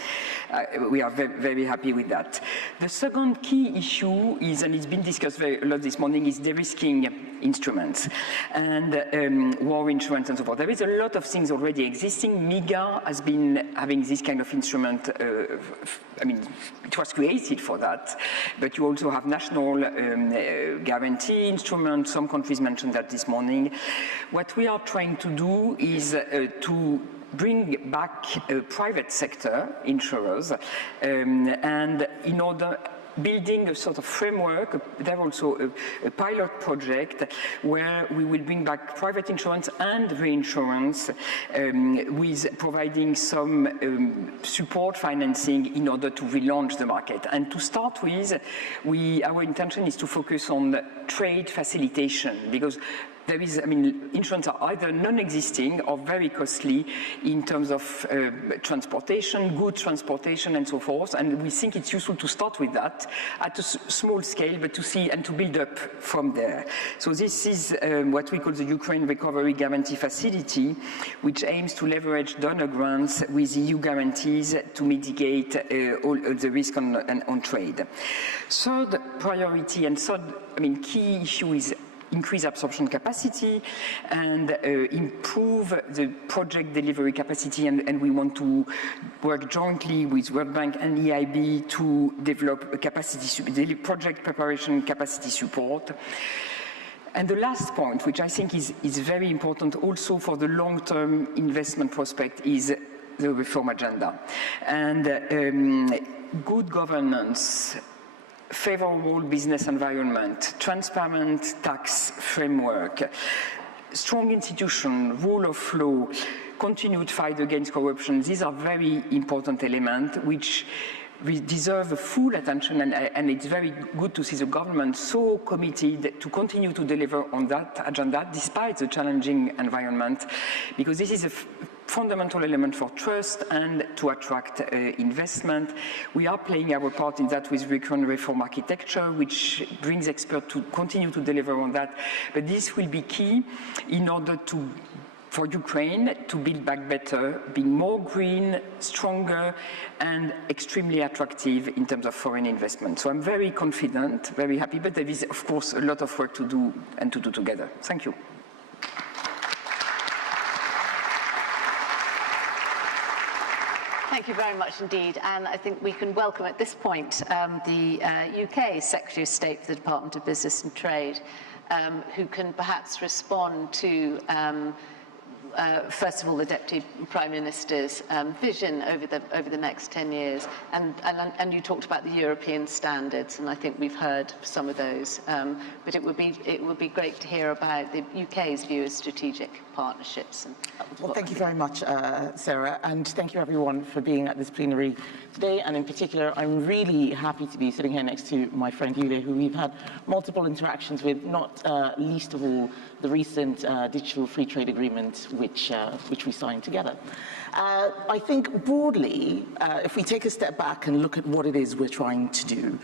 we are very, very happy with that. The second key issue is, and it's been discussed a lot this morning, is de-risking instruments and war insurance and so forth. There is a lot of things already existing. MIGA has been having this kind of instrument. It was created for that, but you also have national guarantee instruments. Some countries mentioned that this morning. What we are trying to do is to bring back private sector insurers, and in order building a sort of framework. There's also a pilot project where we will bring back private insurance and reinsurance, with providing some support financing in order to relaunch the market. And to start with, our intention is to focus on trade facilitation, because there is, insurance are either non-existing or very costly in terms of transportation, good transportation, and so forth. And we think it's useful to start with that at a small scale, but to see and to build up from there. So this is what we call the Ukraine Recovery Guarantee Facility, which aims to leverage donor grants with EU guarantees to mitigate all the risk on trade. Third priority and key issue is increase absorption capacity and improve the project delivery capacity, and we want to work jointly with World Bank and EIB to develop a project preparation capacity support. And the last point, which I think is very important also for the long-term investment prospect, is the reform agenda. And good governance, favorable business environment, transparent tax framework, strong institution, rule of law, continued fight against corruption. These are very important elements which deserve full attention, and it's very good to see the government so committed to continue to deliver on that agenda despite the challenging environment, because this is a fundamental element for trust and to attract investment. We are playing our part in that with recurrent reform architecture, which brings experts to continue to deliver on that. But this will be key in order to for Ukraine to build back better, being more green, stronger, and extremely attractive in terms of foreign investment. So I'm very confident, very happy, but there is, of course, a lot of work to do and to do together. Thank you. Thank you very much indeed, and I think we can welcome at this point the UK Secretary of State for the Department of Business and Trade, who can perhaps respond to first of all, the Deputy Prime Minister's vision over the next 10 years, and you talked about the European standards, and I think we've heard some of those. But it would be great to hear about the UK's view of strategic partnerships. Well, thank you very much, Sarah, and thank you everyone for being at this plenary today. And in particular, I'm really happy to be sitting here next to my friend Yuliya, who we've had multiple interactions with, not least of all the recent digital free trade agreement, which we signed together. I think broadly, if we take a step back and look at what it is we're trying to do,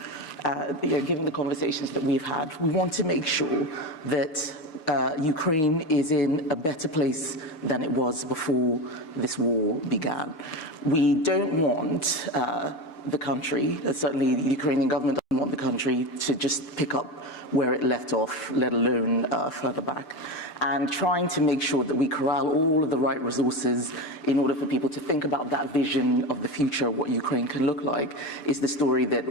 given the conversations that we've had, we want to make sure that Ukraine is in a better place than it was before this war began. We don't want the country, certainly the Ukrainian government doesn't want the country to just pick up where it left off, let alone further back. And trying to make sure that we corral all of the right resources in order for people to think about that vision of the future, what Ukraine can look like, is the story that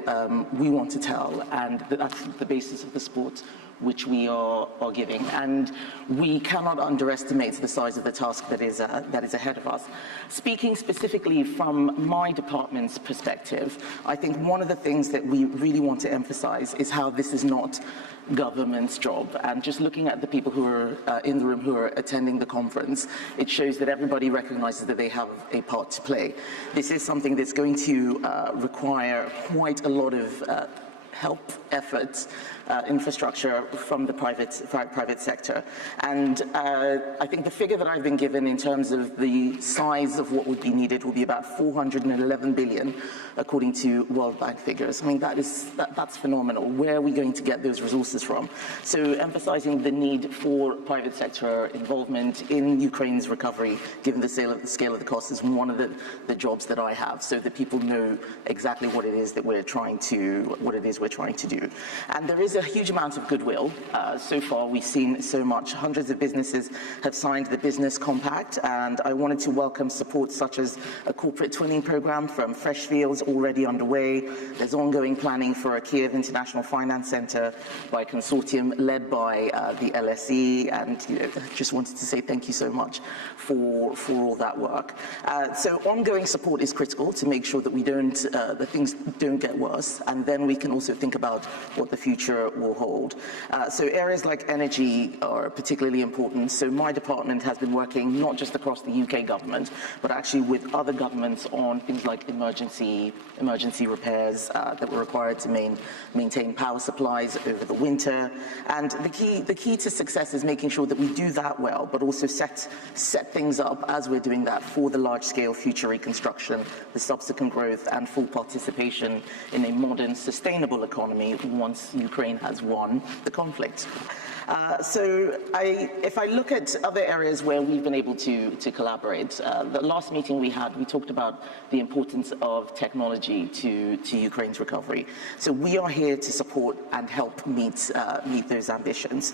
we want to tell, and that's the basis of the support which we are giving. And we cannot underestimate the size of the task that is ahead of us. Speaking specifically from my department's perspective, I think one of the things that we really want to emphasize is how this is not government's job. And just looking at the people who are in the room who are attending the conference, it shows that everybody recognizes that they have a part to play. This is something that's going to require quite a lot of help, efforts, infrastructure from the private sector. And I think the figure that I've been given in terms of the size of what would be needed will be about 411 billion, according to World Bank figures. I mean, that's phenomenal. Where are we going to get those resources from? So emphasizing the need for private sector involvement in Ukraine's recovery, given the scale of the cost, is one of the jobs that I have, so that people know exactly what it is that we're trying to do. And there is a huge amount of goodwill. So far, we've seen so much. Hundreds of businesses have signed the Business Compact, and I wanted to welcome support such as a corporate twinning program from Freshfields already underway. There's ongoing planning for a Kiev International Finance Center by a consortium led by the LSE, and just wanted to say thank you so much for all that work. So ongoing support is critical to make sure that we don't, that things don't get worse, and then we can also think about what the future will hold. So areas like energy are particularly important. So my department has been working not just across the UK government, but actually with other governments on things like emergency repairs that were required to maintain power supplies over the winter. And the key to success is making sure that we do that well, but also set things up as we're doing that for the large-scale future reconstruction, the subsequent growth, and full participation in a modern, sustainable economy once Ukraine has won the conflict. So if I look at other areas where we've been able to collaborate, the last meeting we had, we talked about the importance of technology to Ukraine's recovery. So we are here to support and help meet those ambitions.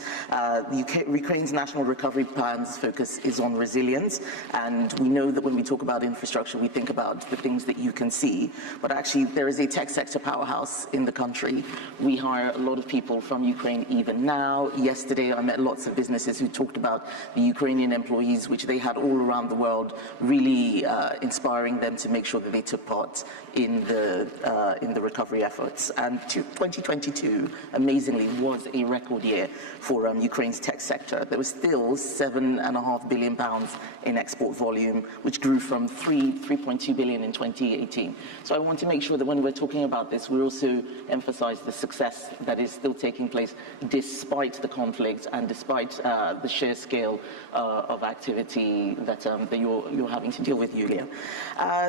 Ukraine's national recovery plan's focus is on resilience, and we know that when we talk about infrastructure, we think about the things that you can see, but actually there is a tech sector powerhouse in the country. We hire a lot of people from Ukraine even now. Yesterday, I met lots of businesses who talked about the Ukrainian employees, which they had all around the world, really inspiring them to make sure that they took part in the recovery efforts. And 2022, amazingly, was a record year for Ukraine's tech sector. There was still £7.5 billion in export volume, which grew from 3.2 billion in 2018. So I want to make sure that when we're talking about this, we also emphasize the success that is still taking place despite the conflict conflict and despite the sheer scale of activity that you're having to deal with, Yuliya.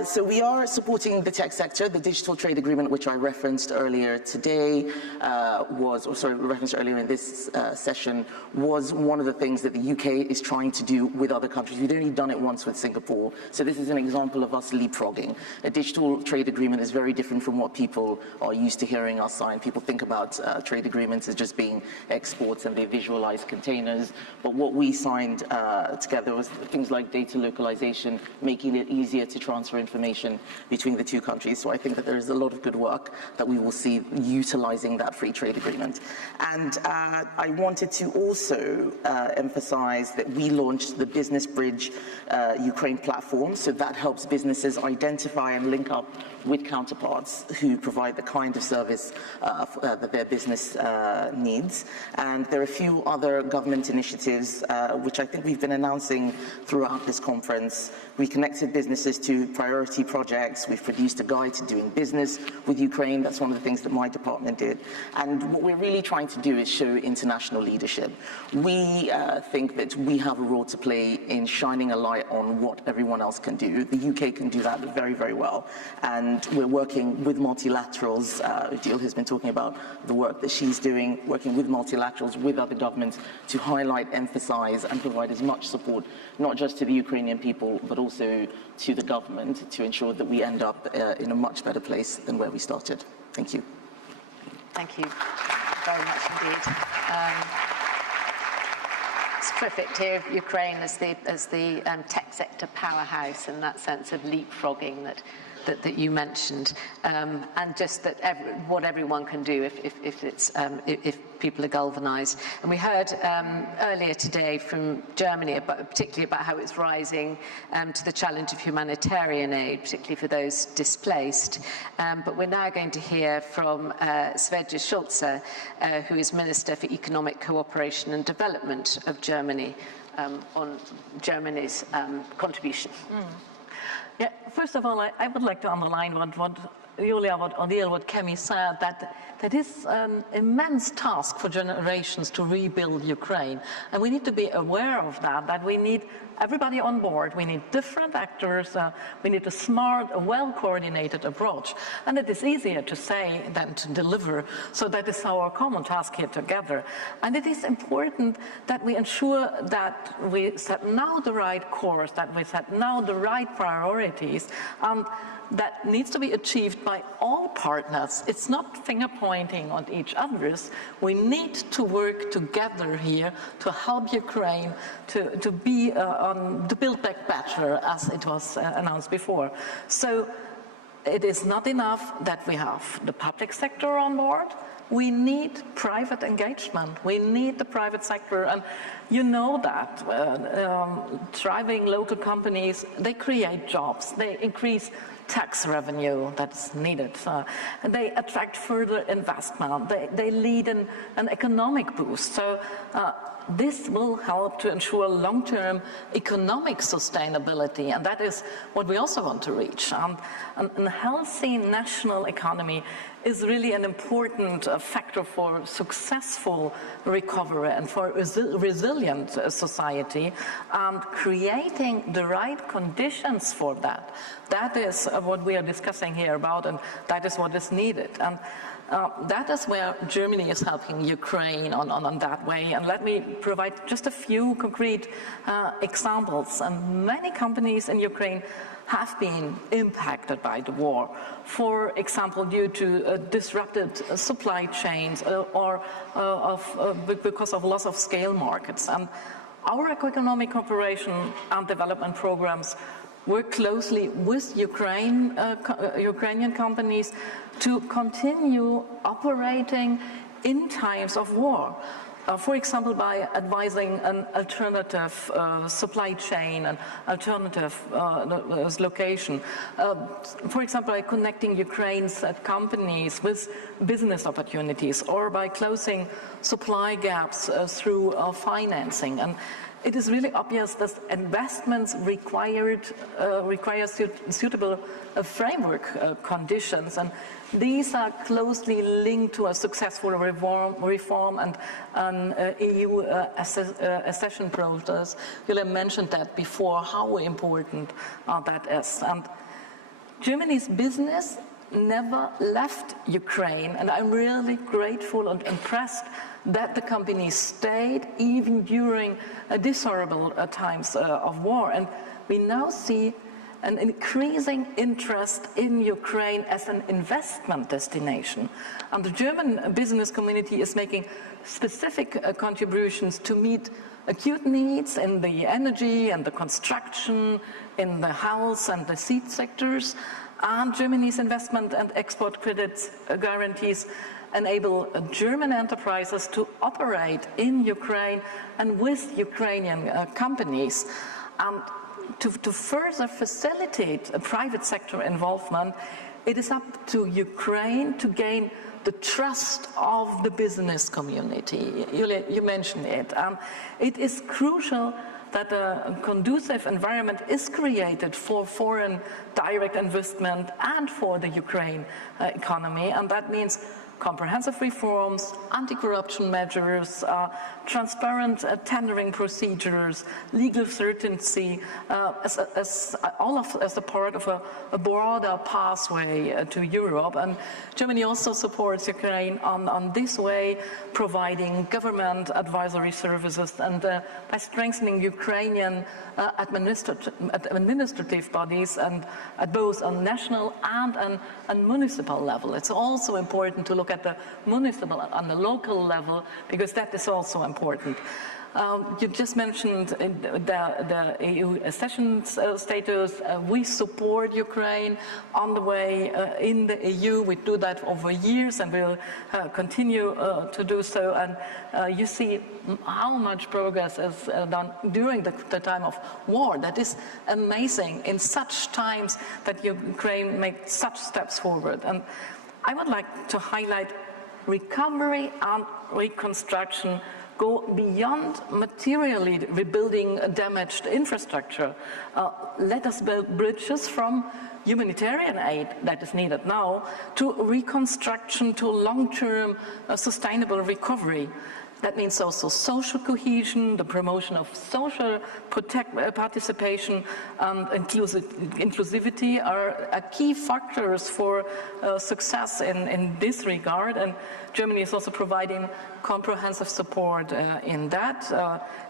So we are supporting the tech sector. The digital trade agreement, which I referenced earlier today, referenced earlier in this session, was one of the things that the UK is trying to do with other countries. We've only done it once with Singapore, so this is an example of us leapfrogging. A digital trade agreement is very different from what people are used to hearing us sign. People think about trade agreements as just being exports and they visualize containers, but what we signed together was things like data localization, making it easier to transfer information between the two countries. So I think that there is a lot of good work that we will see utilizing that free trade agreement. And I wanted to also emphasize that we launched the Business Bridge Ukraine platform, so that helps businesses identify and link up with counterparts who provide the kind of service that their business needs. And there are a few other government initiatives which I think we've been announcing throughout this conference. We connected businesses to priority projects. We've produced a guide to doing business with Ukraine. That's one of the things that my department did. And what we're really trying to do is show international leadership. We think that we have a role to play in shining a light on what everyone else can do. The UK can do that very, very well. And we're working with multilaterals. Odile has been talking about the work that she's doing, working with multilaterals, with other governments to highlight, emphasize, and provide as much support, not just to the Ukrainian people, but also to the government to ensure that we end up in a much better place than where we started. Thank you. Thank you very much indeed. It's terrific to hear Ukraine as the tech sector powerhouse in that sense of leapfrogging that you mentioned, and just that what everyone can do if people are galvanized. And we heard earlier today from Germany, particularly about how it's rising to the challenge of humanitarian aid, particularly for those displaced. But we're now going to hear from Svenja Schulze, who is Minister for Economic Cooperation and Development of Germany, on Germany's contribution. Yeah, first of all, I would like to underline what Yuliya, what Odile, what Kemi said, that is an immense task for generations to rebuild Ukraine. And we need to be aware of that we need everybody on board. We need different actors. We need a smart, a well-coordinated approach. And it is easier to say than to deliver. So that is our common task here together. And it is important that we ensure that we set now the right course, that we set now the right priorities. That needs to be achieved by all partners. It's not finger-pointing on each other's. We need to work together here to help Ukraine to build back better, as it was announced before. So it is not enough that we have the public sector on board. We need private engagement. We need the private sector, and you know that thriving local companies, they create jobs, they increase tax revenue that's needed. They attract further investment. They lead an economic boost. So this will help to ensure long-term economic sustainability, and that is what we also want to reach. A healthy national economy is really an important factor for successful recovery and for resilient society, and creating the right conditions for that. That is what we are discussing here about, and that is what is needed. And that is where Germany is helping Ukraine on that way. And let me provide just a few concrete examples. And many companies in Ukraine have been impacted by the war. For example, due to disrupted supply chains or because of loss of scale markets. And our economic cooperation and development programs work closely with Ukrainian companies to continue operating in times of war. For example, by advising an alternative supply chain, an alternative location. For example, by connecting Ukraine's companies with business opportunities, or by closing supply gaps through financing. And it is really obvious that investments require suitable framework conditions, and these are closely linked to a successful reform and an EU accession process. Yuliya mentioned that before, how important that is. And Germany's business never left Ukraine, and I'm really grateful and impressed that the company stayed even during dishonorable times of war. And we now see an increasing interest in Ukraine as an investment destination. And the German business community is making specific contributions to meet acute needs in the energy and the construction, in the health and the seed sectors. And Germany's investment and export credits guarantees enable German enterprises to operate in Ukraine and with Ukrainian companies. To further facilitate a private sector involvement, it is up to Ukraine to gain the trust of the business community. Yuliya, you mentioned it. It is crucial that a conducive environment is created for foreign direct investment and for the Ukraine economy, and that means comprehensive reforms, anti-corruption measures, transparent tendering procedures, legal certainty, as a part of a broader pathway to Europe. And Germany also supports Ukraine on this way, providing government advisory services and by strengthening Ukrainian administrative bodies and at both on national and municipal level. It's also important to look at the municipal and the local level, because that is also important. You just mentioned the EU accession status. We support Ukraine on the way in the EU. We do that over years and we'll continue to do so. And you see how much progress is done during the time of war. That is amazing in such times that Ukraine makes such steps forward. And I would like to highlight recovery and reconstruction go beyond materially rebuilding damaged infrastructure. Let us build bridges from humanitarian aid that is needed now to reconstruction, to long-term sustainable recovery. That means also social cohesion, the promotion of social participation and inclusivity are key factors for success in this regard. And Germany is also providing comprehensive support in that.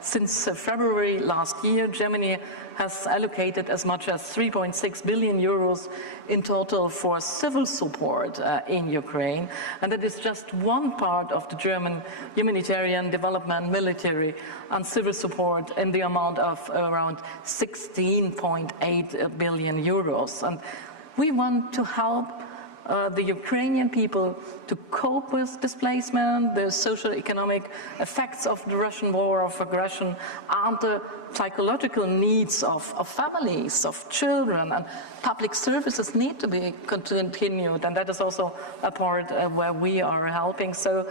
Since February last year, Germany has allocated as much as 3.6 billion euros in total for civil support in Ukraine. And that is just one part of the German humanitarian development, military and civil support in the amount of around 16.8 billion euros. And we want to help the Ukrainian people to cope with displacement, the socio-economic effects of the Russian war of aggression, and the psychological needs of families, of children, and public services need to be continued, and that is also a part where we are helping. So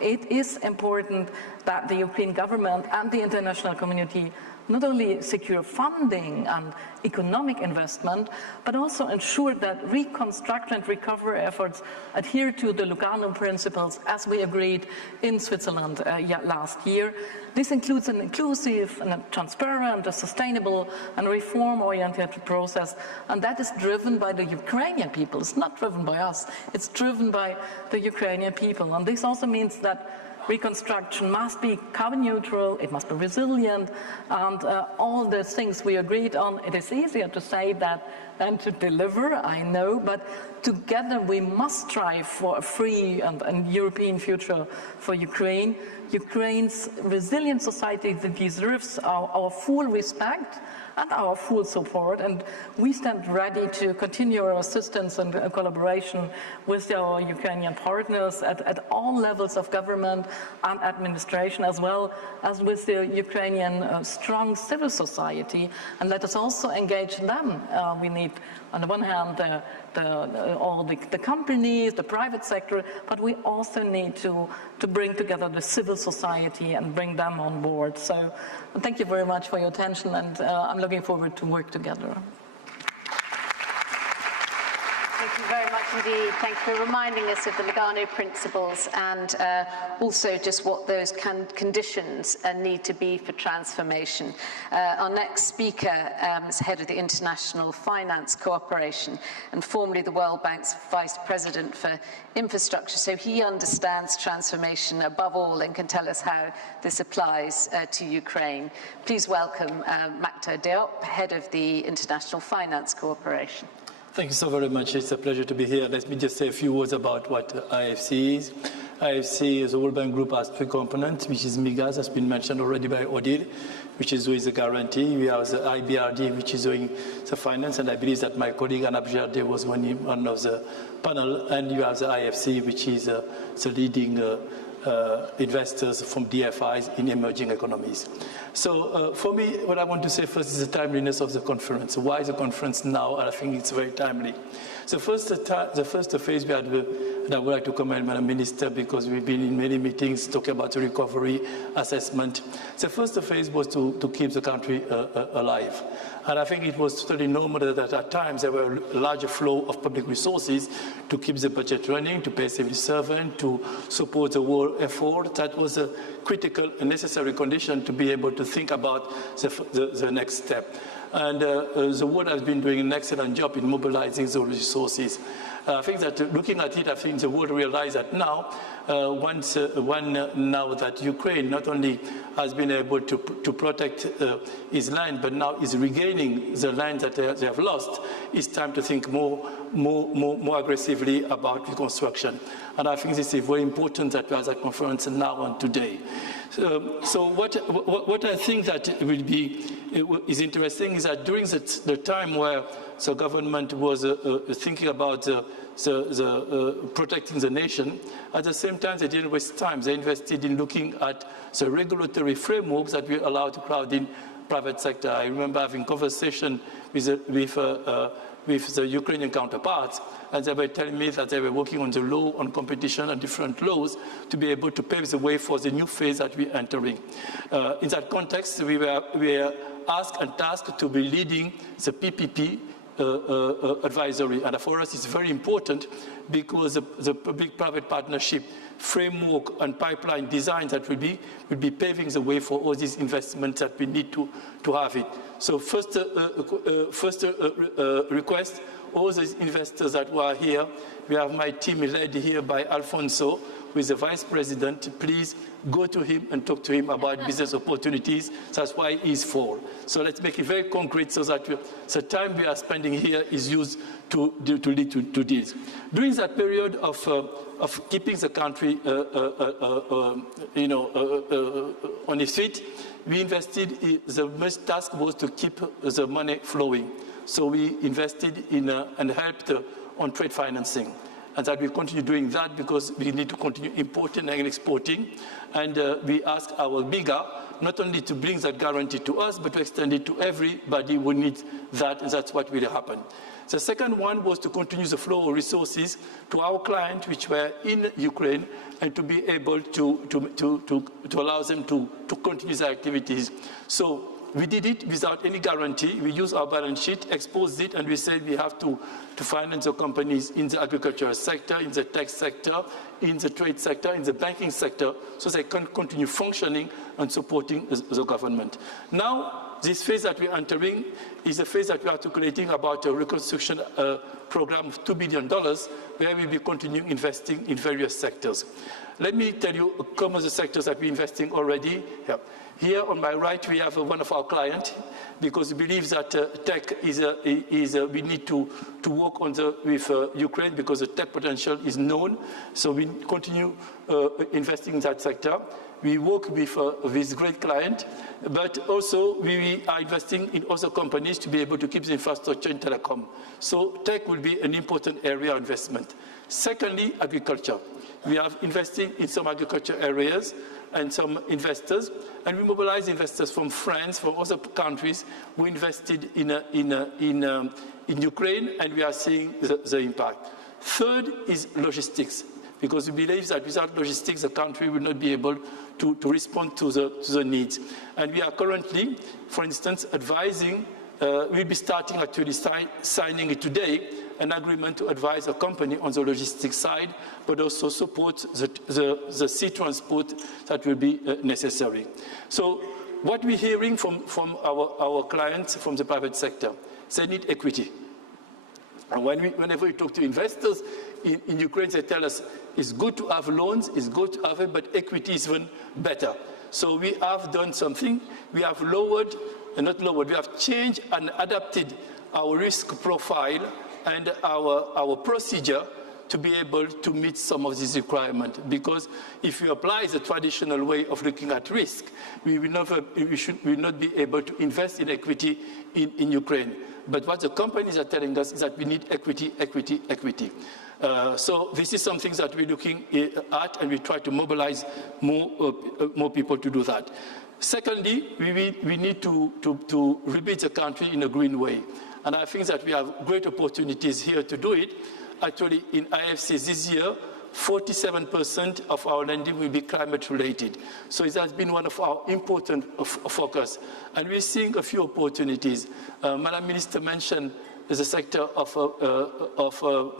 it is important that the European government and the international community not only secure funding and economic investment, but also ensure that reconstruction and recovery efforts adhere to the Lugano principles as we agreed in Switzerland last year. This includes an inclusive and a transparent, a sustainable and reform-oriented process, and that is driven by the Ukrainian people. It's not driven by us, it's driven by the Ukrainian people. And this also means that reconstruction must be carbon neutral, it must be resilient, and all the things we agreed on. It is easier to say that than to deliver, I know, but together we must strive for a free and European future for Ukraine. Ukraine's resilient society deserves our full respect and our full support, and we stand ready to continue our assistance and collaboration with our Ukrainian partners at all levels of government and administration, as well as with the Ukrainian strong civil society. And let us also engage them. We need on the one hand, all the companies, the private sector, but we also need to bring together the civil society and bring them on board. So thank you very much for your attention, and I'm looking forward to work together. Thank you very much indeed. Thank you for reminding us of the Lugano principles and also just what those conditions need to be for transformation. Our next speaker is head of the International Finance Cooperation and formerly the World Bank's Vice President for Infrastructure. So he understands transformation above all and can tell us how this applies to Ukraine. Please welcome Makhtar Diop, head of the International Finance Cooperation. Thank you so very much. It's a pleasure to be here. Let me just say a few words about what IFC is. IFC is a World Bank Group has three components, which is MIGAS, has been mentioned already by Odile, which is doing the guarantee. We have the IBRD, which is doing the finance, and I believe that my colleague Anna Bjarde was one of the panel. And you have the IFC, which is the leading investors from DFIs in emerging economies. So for me, what I want to say first is the timeliness of the conference. Why is the conference now? I think it's very timely. The first phase we had, and I would like to commend Madam Minister because we've been in many meetings talking about the recovery assessment. The first phase was to keep the country alive. And I think it was totally normal that at times there were a larger flow of public resources to keep the budget running, to pay civil servants, to support the war effort. That was a critical and necessary condition to be able to think about the next step. And the world has been doing an excellent job in mobilizing those resources. I think that looking at it, I think the world realized that now, now that Ukraine not only has been able to protect its land, but now is regaining the land that they have lost, it's time to think more aggressively about reconstruction. And I think this is very important that we have that conference now and today. So what I think that is interesting is that during the time where the government was thinking about protecting the nation, at the same time they didn't waste time. They invested in looking at the regulatory frameworks that will allow the crowd in private sector. I remember having conversation with the Ukrainian counterparts, and they were telling me that they were working on the law on competition and different laws to be able to pave the way for the new phase that we're entering. In that context, we were asked and tasked to be leading the PPP advisory, and for us it's very important because the public-private partnership framework and pipeline design that will be paving the way for all these investments that we need to have it. So first request, all these investors that were here, we have my team led here by Alfonso, who is the Vice President. Please go to him and talk to him about business opportunities. That's why he's for. So let's make it very concrete so that the time we are spending here is used to lead to deals. During that period of keeping the country on its feet, we invested, the first task was to keep the money flowing. So we invested in and helped on trade financing. And that we continue doing that because we need to continue importing and exporting. And we ask our bigger not only to bring that guarantee to us, but to extend it to everybody who needs that, and that's what will happen. The second one was to continue the flow of resources to our clients, which were in Ukraine, and to be able to allow them to continue their activities. So we did it without any guarantee. We used our balance sheet, exposed it, and we said we have to finance the companies in the agricultural sector, in the tech sector, in the trade sector, in the banking sector, so they can continue functioning and supporting the government. Now, this phase that we're entering is a phase that we're articulating about a reconstruction program of $2 billion, where we'll be continuing investing in various sectors. Let me tell you a couple of the sectors that we're investing already. Here on my right, we have one of our clients, because we believe that tech we need to work on with Ukraine, because the tech potential is known. So we continue investing in that sector. We work with this great client, but also we are investing in other companies to be able to keep the infrastructure in telecom. So tech will be an important area of investment. Secondly, agriculture. We are investing in some agriculture areas, and some investors. And we mobilized investors from France, from other countries who invested in Ukraine, and we are seeing the impact. Third is logistics, because we believe that without logistics, the country will not be able to respond to the needs. And we are currently, for instance, advising, we'll be starting actually signing it today, an agreement to advise a company on the logistics side, but also support the sea transport that will be necessary. So what we're hearing from our clients from the private sector, they need equity. And whenever we talk to investors in Ukraine, they tell us it's good to have loans, it's good to have it, but equity is even better. So we have done something. We have we have changed and adapted our risk profile and our procedure to be able to meet some of these requirements. Because if you apply the traditional way of looking at risk, we will not be able to invest in equity in Ukraine. But what the companies are telling us is that we need equity, equity, equity. So this is something that we're looking at, and we try to mobilize more people to do that. Secondly, we need to rebuild the country in a green way. And I think that we have great opportunities here to do it. Actually, in IFC this year, 47% of our lending will be climate related. So it has been one of our important focus. And we're seeing a few opportunities. Madam Minister mentioned the sector of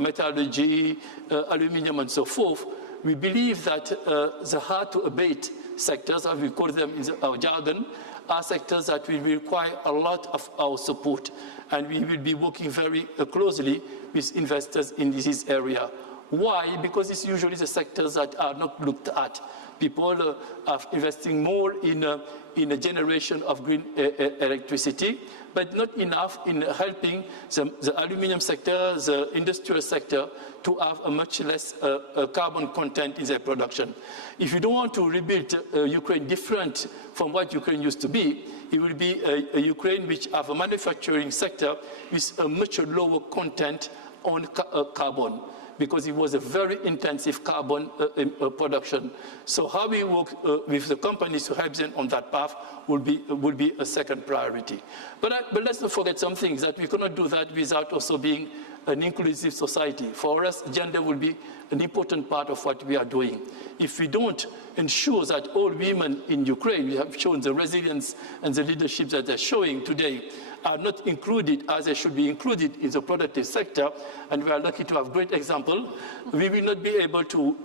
metallurgy, aluminium, and so forth. We believe that the hard-to-abate sectors, as we call them in our jargon, are sectors that will require a lot of our support. And we will be working very closely with investors in this area. Why? Because it's usually the sectors that are not looked at. People are investing more in a generation of green electricity, but not enough in helping the aluminium sector, the industrial sector, to have a much less carbon content in their production. If you don't want to rebuild Ukraine different from what Ukraine used to be, it will be a Ukraine which have a manufacturing sector with a much lower content on carbon, because it was a very intensive carbon production. So how we work with the companies to help them on that path will be a second priority. But let's not forget some things, that we cannot do that without also being an inclusive society. For us, gender will be an important part of what we are doing. If we don't ensure that all women in Ukraine, we have shown the resilience and the leadership that they're showing today, are not included as they should be included in the productive sector, and we are lucky to have great example, we will not be able to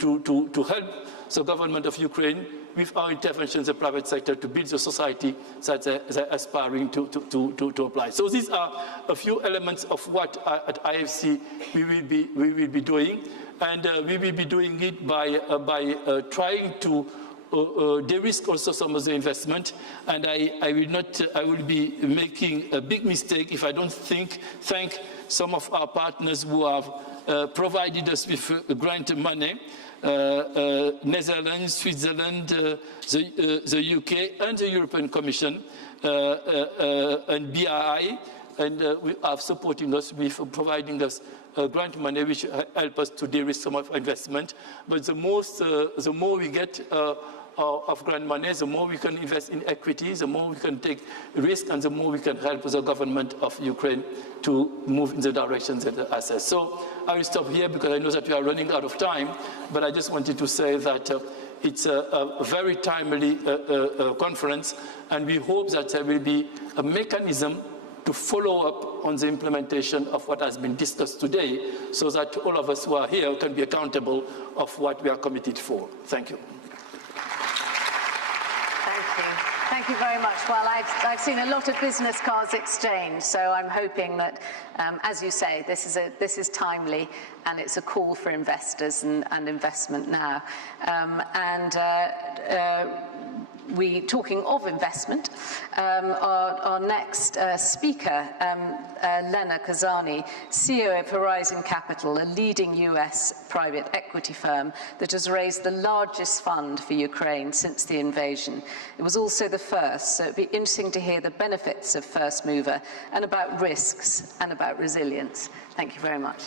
help the government of Ukraine with our intervention in the private sector to build the society that they're aspiring to apply. So these are a few elements of what at IFC we will be doing, and we will be doing it by trying to de-risk also some of the investment, and I will be making a big mistake if I don't thank some of our partners who have provided us with grant money. Netherlands, Switzerland, the UK, and the European Commission, and BRI, and we are supporting us with providing us grant money, which help us to de-risk some of investment. But the more we get of grant money, the more we can invest in equity, the more we can take risk, and the more we can help the government of Ukraine to move in the directions that I said. So I will stop here because I know that we are running out of time, but I just wanted to say that it's a very timely conference, and we hope that there will be a mechanism to follow up on the implementation of what has been discussed today, so that all of us who are here can be accountable of what we are committed for. Thank you. Thank you very much. Well, I've seen a lot of business cards exchanged, so I'm hoping that, as you say, this is timely, and it's a call for investors and investment now. Talking of investment, our next speaker, Elena Kozhanova, CEO of Horizon Capital, a leading US private equity firm that has raised the largest fund for Ukraine since the invasion. It was also the first, so it'd be interesting to hear the benefits of First Mover and about risks and about resilience. Thank you very much.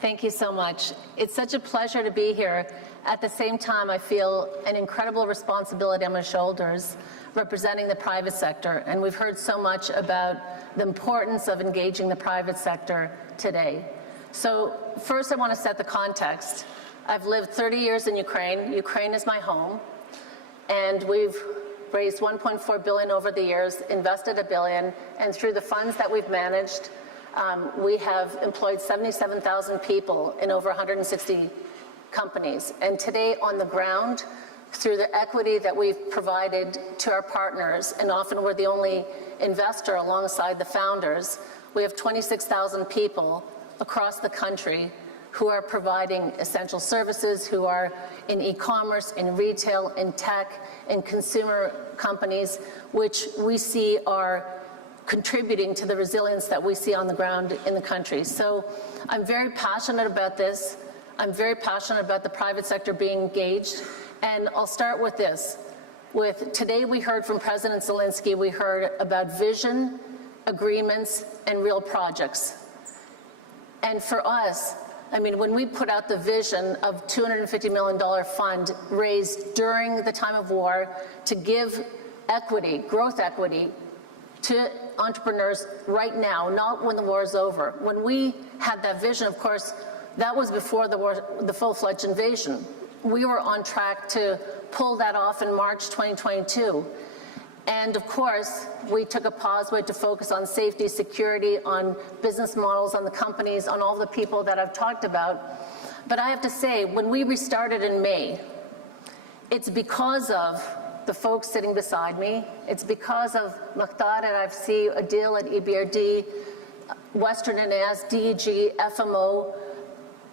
Thank you so much. It's such a pleasure to be here. At the same time, I feel an incredible responsibility on my shoulders representing the private sector. And we've heard so much about the importance of engaging the private sector today. So first, I want to set the context. I've lived 30 years in Ukraine. Ukraine is my home. And we've raised $1.4 billion over the years, invested $1 billion, and through the funds that we've managed, we have employed 77,000 people in over 160 companies. And today on the ground, through the equity that we've provided to our partners, and often we're the only investor alongside the founders, we have 26,000 people across the country who are providing essential services, who are in e-commerce, in retail, in tech, in consumer companies, which we see are contributing to the resilience that we see on the ground in the country. So I'm very passionate about this. I'm very passionate about the private sector being engaged. And I'll start with this. Today we heard from President Zelenskyy, we heard about vision, agreements, and real projects. And for us, I mean, when we put out the vision of $250 million fund raised during the time of war to give equity, growth equity, to entrepreneurs right now, not when the war is over. When we had that vision, of course, that was before the war, the full-fledged invasion. We were on track to pull that off in March 2022. And of course, we took a pause, we had to focus on safety, security, on business models, on the companies, on all the people that I've talked about. But I have to say, when we restarted in May, it's because of the folks sitting beside me. It's because of Makhtar at IFC, Odile at EBRD, Western NAS, DEG, FMO,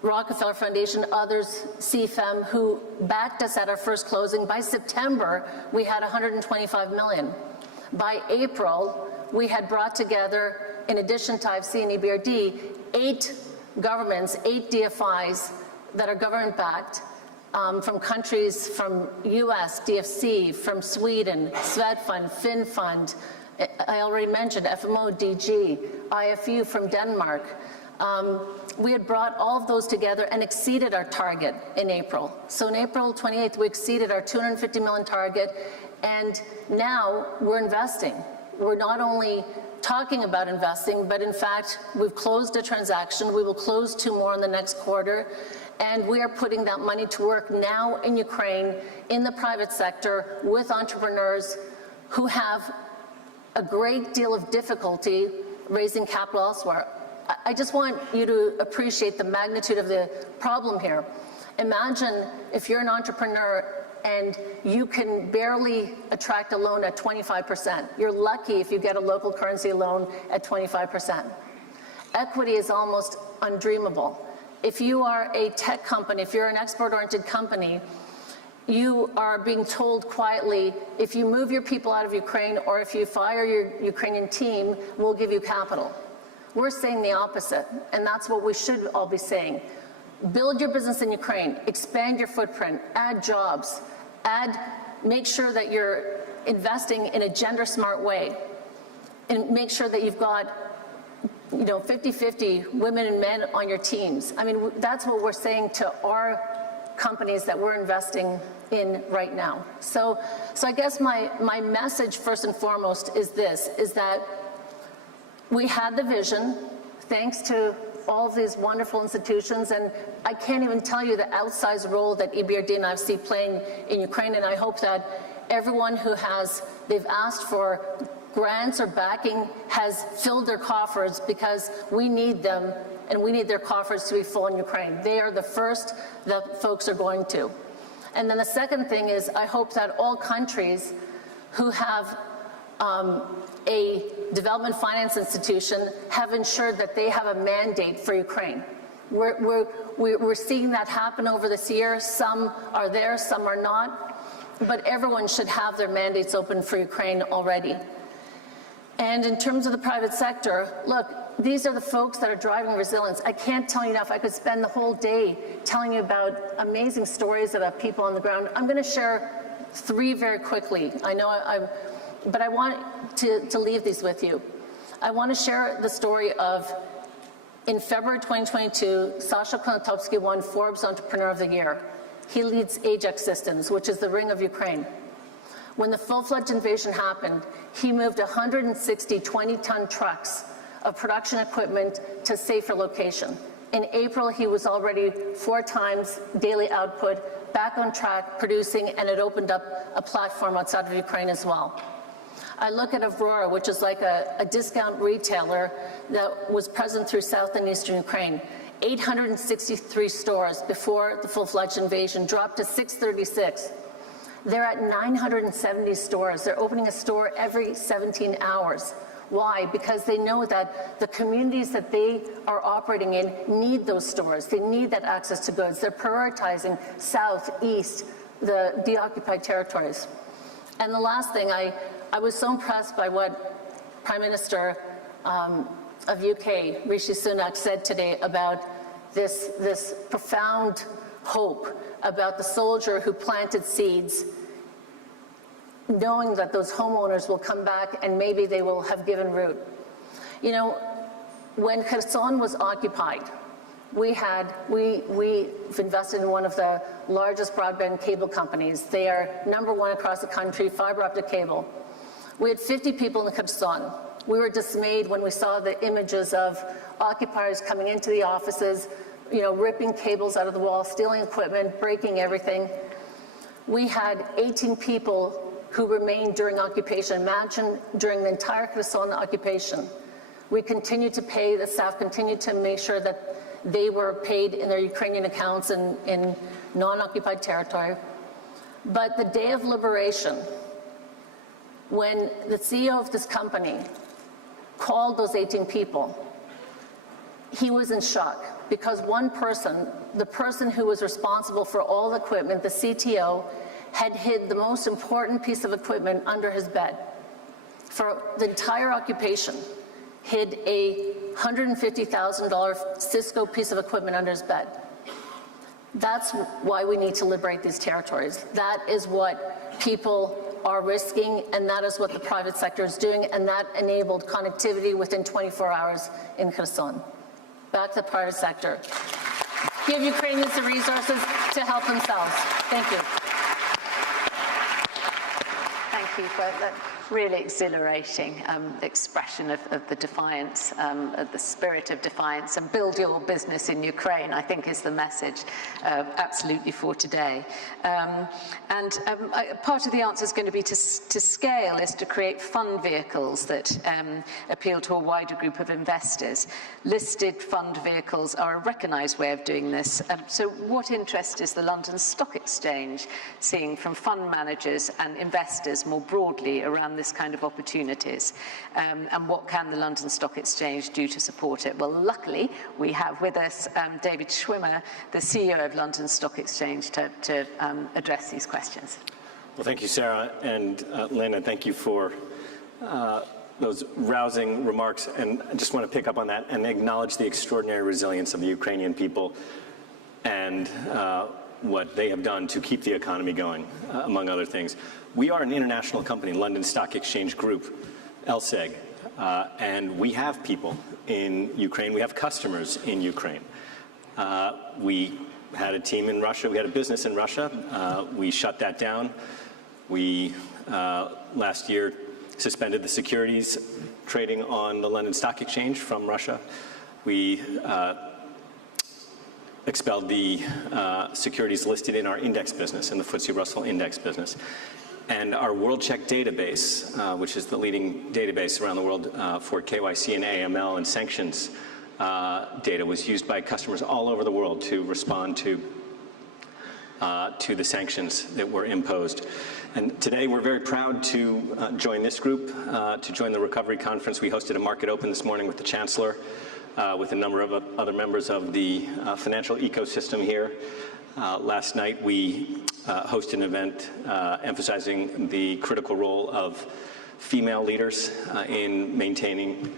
Rockefeller Foundation, others, CFEM, who backed us at our first closing. By September, we had 125 million. By April, we had brought together, in addition to IFC and EBRD, 8 governments, 8 DFIs that are government-backed, from countries from US, DFC, from Sweden, Swedfund, FinFund, I already mentioned FMO, DG, IFU from Denmark. We had brought all of those together and exceeded our target in April. So in April 28th, we exceeded our 250 million target, and now we're investing. We're not only talking about investing, but in fact, we've closed a transaction. We will close 2 more in the next quarter, and we are putting that money to work now in Ukraine, in the private sector, with entrepreneurs who have a great deal of difficulty raising capital elsewhere. I just want you to appreciate the magnitude of the problem here. Imagine if you're an entrepreneur and you can barely attract a loan at 25%. You're lucky if you get a local currency loan at 25%. Equity is almost undreamable. If you are a tech company, if you're an export-oriented company, you are being told quietly, if you move your people out of Ukraine or if you fire your Ukrainian team, we'll give you capital. We're saying the opposite, and that's what we should all be saying. Build your business in Ukraine, expand your footprint, add jobs, make sure that you're investing in a gender-smart way, and make sure that you've got 50-50 women and men on your teams. I mean, that's what we're saying to our companies that we're investing in right now. So I guess my message, first and foremost, is this, is that we had the vision, thanks to all of these wonderful institutions, and I can't even tell you the outsized role that EBRD and IFC playing in Ukraine, and I hope that everyone who they've asked for grants or backing has filled their coffers, because we need them, and we need their coffers to be full in Ukraine. They are the first that folks are going to. And then the second thing is, I hope that all countries who have a development finance institution have ensured that they have a mandate for Ukraine. We're seeing that happen over this year. Some are there, some are not, but everyone should have their mandates open for Ukraine already. And in terms of the private sector, look, these are the folks that are driving resilience. I can't tell you enough. I could spend the whole day telling you about amazing stories about people on the ground. I'm going to share 3 very quickly. I know but I want to leave these with you. I want to share the story of, in February 2022, Sasha Konotopsky won Forbes Entrepreneur of the Year. He leads Ajax Systems, which is the ring of Ukraine. When the full-fledged invasion happened, he moved 160 20-ton trucks of production equipment to safer location. In April, he was already 4 times daily output, back on track, producing, and it opened up a platform outside of Ukraine as well. I look at Aurora, which is like a discount retailer that was present through South and Eastern Ukraine. 863 stores before the full-fledged invasion, dropped to 636. They're at 970 stores. They're opening a store every 17 hours. Why? Because they know that the communities that they are operating in need those stores. They need that access to goods. They're prioritizing South, East, the deoccupied territories. And the last thing, I was so impressed by what Prime Minister of UK, Rishi Sunak, said today about this profound hope about the soldier who planted seeds, knowing that those homeowners will come back and maybe they will have given root. You know, when Kherson was occupied, we've invested in one of the largest broadband cable companies. They are #1 across the country, fiber optic cable. We had 50 people in Kherson. We were dismayed when we saw the images of occupiers coming into the offices, you know, ripping cables out of the wall, stealing equipment, breaking everything. We had 18 people who remained during occupation. Imagine during the entire Kherson occupation. We continued to pay, the staff continued to make sure that they were paid in their Ukrainian accounts in non-occupied territory. But the day of liberation, when the CEO of this company called those 18 people, he was in shock because one person, the person who was responsible for all the equipment, the CTO, had hid the most important piece of equipment under his bed. For the entire occupation, hid a $150,000 Cisco piece of equipment under his bed. That's why we need to liberate these territories. That is what people are risking, and that is what the private sector is doing, and that enabled connectivity within 24 hours in Kherson. Back to the private sector. Give Ukrainians the resources to help themselves. Thank you. Thank you for that really exhilarating expression of the defiance, of the spirit of defiance, and build your business in Ukraine, I think is the message absolutely for today. Part of the answer is going to be to scale, is to create fund vehicles that appeal to a wider group of investors. Listed fund vehicles are a recognised way of doing this. So what interest is the London Stock Exchange seeing from fund managers and investors more broadly around this kind of opportunities, and what can the London Stock Exchange do to support it? Well, luckily, we have with us David Schwimmer, the CEO of London Stock Exchange, to address these questions. Well, thank you, Sarah, and Lena, thank you for those rousing remarks, and I just want to pick up on that and acknowledge the extraordinary resilience of the Ukrainian people and what they have done to keep the economy going, among other things. We are an international company, London Stock Exchange Group, LSEG, and we have people in Ukraine. We have customers in Ukraine. We had a team in Russia. We had a business in Russia. We shut that down. We, last year, suspended the securities trading on the London Stock Exchange from Russia. We expelled the securities listed in our index business, in the FTSE Russell index business. And our WorldCheck database, which is the leading database around the world for KYC and AML and sanctions data, was used by customers all over the world to respond to the sanctions that were imposed. And today we're very proud to join this group, to join the Recovery Conference. We hosted a market open this morning with the Chancellor, with a number of other members of the financial ecosystem here. Last night we hosted an event emphasizing the critical role of female leaders in maintaining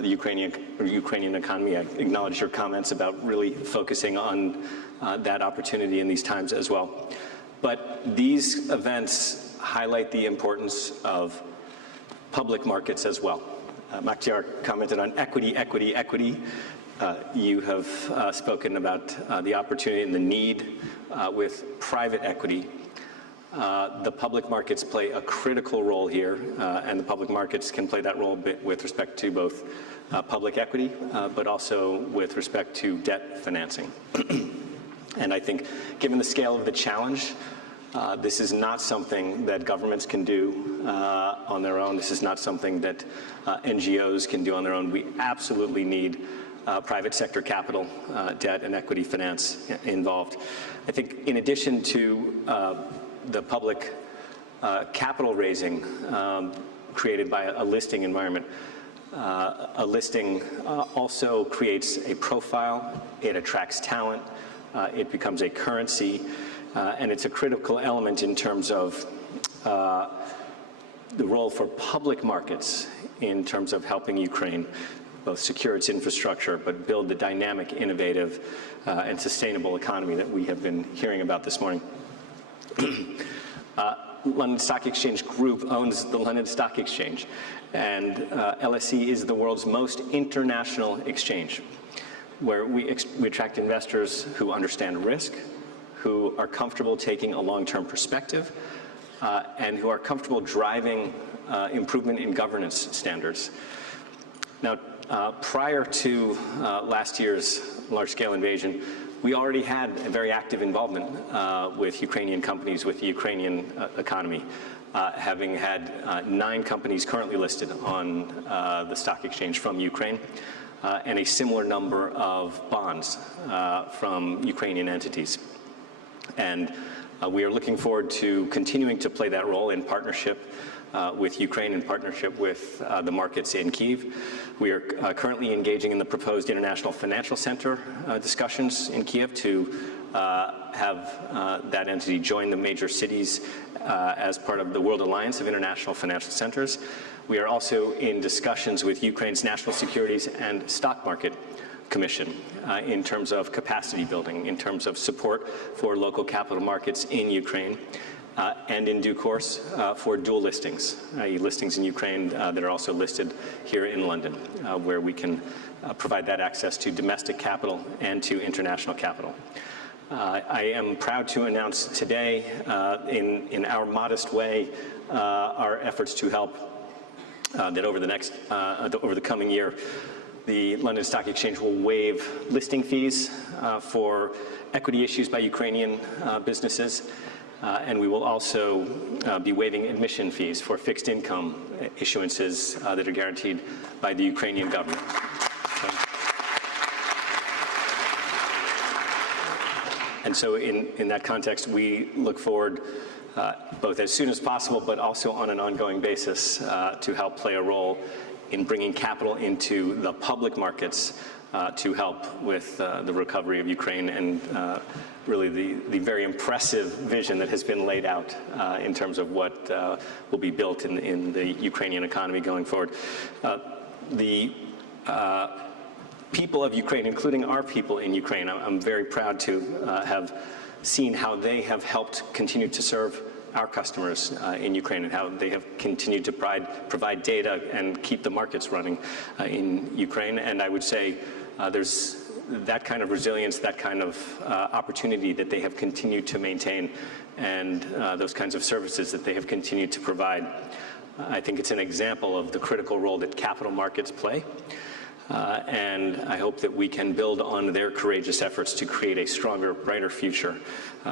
the Ukrainian economy. I acknowledge your comments about really focusing on that opportunity in these times as well. But these events highlight the importance of public markets as well. Makhtar commented on equity, equity, equity. You have spoken about the opportunity and the need with private equity. The public markets play a critical role here, and the public markets can play that role with respect to both public equity, but also with respect to debt financing. And I think, given the scale of the challenge, this is not something that governments can do on their own. This is not something that NGOs can do on their own. We absolutely need private sector capital, debt, and equity finance involved. I think, in addition to the public capital raising created by a listing environment, a listing also creates a profile. It attracts talent. It becomes a currency. And it's a critical element in terms of the role for public markets in terms of helping Ukraine both secure its infrastructure, but build the dynamic, innovative, and sustainable economy that we have been hearing about this morning. London Stock Exchange Group owns the London Stock Exchange, and LSE is the world's most international exchange, where we attract investors who understand risk, who are comfortable taking a long-term perspective, and who are comfortable driving improvement in governance standards. Now, prior to last year's large-scale invasion, we already had a very active involvement with Ukrainian companies, with the Ukrainian economy, having had 9 companies currently listed on the stock exchange from Ukraine, and a similar number of bonds from Ukrainian entities. And we are looking forward to continuing to play that role in partnership with Ukraine, in partnership with the markets in Kyiv. We are currently engaging in the proposed International Financial Center discussions in Kyiv to have that entity join the major cities as part of the World Alliance of International Financial Centers. We are also in discussions with Ukraine's National Securities and Stock Market Commission in terms of capacity building, in terms of support for local capital markets in Ukraine, and in due course for dual listings, i.e. listings in Ukraine that are also listed here in London, where we can provide that access to domestic capital and to international capital. I am proud to announce today, in our modest way, our efforts to help that over the coming year, the London Stock Exchange will waive listing fees for equity issues by Ukrainian businesses, and we will also be waiving admission fees for fixed income issuances that are guaranteed by the Ukrainian government. And so in that context, we look forward both as soon as possible, but also on an ongoing basis to help play a role in bringing capital into the public markets to help with the recovery of Ukraine and really the very impressive vision that has been laid out in terms of what will be built in the Ukrainian economy going forward. The people of Ukraine, including our people in Ukraine, I'm very proud to have seen how they have helped continue to serve our customers in Ukraine and how they have continued to provide data and keep the markets running in Ukraine. And I would say there's that kind of resilience, that kind of opportunity that they have continued to maintain, and those kinds of services that they have continued to provide. I think it's an example of the critical role that capital markets play. And I hope that we can build on their courageous efforts to create a stronger, brighter future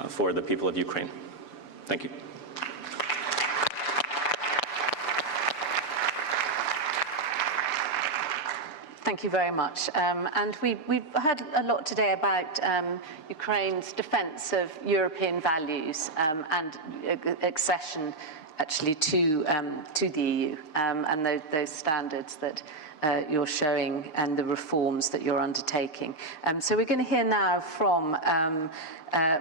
for the people of Ukraine. Thank you. Thank you very much. And we've heard a lot today about Ukraine's defense of European values and accession, actually, to the EU and those standards that you're showing and the reforms that you're undertaking. So we're going to hear now from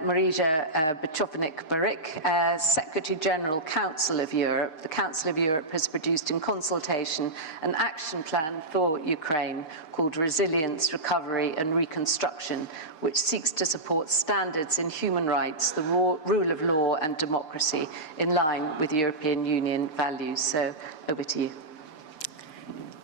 Marija Pejcinovic Buric, Secretary General, Council of Europe. The Council of Europe has produced in consultation an action plan for Ukraine called Resilience, Recovery and Reconstruction, which seeks to support standards in human rights, the rule of law and democracy in line with European Union values. So over to you.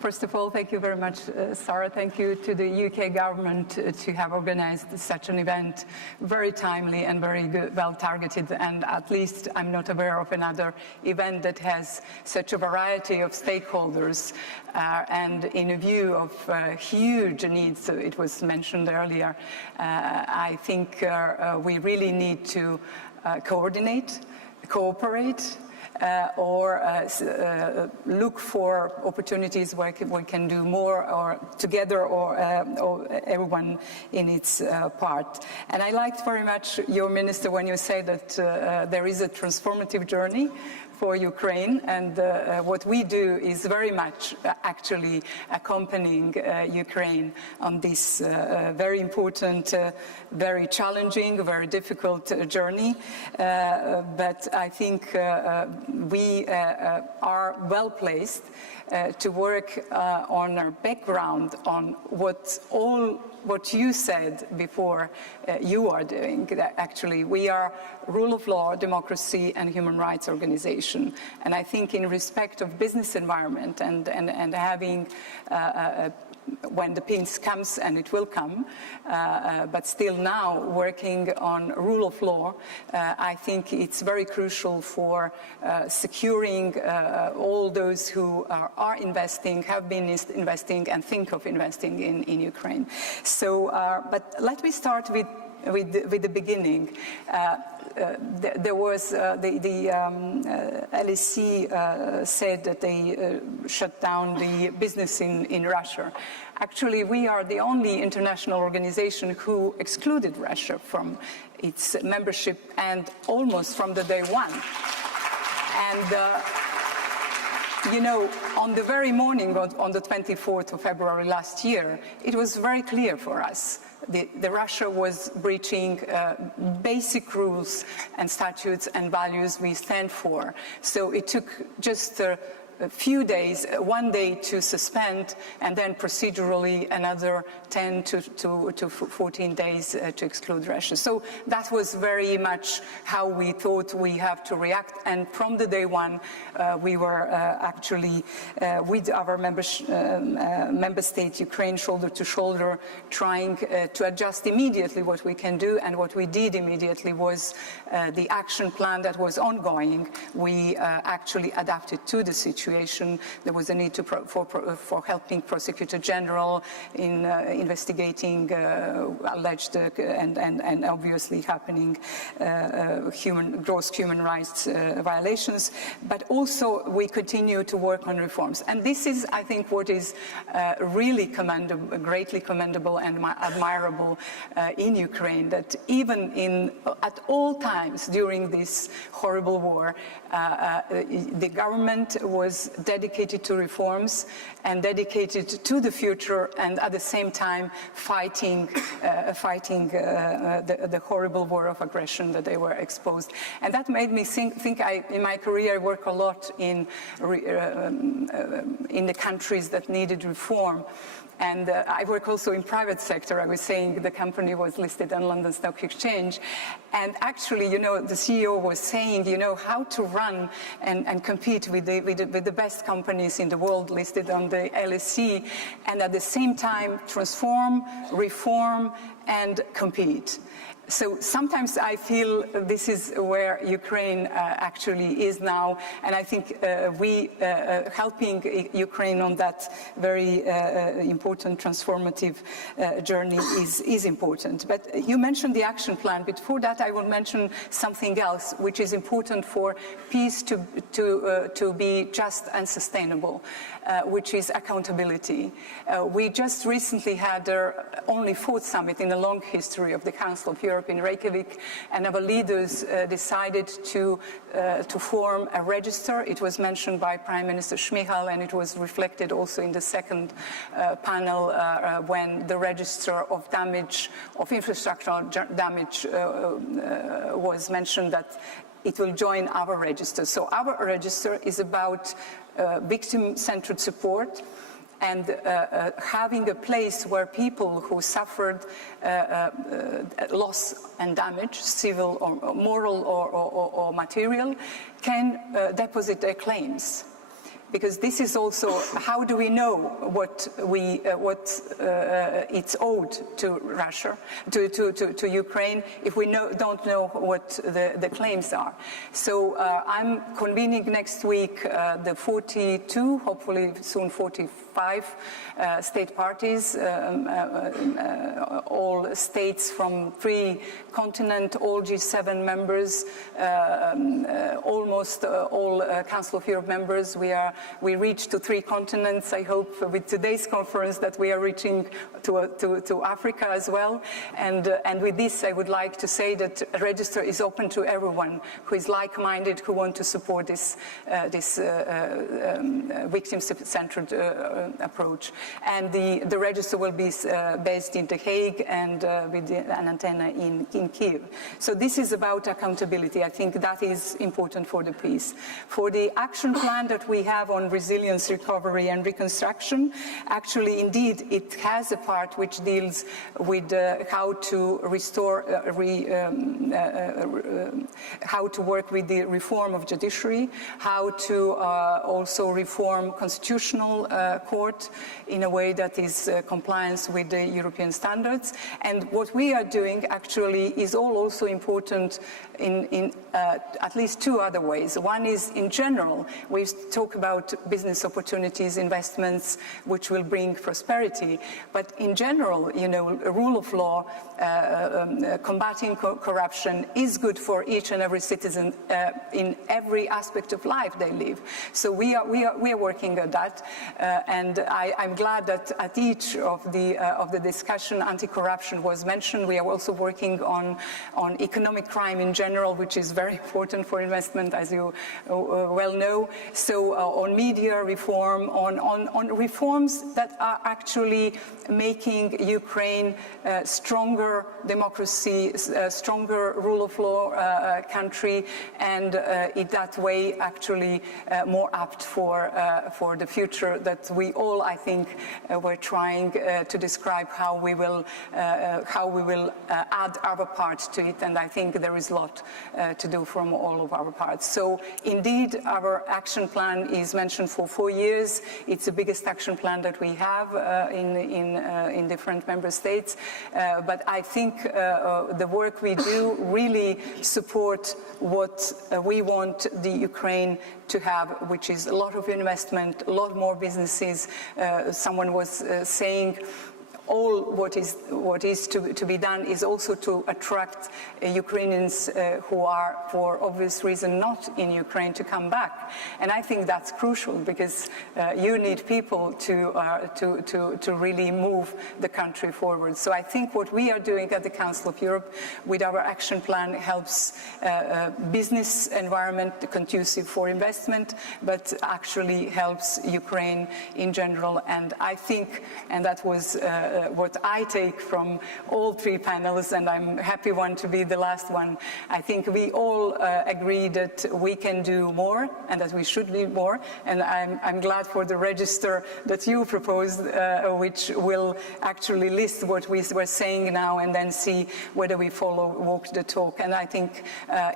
First of all, thank you very much, Sarah. Thank you to the UK government to have organized such an event, very timely and very good, well targeted. And at least I'm not aware of another event that has such a variety of stakeholders and in a view of huge needs. It was mentioned earlier. I think we really need to coordinate, cooperate, or look for opportunities where we can do more, or together, or everyone in its part. And I liked very much your minister when you say that there is a transformative journey for Ukraine, and what we do is very much actually accompanying Ukraine on this very important, very challenging, very difficult journey. But I think we are well placed to work on our background, on what you said before you are doing. Actually, we are rule of law, democracy, and human rights organization. And I think in respect of business environment and having when the peace comes, and it will come, but still now working on rule of law, I think it's very crucial for securing all those who are investing, have been investing, and think of investing in Ukraine. So, but let me start with the beginning. There was the LSE said that they shut down the business in Russia. Actually, we are the only international organization who excluded Russia from its membership, and almost from the day one. And you know, on the very morning, on the 24th of February last year, it was very clear for us. The Russia was breaching basic rules and statutes and values we stand for. So it took just a few days, 1 day to suspend, and then procedurally another 10 to 14 days to exclude Russia. So that was very much how we thought we have to react. And from the day one, we were actually with our member state, Ukraine, shoulder to shoulder, trying to adjust immediately what we can do. And what we did immediately was the action plan that was ongoing. We actually adapted to the situation. There was a need for helping Prosecutor General in investigating alleged and obviously happening gross human rights violations. But also we continue to work on reforms. And this is, I think, what is really commendable, greatly commendable and admirable in Ukraine, that even at all times during this horrible war, the government was dedicated to reforms and dedicated to the future, and at the same time fighting the horrible war of aggression that they were exposed. And that made me think in my career I work a lot in the countries that needed reform. And I work also in private sector. I was saying the company was listed on London Stock Exchange. And actually, you know, the CEO was saying, you know, how to run and compete with the best companies in the world listed on the LSE, and at the same time transform, reform, and compete. So sometimes I feel this is where Ukraine actually is now, and I think we helping Ukraine on that very important transformative journey is important. But you mentioned the action plan. Before that, I will mention something else which is important for peace to be just and sustainable, which is accountability. We just recently had our only fourth summit in a long history of the Council of Europe in Reykjavik, and our leaders decided to form a register. It was mentioned by Prime Minister Shmyhal, and it was reflected also in the second panel when the register of damage, of infrastructural damage was mentioned, that it will join our register. So our register is about victim-centered support, and having a place where people who suffered loss and damage, civil or moral or material, can deposit their claims. because this is also how do we know what it's owed to Russia, to Ukraine, if we don't know what the claims are. So I'm convening next week the 42, hopefully soon 45 state parties, all states from 3 continents, all G7 members, almost all Council of Europe members. We reached to 3 continents. I hope with today's conference that we are reaching to Africa as well. And with this, I would like to say that a register is open to everyone who is like-minded, who want to support this victim-centered approach. And the register will be based in The Hague and with an antenna in Kyiv. So this is about accountability. I think that is important for the peace. For the action plan that we have on resilience, recovery and reconstruction, actually, indeed, it has a part which deals with how to restore, how to work with the reform of judiciary, how to also reform constitutional court in a way that is compliance with the European standards. And what we are doing actually is also important in at least 2 other ways. One is, in general, we talk about business opportunities, investments, which will bring prosperity. But in general, you know, rule of law, combating corruption is good for each and every citizen in every aspect of life they live. So we are working on that, and I'm glad that at each of the discussion, anti-corruption was mentioned. We are also working on economic crime in general, which is very important for investment, as you well know. So on media reform, on reforms that are actually making Ukraine stronger democracy, stronger rule of law country, and in that way actually more apt for the future that we all, I think, were trying to describe how we will add our part to it, and I think there is a lot to do from all of our parts. So indeed, our action plan is mentioned for 4 years. It's the biggest action plan that we have in different member states. But I think the work we do really support what we want the Ukraine to have, which is a lot of investment, a lot more businesses. Someone was saying all what is to be done is also to attract Ukrainians who are, for obvious reason, not in Ukraine to come back. And I think that's crucial because you need people to really move the country forward. So I think what we are doing at the Council of Europe with our action plan helps business environment conducive for investment, but actually helps Ukraine in general. And I think, and that was what I take from all 3 panels, and I'm happy to be the last one. I think we all agree that we can do more and that we should do more. And I'm glad for the register that you proposed, which will actually list what we were saying now and then see whether we walk the talk. And I think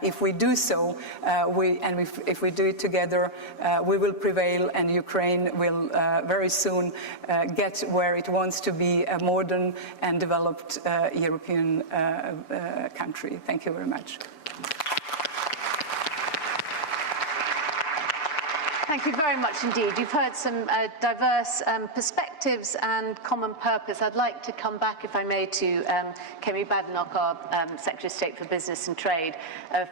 if we do so, if we do it together, we will prevail, and Ukraine will very soon get where it wants to be, a modern and developed European country. Thank you very much. Thank you very much indeed. You've heard some diverse perspectives and common purpose. I'd like to come back, if I may, to Kemi Badenoch, our Secretary of State for Business and Trade,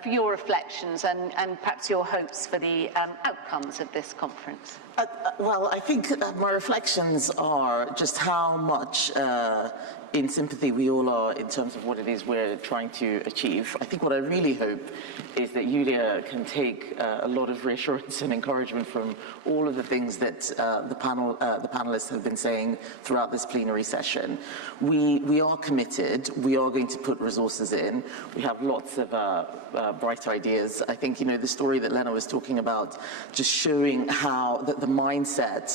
for your reflections and perhaps your hopes for the outcomes of this conference. Well, I think my reflections are just how much in sympathy we all are in terms of what it is we're trying to achieve. I think what I really hope is that Yuliya can take a lot of reassurance and encouragement from all of the things that the panelists have been saying throughout this plenary session. We are committed. We are going to put resources in. We have lots of bright ideas. I think, you know, the story that Lena was talking about, just showing how the mindset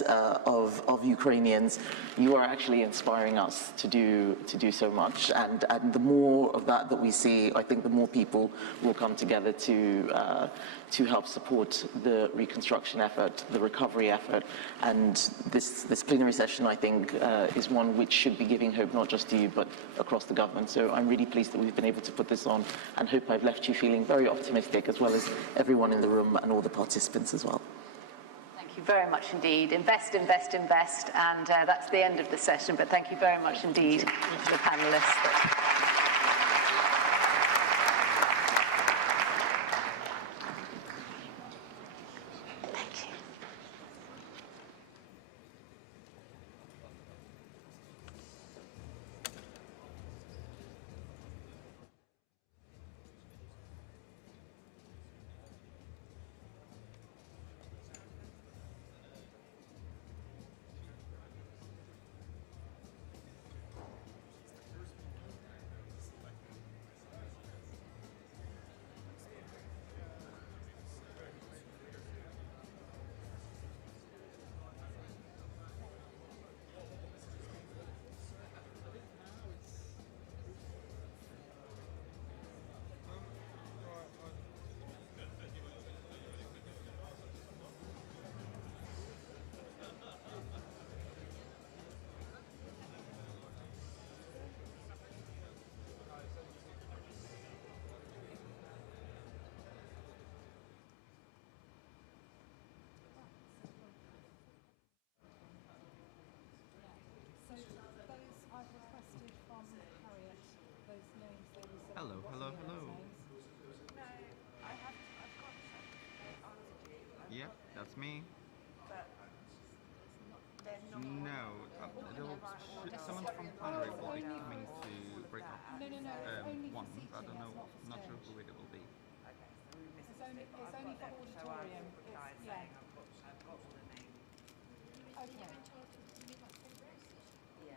of Ukrainians, you are actually inspiring us to do so much. And the more of that we see, I think the more people will come together to help support the reconstruction effort, the recovery effort. And this plenary session, I think, is one which should be giving hope not just to you, but across the government. So I'm really pleased that we've been able to put this on, and hope I've left you feeling very optimistic, as well as everyone in the room and all the participants as well. Thank you very much indeed. Invest, invest, invest. And that's the end of the session, but thank you very much indeed to the panelists. Hello, hello, hello. Yep, that's me. No, someone from Hungary will be coming to break up one. I don't know, not sure who it will be. It's only for auditorium.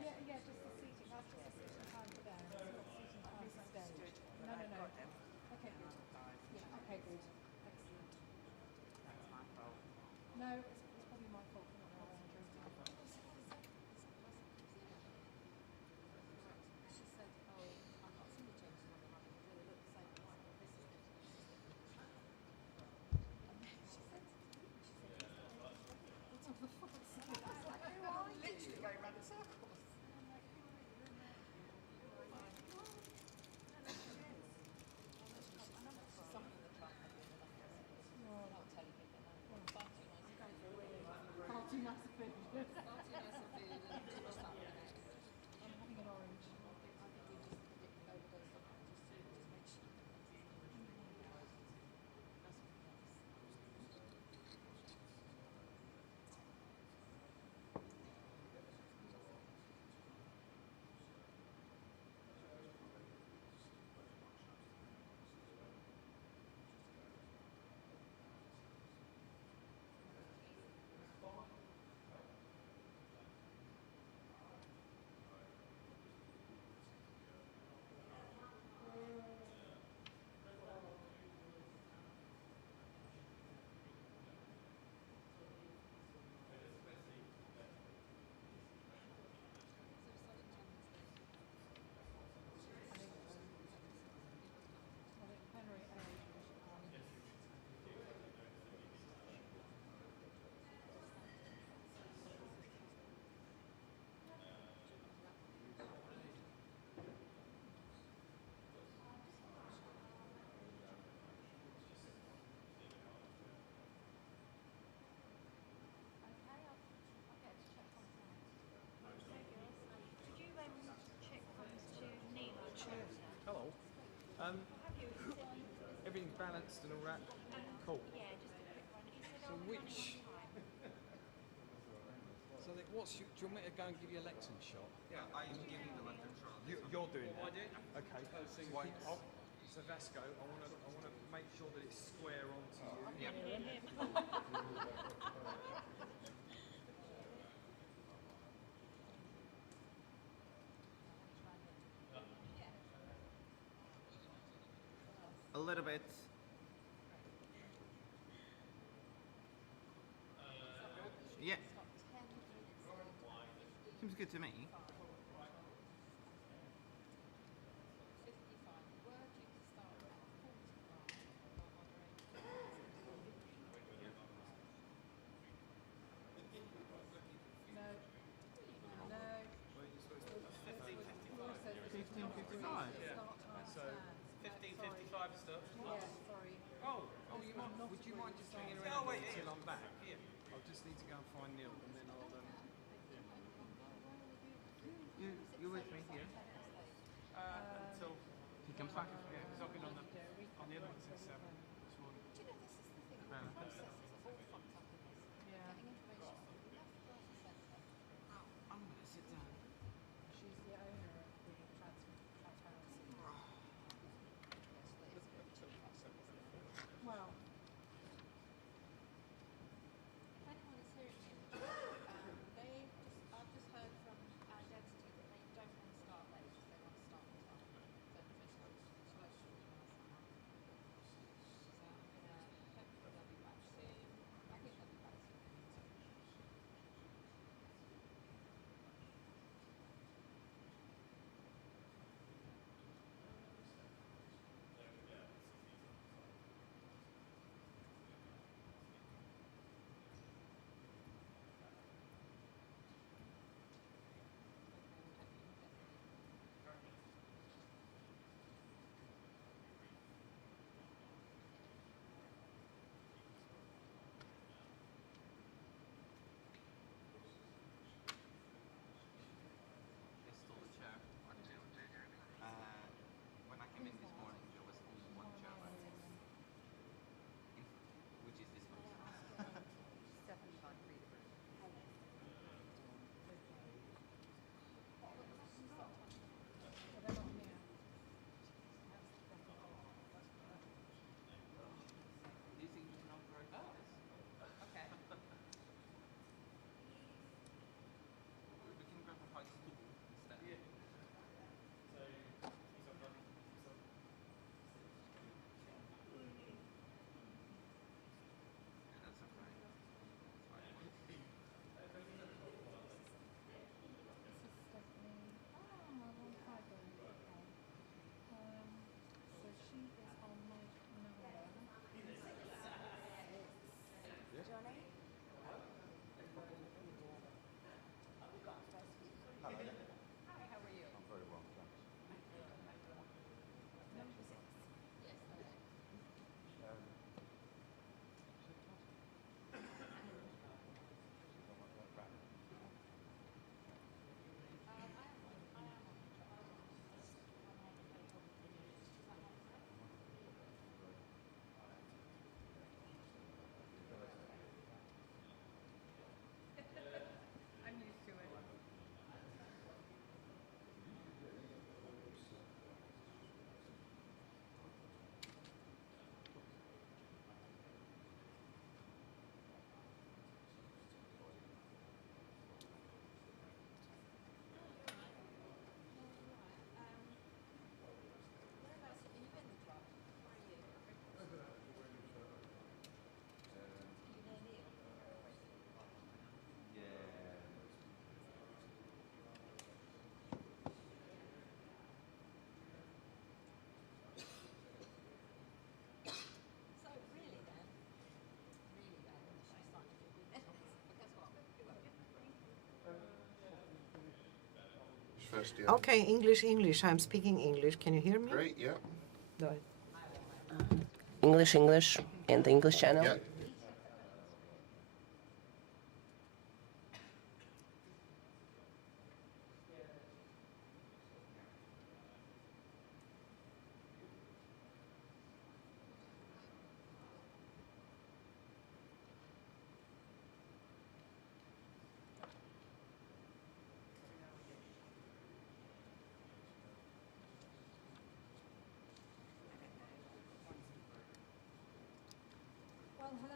Yeah, just the seating. That's just the seating time for them. Seating time for stage. No. Okay, good. Yeah, okay, good. Excellent. That's my fault. No, it's probably my fault for not knowing Andrew's time. She said, oh, I've not seen the changes on the map. They look the same. Literally going around in circles. Hello. Everything's balanced and all that. Cool. So which? So what's do you want me to go and give you a lectern shot? Yeah, I am giving the lectern shot. You're doing it. I did. Okay. So Vasco, I want to make sure that it's square onto you. Yeah. it. Yeah. Seems good to me. Would you mind just hanging around until I'm back? Yeah. I'll just need to go and find Neil, and then I'll. You're with me here. Until he comes back. Yeah, because I've been on the other one since 7 this morning. Do you know, this is the thing, the processes are all fucked up in this. Getting information from the left, right and centre. I'm going to sit down. She's the owner of the transparency. Well, if anyone is hearing me in the chat, I've just heard from Identity that they don't want to start late, they want to start on time. So the first one, shall I show you last time? So I'm going to, hopefully they'll be back soon. I think they'll be back soon. There's still a chair. When I came in this morning, there was only one chair left. Which is this one. Do you think you can operate this? Okay. We can grab a high stool instead. Yeah. That's okay. So she is on mic number 6. Johnny? Hello. Hi, how are you? I'm very well, thanks. Number 6. Yes, I'm used to it. Whereabouts are you in the club? Where are you? You know Neil? So really then, she's starting to do this. But guess what? First, yeah. Okay, English. I'm speaking English. Can you hear me? Great, yeah. Давай. English, and the English channel. Yeah. Well, hello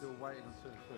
still waiting on 2 and 3.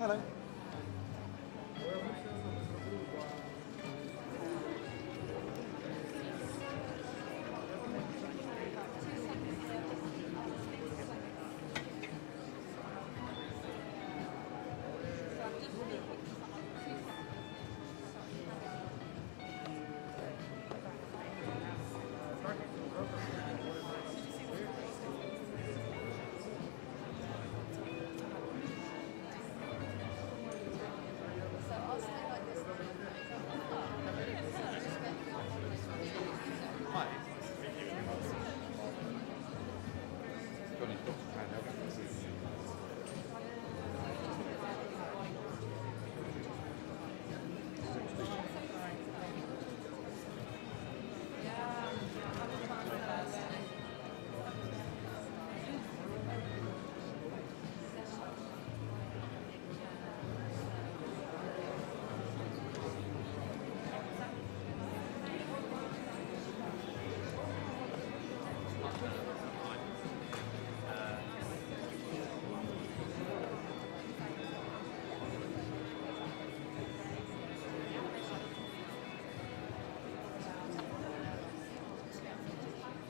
Hello.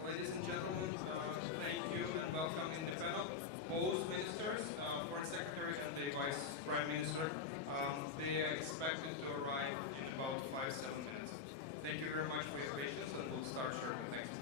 Ladies and gentlemen, thank you and welcome in the panel. Both ministers, Foreign Secretary and the Vice Prime Minister, they are expected to arrive in about 5-7 minutes. Thank you very much for your patience, and we'll start shortly. Thank you.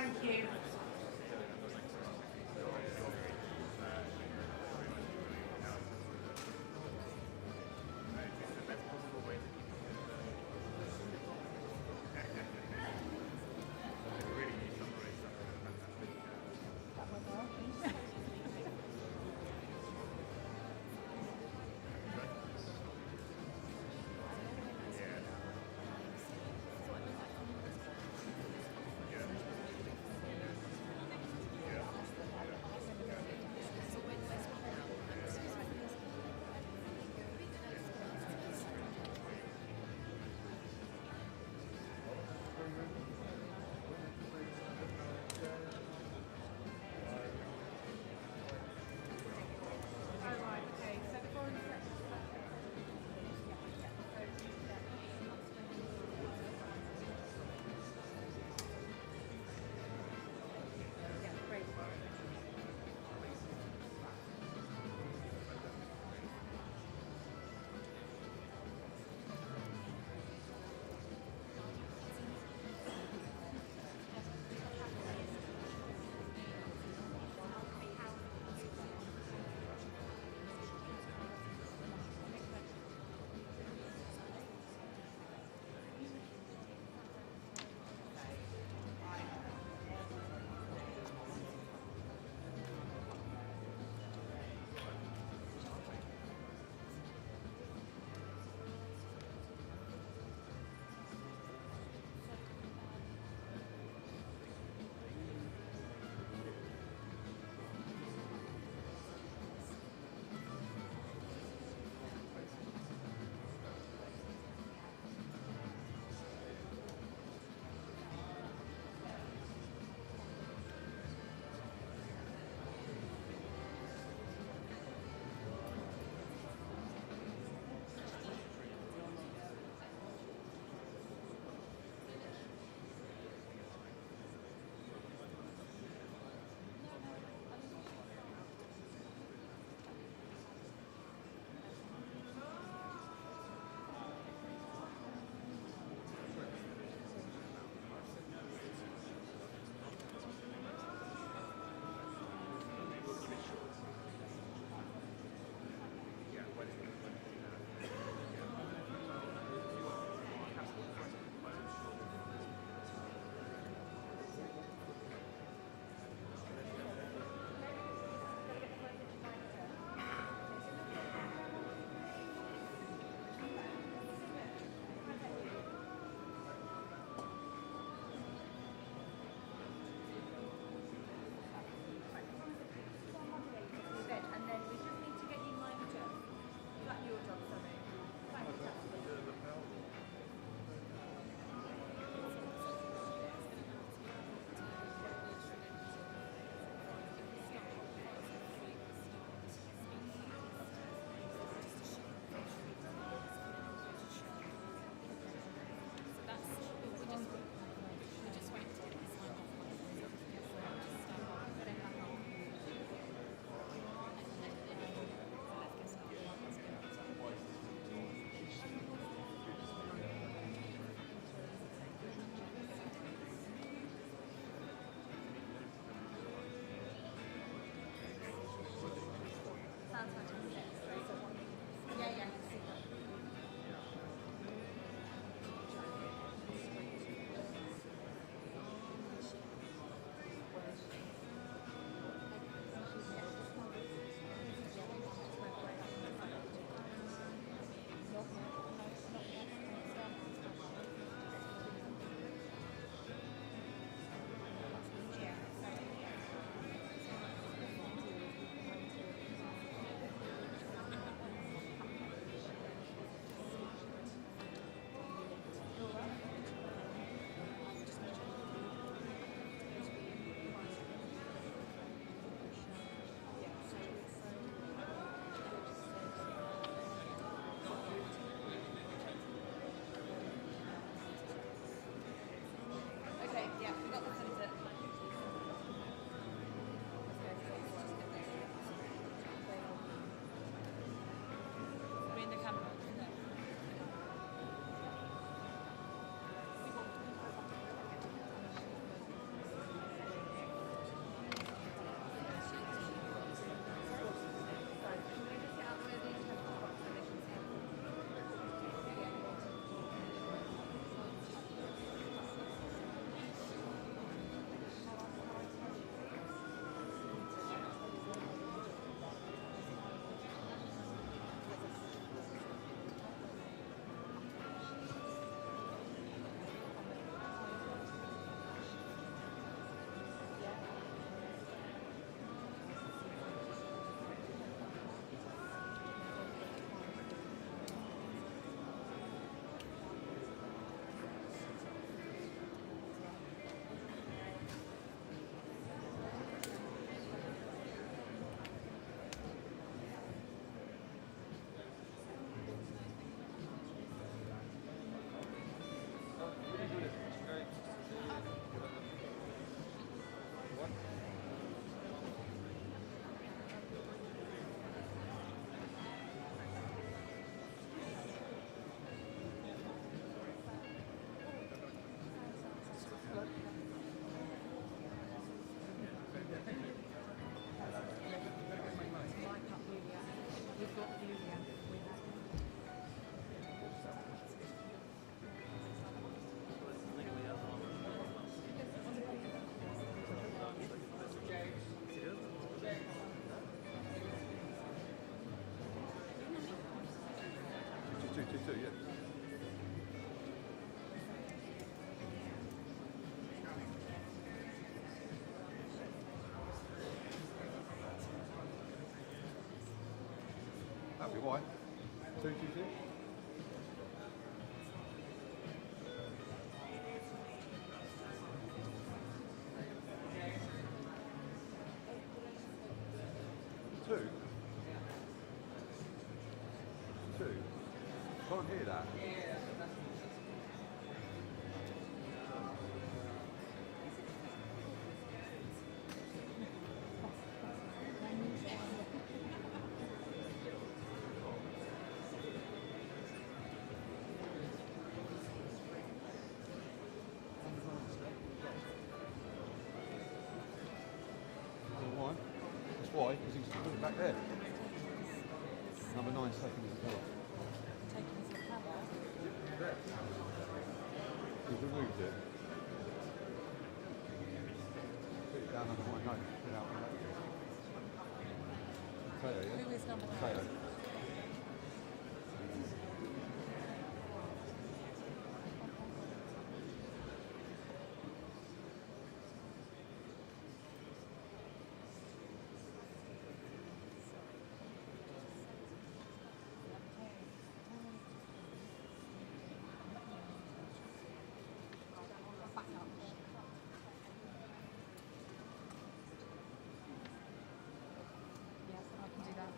Thank you. why? 222? Two? Two? Can't hear that. Why? That's why, because he's put it back there. Number 9 seconds as well. He's removed it. Put it down under my note. Put it out my note. Tayo, yeah? Who is number 9? Tayo. Yes, I can do that.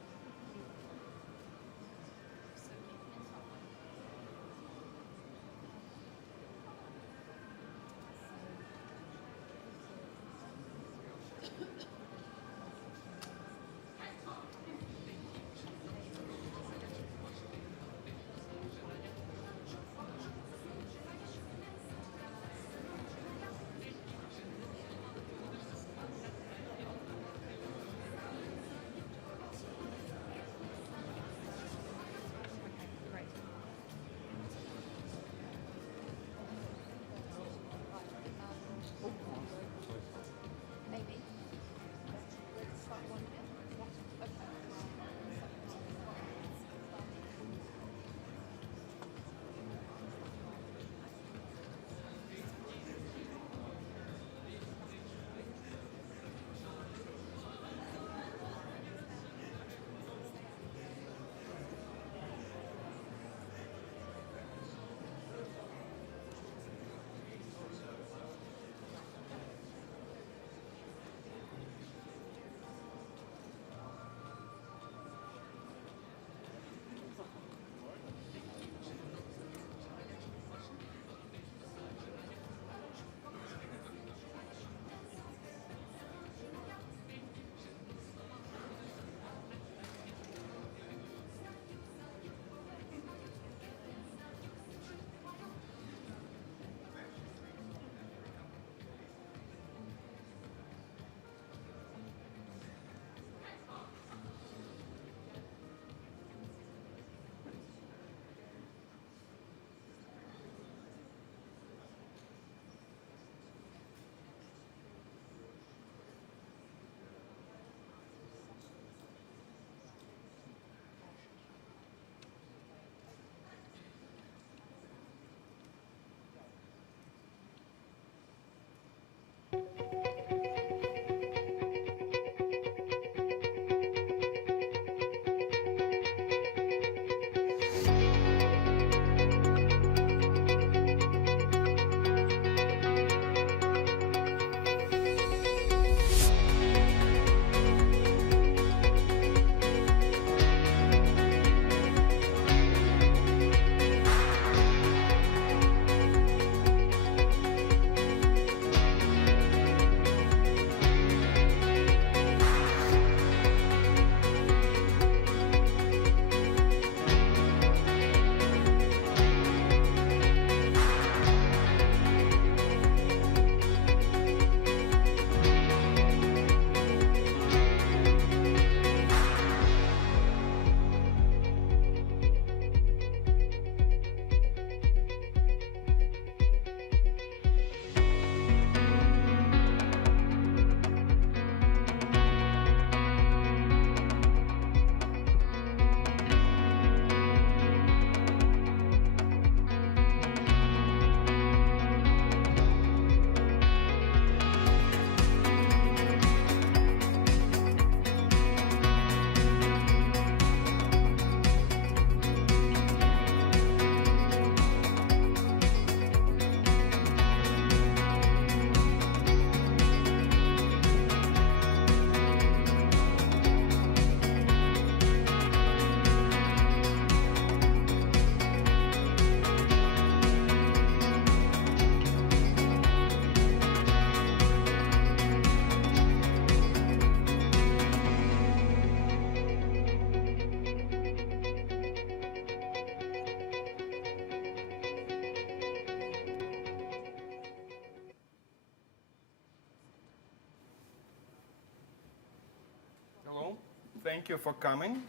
Thank you for coming.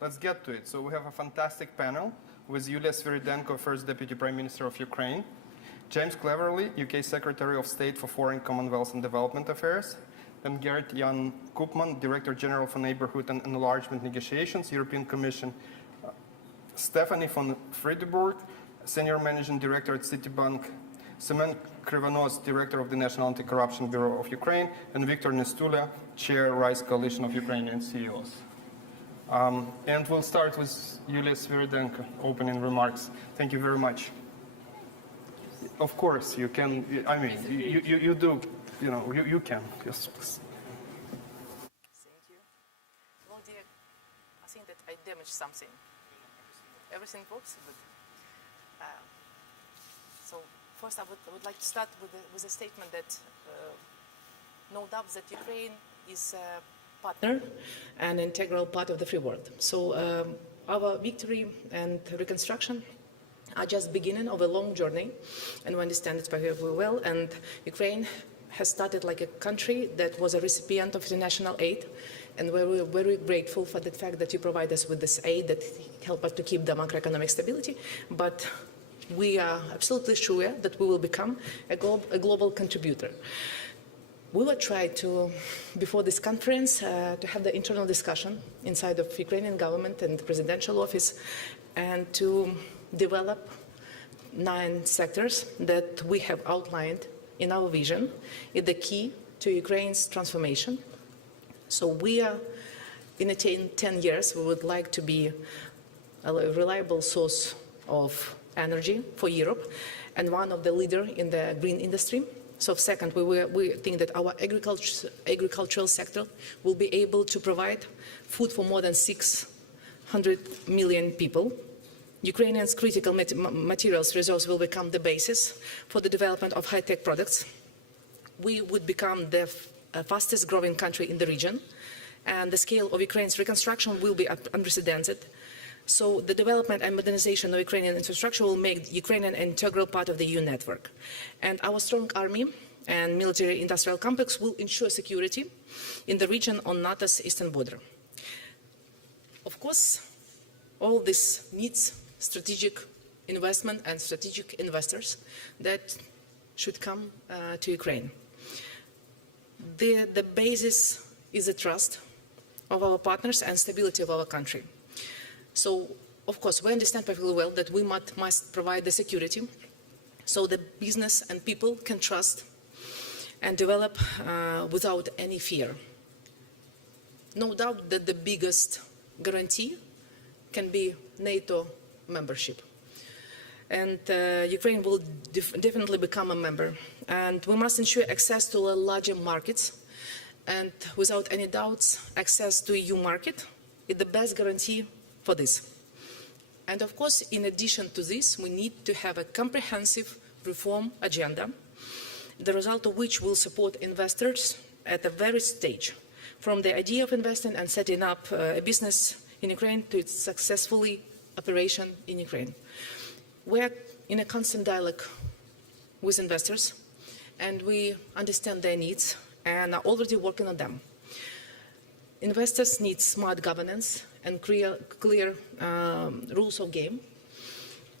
Let's get to it. So we have a fantastic panel with Yuliya Svyrydenko, First Deputy Prime Minister of Ukraine, James Cleverly, UK Secretary of State for Foreign, Commonwealth and Development Affairs, and Gerrit Jan Koopman, Director General for Neighborhood and Enlargement Negotiations, European Commission, Stephanie von Friedeburg, Senior Managing Director at Citibank, Semen Krivonos, Director of the National Anti-Corruption Bureau of Ukraine, and Viktor Nestulia, Chair, Rise Coalition of Ukrainian CEOs. And we'll start with Yuliya Svyrydenko, opening remarks. Thank you very much. Of course, you can, I mean, you do, you know, you can. Yes, please. Thank you. Well, dear, I think that I damaged something. Everything works, but so first I would like to start with a statement that no doubt that Ukraine is a partner and integral part of the free world. So our victory and reconstruction are just beginning of a long journey, and we understand it very well. And Ukraine has started like a country that was a recipient of international aid, and we're very grateful for the fact that you provide us with this aid that help us to keep the macroeconomic stability. But we are absolutely sure that we will become a global contributor. We will try to, before this conference, to have the internal discussion inside of Ukrainian government and the presidential office, and to develop 9 sectors that we have outlined in our vision is the key to Ukraine's transformation. So we are, in 10 years, we would like to be a reliable source of energy for Europe and one of the leaders in the green industry. So second, we think that our agricultural sector will be able to provide food for more than 600 million people. Ukrainians' critical materials resource will become the basis for the development of high-tech products. We would become the fastest growing country in the region, and the scale of Ukraine's reconstruction will be unprecedented. So the development and modernization of Ukrainian infrastructure will make Ukraine an integral part of the EU network. And our strong army and military-industrial complex will ensure security in the region on NATO's eastern border. Of course, all this needs strategic investment and strategic investors that should come to Ukraine. The basis is the trust of our partners and stability of our country. So, of course, we understand perfectly well that we must provide the security so the business and people can trust and develop without any fear. No doubt that the biggest guarantee can be NATO membership. And Ukraine will definitely become a member. And we must ensure access to larger markets. And without any doubts, access to EU market is the best guarantee for this. And of course, in addition to this, we need to have a comprehensive reform agenda, the result of which will support investors at the very stage, from the idea of investing and setting up a business in Ukraine to its successfully operation in Ukraine. We are in a constant dialogue with investors, and we understand their needs and are already working on them. Investors need smart governance and clear rules of game.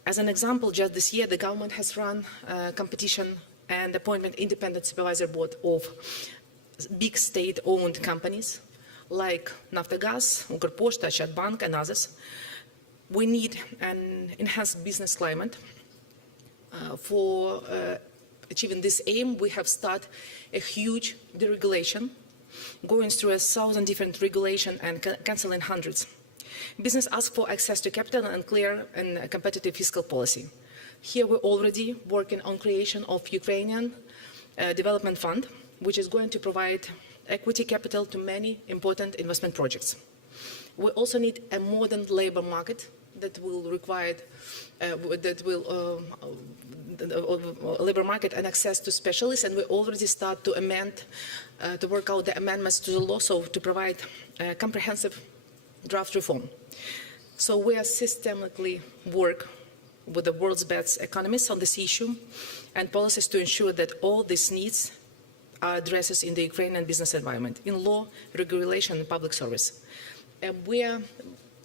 As an example, just this year, the government has run a competition and appointed independent supervisory board of big state-owned companies like Naftogaz, Ukrposhta, Chatbank, and others. We need an enhanced business climate. For achieving this aim, we have started a huge deregulation, going through 1,000 different regulations and cancelling hundreds. Business asks for access to capital and clear and competitive fiscal policy. Here we're already working on creation of Ukrainian Development Fund, which is going to provide equity capital to many important investment projects. We also need a modern labor market that will require labor market and access to specialists, and we already start to amend, to work out the amendments to the law, so to provide comprehensive draft reform. So we are systematically work with the world's best economists on this issue and policies to ensure that all these needs addresses in the Ukrainian business environment, in law, regulation, and public service. We are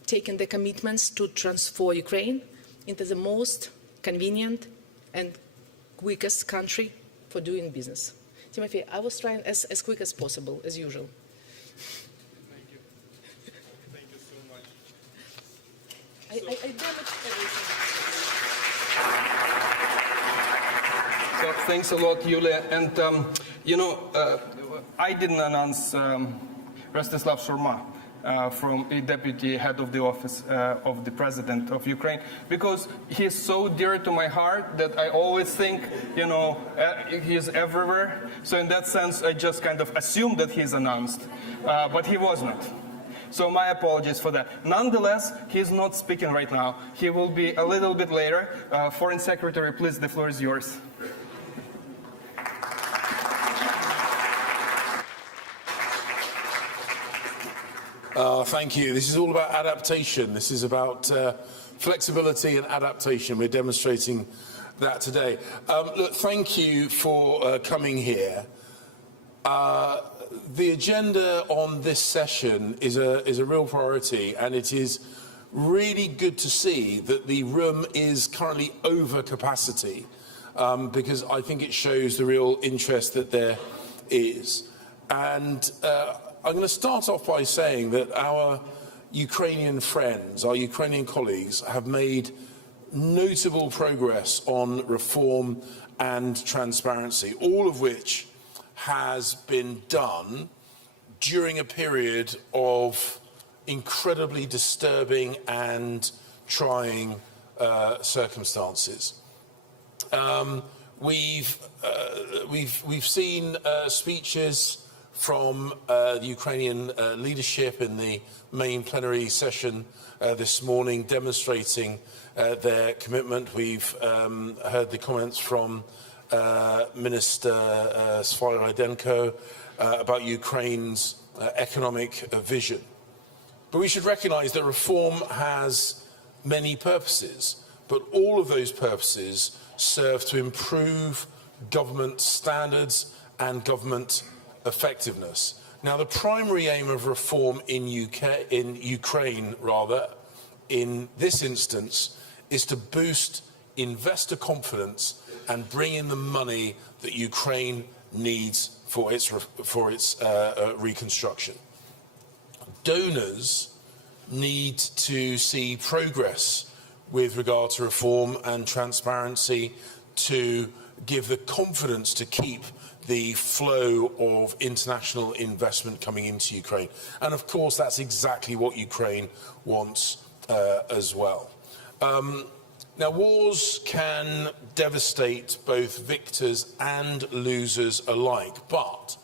taking the commitments to transform Ukraine into the most convenient and quickest country for doing business. Timothy, I was trying as quick as possible, as usual. Thank you. Thank you so much. I damaged everything. So thanks a lot, Yulia. And, I didn't announce Rostislav Shurma from the deputy head of the office of the president of Ukraine, because he's so dear to my heart that I always think, he's everywhere. So in that sense, I just kind of assumed that he's announced, but he wasn't. So my apologies for that. Nonetheless, he's not speaking right now. He will be a little bit later. Foreign Secretary, please, the floor is yours. Thank you. This is all about adaptation. This is about flexibility and adaptation. We're demonstrating that today. Look, thank you for coming here. The agenda on this session is a real priority, and it is really good to see that the room is currently over capacity, because I think it shows the real interest that there is. And I'm going to start off by saying that our Ukrainian friends, our Ukrainian colleagues, have made notable progress on reform and transparency, all of which has been done during a period of incredibly disturbing and trying circumstances. We've seen speeches from the Ukrainian leadership in the main plenary session this morning, demonstrating their commitment. We've heard the comments from Minister Svyrydenko about Ukraine's economic vision. But we should recognise that reform has many purposes, but all of those purposes serve to improve government standards and government effectiveness. Now, the primary aim of reform in Ukraine, in this instance, is to boost investor confidence and bring in the money that Ukraine needs for its reconstruction. Donors need to see progress with regard to reform and transparency to give the confidence to keep the flow of international investment coming into Ukraine. And of course, that's exactly what Ukraine wants as well. Now, wars can devastate both victors and losers alike, but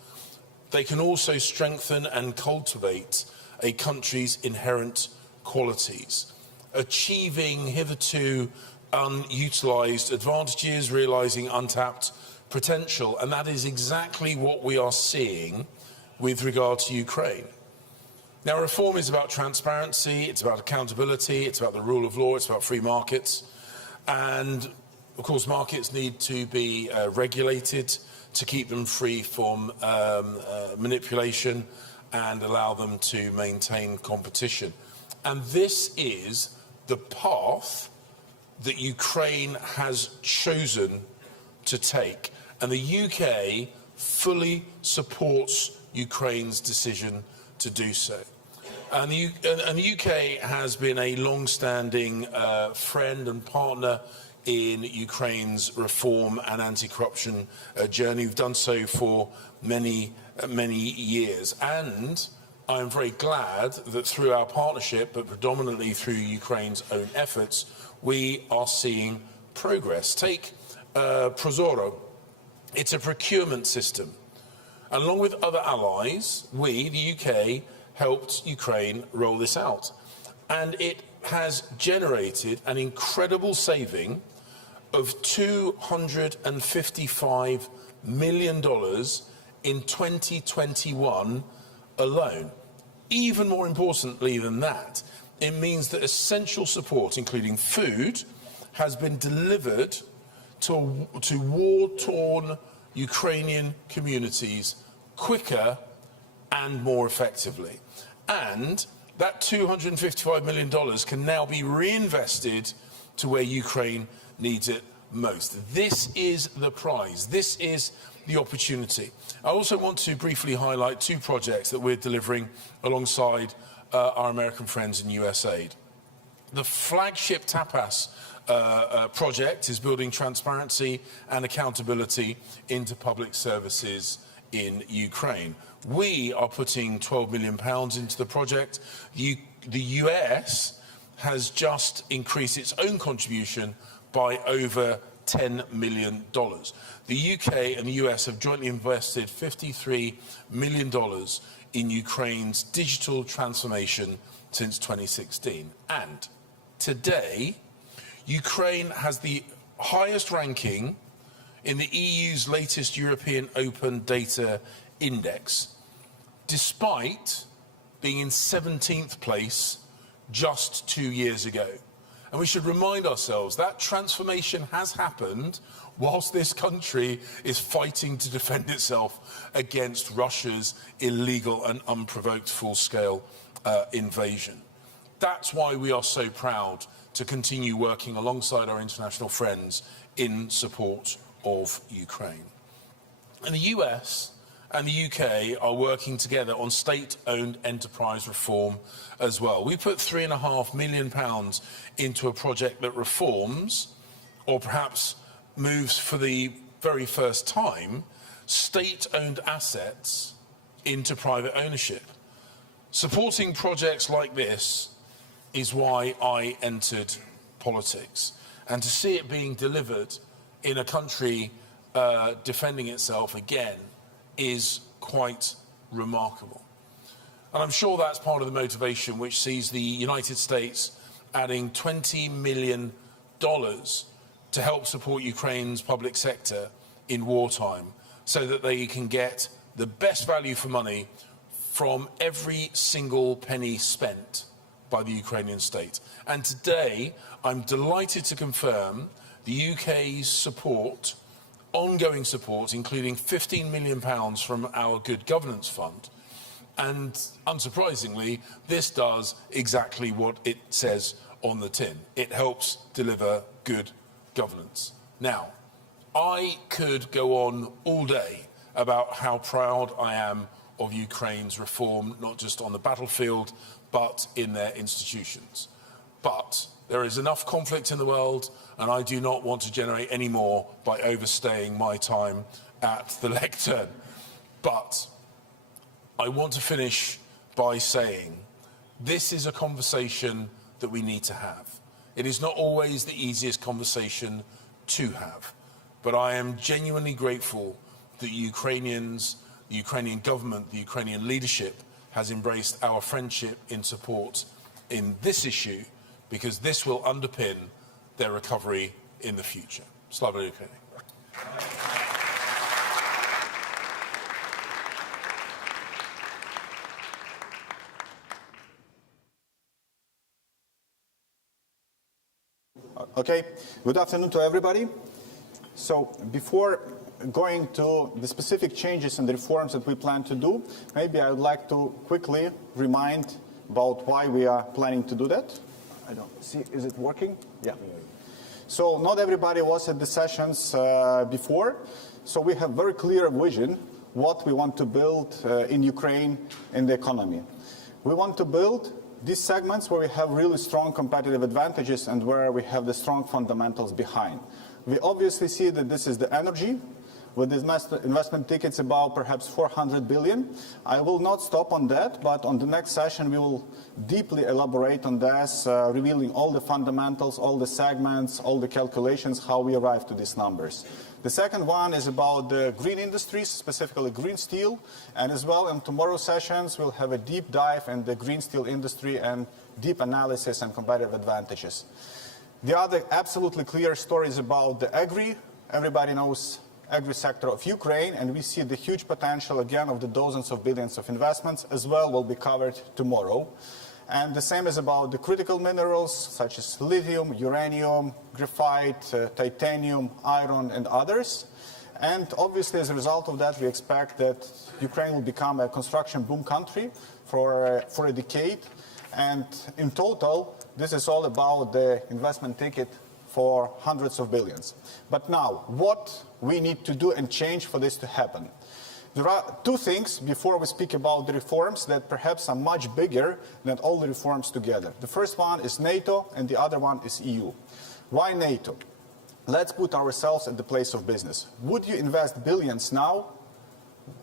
they can also strengthen and cultivate a country's inherent qualities, achieving hitherto unutilised advantages, realising untapped potential, and that is exactly what we are seeing with regard to Ukraine. Now, reform is about transparency, it's about accountability, it's about the rule of law, it's about free markets, and of course markets need to be regulated to keep them free from manipulation and allow them to maintain competition. And this is the path that Ukraine has chosen to take. And the UK fully supports Ukraine's decision to do so. And the UK has been a long-standing friend and partner in Ukraine's reform and anti-corruption journey. We've done so for many years. And I'm very glad that through our partnership, but predominantly through Ukraine's own efforts, we are seeing progress. Take Prozoro. It's a procurement system. Along with other allies, we, the UK, helped Ukraine roll this out. And it has generated an incredible saving of $255 million in 2021 alone. Even more importantly than that, it means that essential support, including food, has been delivered to war-torn Ukrainian communities quicker and more effectively. And that $255 million can now be reinvested to where Ukraine needs it most. This is the prize. This is the opportunity. I also want to briefly highlight two projects that we're delivering alongside our American friends in USAID. The flagship TAPAS project is building transparency and accountability into public services in Ukraine. We are putting £12 million into the project. The US has just increased its own contribution by over $10 million. The UK and the US have jointly invested $53 million in Ukraine's digital transformation since 2016. And today, Ukraine has the highest ranking in the EU's latest European Open Data Index, despite being in 17th place just 2 years ago. And we should remind ourselves that transformation has happened whilst this country is fighting to defend itself against Russia's illegal and unprovoked full-scale invasion. That's why we are so proud to continue working alongside our international friends in support of Ukraine. And the US and the UK are working together on state-owned enterprise reform as well. We put £3.5 million into a project that reforms, or perhaps moves for the very first time, state-owned assets into private ownership. Supporting projects like this is why I entered politics. And to see it being delivered in a country defending itself again is quite remarkable. And I'm sure that's part of the motivation which sees the United States adding $20 million to help support Ukraine's public sector in wartime so that they can get the best value for money from every single penny spent by the Ukrainian state. And today, I'm delighted to confirm the UK's support, ongoing support, including £15 million from our Good Governance Fund. And unsurprisingly, this does exactly what it says on the tin. It helps deliver good governance. Now, I could go on all day about how proud I am of Ukraine's reform, not just on the battlefield, but in their institutions. But there is enough conflict in the world, and I do not want to generate any more by overstaying my time at the lectern. But I want to finish by saying this is a conversation that we need to have. It is not always the easiest conversation to have, but I am genuinely grateful that Ukrainians, the Ukrainian government, the Ukrainian leadership has embraced our friendship in support in this issue, because this will underpin their recovery in the future. Slava Ukraini. Okay, good afternoon to everybody. So before going to the specific changes and the reforms that we plan to do, maybe I would like to quickly remind about why we are planning to do that. I don't see, is it working? Yeah. So not everybody was at the sessions before, so we have very clear vision what we want to build in Ukraine in the economy. We want to build these segments where we have really strong competitive advantages and where we have the strong fundamentals behind. We obviously see that this is the energy, with investment tickets about perhaps 400 billion. I will not stop on that, but on the next session we will deeply elaborate on this, revealing all the fundamentals, all the segments, all the calculations, how we arrive to these numbers. The second one is about the green industries, specifically green steel, and as well in tomorrow's sessions we'll have a deep dive in the green steel industry and deep analysis and competitive advantages. The other absolutely clear story is about the agri. Everybody knows agri-sector of Ukraine, and we see the huge potential again of the dozens of billions of investments as well will be covered tomorrow. And the same is about the critical minerals such as lithium, uranium, graphite, titanium, iron and others. And obviously, as a result of that, we expect that Ukraine will become a construction boom country for a decade. And in total, this is all about the investment ticket for hundreds of billions. But now, what we need to do and change for this to happen? There are two things before we speak about the reforms that perhaps are much bigger than all the reforms together. The first one is NATO and the other one is EU. Why NATO? Let's put ourselves at the place of business. Would you invest billions now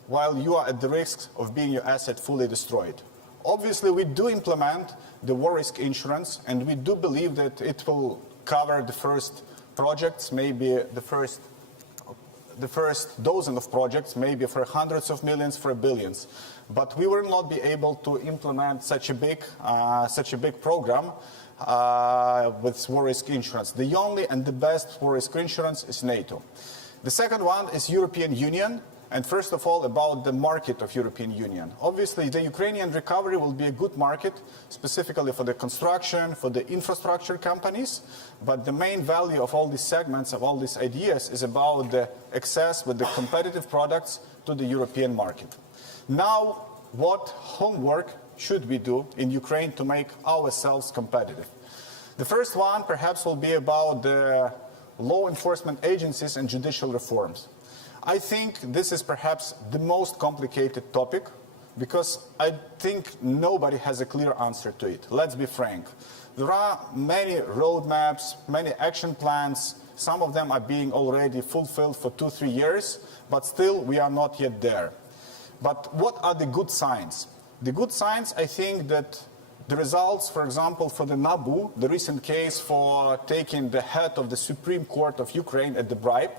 while you are at the risk of being your asset fully destroyed? Obviously, we do implement the war risk insurance, and we do believe that it will cover the first projects, maybe the first dozen of projects, maybe for hundreds of millions, for billions. But we will not be able to implement such a big program with war risk insurance. The only and the best war risk insurance is NATO. The second one is European Union, and first of all about the market of European Union. Obviously, the Ukrainian recovery will be a good market, specifically for the construction, for the infrastructure companies, but the main value of all these segments, of all these ideas, is about the access with the competitive products to the European market. Now, what homework should we do in Ukraine to make ourselves competitive? The first one perhaps will be about the law enforcement agencies and judicial reforms. I think this is perhaps the most complicated topic because I think nobody has a clear answer to it. Let's be frank. There are many roadmaps, many action plans. Some of them are being already fulfilled for 2-3 years, but still we are not yet there. But what are the good signs? The good signs, I think that the results, for example, for the NABU, the recent case for taking the head of the Supreme Court of Ukraine at the bribe,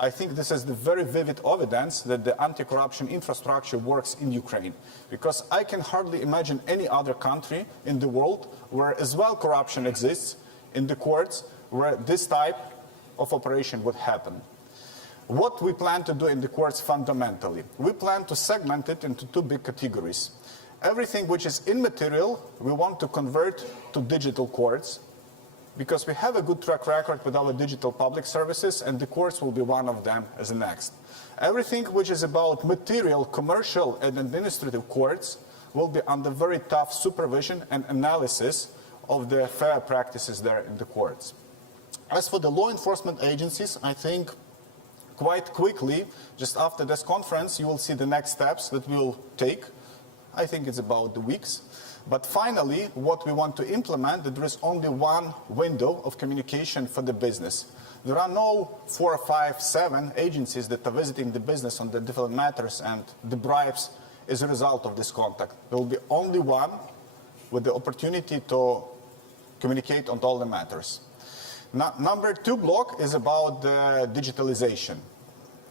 I think this is the very vivid evidence that the anti-corruption infrastructure works in Ukraine. Because I can hardly imagine any other country in the world where as well corruption exists in the courts, where this type of operation would happen. What we plan to do in the courts fundamentally? We plan to segment it into two big categories. Everything which is immaterial, we want to convert to digital courts, because we have a good track record with our digital public services, and the courts will be one of them as the next. Everything which is about material, commercial, and administrative courts will be under very tough supervision and analysis of the fair practices there in the courts. As for the law enforcement agencies, I think quite quickly, just after this conference, you will see the next steps that we will take. I think it's about the weeks. But finally, what we want to implement, that there is only one window of communication for the business. There are no 4, 5, 7 agencies that are visiting the business on the different matters, and the bribes is a result of this contact. There will be only one with the opportunity to communicate on all the matters. Now, number 2 block is about the digitalization.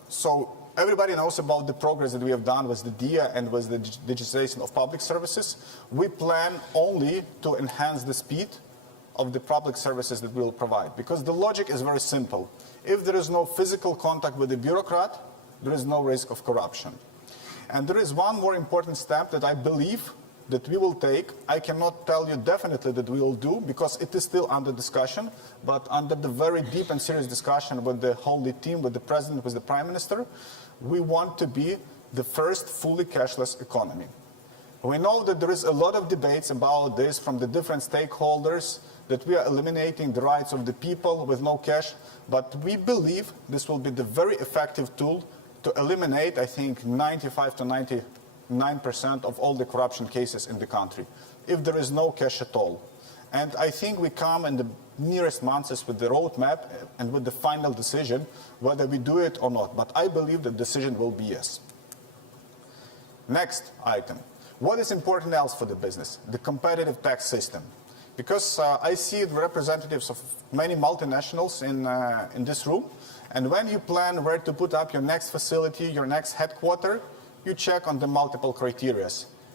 So everybody knows about the progress that we have done with the DIA and with the digitization of public services. We plan only to enhance the speed of the public services that we will provide, because the logic is very simple. If there is no physical contact with the bureaucrat, there is no risk of corruption. And there is one more important step that I believe that we will take. I cannot tell you definitely that we will do, because it is still under discussion, but under the very deep and serious discussion with the whole team, with the president, with the prime minister, we want to be the first fully cashless economy. We know that there is a lot of debates about this from the different stakeholders, that we are eliminating the rights of the people with no cash, but we believe this will be the very effective tool to eliminate, I think, 95 to 99% of all the corruption cases in the country, if there is no cash at all. And I think we come in the nearest months with the roadmap and with the final decision whether we do it or not. But I believe the decision will be yes. Next item. What is important else for the business? The competitive tax system. Because I see representatives of many multinationals in this room, and when you plan where to put up your next facility, your next headquarter, you check on the multiple criteria,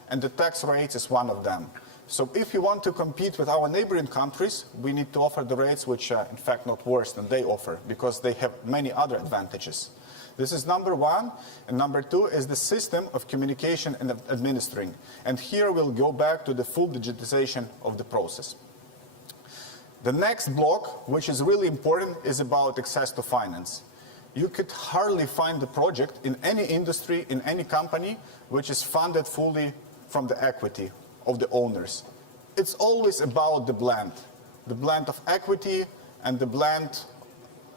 and the tax rates is one of them. So if you want to compete with our neighboring countries, we need to offer the rates which are in fact not worse than they offer, because they have many other advantages. This is number 1, and number 2 is the system of communication and administering. And here we'll go back to the full digitization of the process. The next block, which is really important, is about access to finance. you could hardly find a project in any industry, in any company, which is funded fully from the equity of the owners. It's always about the blend of equity and the blend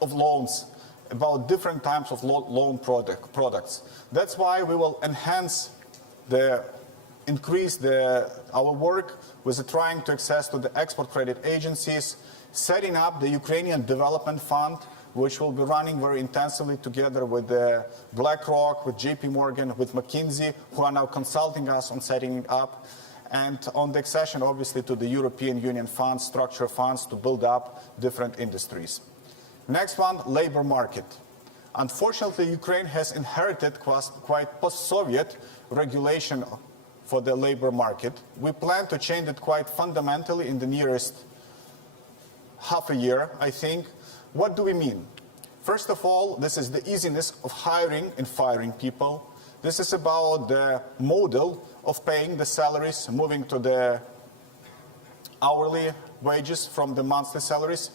of loans, about different types of loan products. That's why we will increase our work with trying to access to the export credit agencies, setting up the Ukrainian Development Fund, which will be running very intensively together with BlackRock, with JP Morgan, with McKinsey, who are now consulting us on setting it up, and on the accession, obviously, to the European Union funds, structural funds, to build up different industries. Next one, labor market. Unfortunately, Ukraine has inherited quite post-Soviet regulation for the labor market. We plan to change it quite fundamentally in the nearest half a year, I think. What do we mean? First of all, this is the easiness of hiring and firing people. This is about the model of paying the salaries, moving to the hourly wages from the monthly salaries,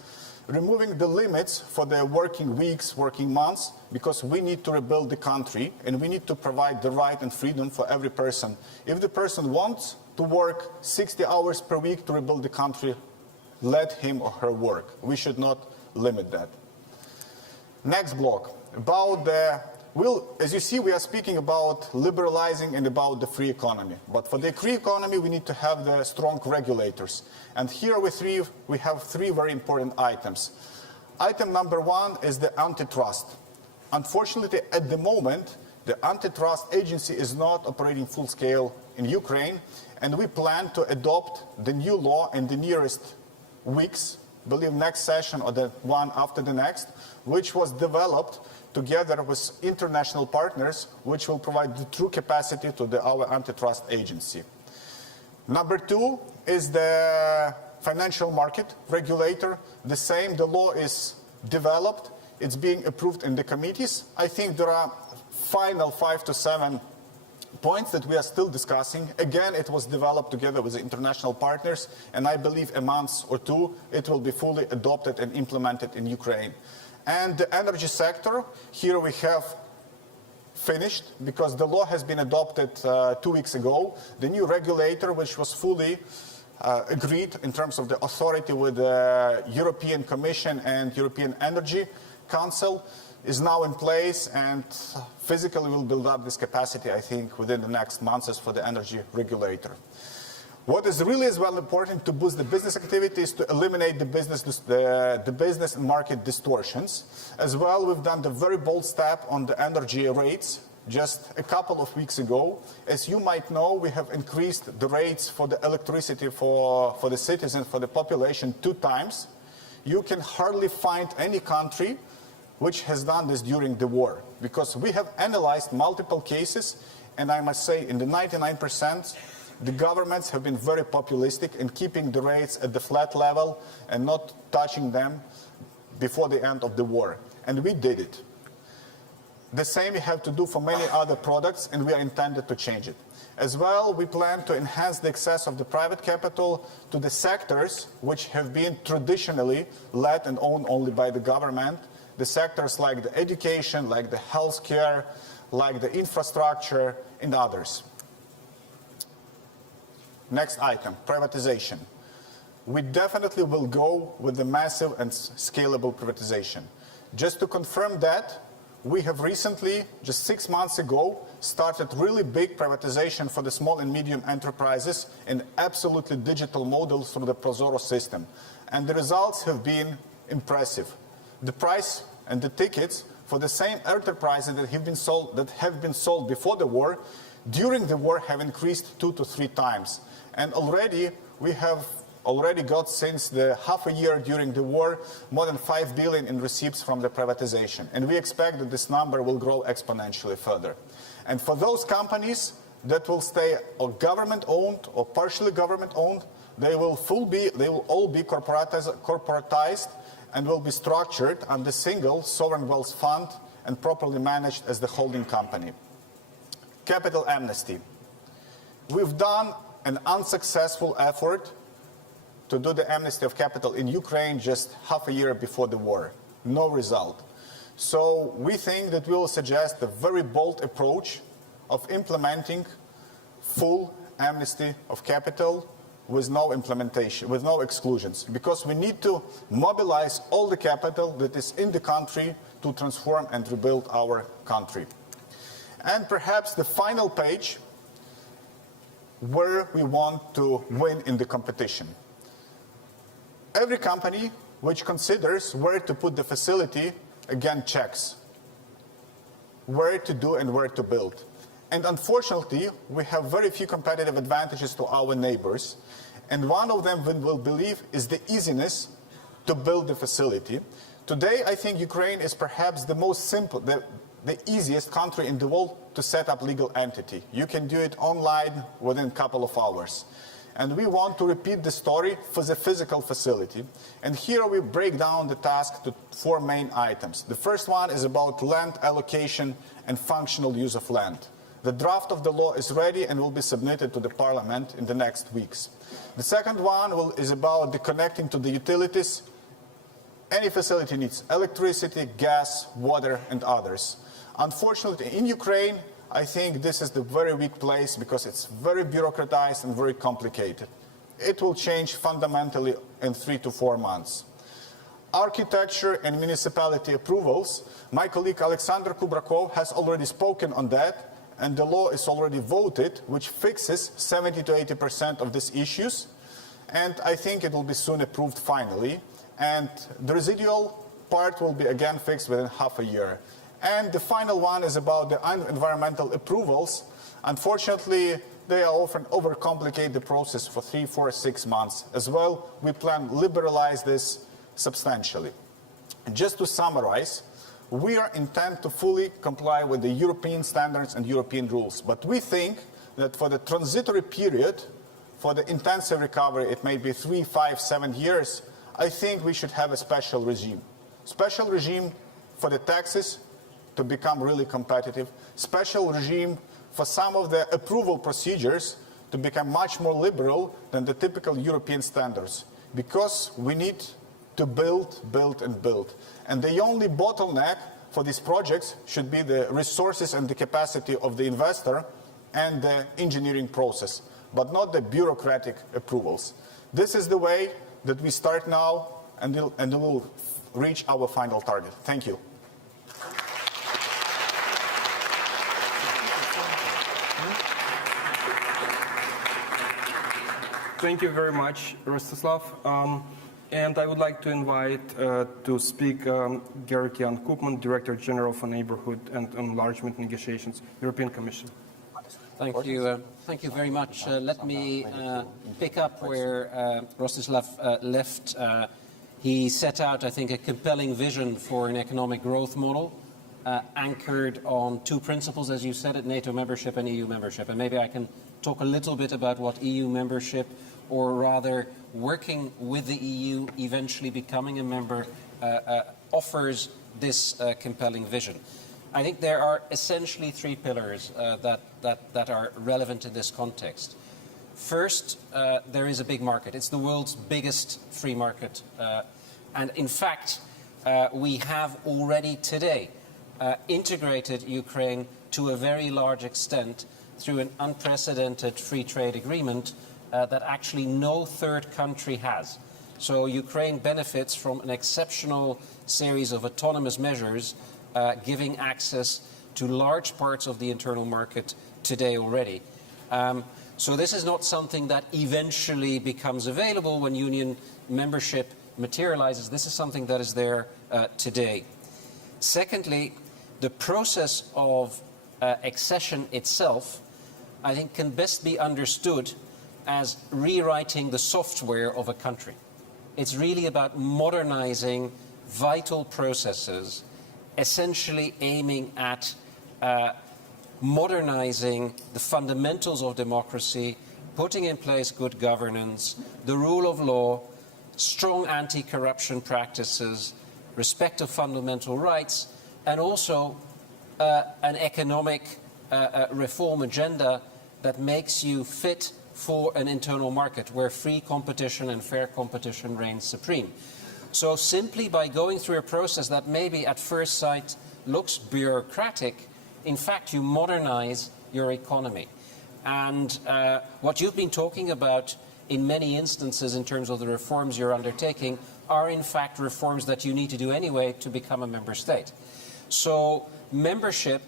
removing the limits for the working weeks, working months, because we need to rebuild the country and we need to provide the right and freedom for every person. If the person wants to work 60 hours per week to rebuild the country, let him or her work. We should not limit that. Next block, about as you see, we are speaking about liberalizing and about the free economy. But for the free economy, we need to have the strong regulators. And here we have three very important items. Item number one is the antitrust. Unfortunately, at the moment, the antitrust agency is not operating full scale in Ukraine, and we plan to adopt the new law in the nearest weeks, I believe next session or the one after the next, which was developed together with international partners, which will provide the true capacity to our antitrust agency. Number two is the financial market regulator. The law is developed, it's being approved in the committees. I think there are final 5 to 7 points that we are still discussing. Again, it was developed together with the international partners, and I believe a month or two it will be fully adopted and implemented in Ukraine. And the energy sector, here we have finished, because the law has been adopted 2 weeks ago. The new regulator, which was fully agreed in terms of the authority with the European Commission and European Energy Council, is now in place, and physically will build up this capacity, I think, within the next months for the energy regulator. What is really as well important to boost the business activity is to eliminate the business and market distortions. As well, we've done the very bold step on the energy rates just a couple of weeks ago. As you might know, we have increased the rates for the electricity for the citizens, for the population 2 times. You can hardly find any country which has done this during the war, because we have analyzed multiple cases, and I must say in the 99%, the governments have been very populistic in keeping the rates at the flat level and not touching them before the end of the war. And we did it. The same we have to do for many other products, and we are intended to change it. As well, we plan to enhance the access of the private capital to the sectors which have been traditionally led and owned only by the government. The sectors like the education, like the healthcare, like the infrastructure, and others. Next item, privatization. We definitely will go with the massive and scalable privatization. Just to confirm that, we have recently, just 6 months ago, started really big privatization for the small and medium enterprises in absolutely digital models through the ProZorro system. And the results have been impressive. The price and the tickets for the same enterprises that have been sold before the war, during the war have increased 2 to 3 times. And already we have got, since the half a year during the war, more than 5 billion in receipts from the privatization. And we expect that this number will grow exponentially further. And for those companies that will stay government-owned or partially government-owned, they will all be corporatized and will be structured under single sovereign wealth fund and properly managed as the holding company. Capital amnesty. We've done an unsuccessful effort to do the amnesty of capital in Ukraine just half a year before the war. No result. So we think that we will suggest a very bold approach of implementing full amnesty of capital with no implementation, with no exclusions, because we need to mobilize all the capital that is in the country to transform and rebuild our country. And perhaps the final page, where we want to win in the competition. Every company which considers where to put the facility, again, checks where to do and where to build. And unfortunately, we have very few competitive advantages to our neighbors. And one of them, we will believe, is the easiness to build the facility. Today, I think Ukraine is perhaps the most simple, the easiest country in the world to set up legal entity. You can do it online within a couple of hours. And we want to repeat the story for the physical facility. And here we break down the task to 4 main items. The first one is about land allocation and functional use of land. The draft of the law is ready and will be submitted to the parliament in the next weeks. The second one is about the connecting to the utilities. Any facility needs electricity, gas, water, and others. Unfortunately, in Ukraine, I think this is the very weak place because it's very bureaucratized and very complicated. It will change fundamentally in 3 to 4 months. Architecture and municipality approvals. My colleague Oleksandr Kubrakov has already spoken on that, and the law is already voted, which fixes 70 to 80% of these issues. And I think it will be soon approved finally. And the residual part will be again fixed within half a year. And the final one is about the environmental approvals. Unfortunately, they are often overcomplicate the process for 3, 4, 6 months. As well, we plan to liberalize this substantially. And just to summarize, we are intent to fully comply with the European standards and European rules. But we think that for the transitory period, for the intensive recovery, it may be 3, 5, 7 years, I think we should have a special regime. Special regime for the taxes to become really competitive. Special regime for some of the approval procedures to become much more liberal than the typical European standards. Because we need to build, build, and build. And the only bottleneck for these projects should be the resources and the capacity of the investor and the engineering process, but not the bureaucratic approvals. This is the way that we start now, and we will reach our final target. Thank you. Thank you very much, Rostislav. And I would like to invite to speak Gerrit-Jan Koopman, Director General for Neighborhood and Enlargement Negotiations, European Commission. Thank you. Thank you very much. Let me pick up where Rostislav left. He set out, I think, a compelling vision for an economic growth model anchored on 2 principles, as you said it, NATO membership and EU membership. And maybe I can talk a little bit about what EU membership, or rather working with the EU, eventually becoming a member, offers this compelling vision. I think there are essentially 3 pillars that are relevant in this context. First, there is a big market. It's the world's biggest free market. And in fact, we have already today integrated Ukraine to a very large extent through an unprecedented free trade agreement that actually no third country has. So Ukraine benefits from an exceptional series of autonomous measures giving access to large parts of the internal market today already. So this is not something that eventually becomes available when union membership materializes. This is something that is there today. Secondly, the process of accession itself, I think, can best be understood as rewriting the software of a country. It's really about modernizing vital processes, essentially aiming at modernizing the fundamentals of democracy, putting in place good governance, the rule of law, strong anti-corruption practices, respect of fundamental rights, and also an economic reform agenda that makes you fit for an internal market where free competition and fair competition reigns supreme. So simply by going through a process that maybe at first sight looks bureaucratic, in fact, you modernize your economy. And what you've been talking about in many instances in terms of the reforms you're undertaking are in fact reforms that you need to do anyway to become a member state. So membership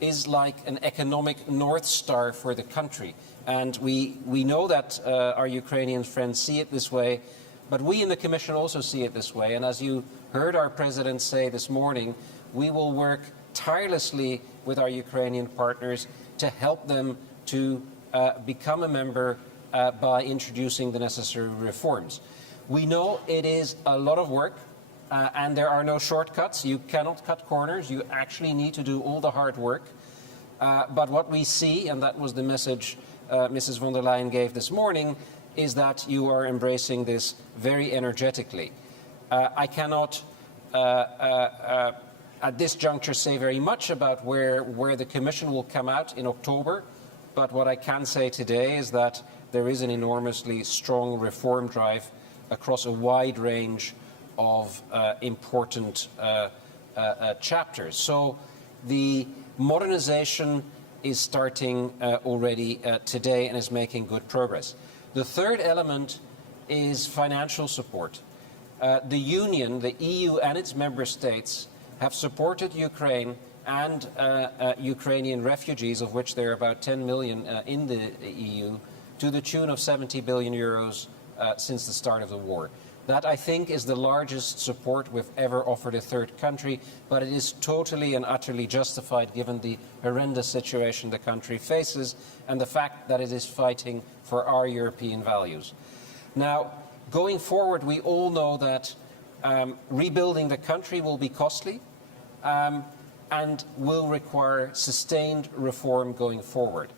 is like an economic North Star for the country. And we know that our Ukrainian friends see it this way, but we in the Commission also see it this way. And as you heard our President say this morning, we will work tirelessly with our Ukrainian partners to help them to become a member by introducing the necessary reforms. We know it is a lot of work and there are no shortcuts. You cannot cut corners. You actually need to do all the hard work. But what we see, and that was the message Mrs. von der Leyen gave this morning, is that you are embracing this very energetically. I cannot at this juncture say very much about where the Commission will come out in October, but what I can say today is that there is an enormously strong reform drive across a wide range of important chapters. So the modernization is starting already today and is making good progress. The third element is financial support. The Union, the EU and its member states have supported Ukraine and Ukrainian refugees, of which there are about 10 million in the EU, to the tune of 70 billion euros since the start of the war. That, I think, is the largest support we've ever offered a third country, but it is totally and utterly justified given the horrendous situation the country faces and the fact that it is fighting for our European values. Now, going forward, we all know that rebuilding the country will be costly and will require sustained reform going forward.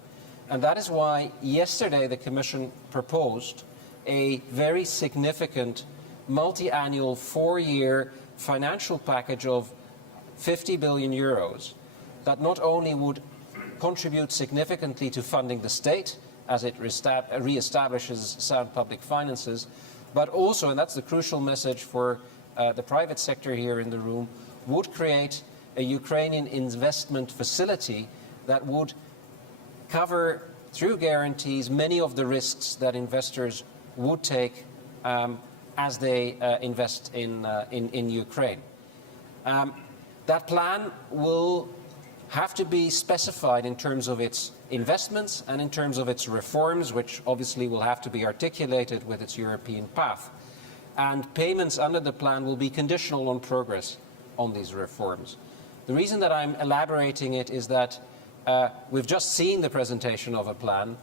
And that is why yesterday the Commission proposed a very significant multi-annual 4-year financial package of 50 billion euros that not only would contribute significantly to funding the state as it re-establishes sound public finances, but also, and that's the crucial message for the private sector here in the room, would create a Ukrainian investment facility that would cover, through guarantees, many of the risks that investors would take as they invest in Ukraine. That plan will have to be specified in terms of its investments and in terms of its reforms, which obviously will have to be articulated with its European path. And payments under the plan will be conditional on progress on these reforms. The reason that I'm elaborating it is that we've just seen the presentation of a plan,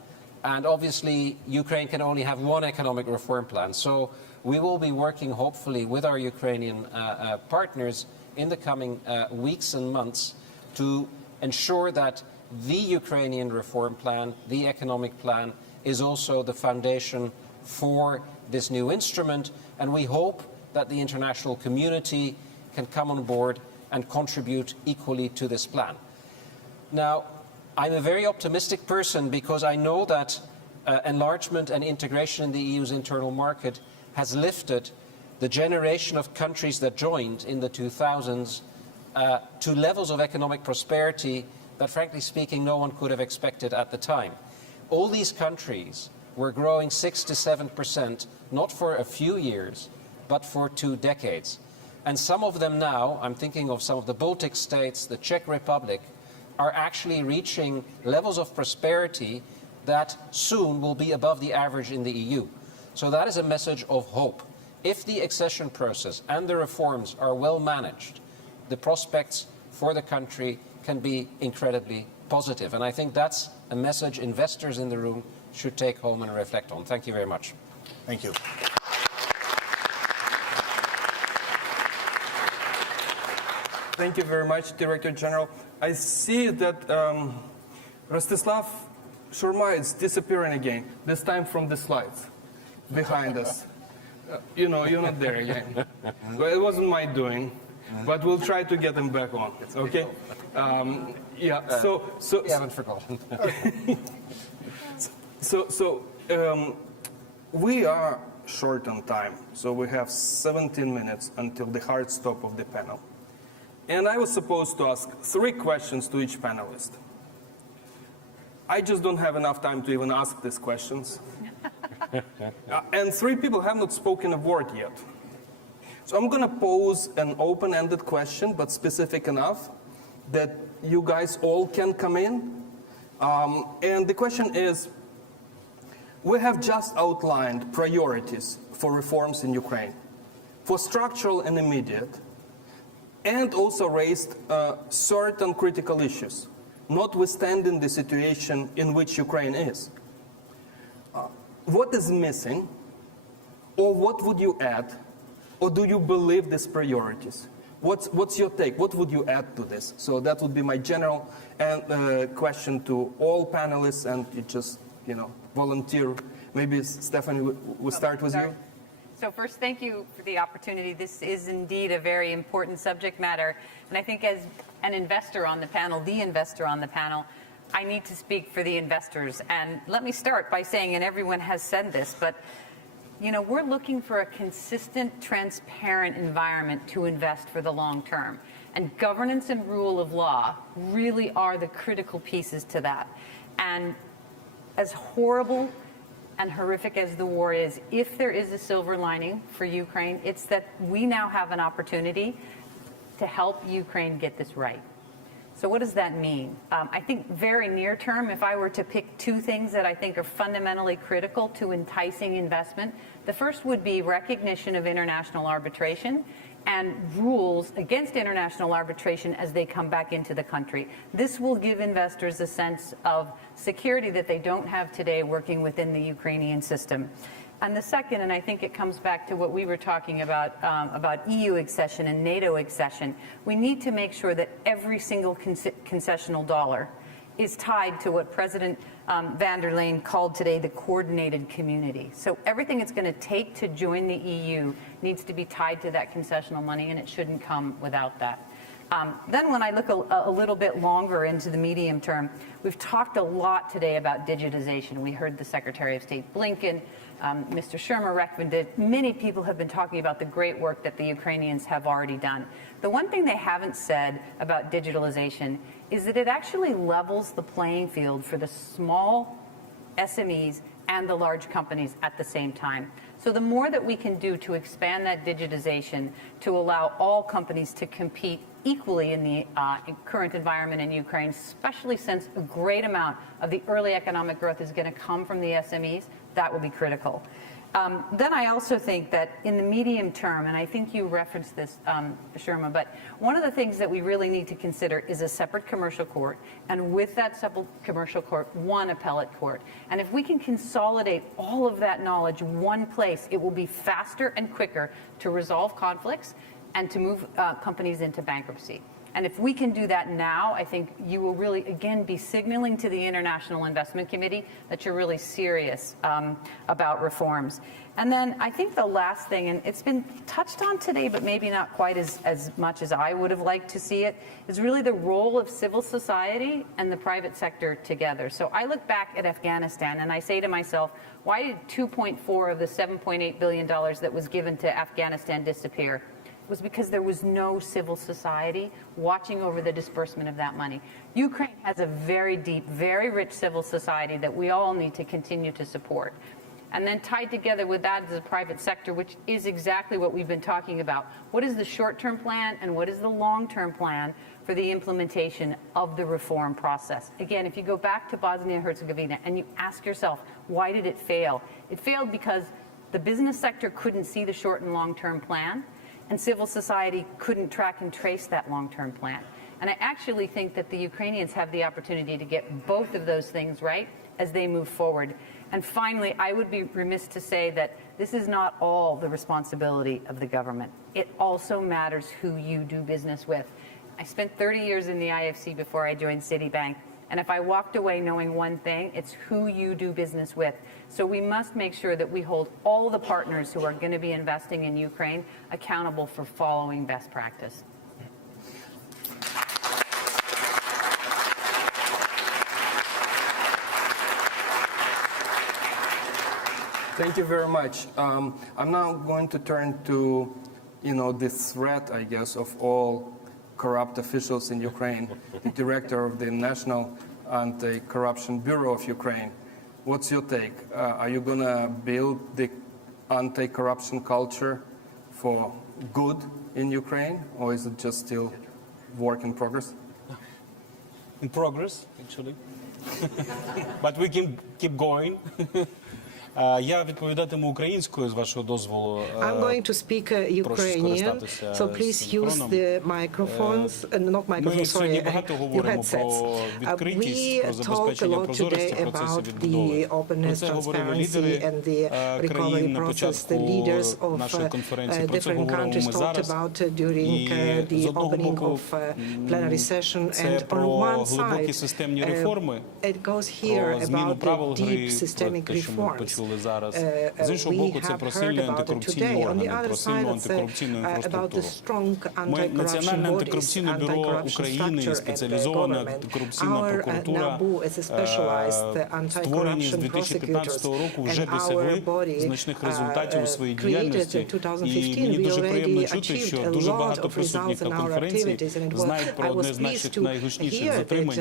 and obviously Ukraine can only have one economic reform plan. So we will be working, hopefully, with our Ukrainian partners in the coming weeks and months to ensure that the Ukrainian reform plan, the economic plan, is also the foundation for this new instrument. And we hope that the international community can come on board and contribute equally to this plan. Now, I'm a very optimistic person because I know that enlargement and integration in the EU's internal market has lifted the generation of countries that joined in the 2000s to levels of economic prosperity that, frankly speaking, no one could have expected at the time. All these countries were growing 6 to 7%, not for a few years, but for 2 decades. And some of them now, I'm thinking of some of the Baltic states, the Czech Republic, are actually reaching levels of prosperity that soon will be above the average in the EU. So that is a message of hope. If the accession process and the reforms are well managed, the prospects for the country can be incredibly positive. And I think that's a message investors in the room should take home and reflect on. Thank you very much. Thank you. Thank you very much, Director General. I see that Rostislav Shurma is disappearing again, this time from the slides behind us. You know, you're not there again. Well, it wasn't my doing, but we'll try to get him back on, okay? Yeah, so we haven't forgotten. we are short on time, so we have 17 minutes until the hard stop of the panel. And I was supposed to ask 3 questions to each panelist. I just don't have enough time to even ask these questions. And 3 people have not spoken a word yet. So I'm going to pose an open-ended question, but specific enough that you guys all can come in. And the question is, we have just outlined priorities for reforms in Ukraine, for structural and immediate, and also raised certain critical issues, notwithstanding the situation in which Ukraine is. What is missing, or what would you add, or do you believe these priorities? What's your take? What would you add to this? So that would be my general question to all panelists, and you just, volunteer. Maybe, Stephanie, we'll start with you. So first, thank you for the opportunity. This is indeed a very important subject matter. And I think as an investor on the panel, I need to speak for the investors. And let me start by saying, and everyone has said this, but we're looking for a consistent, transparent environment to invest for the long term. And governance and rule of law really are the critical pieces to that. And as horrible and horrific as the war is, if there is a silver lining for Ukraine, it's that we now have an opportunity to help Ukraine get this right. So what does that mean? I think very near term, if I were to pick 2 things that I think are fundamentally critical to enticing investment, the first would be recognition of international arbitration and rules against international arbitration as they come back into the country. This will give investors a sense of security that they don't have today working within the Ukrainian system. And the second, and I think it comes back to what we were talking about EU accession and NATO accession, we need to make sure that every single concessional dollar is tied to what President van der Leyen called today the coordinated community. So everything it's going to take to join the EU needs to be tied to that concessional money, and it shouldn't come without that. Then when I look a little bit longer into the medium term, we've talked a lot today about digitization. We heard the Secretary of State Blinken, Mr. Schwimmer recommended. Many people have been talking about the great work that the Ukrainians have already done. The one thing they haven't said about digitalization is that it actually levels the playing field for the small SMEs and the large companies at the same time. So the more that we can do to expand that digitization to allow all companies to compete equally in the current environment in Ukraine, especially since a great amount of the early economic growth is going to come from the SMEs, that will be critical. Then I also think that in the medium term, and I think you referenced this, Sherma, but one of the things that we really need to consider is a separate commercial court, and with that separate commercial court, one appellate court. And if we can consolidate all of that knowledge in one place, it will be faster and quicker to resolve conflicts and to move companies into bankruptcy. And if we can do that now, I think you will really, again, be signaling to the International Investment Committee that you're really serious about reforms. And then I think the last thing, and it's been touched on today, but maybe not quite as much as I would have liked to see it, is really the role of civil society and the private sector together. So I look back at Afghanistan and I say to myself, why did 2.4 of the $7.8 billion that was given to Afghanistan disappear? Was because there was no civil society watching over the disbursement of that money. Ukraine has a very deep, very rich civil society that we all need to continue to support. And then tied together with that is the private sector, which is exactly what we've been talking about. What is the short-term plan and what is the long-term plan for the implementation of the reform process? Again, if you go back to Bosnia-Herzegovina and you ask yourself, why did it fail? It failed because the business sector couldn't see the short and long-term plan, and civil society couldn't track and trace that long-term plan. And I actually think that the Ukrainians have the opportunity to get both of those things right as they move forward. And finally, I would be remiss to say that this is not all the responsibility of the government. It also matters who you do business with. I spent 30 years in the IFC before I joined Citibank. And if I walked away knowing one thing, it's who you do business with. So we must make sure that we hold all the partners who are going to be investing in Ukraine accountable for following best practice. Thank you very much. I'm now going to turn to, this threat, I guess, of all corrupt officials in Ukraine, the director of the National Anti-Corruption Bureau of Ukraine. What's your take? Are you going to build the anti-corruption culture for good in Ukraine, or is it just still work in progress? In progress, actually. But we can keep going. Я відповідатиму українською, з вашого дозволу. I'm going to speak Ukrainian, so please use the microphones, not microphones, sorry, your headsets. We talk a lot today about the openness, transparency, and the recovery process. The leaders of different countries talked about during the opening of plenary session. And on one side, it goes here about the deep systemic reforms. З іншого боку, це про сильні антикорупційні органи, про сильну антикорупційну інфраструктуру. Національне антикорупційне бюро України, спеціалізована антикорупційна прокуратура, створені з 2015 року, вже досягли значних результатів у своїй діяльності. І мені дуже приємно чути, що дуже багато присутніх на конференції знають про одне з наших найгучніших затримань.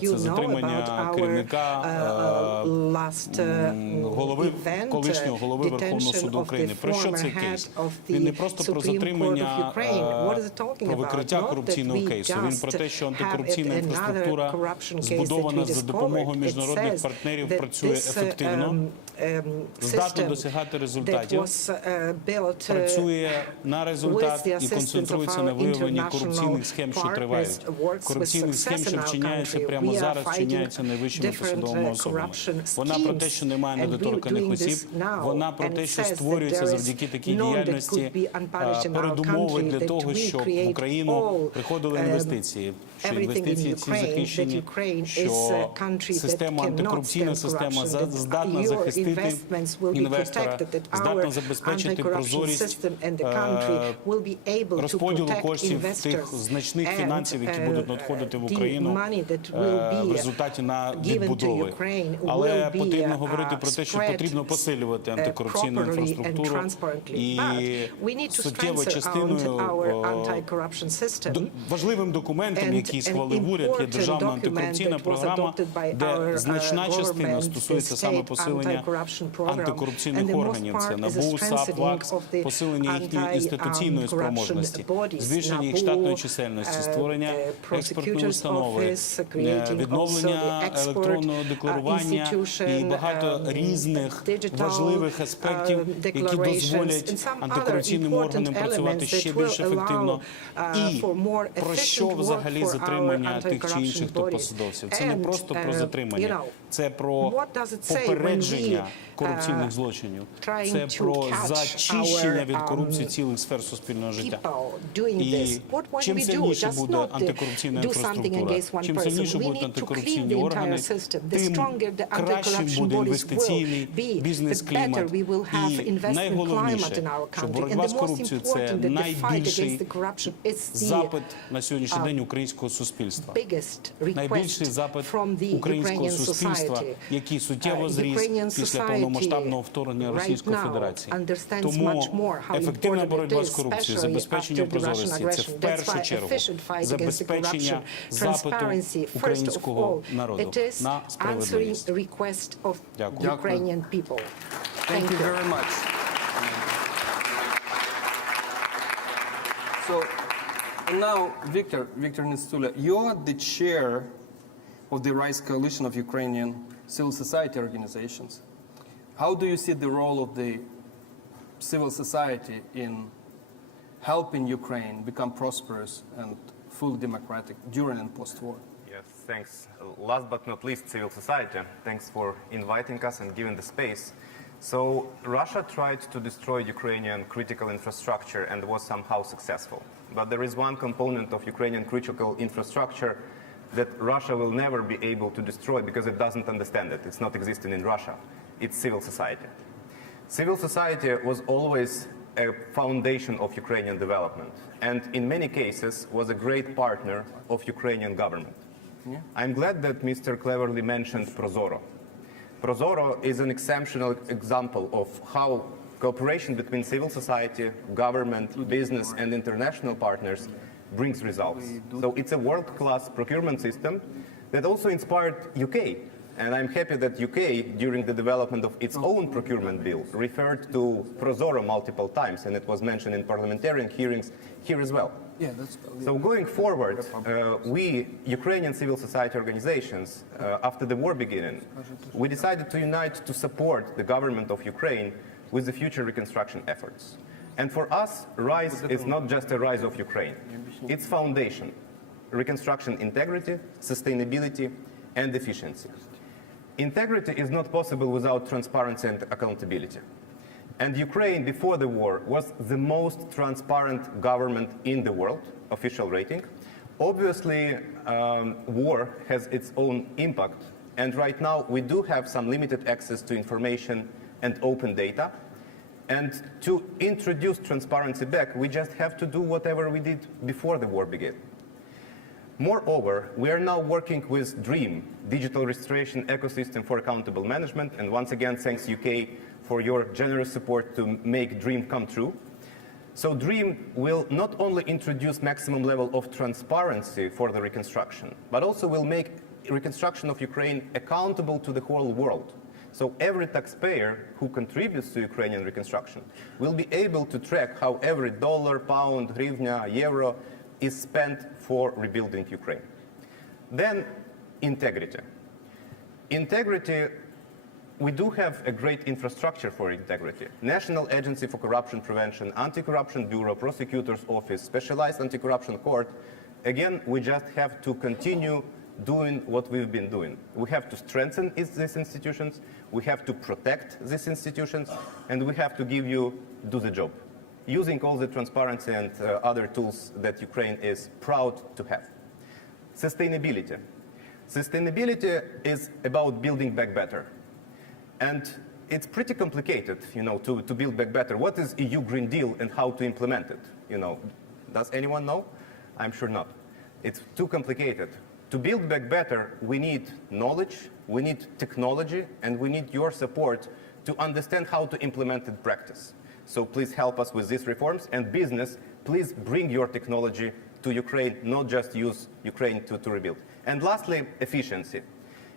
Це затримання керівника колишнього голови Верховного суду України. Про що цей кейс? Він не просто про затримання, про викриття корупційного кейсу. Він про те, що антикорупційна інфраструктура, збудована за допомогою міжнародних партнерів, працює ефективно, здатна досягати результатів, працює на результат і концентрується на виявленні корупційних схем, що тривають. Корупційних схем, що вчиняються прямо зараз, вчиняються найвищими посадовими особами. Вона про те, що немає недоторканих осіб, вона про те, що створюється завдяки такій діяльності передумови для того, щоб в Україну приходили інвестиції. Що інвестиції ці захищені, що система, антикорупційна система здатна захистити інвестора, здатна забезпечити прозорість розподілу коштів тих значних фінансів, які будуть надходити в Україну в результаті на відбудови. Але потрібно говорити про те, що потрібно посилювати антикорупційну інфраструктуру і суттєвою частиною, важливим документом, який схвалив уряд, є державна антикорупційна програма, де значна частина стосується саме посилення антикорупційних органів. Це НАБУ, САП, ВАКС, посилення їхньої інституційної спроможності, збільшення їх штатної чисельності, створення експертної установи, відновлення електронного декларування і багато різних важливих аспектів, які дозволять антикорупційним органам працювати ще більш ефективно. І про що взагалі затримання тих чи інших топ-посадовців? Це не просто про затримання, це про попередження корупційних злочинів, це про зачищення від корупції цілих сфер суспільного життя. І чим сильніше буде антикорупційна інфраструктура, чим сильніше будуть антикорупційні органи, тим кращим буде інвестиційний бізнес-клімат. І найголовніше, що боротьба з корупцією – це найбільший запит на сьогоднішній день українського суспільства. Найбільший запит українського суспільства, який суттєво зріс після повномасштабного вторгнення Російської Федерації. Тому ефективна боротьба з корупцією, забезпечення прозорості – це в першу чергу забезпечення запиту українського народу на справедливість. Дякую. Thank you very much. So now, Victor Nistula, you're the chair of the Rise Coalition of Ukrainian civil society organizations. How do you see the role of the civil society in helping Ukraine become prosperous and fully democratic during and post-war? Yes, thanks. Last but not least, civil society. Thanks for inviting us and giving the space. So Russia tried to destroy Ukrainian critical infrastructure and was somehow successful. But there is one component of Ukrainian critical infrastructure that Russia will never be able to destroy because it doesn't understand it. It's not existing in Russia. It's civil society. Civil society was always a foundation of Ukrainian development and in many cases was a great partner of Ukrainian government. I'm glad that Mr. Cleverly mentioned Prozoro. ProZorro is an exceptional example of how cooperation between civil society, government, business, and international partners brings results. So it's a world-class procurement system that also inspired UK. And I'm happy that UK, during the development of its own procurement bill, referred to ProZorro multiple times, and it was mentioned in parliamentarian hearings here as well. Yeah, that's so going forward, we, Ukrainian civil society organizations, after the war beginning, we decided to unite to support the government of Ukraine with the future reconstruction efforts. And for us, RISE is not just a rise of Ukraine. It's foundation, reconstruction integrity, sustainability, and efficiency. Integrity is not possible without transparency and accountability. And Ukraine, before the war, was the most transparent government in the world, official rating. Obviously, war has its own impact. And right now, we do have some limited access to information and open data. And to introduce transparency back, we just have to do whatever we did before the war began. Moreover, we are now working with DREAM, Digital Restoration Ecosystem for Accountable Management, and once again, thanks UK for your generous support to make DREAM come true. So DREAM will not only introduce maximum level of transparency for the reconstruction, but also will make reconstruction of Ukraine accountable to the whole world. So every taxpayer who contributes to Ukrainian reconstruction will be able to track how every dollar, pound, hryvnia, euro is spent for rebuilding Ukraine. Then, integrity. Integrity, we do have a great infrastructure for integrity. National Agency for Corruption Prevention, Anti-Corruption Bureau, Prosecutor's Office, Specialized Anti-Corruption Court. Again, we just have to continue doing what we've been doing. We have to strengthen these institutions, we have to protect these institutions, and we have to do the job, using all the transparency and other tools that Ukraine is proud to have. Sustainability. Sustainability is about building back better. And it's pretty complicated, to build back better. What is EU Green Deal and how to implement it? Does anyone know? I'm sure not. It's too complicated. To build back better, we need knowledge, we need technology, and we need your support to understand how to implement it in practice. So please help us with these reforms, and business, please bring your technology to Ukraine, not just use Ukraine to rebuild. And lastly, efficiency.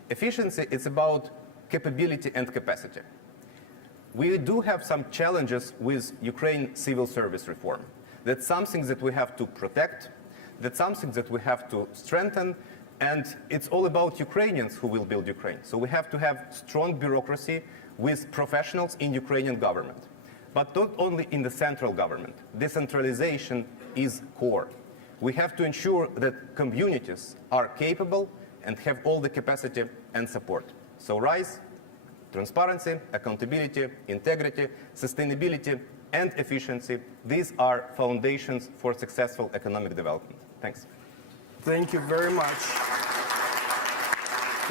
Efficiency is about capability and capacity. We do have some challenges with Ukraine civil service reform. That's something that we have to protect, that's something that we have to strengthen, and it's all about Ukrainians who will build Ukraine. So we have to have strong bureaucracy with professionals in Ukrainian government. But not only in the central government. Decentralization is core. We have to ensure that communities are capable and have all the capacity and support. So RISE, transparency, accountability, integrity, sustainability, and efficiency, these are foundations for successful economic development. Thanks. Thank you very much.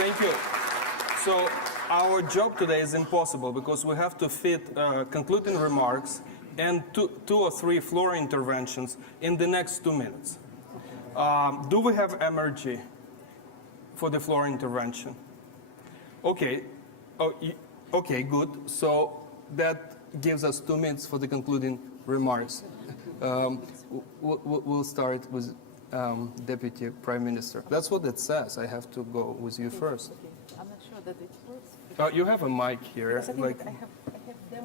Thank you. So our job today is impossible because we have to fit concluding remarks and two or three floor interventions in the next 2 minutes. Do we have energy for the floor intervention? Okay. Okay, good. So that gives us 2 minutes for the concluding remarks. We'll start with Deputy Prime Minister. That's what it says. I have to go with you first. I'm not sure that it works. You have a mic here. Yes, I think I have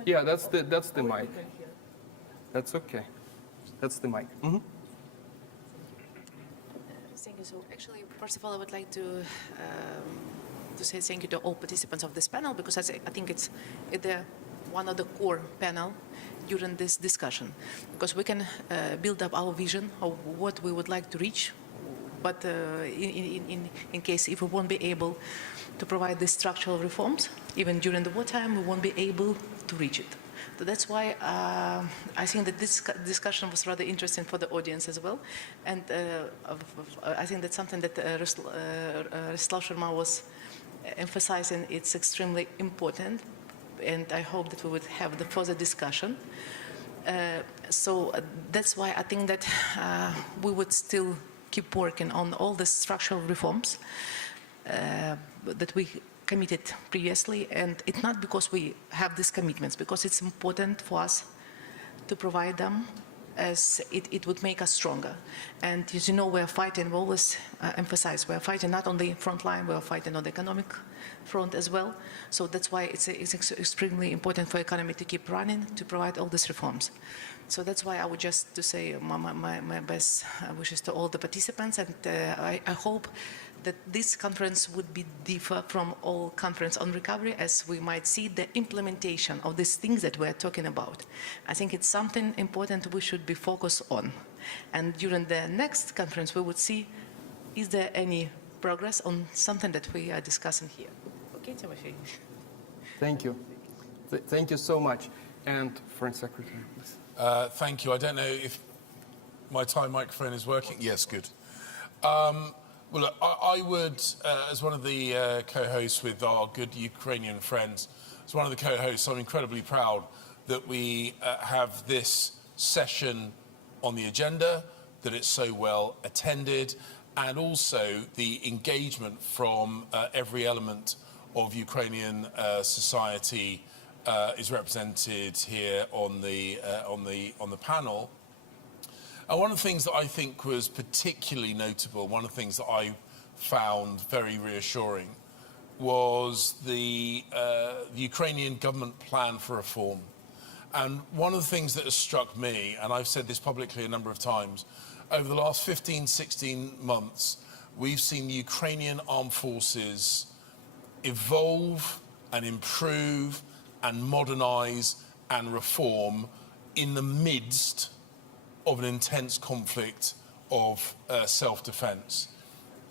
yeah, that's the mic. That's okay. That's the mic. Mm-hmm. Thank you. So actually, first of all, I would like to say thank you to all participants of this panel, because I think it's one of the core panel during this discussion, because we can build up our vision of what we would like to reach, but in case if we won't be able to provide the structural reforms, even during the wartime, we won't be able to reach it. So that's why I think that this discussion was rather interesting for the audience as well. And I think that's something that Schwimmer was emphasizing. It's extremely important. And I hope that we would have the further discussion. So that's why I think that we would still keep working on all the structural reforms that we committed previously, and it's not because we have these commitments, because it's important for us to provide them, as it would make us stronger. And as you know, we're fighting, we always emphasize, we're fighting not on the front line, we're fighting on the economic front as well. So that's why it's extremely important for economy to keep running, to provide all these reforms. So that's why I would just to say my best wishes to all the participants, and I hope that this conference would be different from all conference on recovery, as we might see the implementation of these things that we're talking about. I think it's something important we should be focused on. And during the next conference, we would see, is there any progress on something that we are discussing here? Okay, Timothy. Thank you. Thank you so much. And Foreign Secretary, please. Thank you. I don't know if my microphone is working. Yes, good. Well, look, I would, as one of the co-hosts with our good Ukrainian friends, as one of the co-hosts, I'm incredibly proud that we have this session on the agenda, that it's so well attended, and also the engagement from every element of Ukrainian society is represented here on the panel. And one of the things that I think was particularly notable, one of the things that I found very reassuring, was the Ukrainian government plan for reform. And one of the things that has struck me, and I've said this publicly a number of times, over the last 15, 16 months, we've seen the Ukrainian armed forces evolve and improve and modernize and reform in the midst of an intense conflict of self-defense.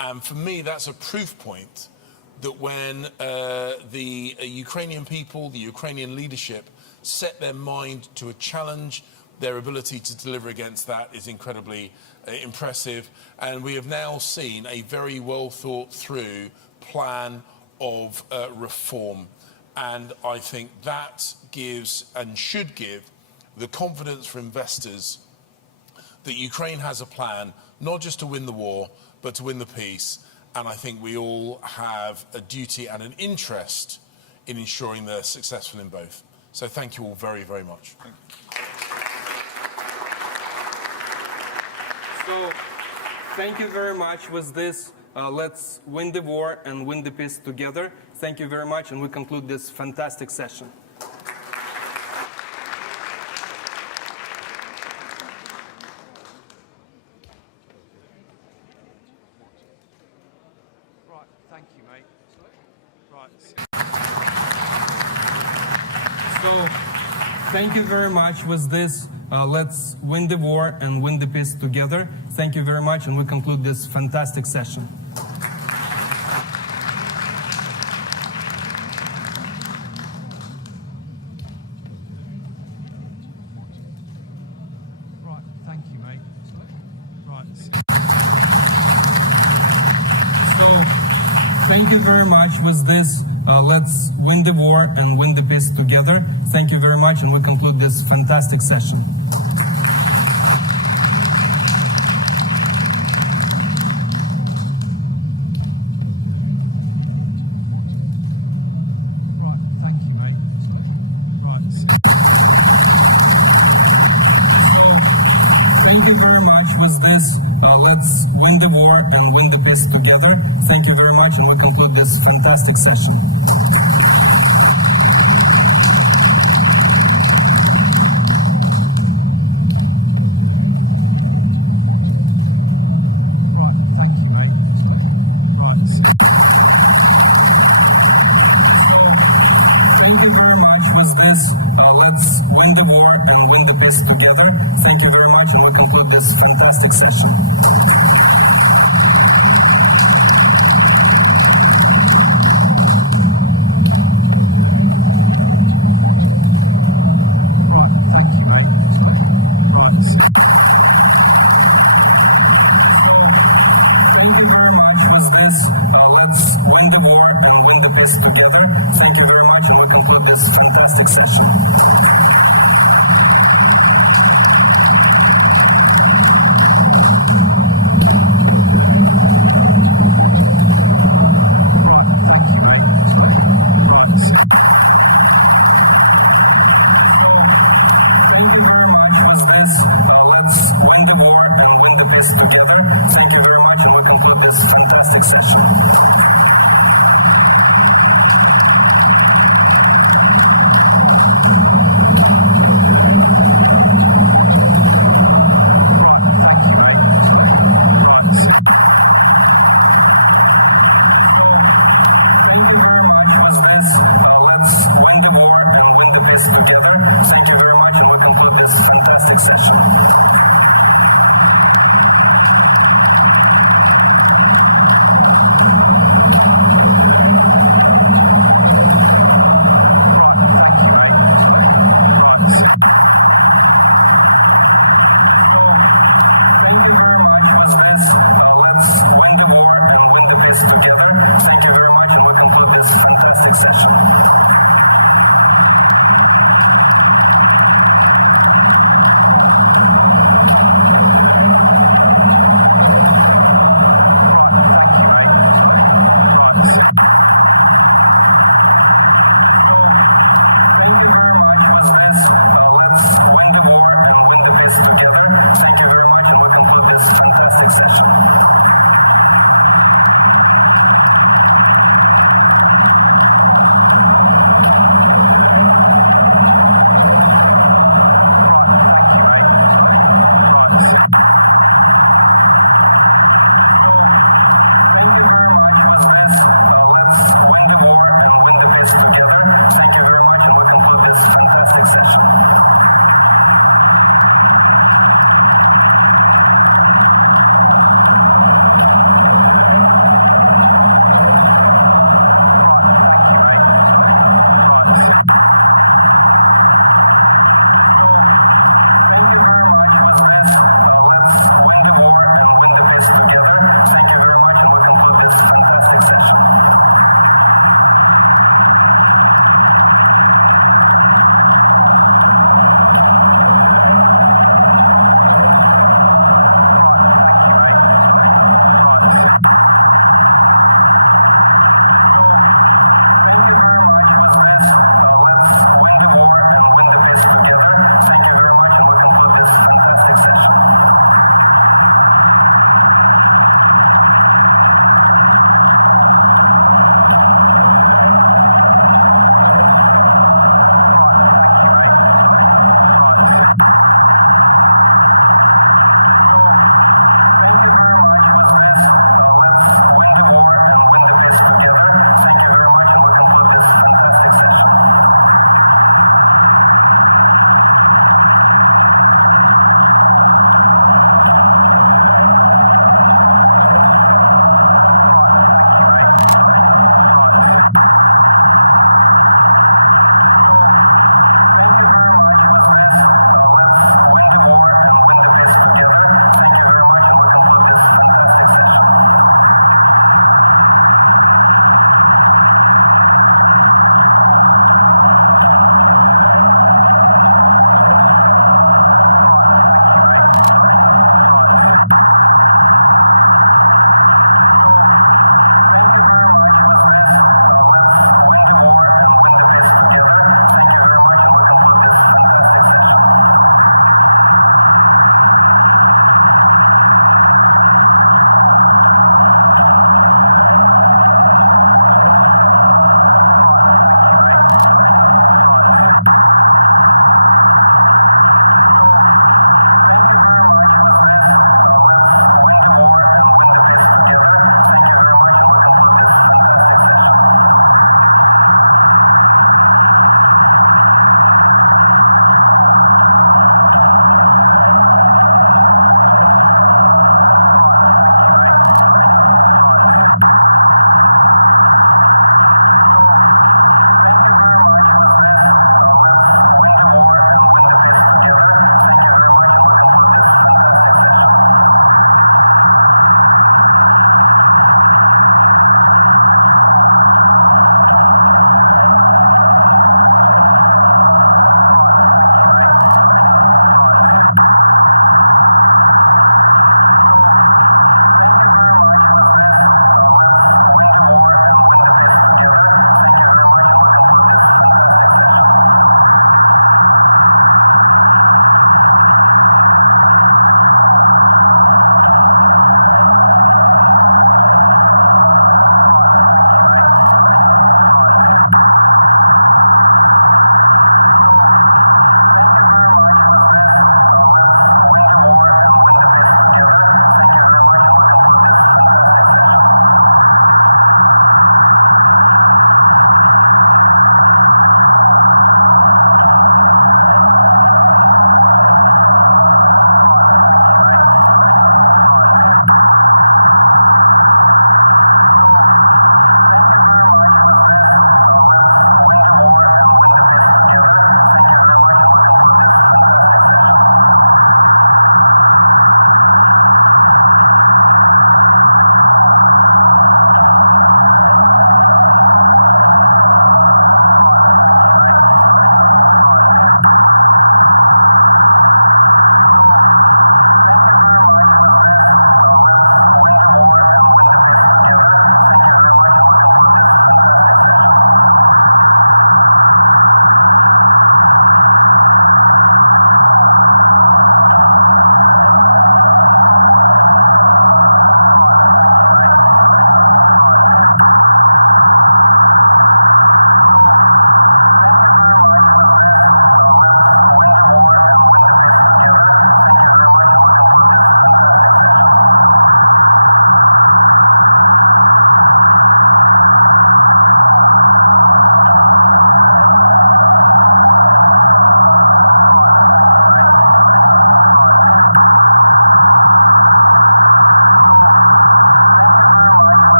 And for me, that's a proof point that when the Ukrainian people, the Ukrainian leadership, set their mind to a challenge, their ability to deliver against that is incredibly impressive. And we have now seen a very well thought through plan of reform. And I think that gives and should give the confidence for investors that Ukraine has a plan, not just to win the war, but to win the peace. And I think we all have a duty and an interest in ensuring they're successful in both. So thank you all very, very much. So, thank you very much. With this, let's win the war and win the peace together. Thank you very much, and we conclude this fantastic session. Right, thank you, mate. Right. So, thank you very much. With this, let's win the war and win the peace together. Thank you very much, and we conclude this fantastic session. Right, thank you, mate. Right. So, thank you very much. With this, let's win the war and win the peace together. Thank you very much, and we conclude this fantastic session. Right, thank you, mate. Right. So, thank you very much. With this, let's win the war and win the peace together. Thank you very much, and we conclude this fantastic session. Right, thank you, mate. Right. Thank you very much. With this, let's win the war and win the peace together. Thank you very much, and we conclude this fantastic session. Thank you, mate. Right. Thank you very much. With this, let's win the war and win the peace together. Thank you very much, and we conclude this fantastic session.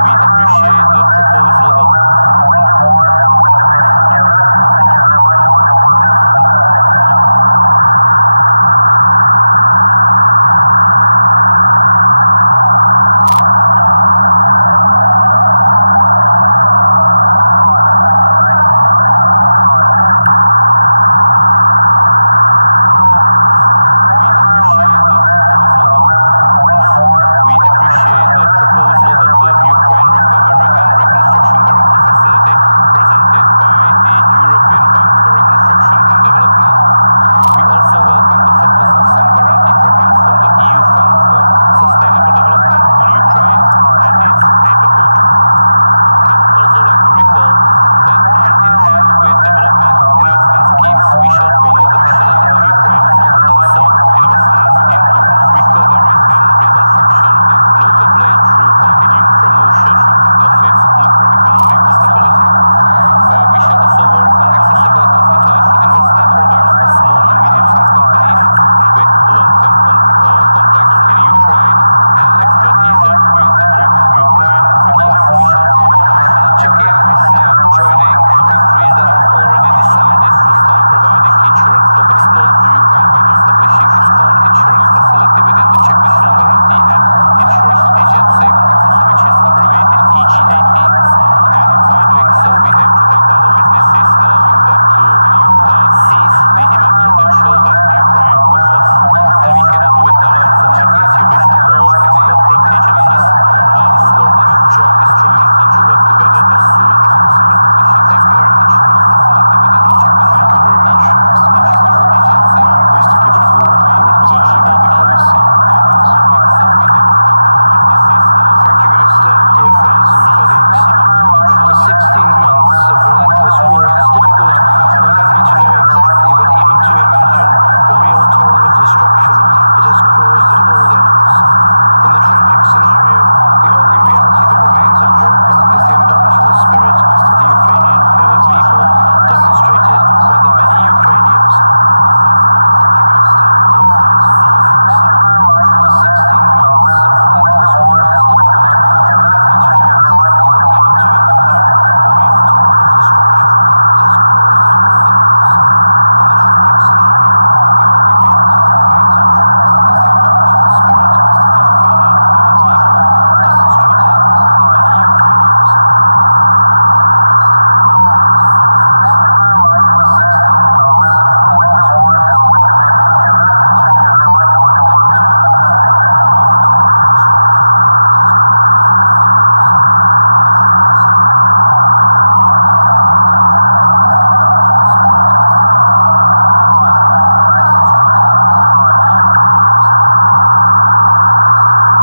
We appreciate the proposal of of the Ukraine Recovery and Reconstruction Guarantee Facility presented by the European Bank for Reconstruction and Development. We also welcome the focus of some guarantee programs from the EU Fund for Sustainable Development on Ukraine and its neighborhood. I would also like to recall that hand in hand with development of investment schemes, we shall promote the ability of Ukraine to absorb investments into recovery and reconstruction, notably through continuing promotion of its macroeconomic stability. We shall also work on accessibility of international investment products for small and medium-sized companies with long-term contacts in Ukraine and the expertise that Ukraine requires. Czechia is now joining countries that have already decided to start providing insurance for export to Ukraine by establishing its own insurance facility within the Czech National Guarantee and Insurance Agency, which is abbreviated EGAP. And by doing so, we aim to empower businesses, allowing them to seize the immense potential that Ukraine offers. And we cannot do it alone, so my sincere wish to all export credit agencies to work out joint instruments and to work together as soon as possible. Thank you very much. Thank you very much, Mr. Minister. Now I'm pleased to give the floor to the representative of the Holy See. Thank you, Minister, dear friends and colleagues. After 16 months of relentless war, it is difficult not only to know exactly, but even to imagine the real toll of destruction it has caused at all levels. In the tragic scenario, the only reality that remains unbroken is the indomitable spirit of the Ukrainian people, demonstrated by the many Ukrainians. Thank you, Minister, dear friends and colleagues. After 16 months of relentless war, it is difficult not only to know exactly, but even to imagine the real toll of destruction it has caused at all levels. In the tragic scenario, the only reality that remains unbroken is the indomitable spirit of the Ukrainian people, demonstrated by the many Ukrainians. Thank you, Minister, dear friends and colleagues. After 16 months of relentless war, it is difficult not only to know exactly, but even to imagine the real toll of destruction it has caused at all levels. In the tragic scenario, the only reality that remains unbroken is the indomitable spirit of the Ukrainian people, demonstrated by the many Ukrainians. Thank you, Minister, dear friends and colleagues. After 16 months of relentless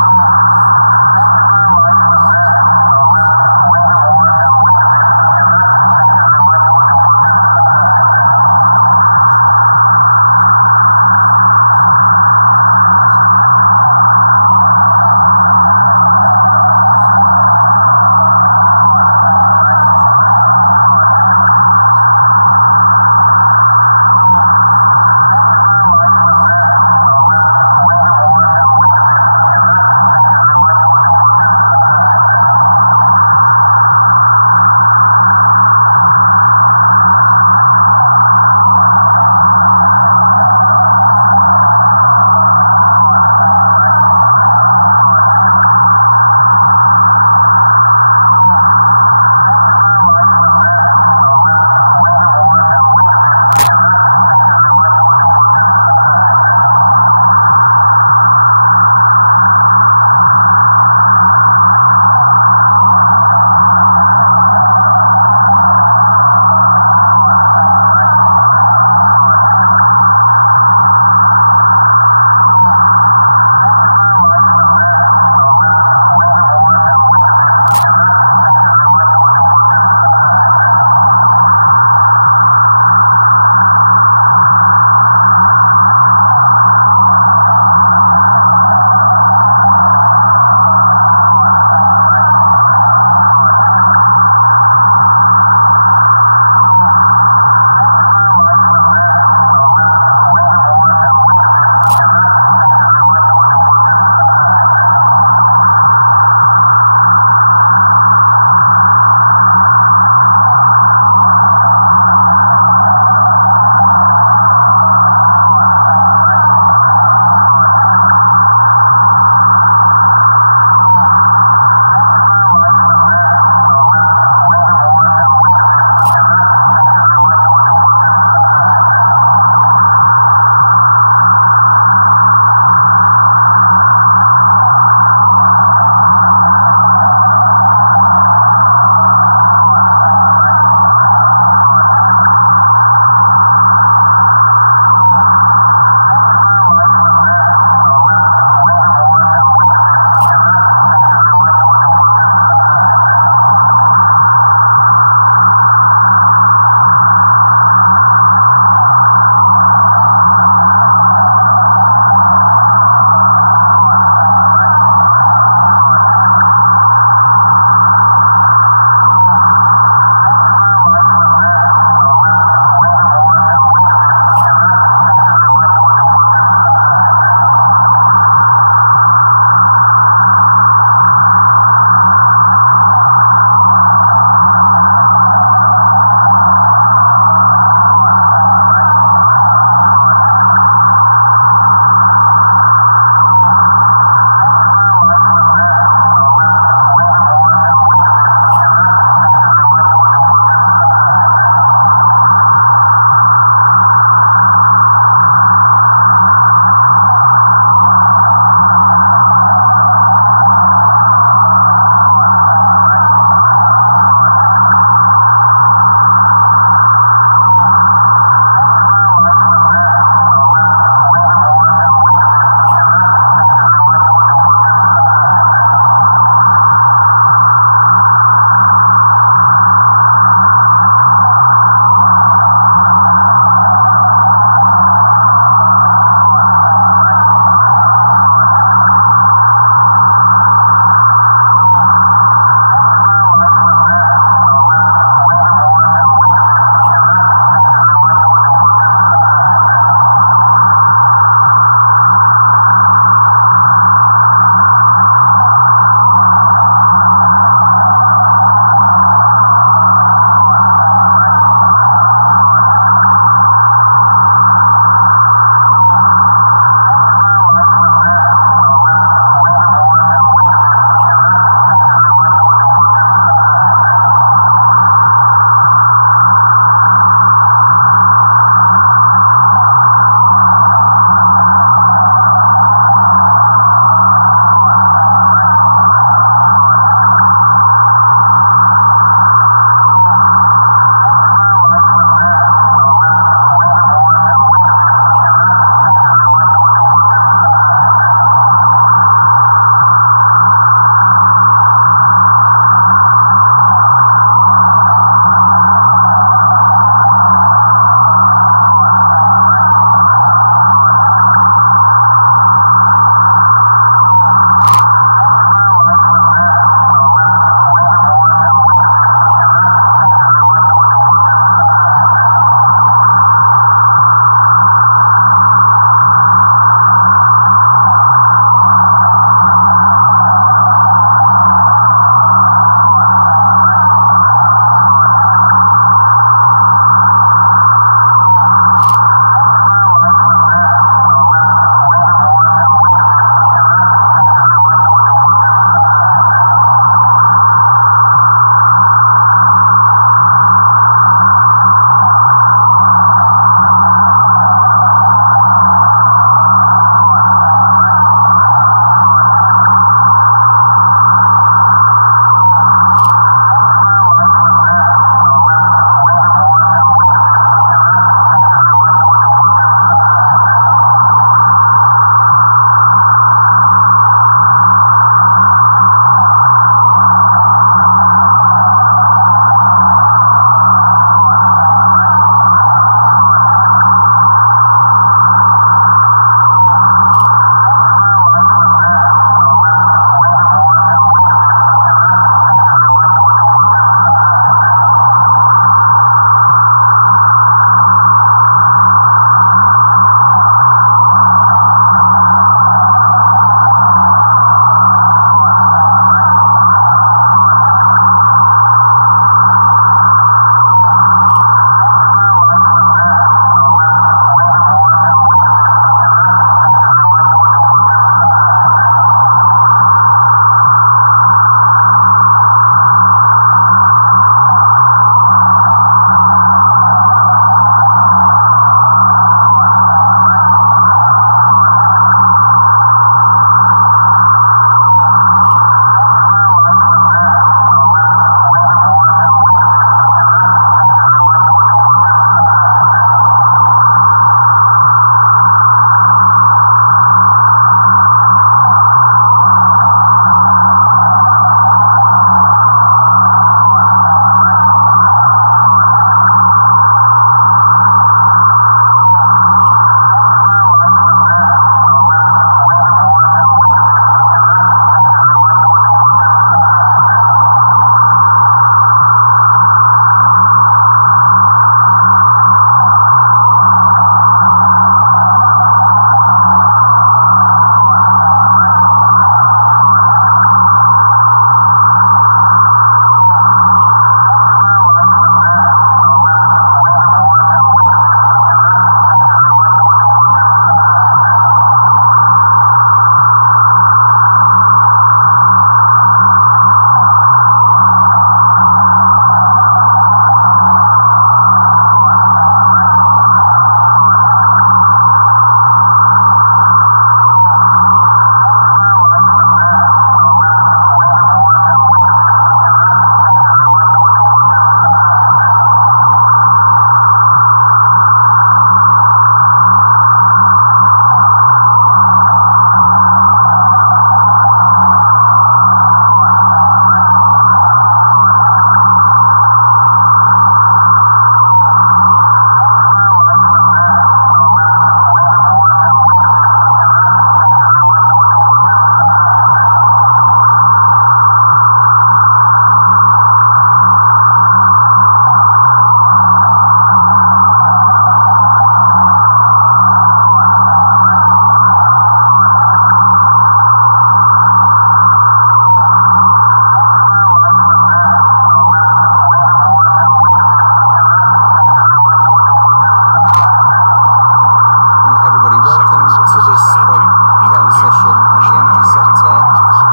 everybody. Welcome to this breakout session on the energy sector,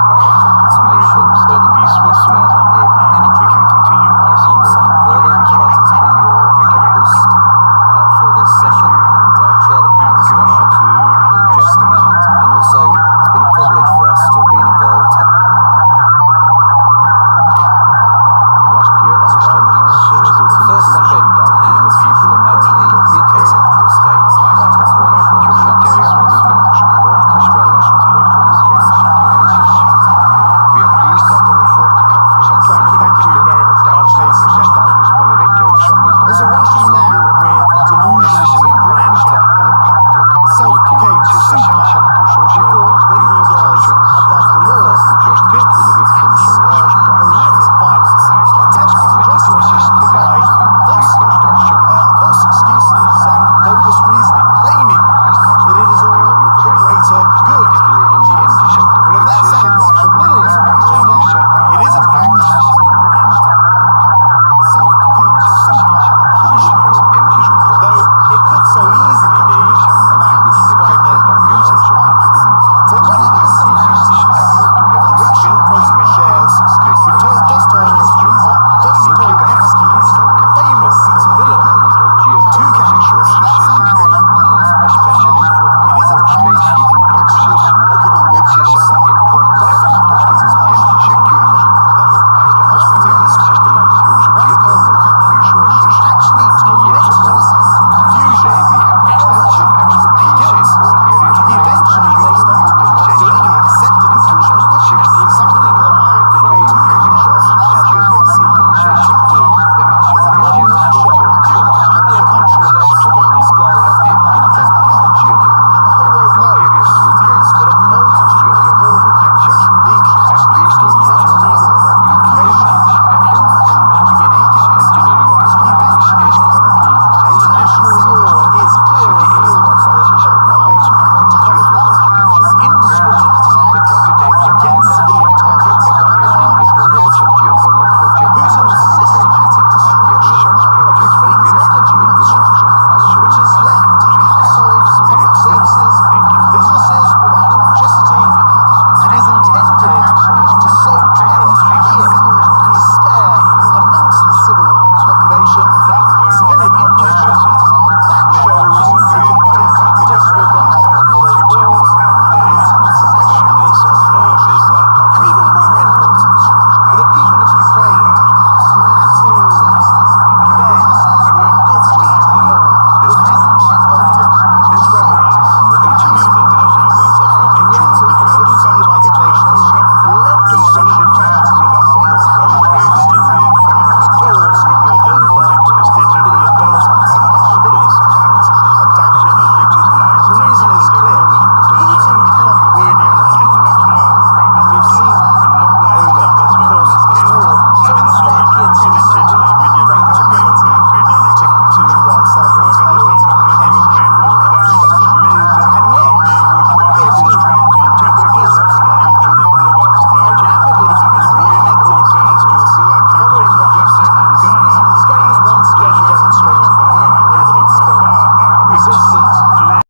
power of transformation, building back better in energy. I'm Simon Burley. I'm delighted to be your host for this session, and I'll chair the panel discussion in just a moment. And also, it's been a privilege for us to have been involved. Last year, Iceland has First, I'm going to hand to the UK Secretary of State. Iceland has provided humanitarian and economic support as well as support for Ukraine's defenses. We are pleased that over 40 countries have joined the register of dams that was established by the Reykjavik Summit of the Council of Europe. This is an important step in the path to accountability, which is essential to societal reconstruction and providing justice to the victims of Russia's crimes. Iceland is committed to assist the reconstruction. False excuses and bogus reasoning, claiming that it is all for greater good. Particularly in the energy sector, well, if that sounds familiar, German, it is in fact self-proclaimed sympathy and punishment, though it could so easily be about slander and beauty. But whatever the similarities the Russian president shares with Dostoevsky's famous villain, two characters, especially for space heating purposes, which is an important element of energy security. Icelanders began a systematic use of geothermal resources 90 years ago, and today we have extensive expertise in all areas related to geothermal utilization. In 2016, Iceland collaborated with the Ukrainian government on geothermal utilization. The National Energy Authority of Iceland submitted a test study that identified geographical areas in Ukraine that have geothermal potential. I am pleased to inform that one of our leading engineering companies is currently undertaking further studies with the aim to advance our knowledge about geothermal potential in Ukraine. The project aims at identifying and evaluating the potential geothermal projects in western Ukraine. Ideally, such projects would be ready to implement as soon as the country can be rebuilt. Thank you. Businesses without electricity, and is intended to sow terror, fear, and despair amongst the civilian population. That shows a complete disregard for those rules and and even more important, for the people of Ukraine who had to bear the bitter cold winters often This conference will continue the international work effort to truly defend the United Nations to solidify global support for Ukraine in the formidable task of rebuilding from the devastating consequences of an unprovoked attack. Our shared objectives lie in addressing the role and potential of both Ukrainian and international private sector and mobilizing investment on a scale necessary to facilitate the immediate recovery of the Ukrainian economy. For the recent conflict, Ukraine was regarded as a major economy which was making strides to integrate itself into the global supply chain. Its growing importance to global trade was reflected in Ghana as the potential of our import of wheat. Today,